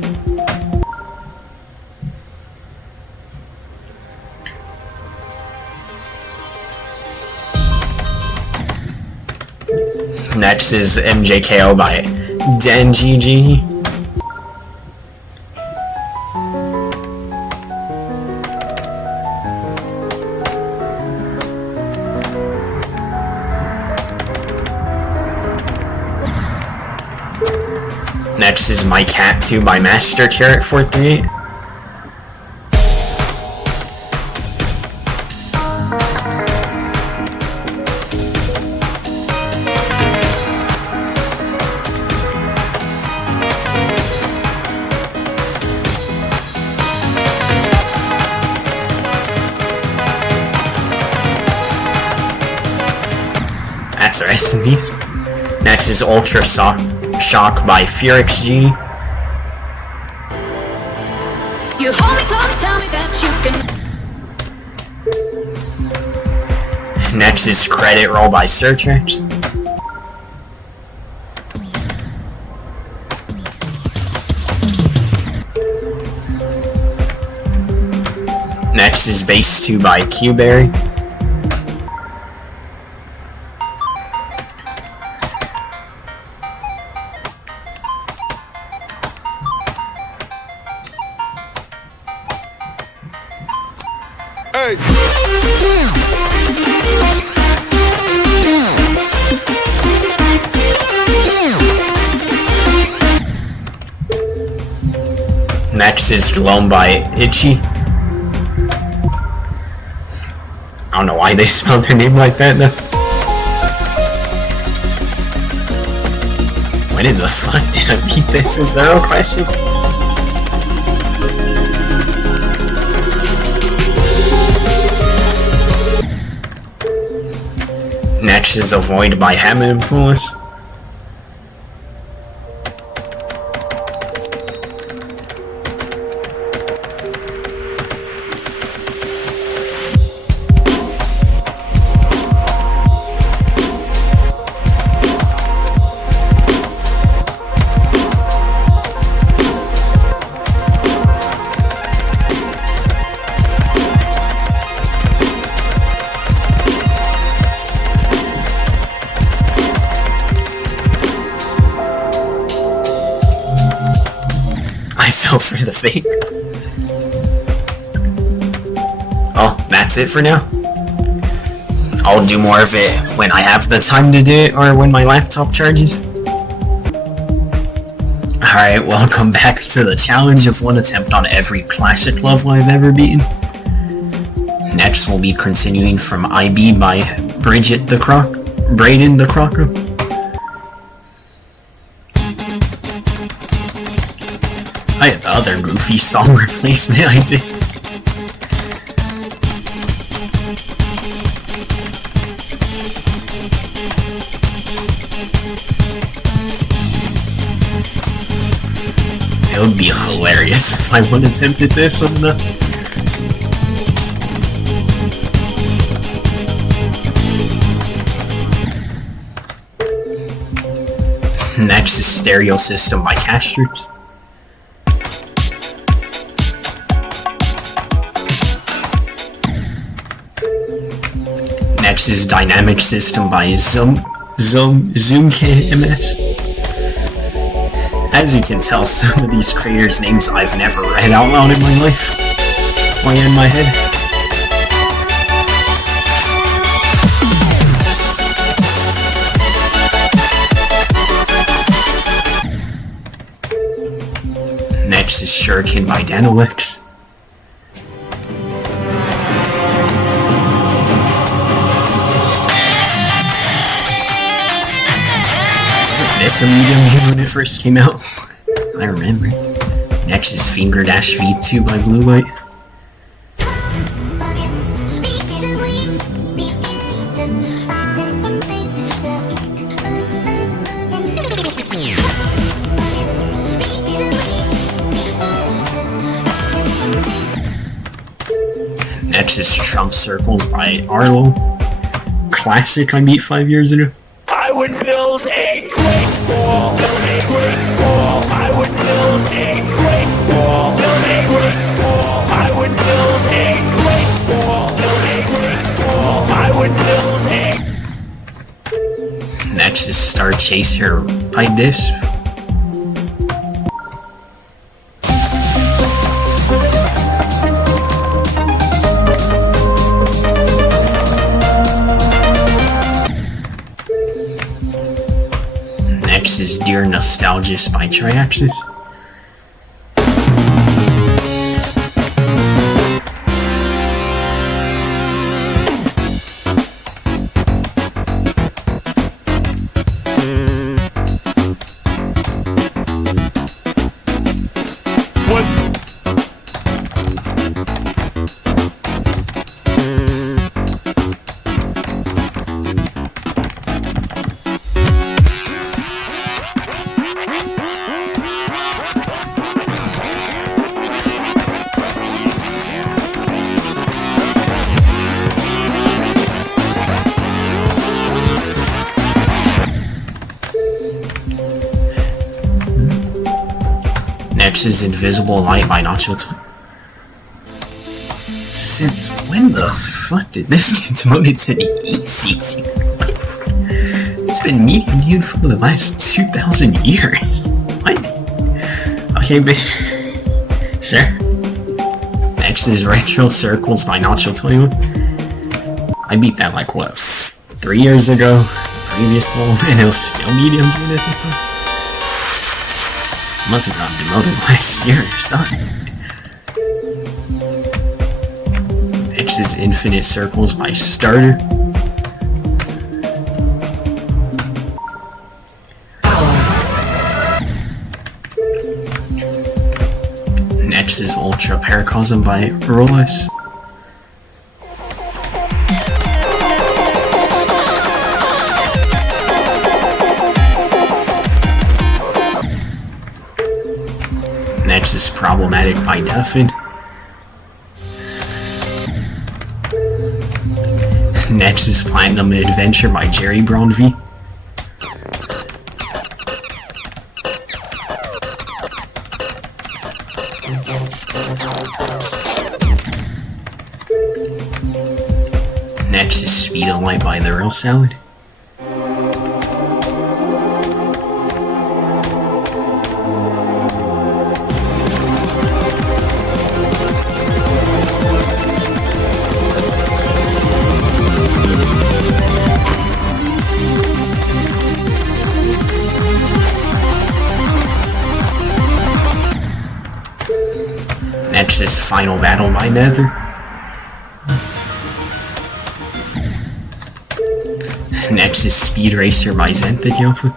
Next is MJKO by DenGG. Next is My Cat 2 by Master Carrot 438. That's a recipe. Next is Ultra Shock by Furix G. You hold me close, tell me that you can. Next is Credit Roll by Surtrex. Next is Base 2 by Qberry. Next is Loam by Itchy. I don't know why they spelled their name like that though. When in the fuck did I beat this? Is there a question? Next is Avoid by Hammond Influence. For the fake. Oh, that's it for now. I'll do more of it when I have the time to do it or when my laptop charges. Alright, welcome back to the challenge of one attempt on every classic level I've ever beaten. Next we'll be continuing from IVE by Braden the Crocker. I had the other goofy song replacement I did. It would be hilarious if I would attempted this on the... Next is Stereo System by Castroops. Next is Dynamic System by ZoomKMS. As you can tell, some of these creators' names I've never read out loud in my life, or in my head. Next is Shuriken by Danolix. This a medium game when it first came out. I remember. Next is Finger Dash V2 by Blue Light. Next is Trump Circles by Arlo. Classic I beat 5 years ago. I would build a great wall, build a great wall. I would build a great wall, build a great wall. I would build a great wall, build a great wall. I would build a... Next is Star Chaser by Disp. Next is Dear Nostalgist by Triaxis. is Invisible Light by Nacho. Since when the fuck did this get demoted to the easy? What? It's been medium viewed for the last 2,000 years. What? Okay, but sure. Next is Retro Circles by Nacho 21. I beat that like what, 3 years ago? Previous level, and it was still medium viewed at the time. Must have gotten demoted last year or something. Next is Infinite Circles by Starter. Next is Ultra Paracosm by Rolex. Next is Problematic by Duffin. Next is Platinum Adventure by Jerry Bronv. Next is Speed of Light by The Real Salad. Next is Final Battle by Nether. Next is Speed Racer by Zenthadyofa.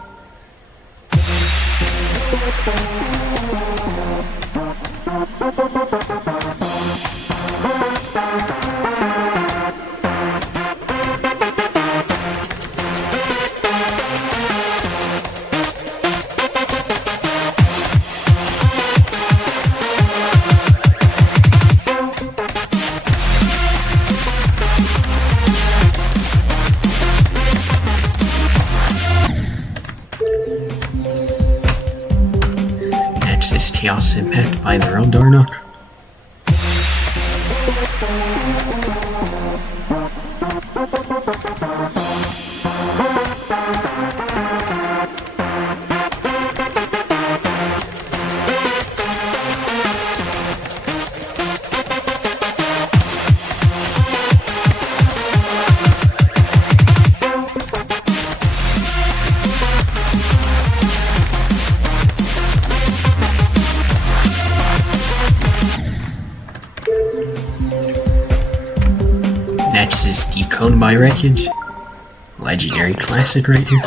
Next is Chaos Impact by The Real Darnock. Next is Decode by Wreckage. Legendary classic right here.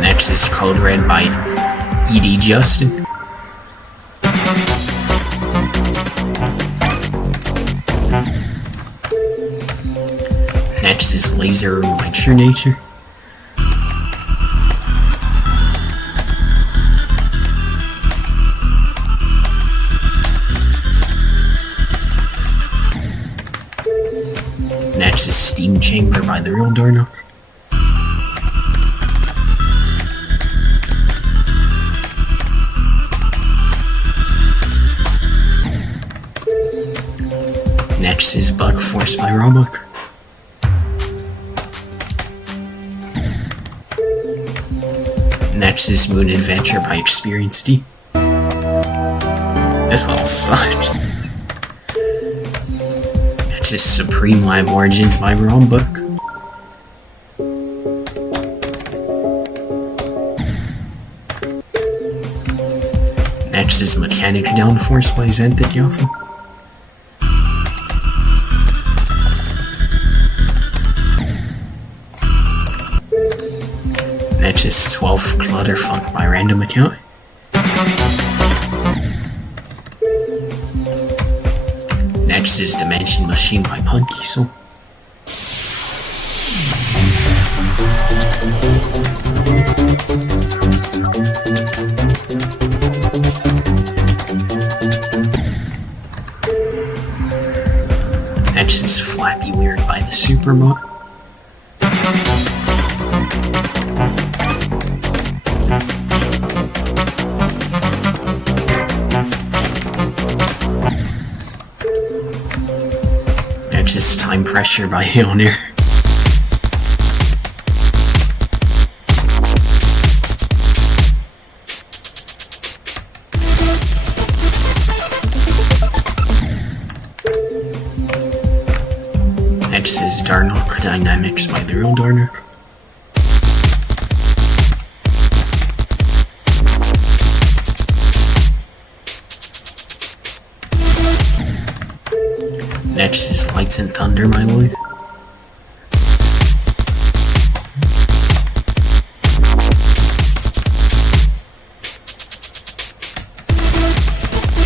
Next is Code Red by E.D. Justin. Next is Laser by True Nature. Next is Steam Chamber by The Real Darnock. Next is Bug Force by Robuck. Next is Moon Adventure by Experience D. This level sucks. Next is Supreme Live Origins by Robuck. Next is Mechanic Downforce by Zenthadyofa. Next is 12 Clutterfuck by Random Account. Next is Dimension Machine by Punky Soul. robot. Next is Time Pressure by Hailner. Next is Darnock Dynamics by the real Darnock. Next is Lights and Thunder, my lord.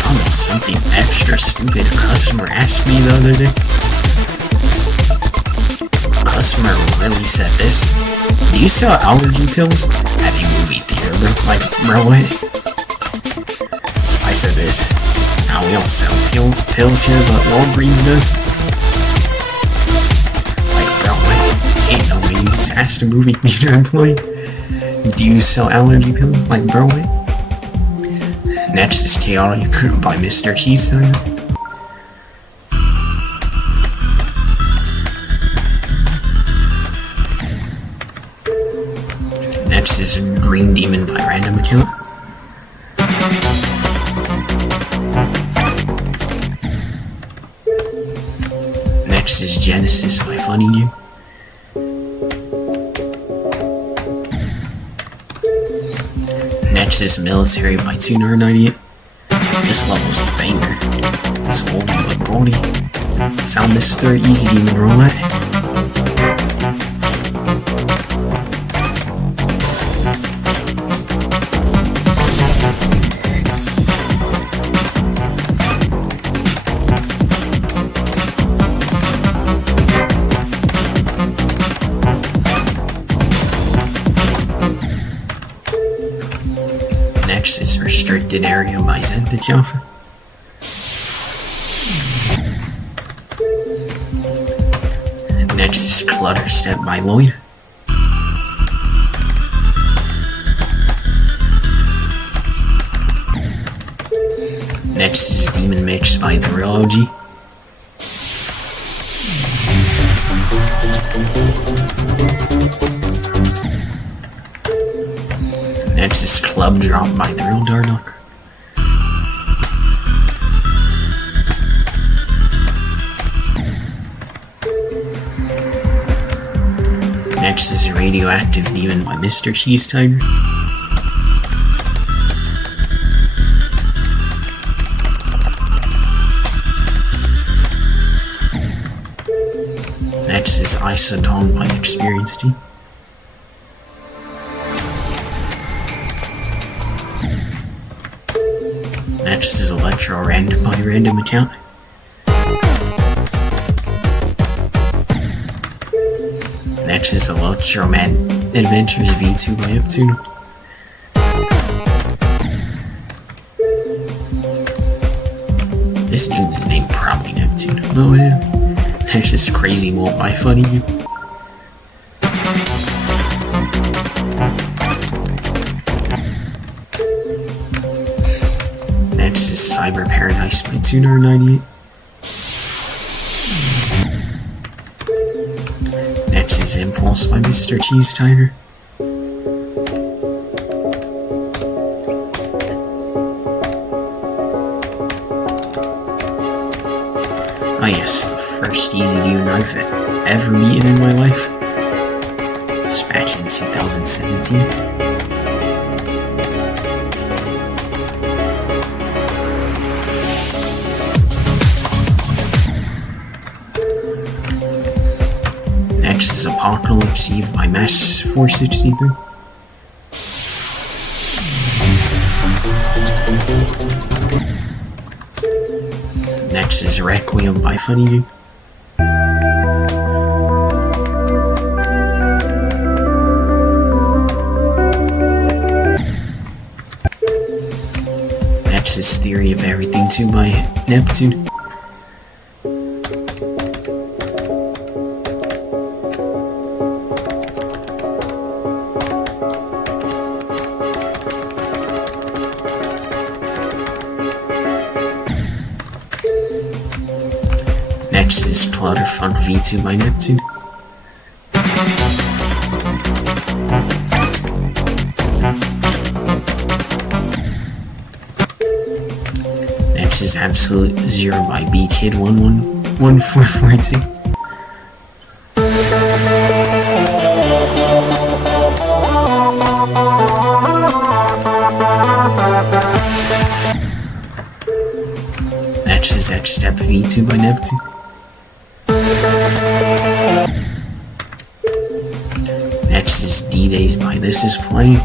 Almost something extra stupid a customer asked me the other day. Customer really said this. Do you sell allergy pills at a movie theater, bro? Like, bro, what? I said this. Now we don't sell pills here, but Walgreens does. Like, bro, what? Ain't no way you just asked a movie theater employee. Do you sell allergy pills? Like, bro, what? Next is Chaotic by Mr. Cheeseburger. Next is Green Demon by Random Account. Next is Genesis by Funny Game. Next is Military by Tuner98. This level's a banger. It's oldie but goldie. Found this third easy demon roulette. Next is Restricted Area by Zenthich Alpha. Next is Clutter Step by Lloyd. Next is Demon Mix by The Real OG. Next is Club Drop by the real Darnock. Next is Radioactive Demon by Mr. Cheese Tiger. Next is Isodong by Experience Team. Next is Electro Random by Random Account. Next is Electro Mad Adventures V2 by Uptune. This dude's name probably Neptune. No, yeah. Next is Crazy Molt by Funny You. Next is Cyber Paradise by Tuner98. Next is Impulse by Mr. Cheese Tiger. Oh yes, the first easy demon I've ever beaten in my life. It's back in 2017. Next is Apocalypse Eve by Mesh 463. Next is Requiem by Funny Dude. Next is Theory of Everything 2 by Neptune. Funk V2 by Neptune. Next is Absolute Zero by B-Kid 111442. Next is X-Step V2 by Neptune. Next is D-Days by This Is Playing.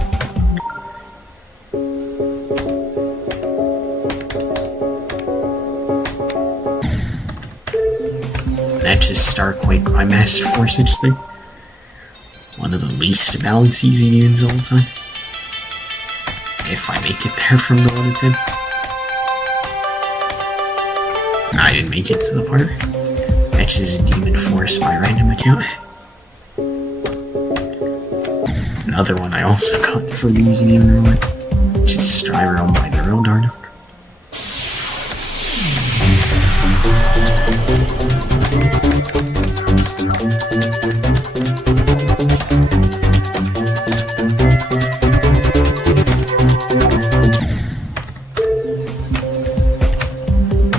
Next is Starquake by Master 463. One of the least balanced easy demons of all time. If I make it there from the 1 to 10. I didn't make it to the part. Next is Demon Force by Random Account. Another one I also got for the easy demon roll, which is Striver by the Real Darno.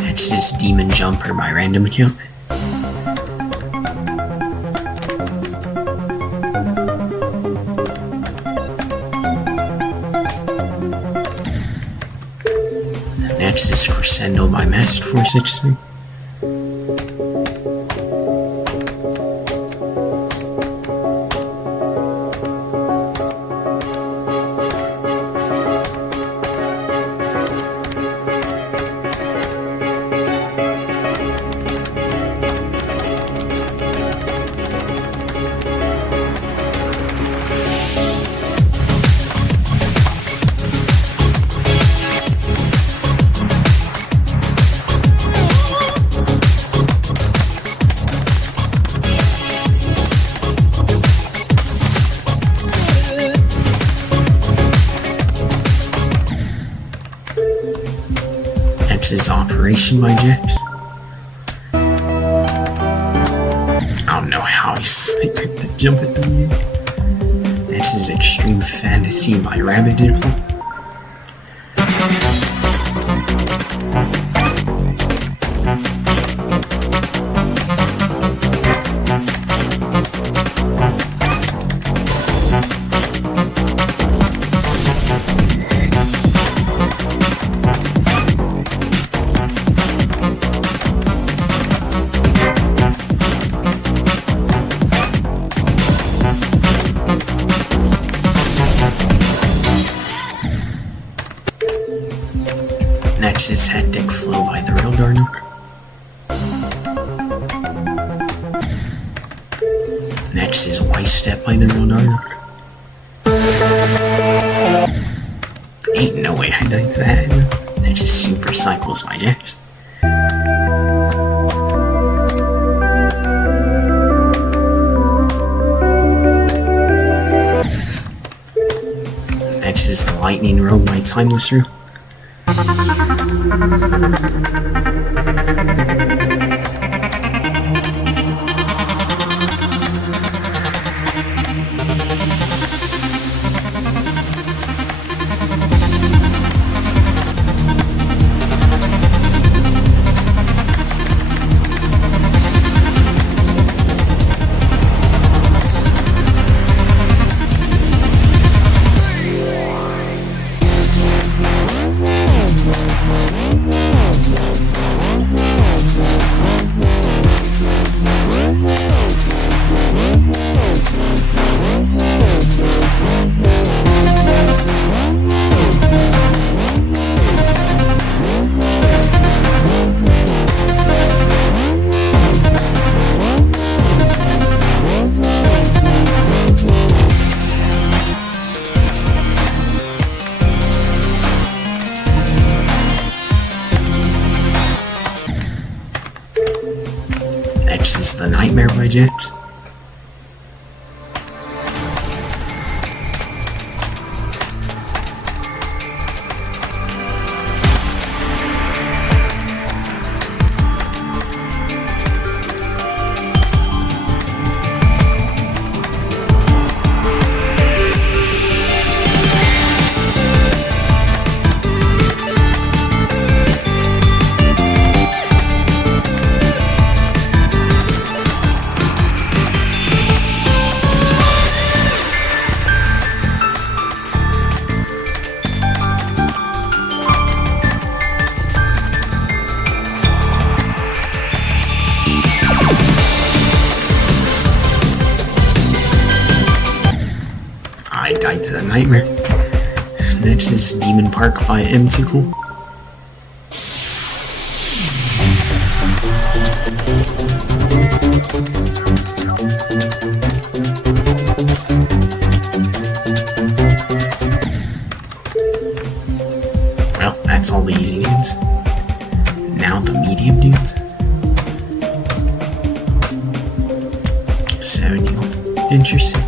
Next is Demon Jumper by Random Account. Next is Crescendo by Master 463. Next is Operation by Jax. I don't know how he snickered that jump at the beginning. Next is Extreme Fantasy by Rabbit Diddle. Next is Hectic Flow by the Real Darno. Next is White Step by the Real Darno. Ain't no way I died to that. Next is Super Cycles by Jax. Next is the Lightning Road by Timeless Rue. Next is The Nightmare by Jax. Guide to the Nightmare. Next is Demon Park by Mtical. Well, that's all the easy dudes. Now the medium dudes. 71. Interesting.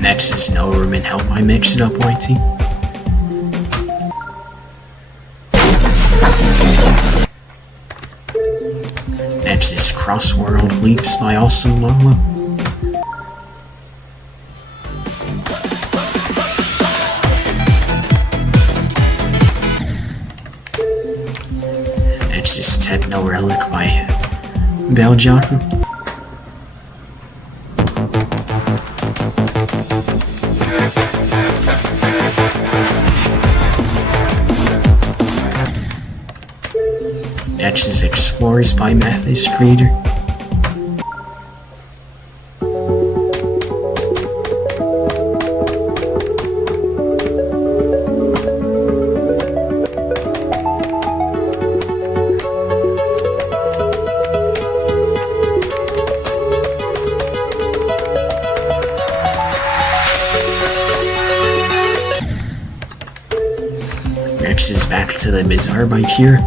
Next is No Room in Hell by Mix It Up YT. Next is Crossworld Leaps by Awesome Lolo. Next is Techno Relic by Beljaku. Next is Explorers by Mathis Creator. Next is Back to the Bizarre by Kira.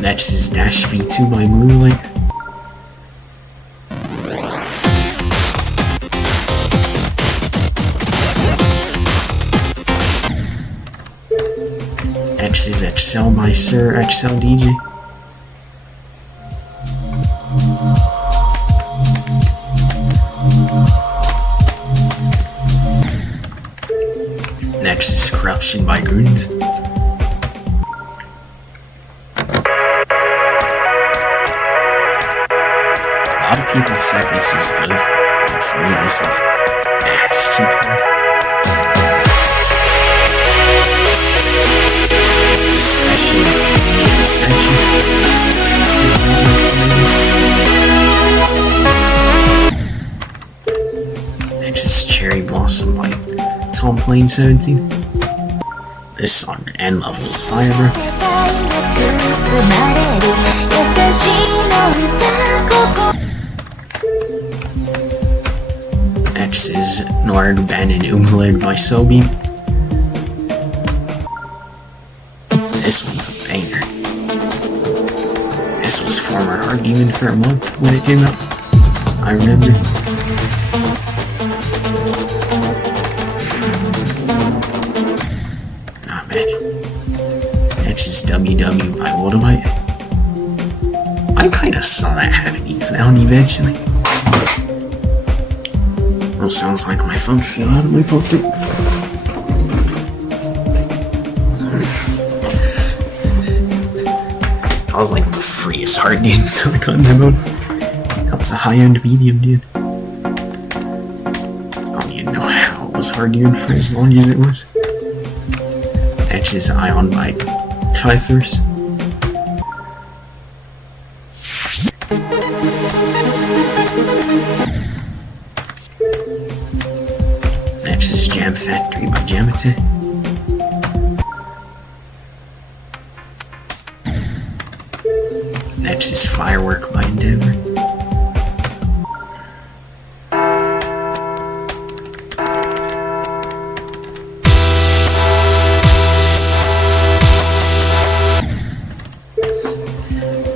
Next is Dash V2 by Blue Light. Next is Excel by Sir Excel DJ. Next is Corruption by Goons. A lot of people said this was good, but for me this was ass cheap. Especially the section. Next is Cherry Blossom by Tom Plain 17. This song and level is fire, bro. Next is Nord Ben and Umhalid by Sobeam. This one's a banger. This was former Hard Demon for a month when it came out. I remember. Not bad. Next is WW by Woldemite. I kinda saw that happening to down eventually. Well, sounds like my phone fell out of my pocket. I was like the freest hard dude until I got in the mode. Now it's a high-end medium dude. I don't even know how it was hard dude for as long as it was. Next is Ion by Kythers. Next is Jam Factory by Jamate. Next is Firework by Endeavor.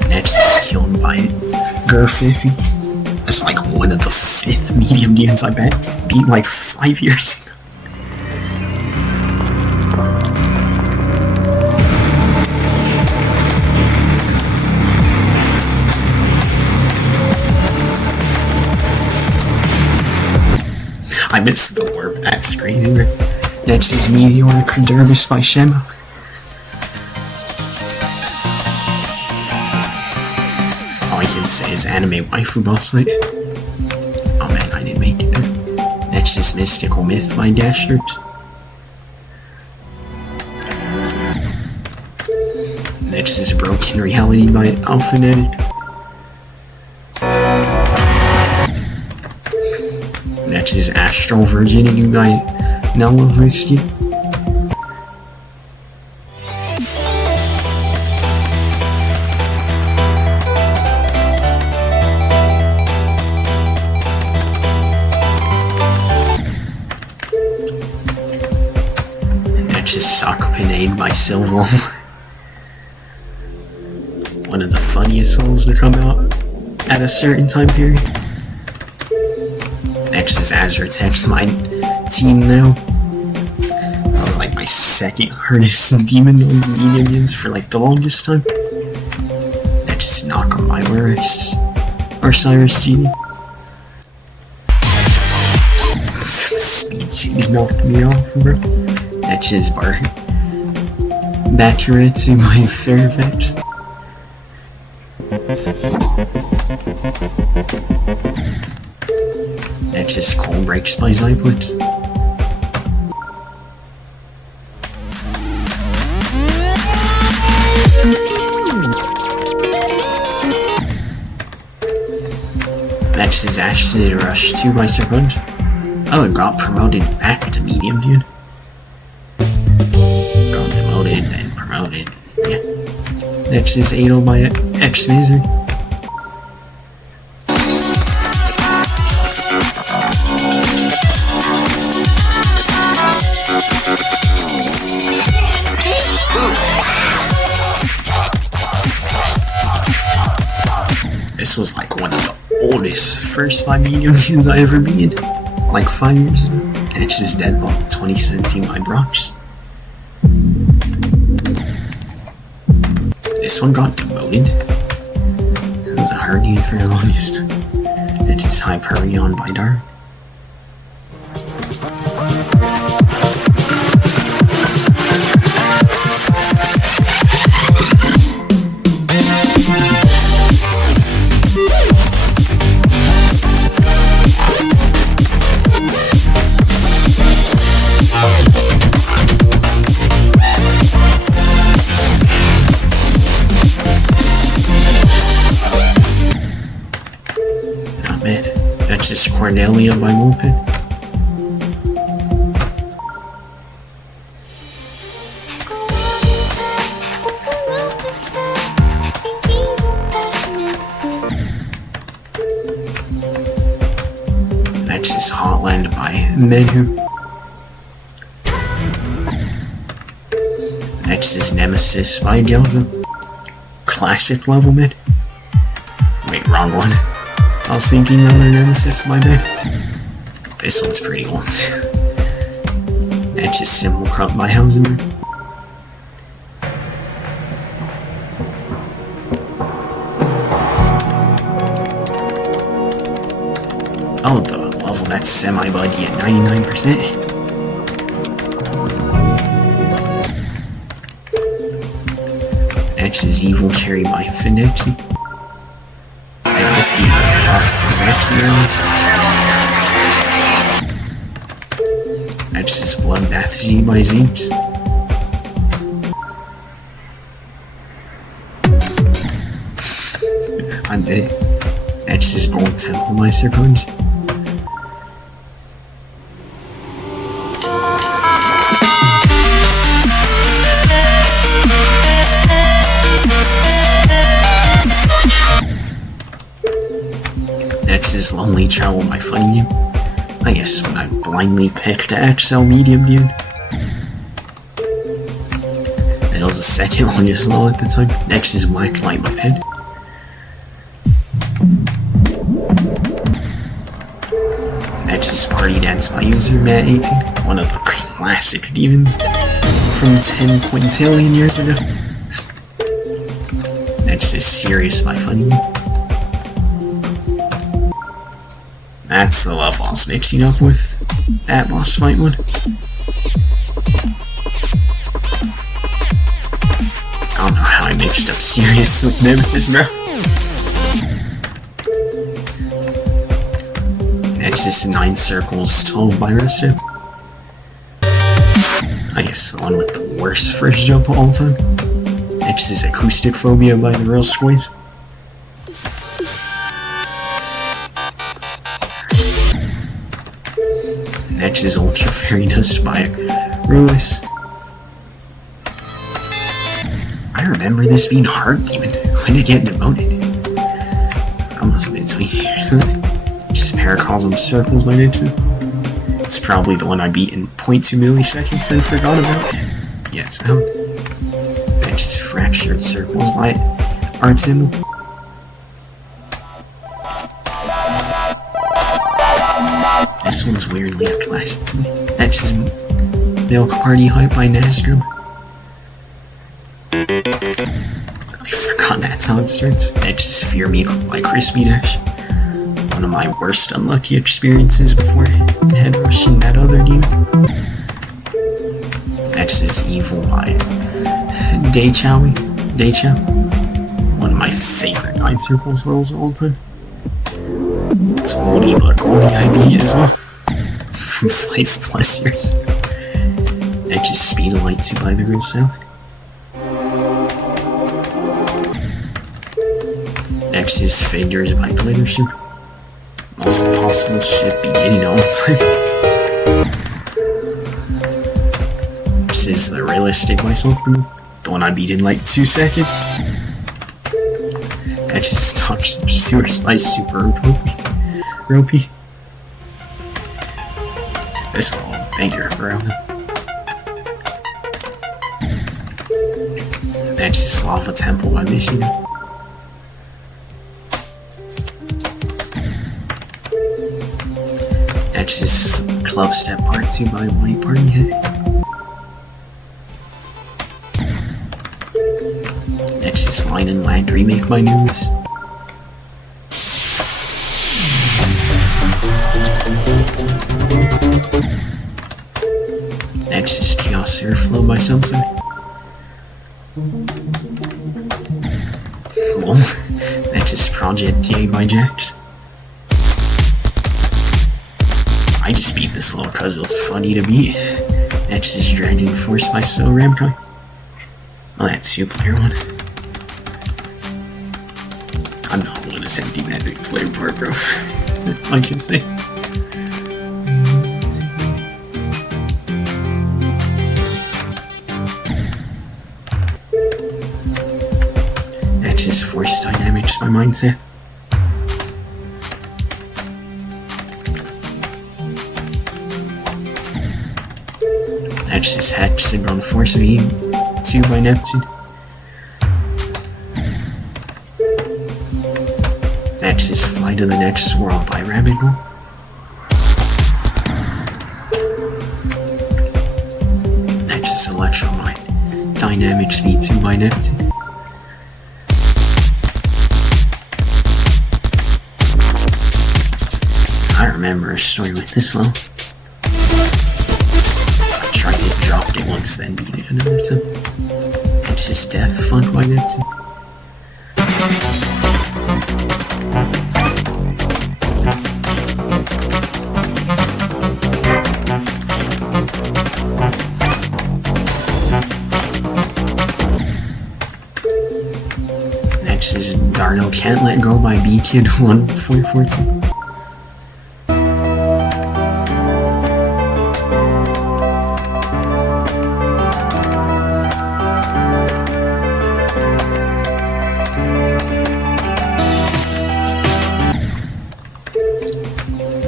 Next is Killed by Gurfiffy. That's like one of the 5th medium games I beat like 5 years ago. I missed the warp, that's crazy. Next is Meteoric Dervis by Shemo. All I can say is Anime Waifu Boss Fight. Oh man, I didn't make it there. Next is Mystical Myth by Dash Strips. Next is Broken Reality by Alphanetic. Next is Astral Virginity by Nalavisky. Next is Sakupinade by Silvo. One of the funniest songs to come out at a certain time period. Next is Azure Text, my team now. That was like my second hardest demon on the Indians for like the longest time. Next is Knock on My Worst, Osiris Genie. Speed change knocked me off, bro. Next is Bakuretsu by Fairfax. Next is Cold Breaks by Zyplex. Next is Acid Rush 2 by Surpunch. Oh, it got promoted back to medium, dude. Got demoted, then promoted. Yeah. Next is Ado by X-Mazer. This was like one of the oldest first 5 medium games I ever beat. Like 5 years ago. Next is Deadball 2017 by Brox. This one got demoted. It was a hard game for the longest. Next is Hyperion by Dark. Next is Cornelia by Moped. Next is Hotland by Medhu. Next is Nemesis by Gyoza. Classic level mid. Wait, wrong one. I was thinking other Nemesis, my bad. This one's pretty old. Next is Symbol Crop by Hausenberg. Oh, the level that's semi-buggy at 99%. Next is Evil Cherry by Finexi. Next is Bloodbath Z by Zinx. I'm dead. Next is Gold Temple by Surpunch. Next is Lonely Travel by Funny You. I guess when I blindly picked XL Medium, dude. That was the second longest level at the time. Next is Black Light by Ped. Next is Party Dance by User Matt18. One of the classic demons from 10 quintillion years ago. Next is Serious by Funny You. That's the level I was mixing up with that boss fight one. I don't know how I mixed up Sirius with Nemesis, bro. Next is 9 Circles 12 by Resto. I guess the one with the worst first jump of all time. Next is Acoustic Phobia by the Real Squids. Next is Ultra Fairy Dust by Ruis. I remember this being hard demon when it get demoted. That must have been 20 years. Just Paracosm Circles by Nixon. It's probably the one I beat in 0.2 milliseconds and forgot about. Yeah, it's out. Next is Fractured Circles by Art Symbol. This one's weirdly a classic. Next is Milk Party Hype by Nastrum. I forgot that's how it starts. Next is Fear Me by Crispy Dash. One of my worst unlucky experiences before head rushing that other demon. Next is Evil by Daychow. One of my favorite 9 Circles levels of all time. It's oldie but goldie IVE as well. 5+ years. Next is Speed of Light 2 by the Real Sound. Next is Figures by Glitter Ship. Most possible shit beginning all the time. This is the Realistic myself, the one I beat in like 2 seconds. Next is Top Sewer Spice Super Ropey. This little banger, bro. Next is Lava Temple by Michigan. Next is Club Step Part 2 by White Party Head. Next is Line and Land Remake by News. Next is Chaos Airflow by Samsung. Cool. Next is Project J by Jax. I just beat this level because it was funny to beat. Next is Dragon Force by So Ramkai. Oh, that's 2-player one. I'm not one attempting that 3-player part, bro. That's all I can say. Next is Force Dynamics by Mindset. Next is Hexagon Force V 2 by Neptune. Next is Fly to the Next World by Rabbit Hole. Next is Electromind Dynamics V2 by Neptune. I remember a story with this level. I tried it, dropped it once, then beat it another time. Next is Death Funk by Neptune. Next is Darno Can't Let Go by B-Kid 1442.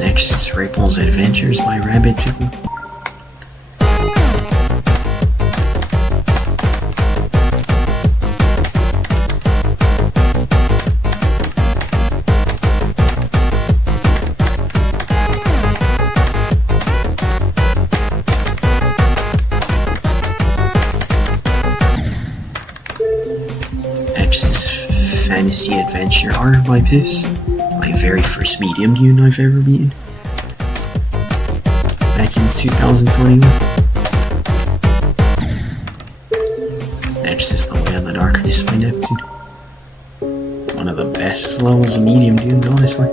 Next is Ripple's Adventures by Rabbit Tickle. Next is Fantasy Adventure R by Piss. My very first medium demon I've ever beaten. Back in 2021. Next is The Way of the Darkness by Neptune. One of the best levels of medium dudes, honestly.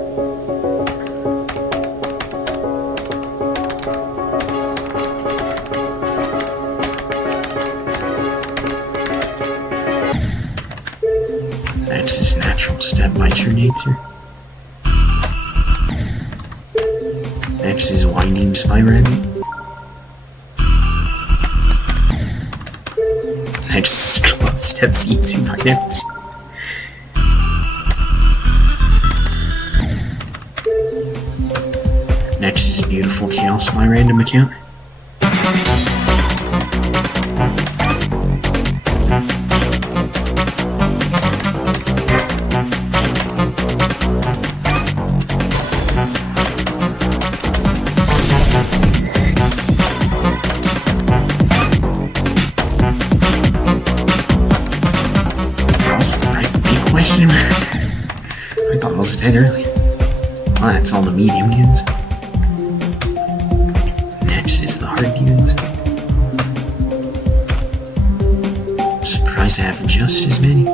Terminator. Next is Winding Spy Rabbit. Next is Club Step V2 by Nips. Next is Beautiful Chaos by Random Account. Question mark. I thought I was dead earlier. Well, that's all the medium demons. Next is the hard demons. Surprised I have just as many.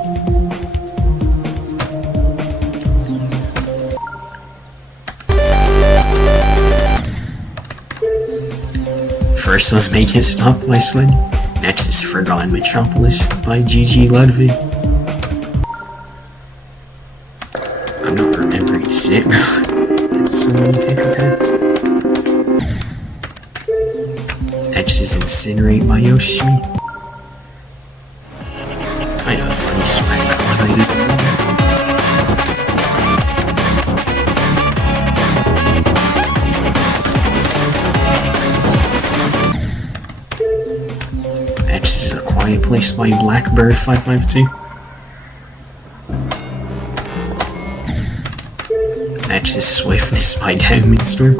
First was Make His Stop by Sled. Next is Forgotten Metropolis by GG Ludwig. I'm not remembering shit, bro. It's so many paper pens. Next is Incinerate by Yoshi. I have a funny swag behind it. Next is A Quiet Place by Blackbird 552. Next is Swiftness by Diamond Storm.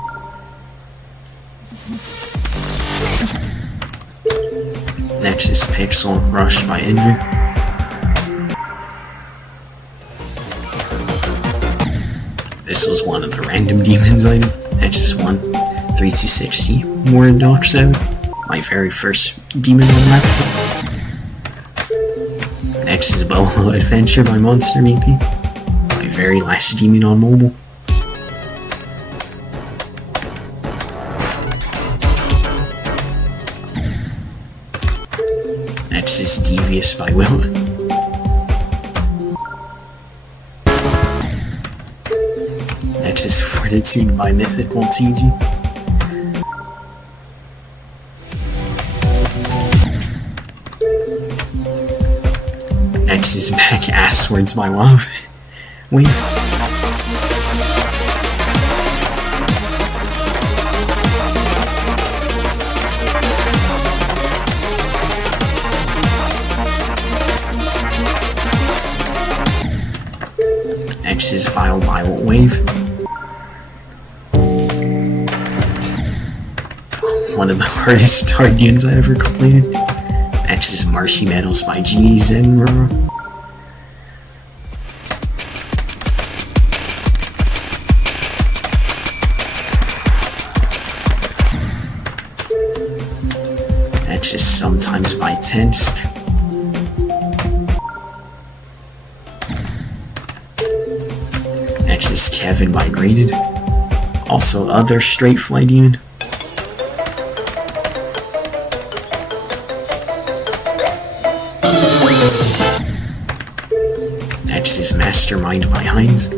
Next is Pixel Rush by Envy. This was one of the random demons I did. Next is 1326C, Warren Doc 7, my very first demon on laptop. Next is Bolo Adventure by Monster MP, my very last demon on mobile. Next is Devious by Will. Next is Fortitude by Mythical TG. Next is Back Asswards by Love. Wait. Next is Vile Violet Wave. One of the hardest Guardians I ever completed. Next is Marshy Meadows by G Zenra. Next is Sometimes by Tense. Next is Kevin by Graded. Also other Straight Fly Demon. Next is Mastermind by Heinz.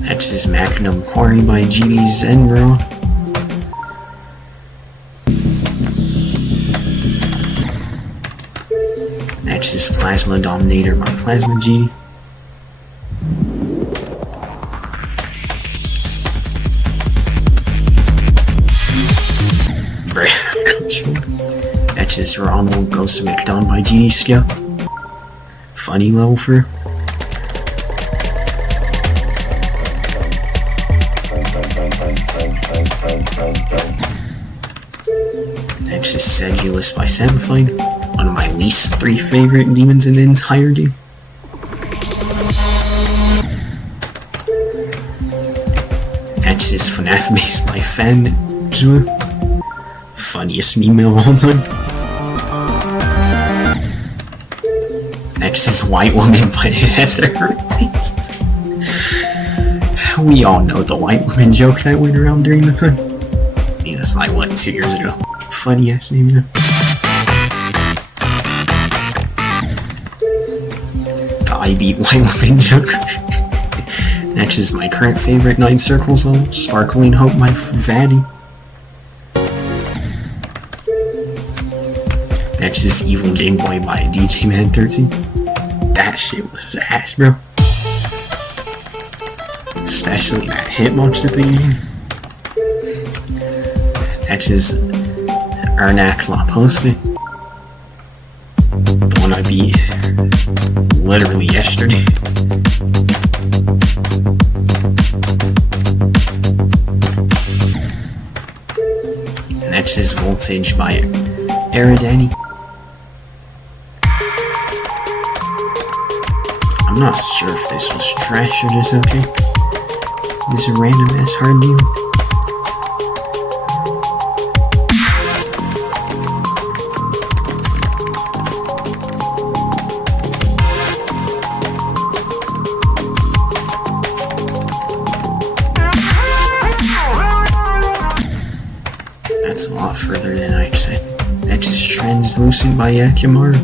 Next is Magnum Quarry by GD Zenro. Next is Plasma Dominator by Plasma GD. Next is Ronald Goes to McDonald by GD Skill. Funny level for. Next is Sedulous by Samifine, one of my least 3 favorite demons in the entire game. Next is FNAF Base by Fanzua, funniest meme of all time. Next is White Woman by Heather. We all know the white woman joke that went around during the time. Yeah, that's like, what, 2 years ago? Funny ass name, you know? I beat White Woman Joker. Next is my current favorite 9 Circles level, Sparkling Hope by Vaddy. Next is Evil Game Boy by DJ Man 13. That shit was ass, bro. Especially that hitbox at the beginning. Next is Ernak La Poste. The one I beat literally yesterday. Next is Voltage by Aridani. I'm not sure if this was trash or just okay. This is a random ass hard demon. That's a lot further than I expected. Next is Translucent by Yakimaru.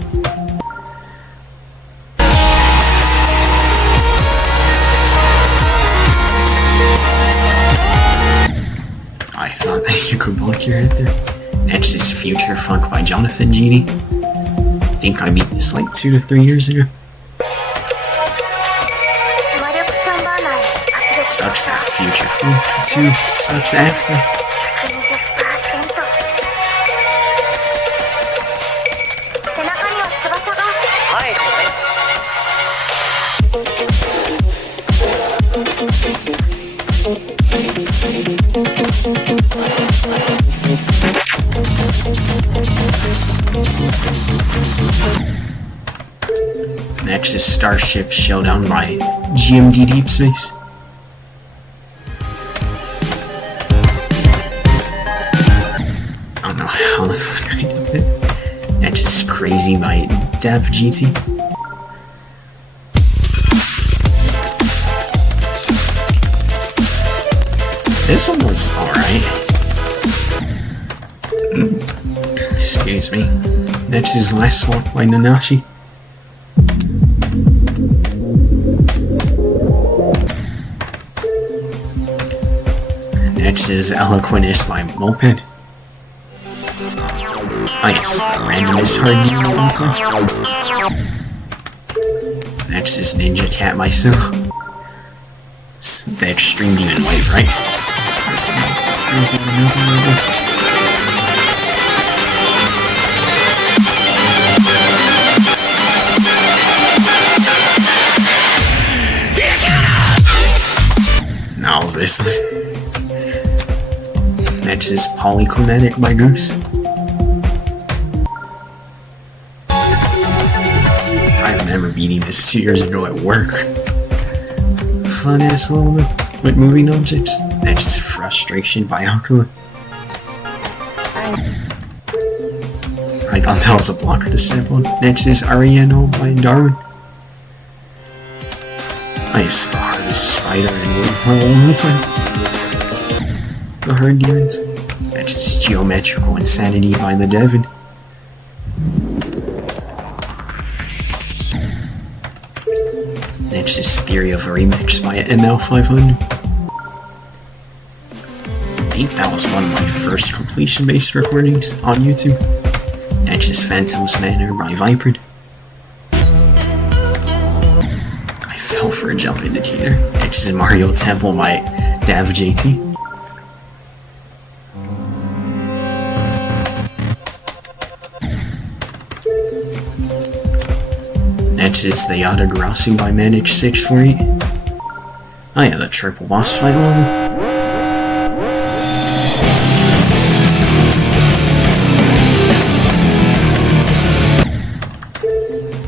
I thought that you could block your head there. Next is Future Funk by Jonathan Genie. I think I beat this like 2 to 3 years ago. Sucks that Future Funk 2 sucks actually. Next is Starship Showdown by GMD Deep Space. I don't know how the fuck I did it. Next is Crazy by Dev GT. This one was alright. Excuse me. Next is Last Lock by Nanashi. Next is Eloquentist by Moped. Nice, the randomest hard demon of all time. Next is Ninja Cat by Sue. It's the Extreme Demon Wave, right? Where's the another level? Now is this one. Next is Polychromatic by Goose. I remember beating this 2 years ago at work. Fun ass level with moving objects. Next is Frustration by Aqua. I thought that was a blocker to step on. Next is Ariano by Darwin. Nice, the hardest spider and wave level on the time. The hard demons. Next is Geometrical Insanity by the Devon. Next is Theory of a Remix by ML500. I think that was one of my first completion-based recordings on YouTube. Next is Phantom's Manor by Vipered. I fell for a jump indicator. Next is Mario Temple by Dav JT. Next is the Yatagarasu by Manage648. Oh yeah, the triple boss fight level.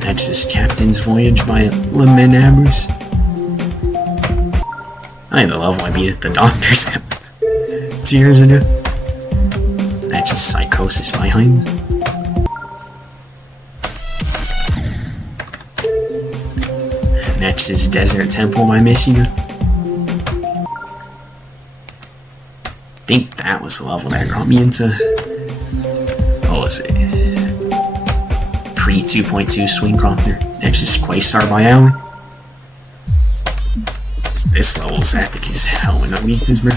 Next is Captain's Voyage by Lemenabrus. Oh yeah, the level I beat at the doctor's house 2 years ago. Next is Psychosis by Heinz. Next is Desert Temple by Michigan. I think that was the level that got me into, what was it? Pre 2.2 Swing Compter. Next is Quasar by Allen. This level's epic as hell when I beat this, bro.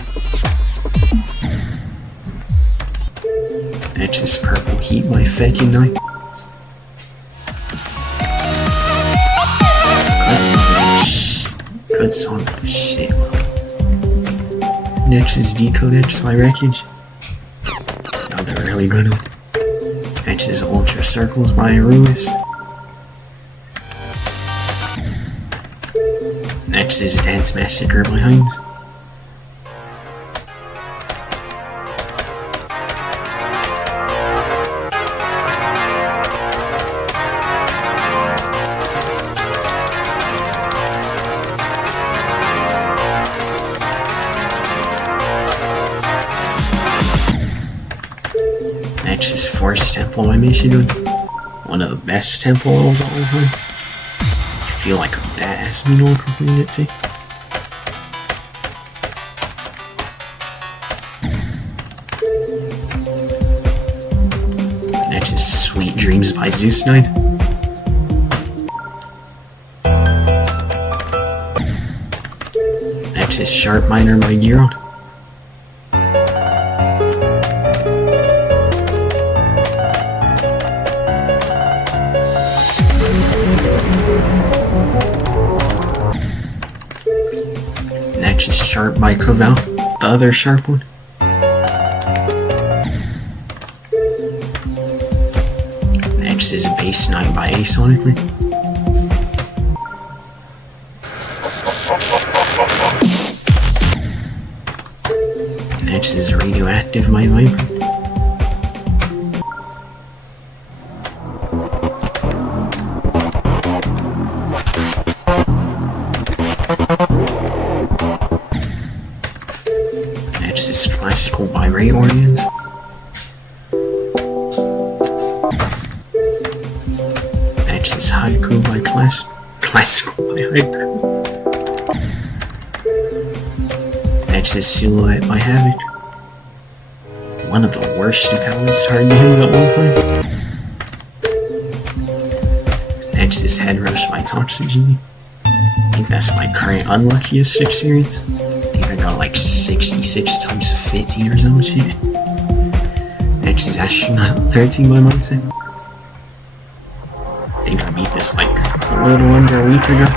That's just purple heat by Fetching Knight. Good song, but shit. Next is Decode Edge by Wreckage. Another really good one. Next is Ultra Circles by Ruiz. Next is Dance Massacre by Heinz. Next is Force Temple by Michigan. One of the best temple levels of all time. I feel like a badass when you complete it too. Next is Sweet Dreams by Zeus Knight. Next is Sharp Miner by Giron. Next is Sharp by Koval, the other sharp one. Next is Base 9 by Asonically. Next is Radioactive by Viper. Next is Classical by Ray Organs. Next is Haiku by Classical by Haiku. Next is Silhouette by Havoc. One of the worst balanced hard games of all time. Next is Head Rush by Toxigeny. I think that's my current unluckiest experience. I think I got like 66 times 50 or some shit. Next is Astronaut 13 by Mindset. I think I beat this like a little under a week ago.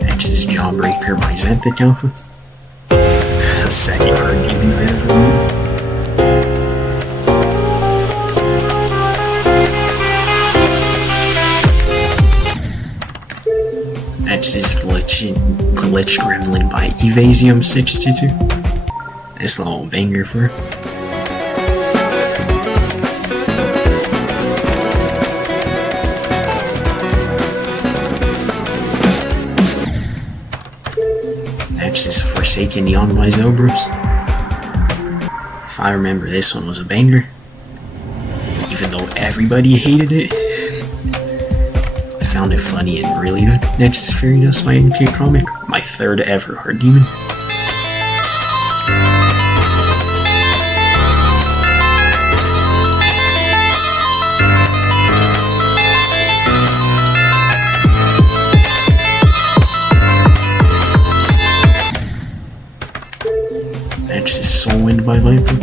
Next is Jawbreaker by Xanthic Alpha. The second hard demon I ever made. Next is Glitch Gremlin by Evasium 62. Nice little banger for it. Next is Forsaken Neon by Zobros. If I remember, this one was a banger. Even though everybody hated it. I found it funny and really good. Next is Fairy Dust by NK Comic, my third ever hard demon. Next is Soulwind by Viper.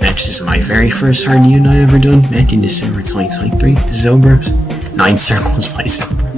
Next is my very first hard unit I ever done back in December 2023, Zobros. 9 Circles by Zobros.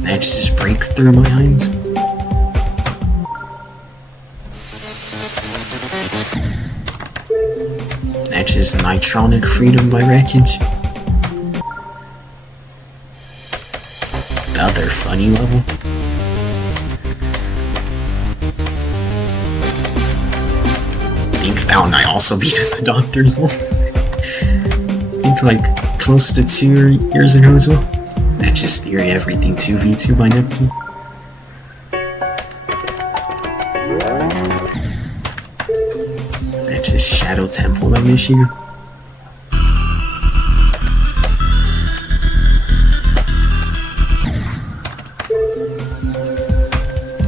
Next is Breakthrough by Heinz. Next is Nitronic Freedom by Wreckage. The other funny level. I think that one I also beat at the doctor's level. I think think like close to 2 years ago as well. Matches Theory Everything 2v2 by Neptune. Matches Shadow Temple by Michigan.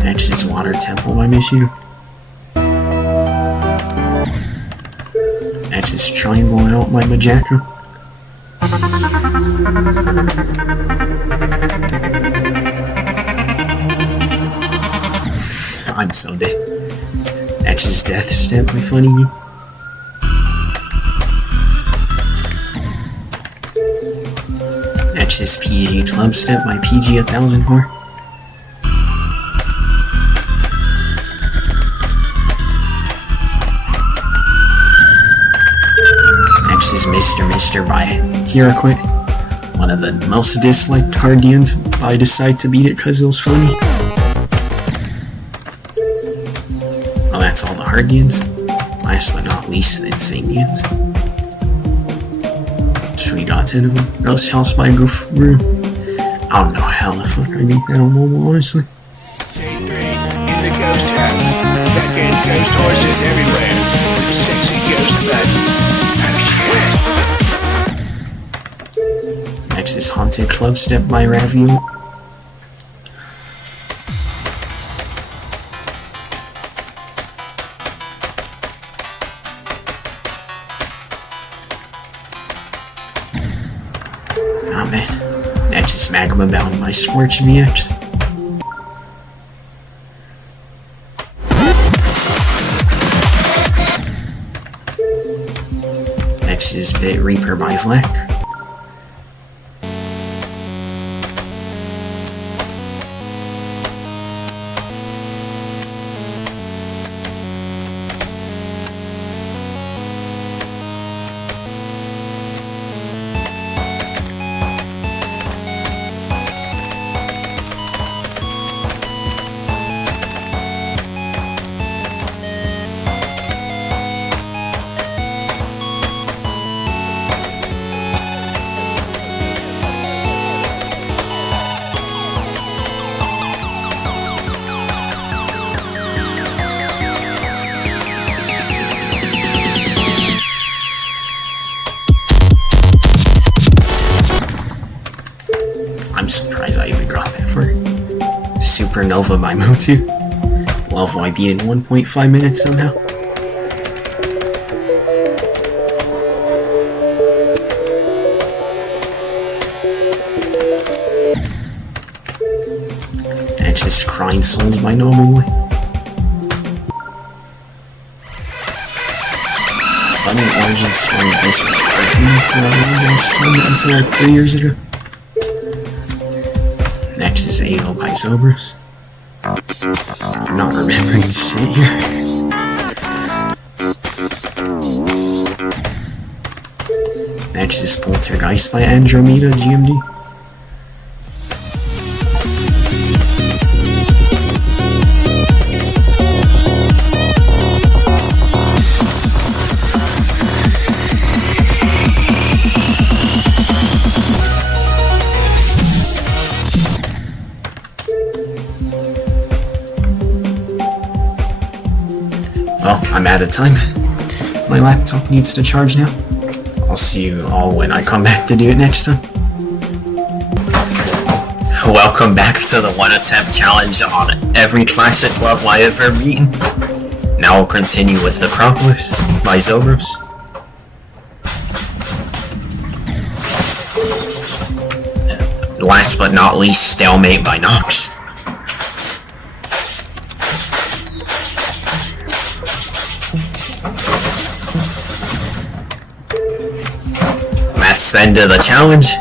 Matches Water Temple by Michigan. Matches Triangle Out by Majaka. I'm so dead. Matches Death Step by Funny Me. Matches PG Club Step by PG 1004. Matches Mr. by Hiraquit. One of the most disliked hard games, but I decided to beat it because it was funny. Well, that's all the hard games. Last but not least, the insane games. We got 10 of them. Ghost House by Goof Brew. I don't know how the fuck I beat that on mobile, honestly. In the ghost house. That guy's ghost horses everywhere. Sexy ghost butts. Next is Haunted Club Step by Ravio. Oh man. Next is Magma Bound by Scorch VX. Next is Bit Reaper by Fleck. I'm surprised I even got that for Supernova by Motu. Level I beat in 1.5 minutes somehow. That's just Crying Souls by Normal Way. Funny origin story based with a cartoon for a longest time until like 3 years ago. Next is AO by Zobros. I'm not remembering shit here. Next is Poltergeist by Andromeda GMD. Well, I'm out of time. My laptop needs to charge now. I'll see you all when I come back to do it next time. Welcome back to the one attempt challenge on every classic level I ever beaten. Now we'll continue with the Acropolis by Zobros. Last but not least, Stalemate by Nox. That's the end of the challenge.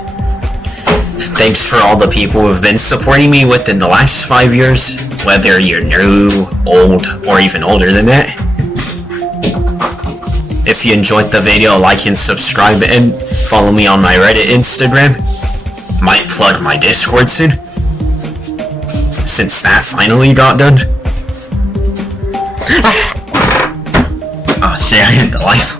Thanks for all the people who have been supporting me within the last 5 years, whether you're new, old, or even older than that. If you enjoyed the video, like and subscribe, and follow me on my Reddit, Instagram. Might plug my Discord soon, since that finally got done. Oh shit, I hit the lights.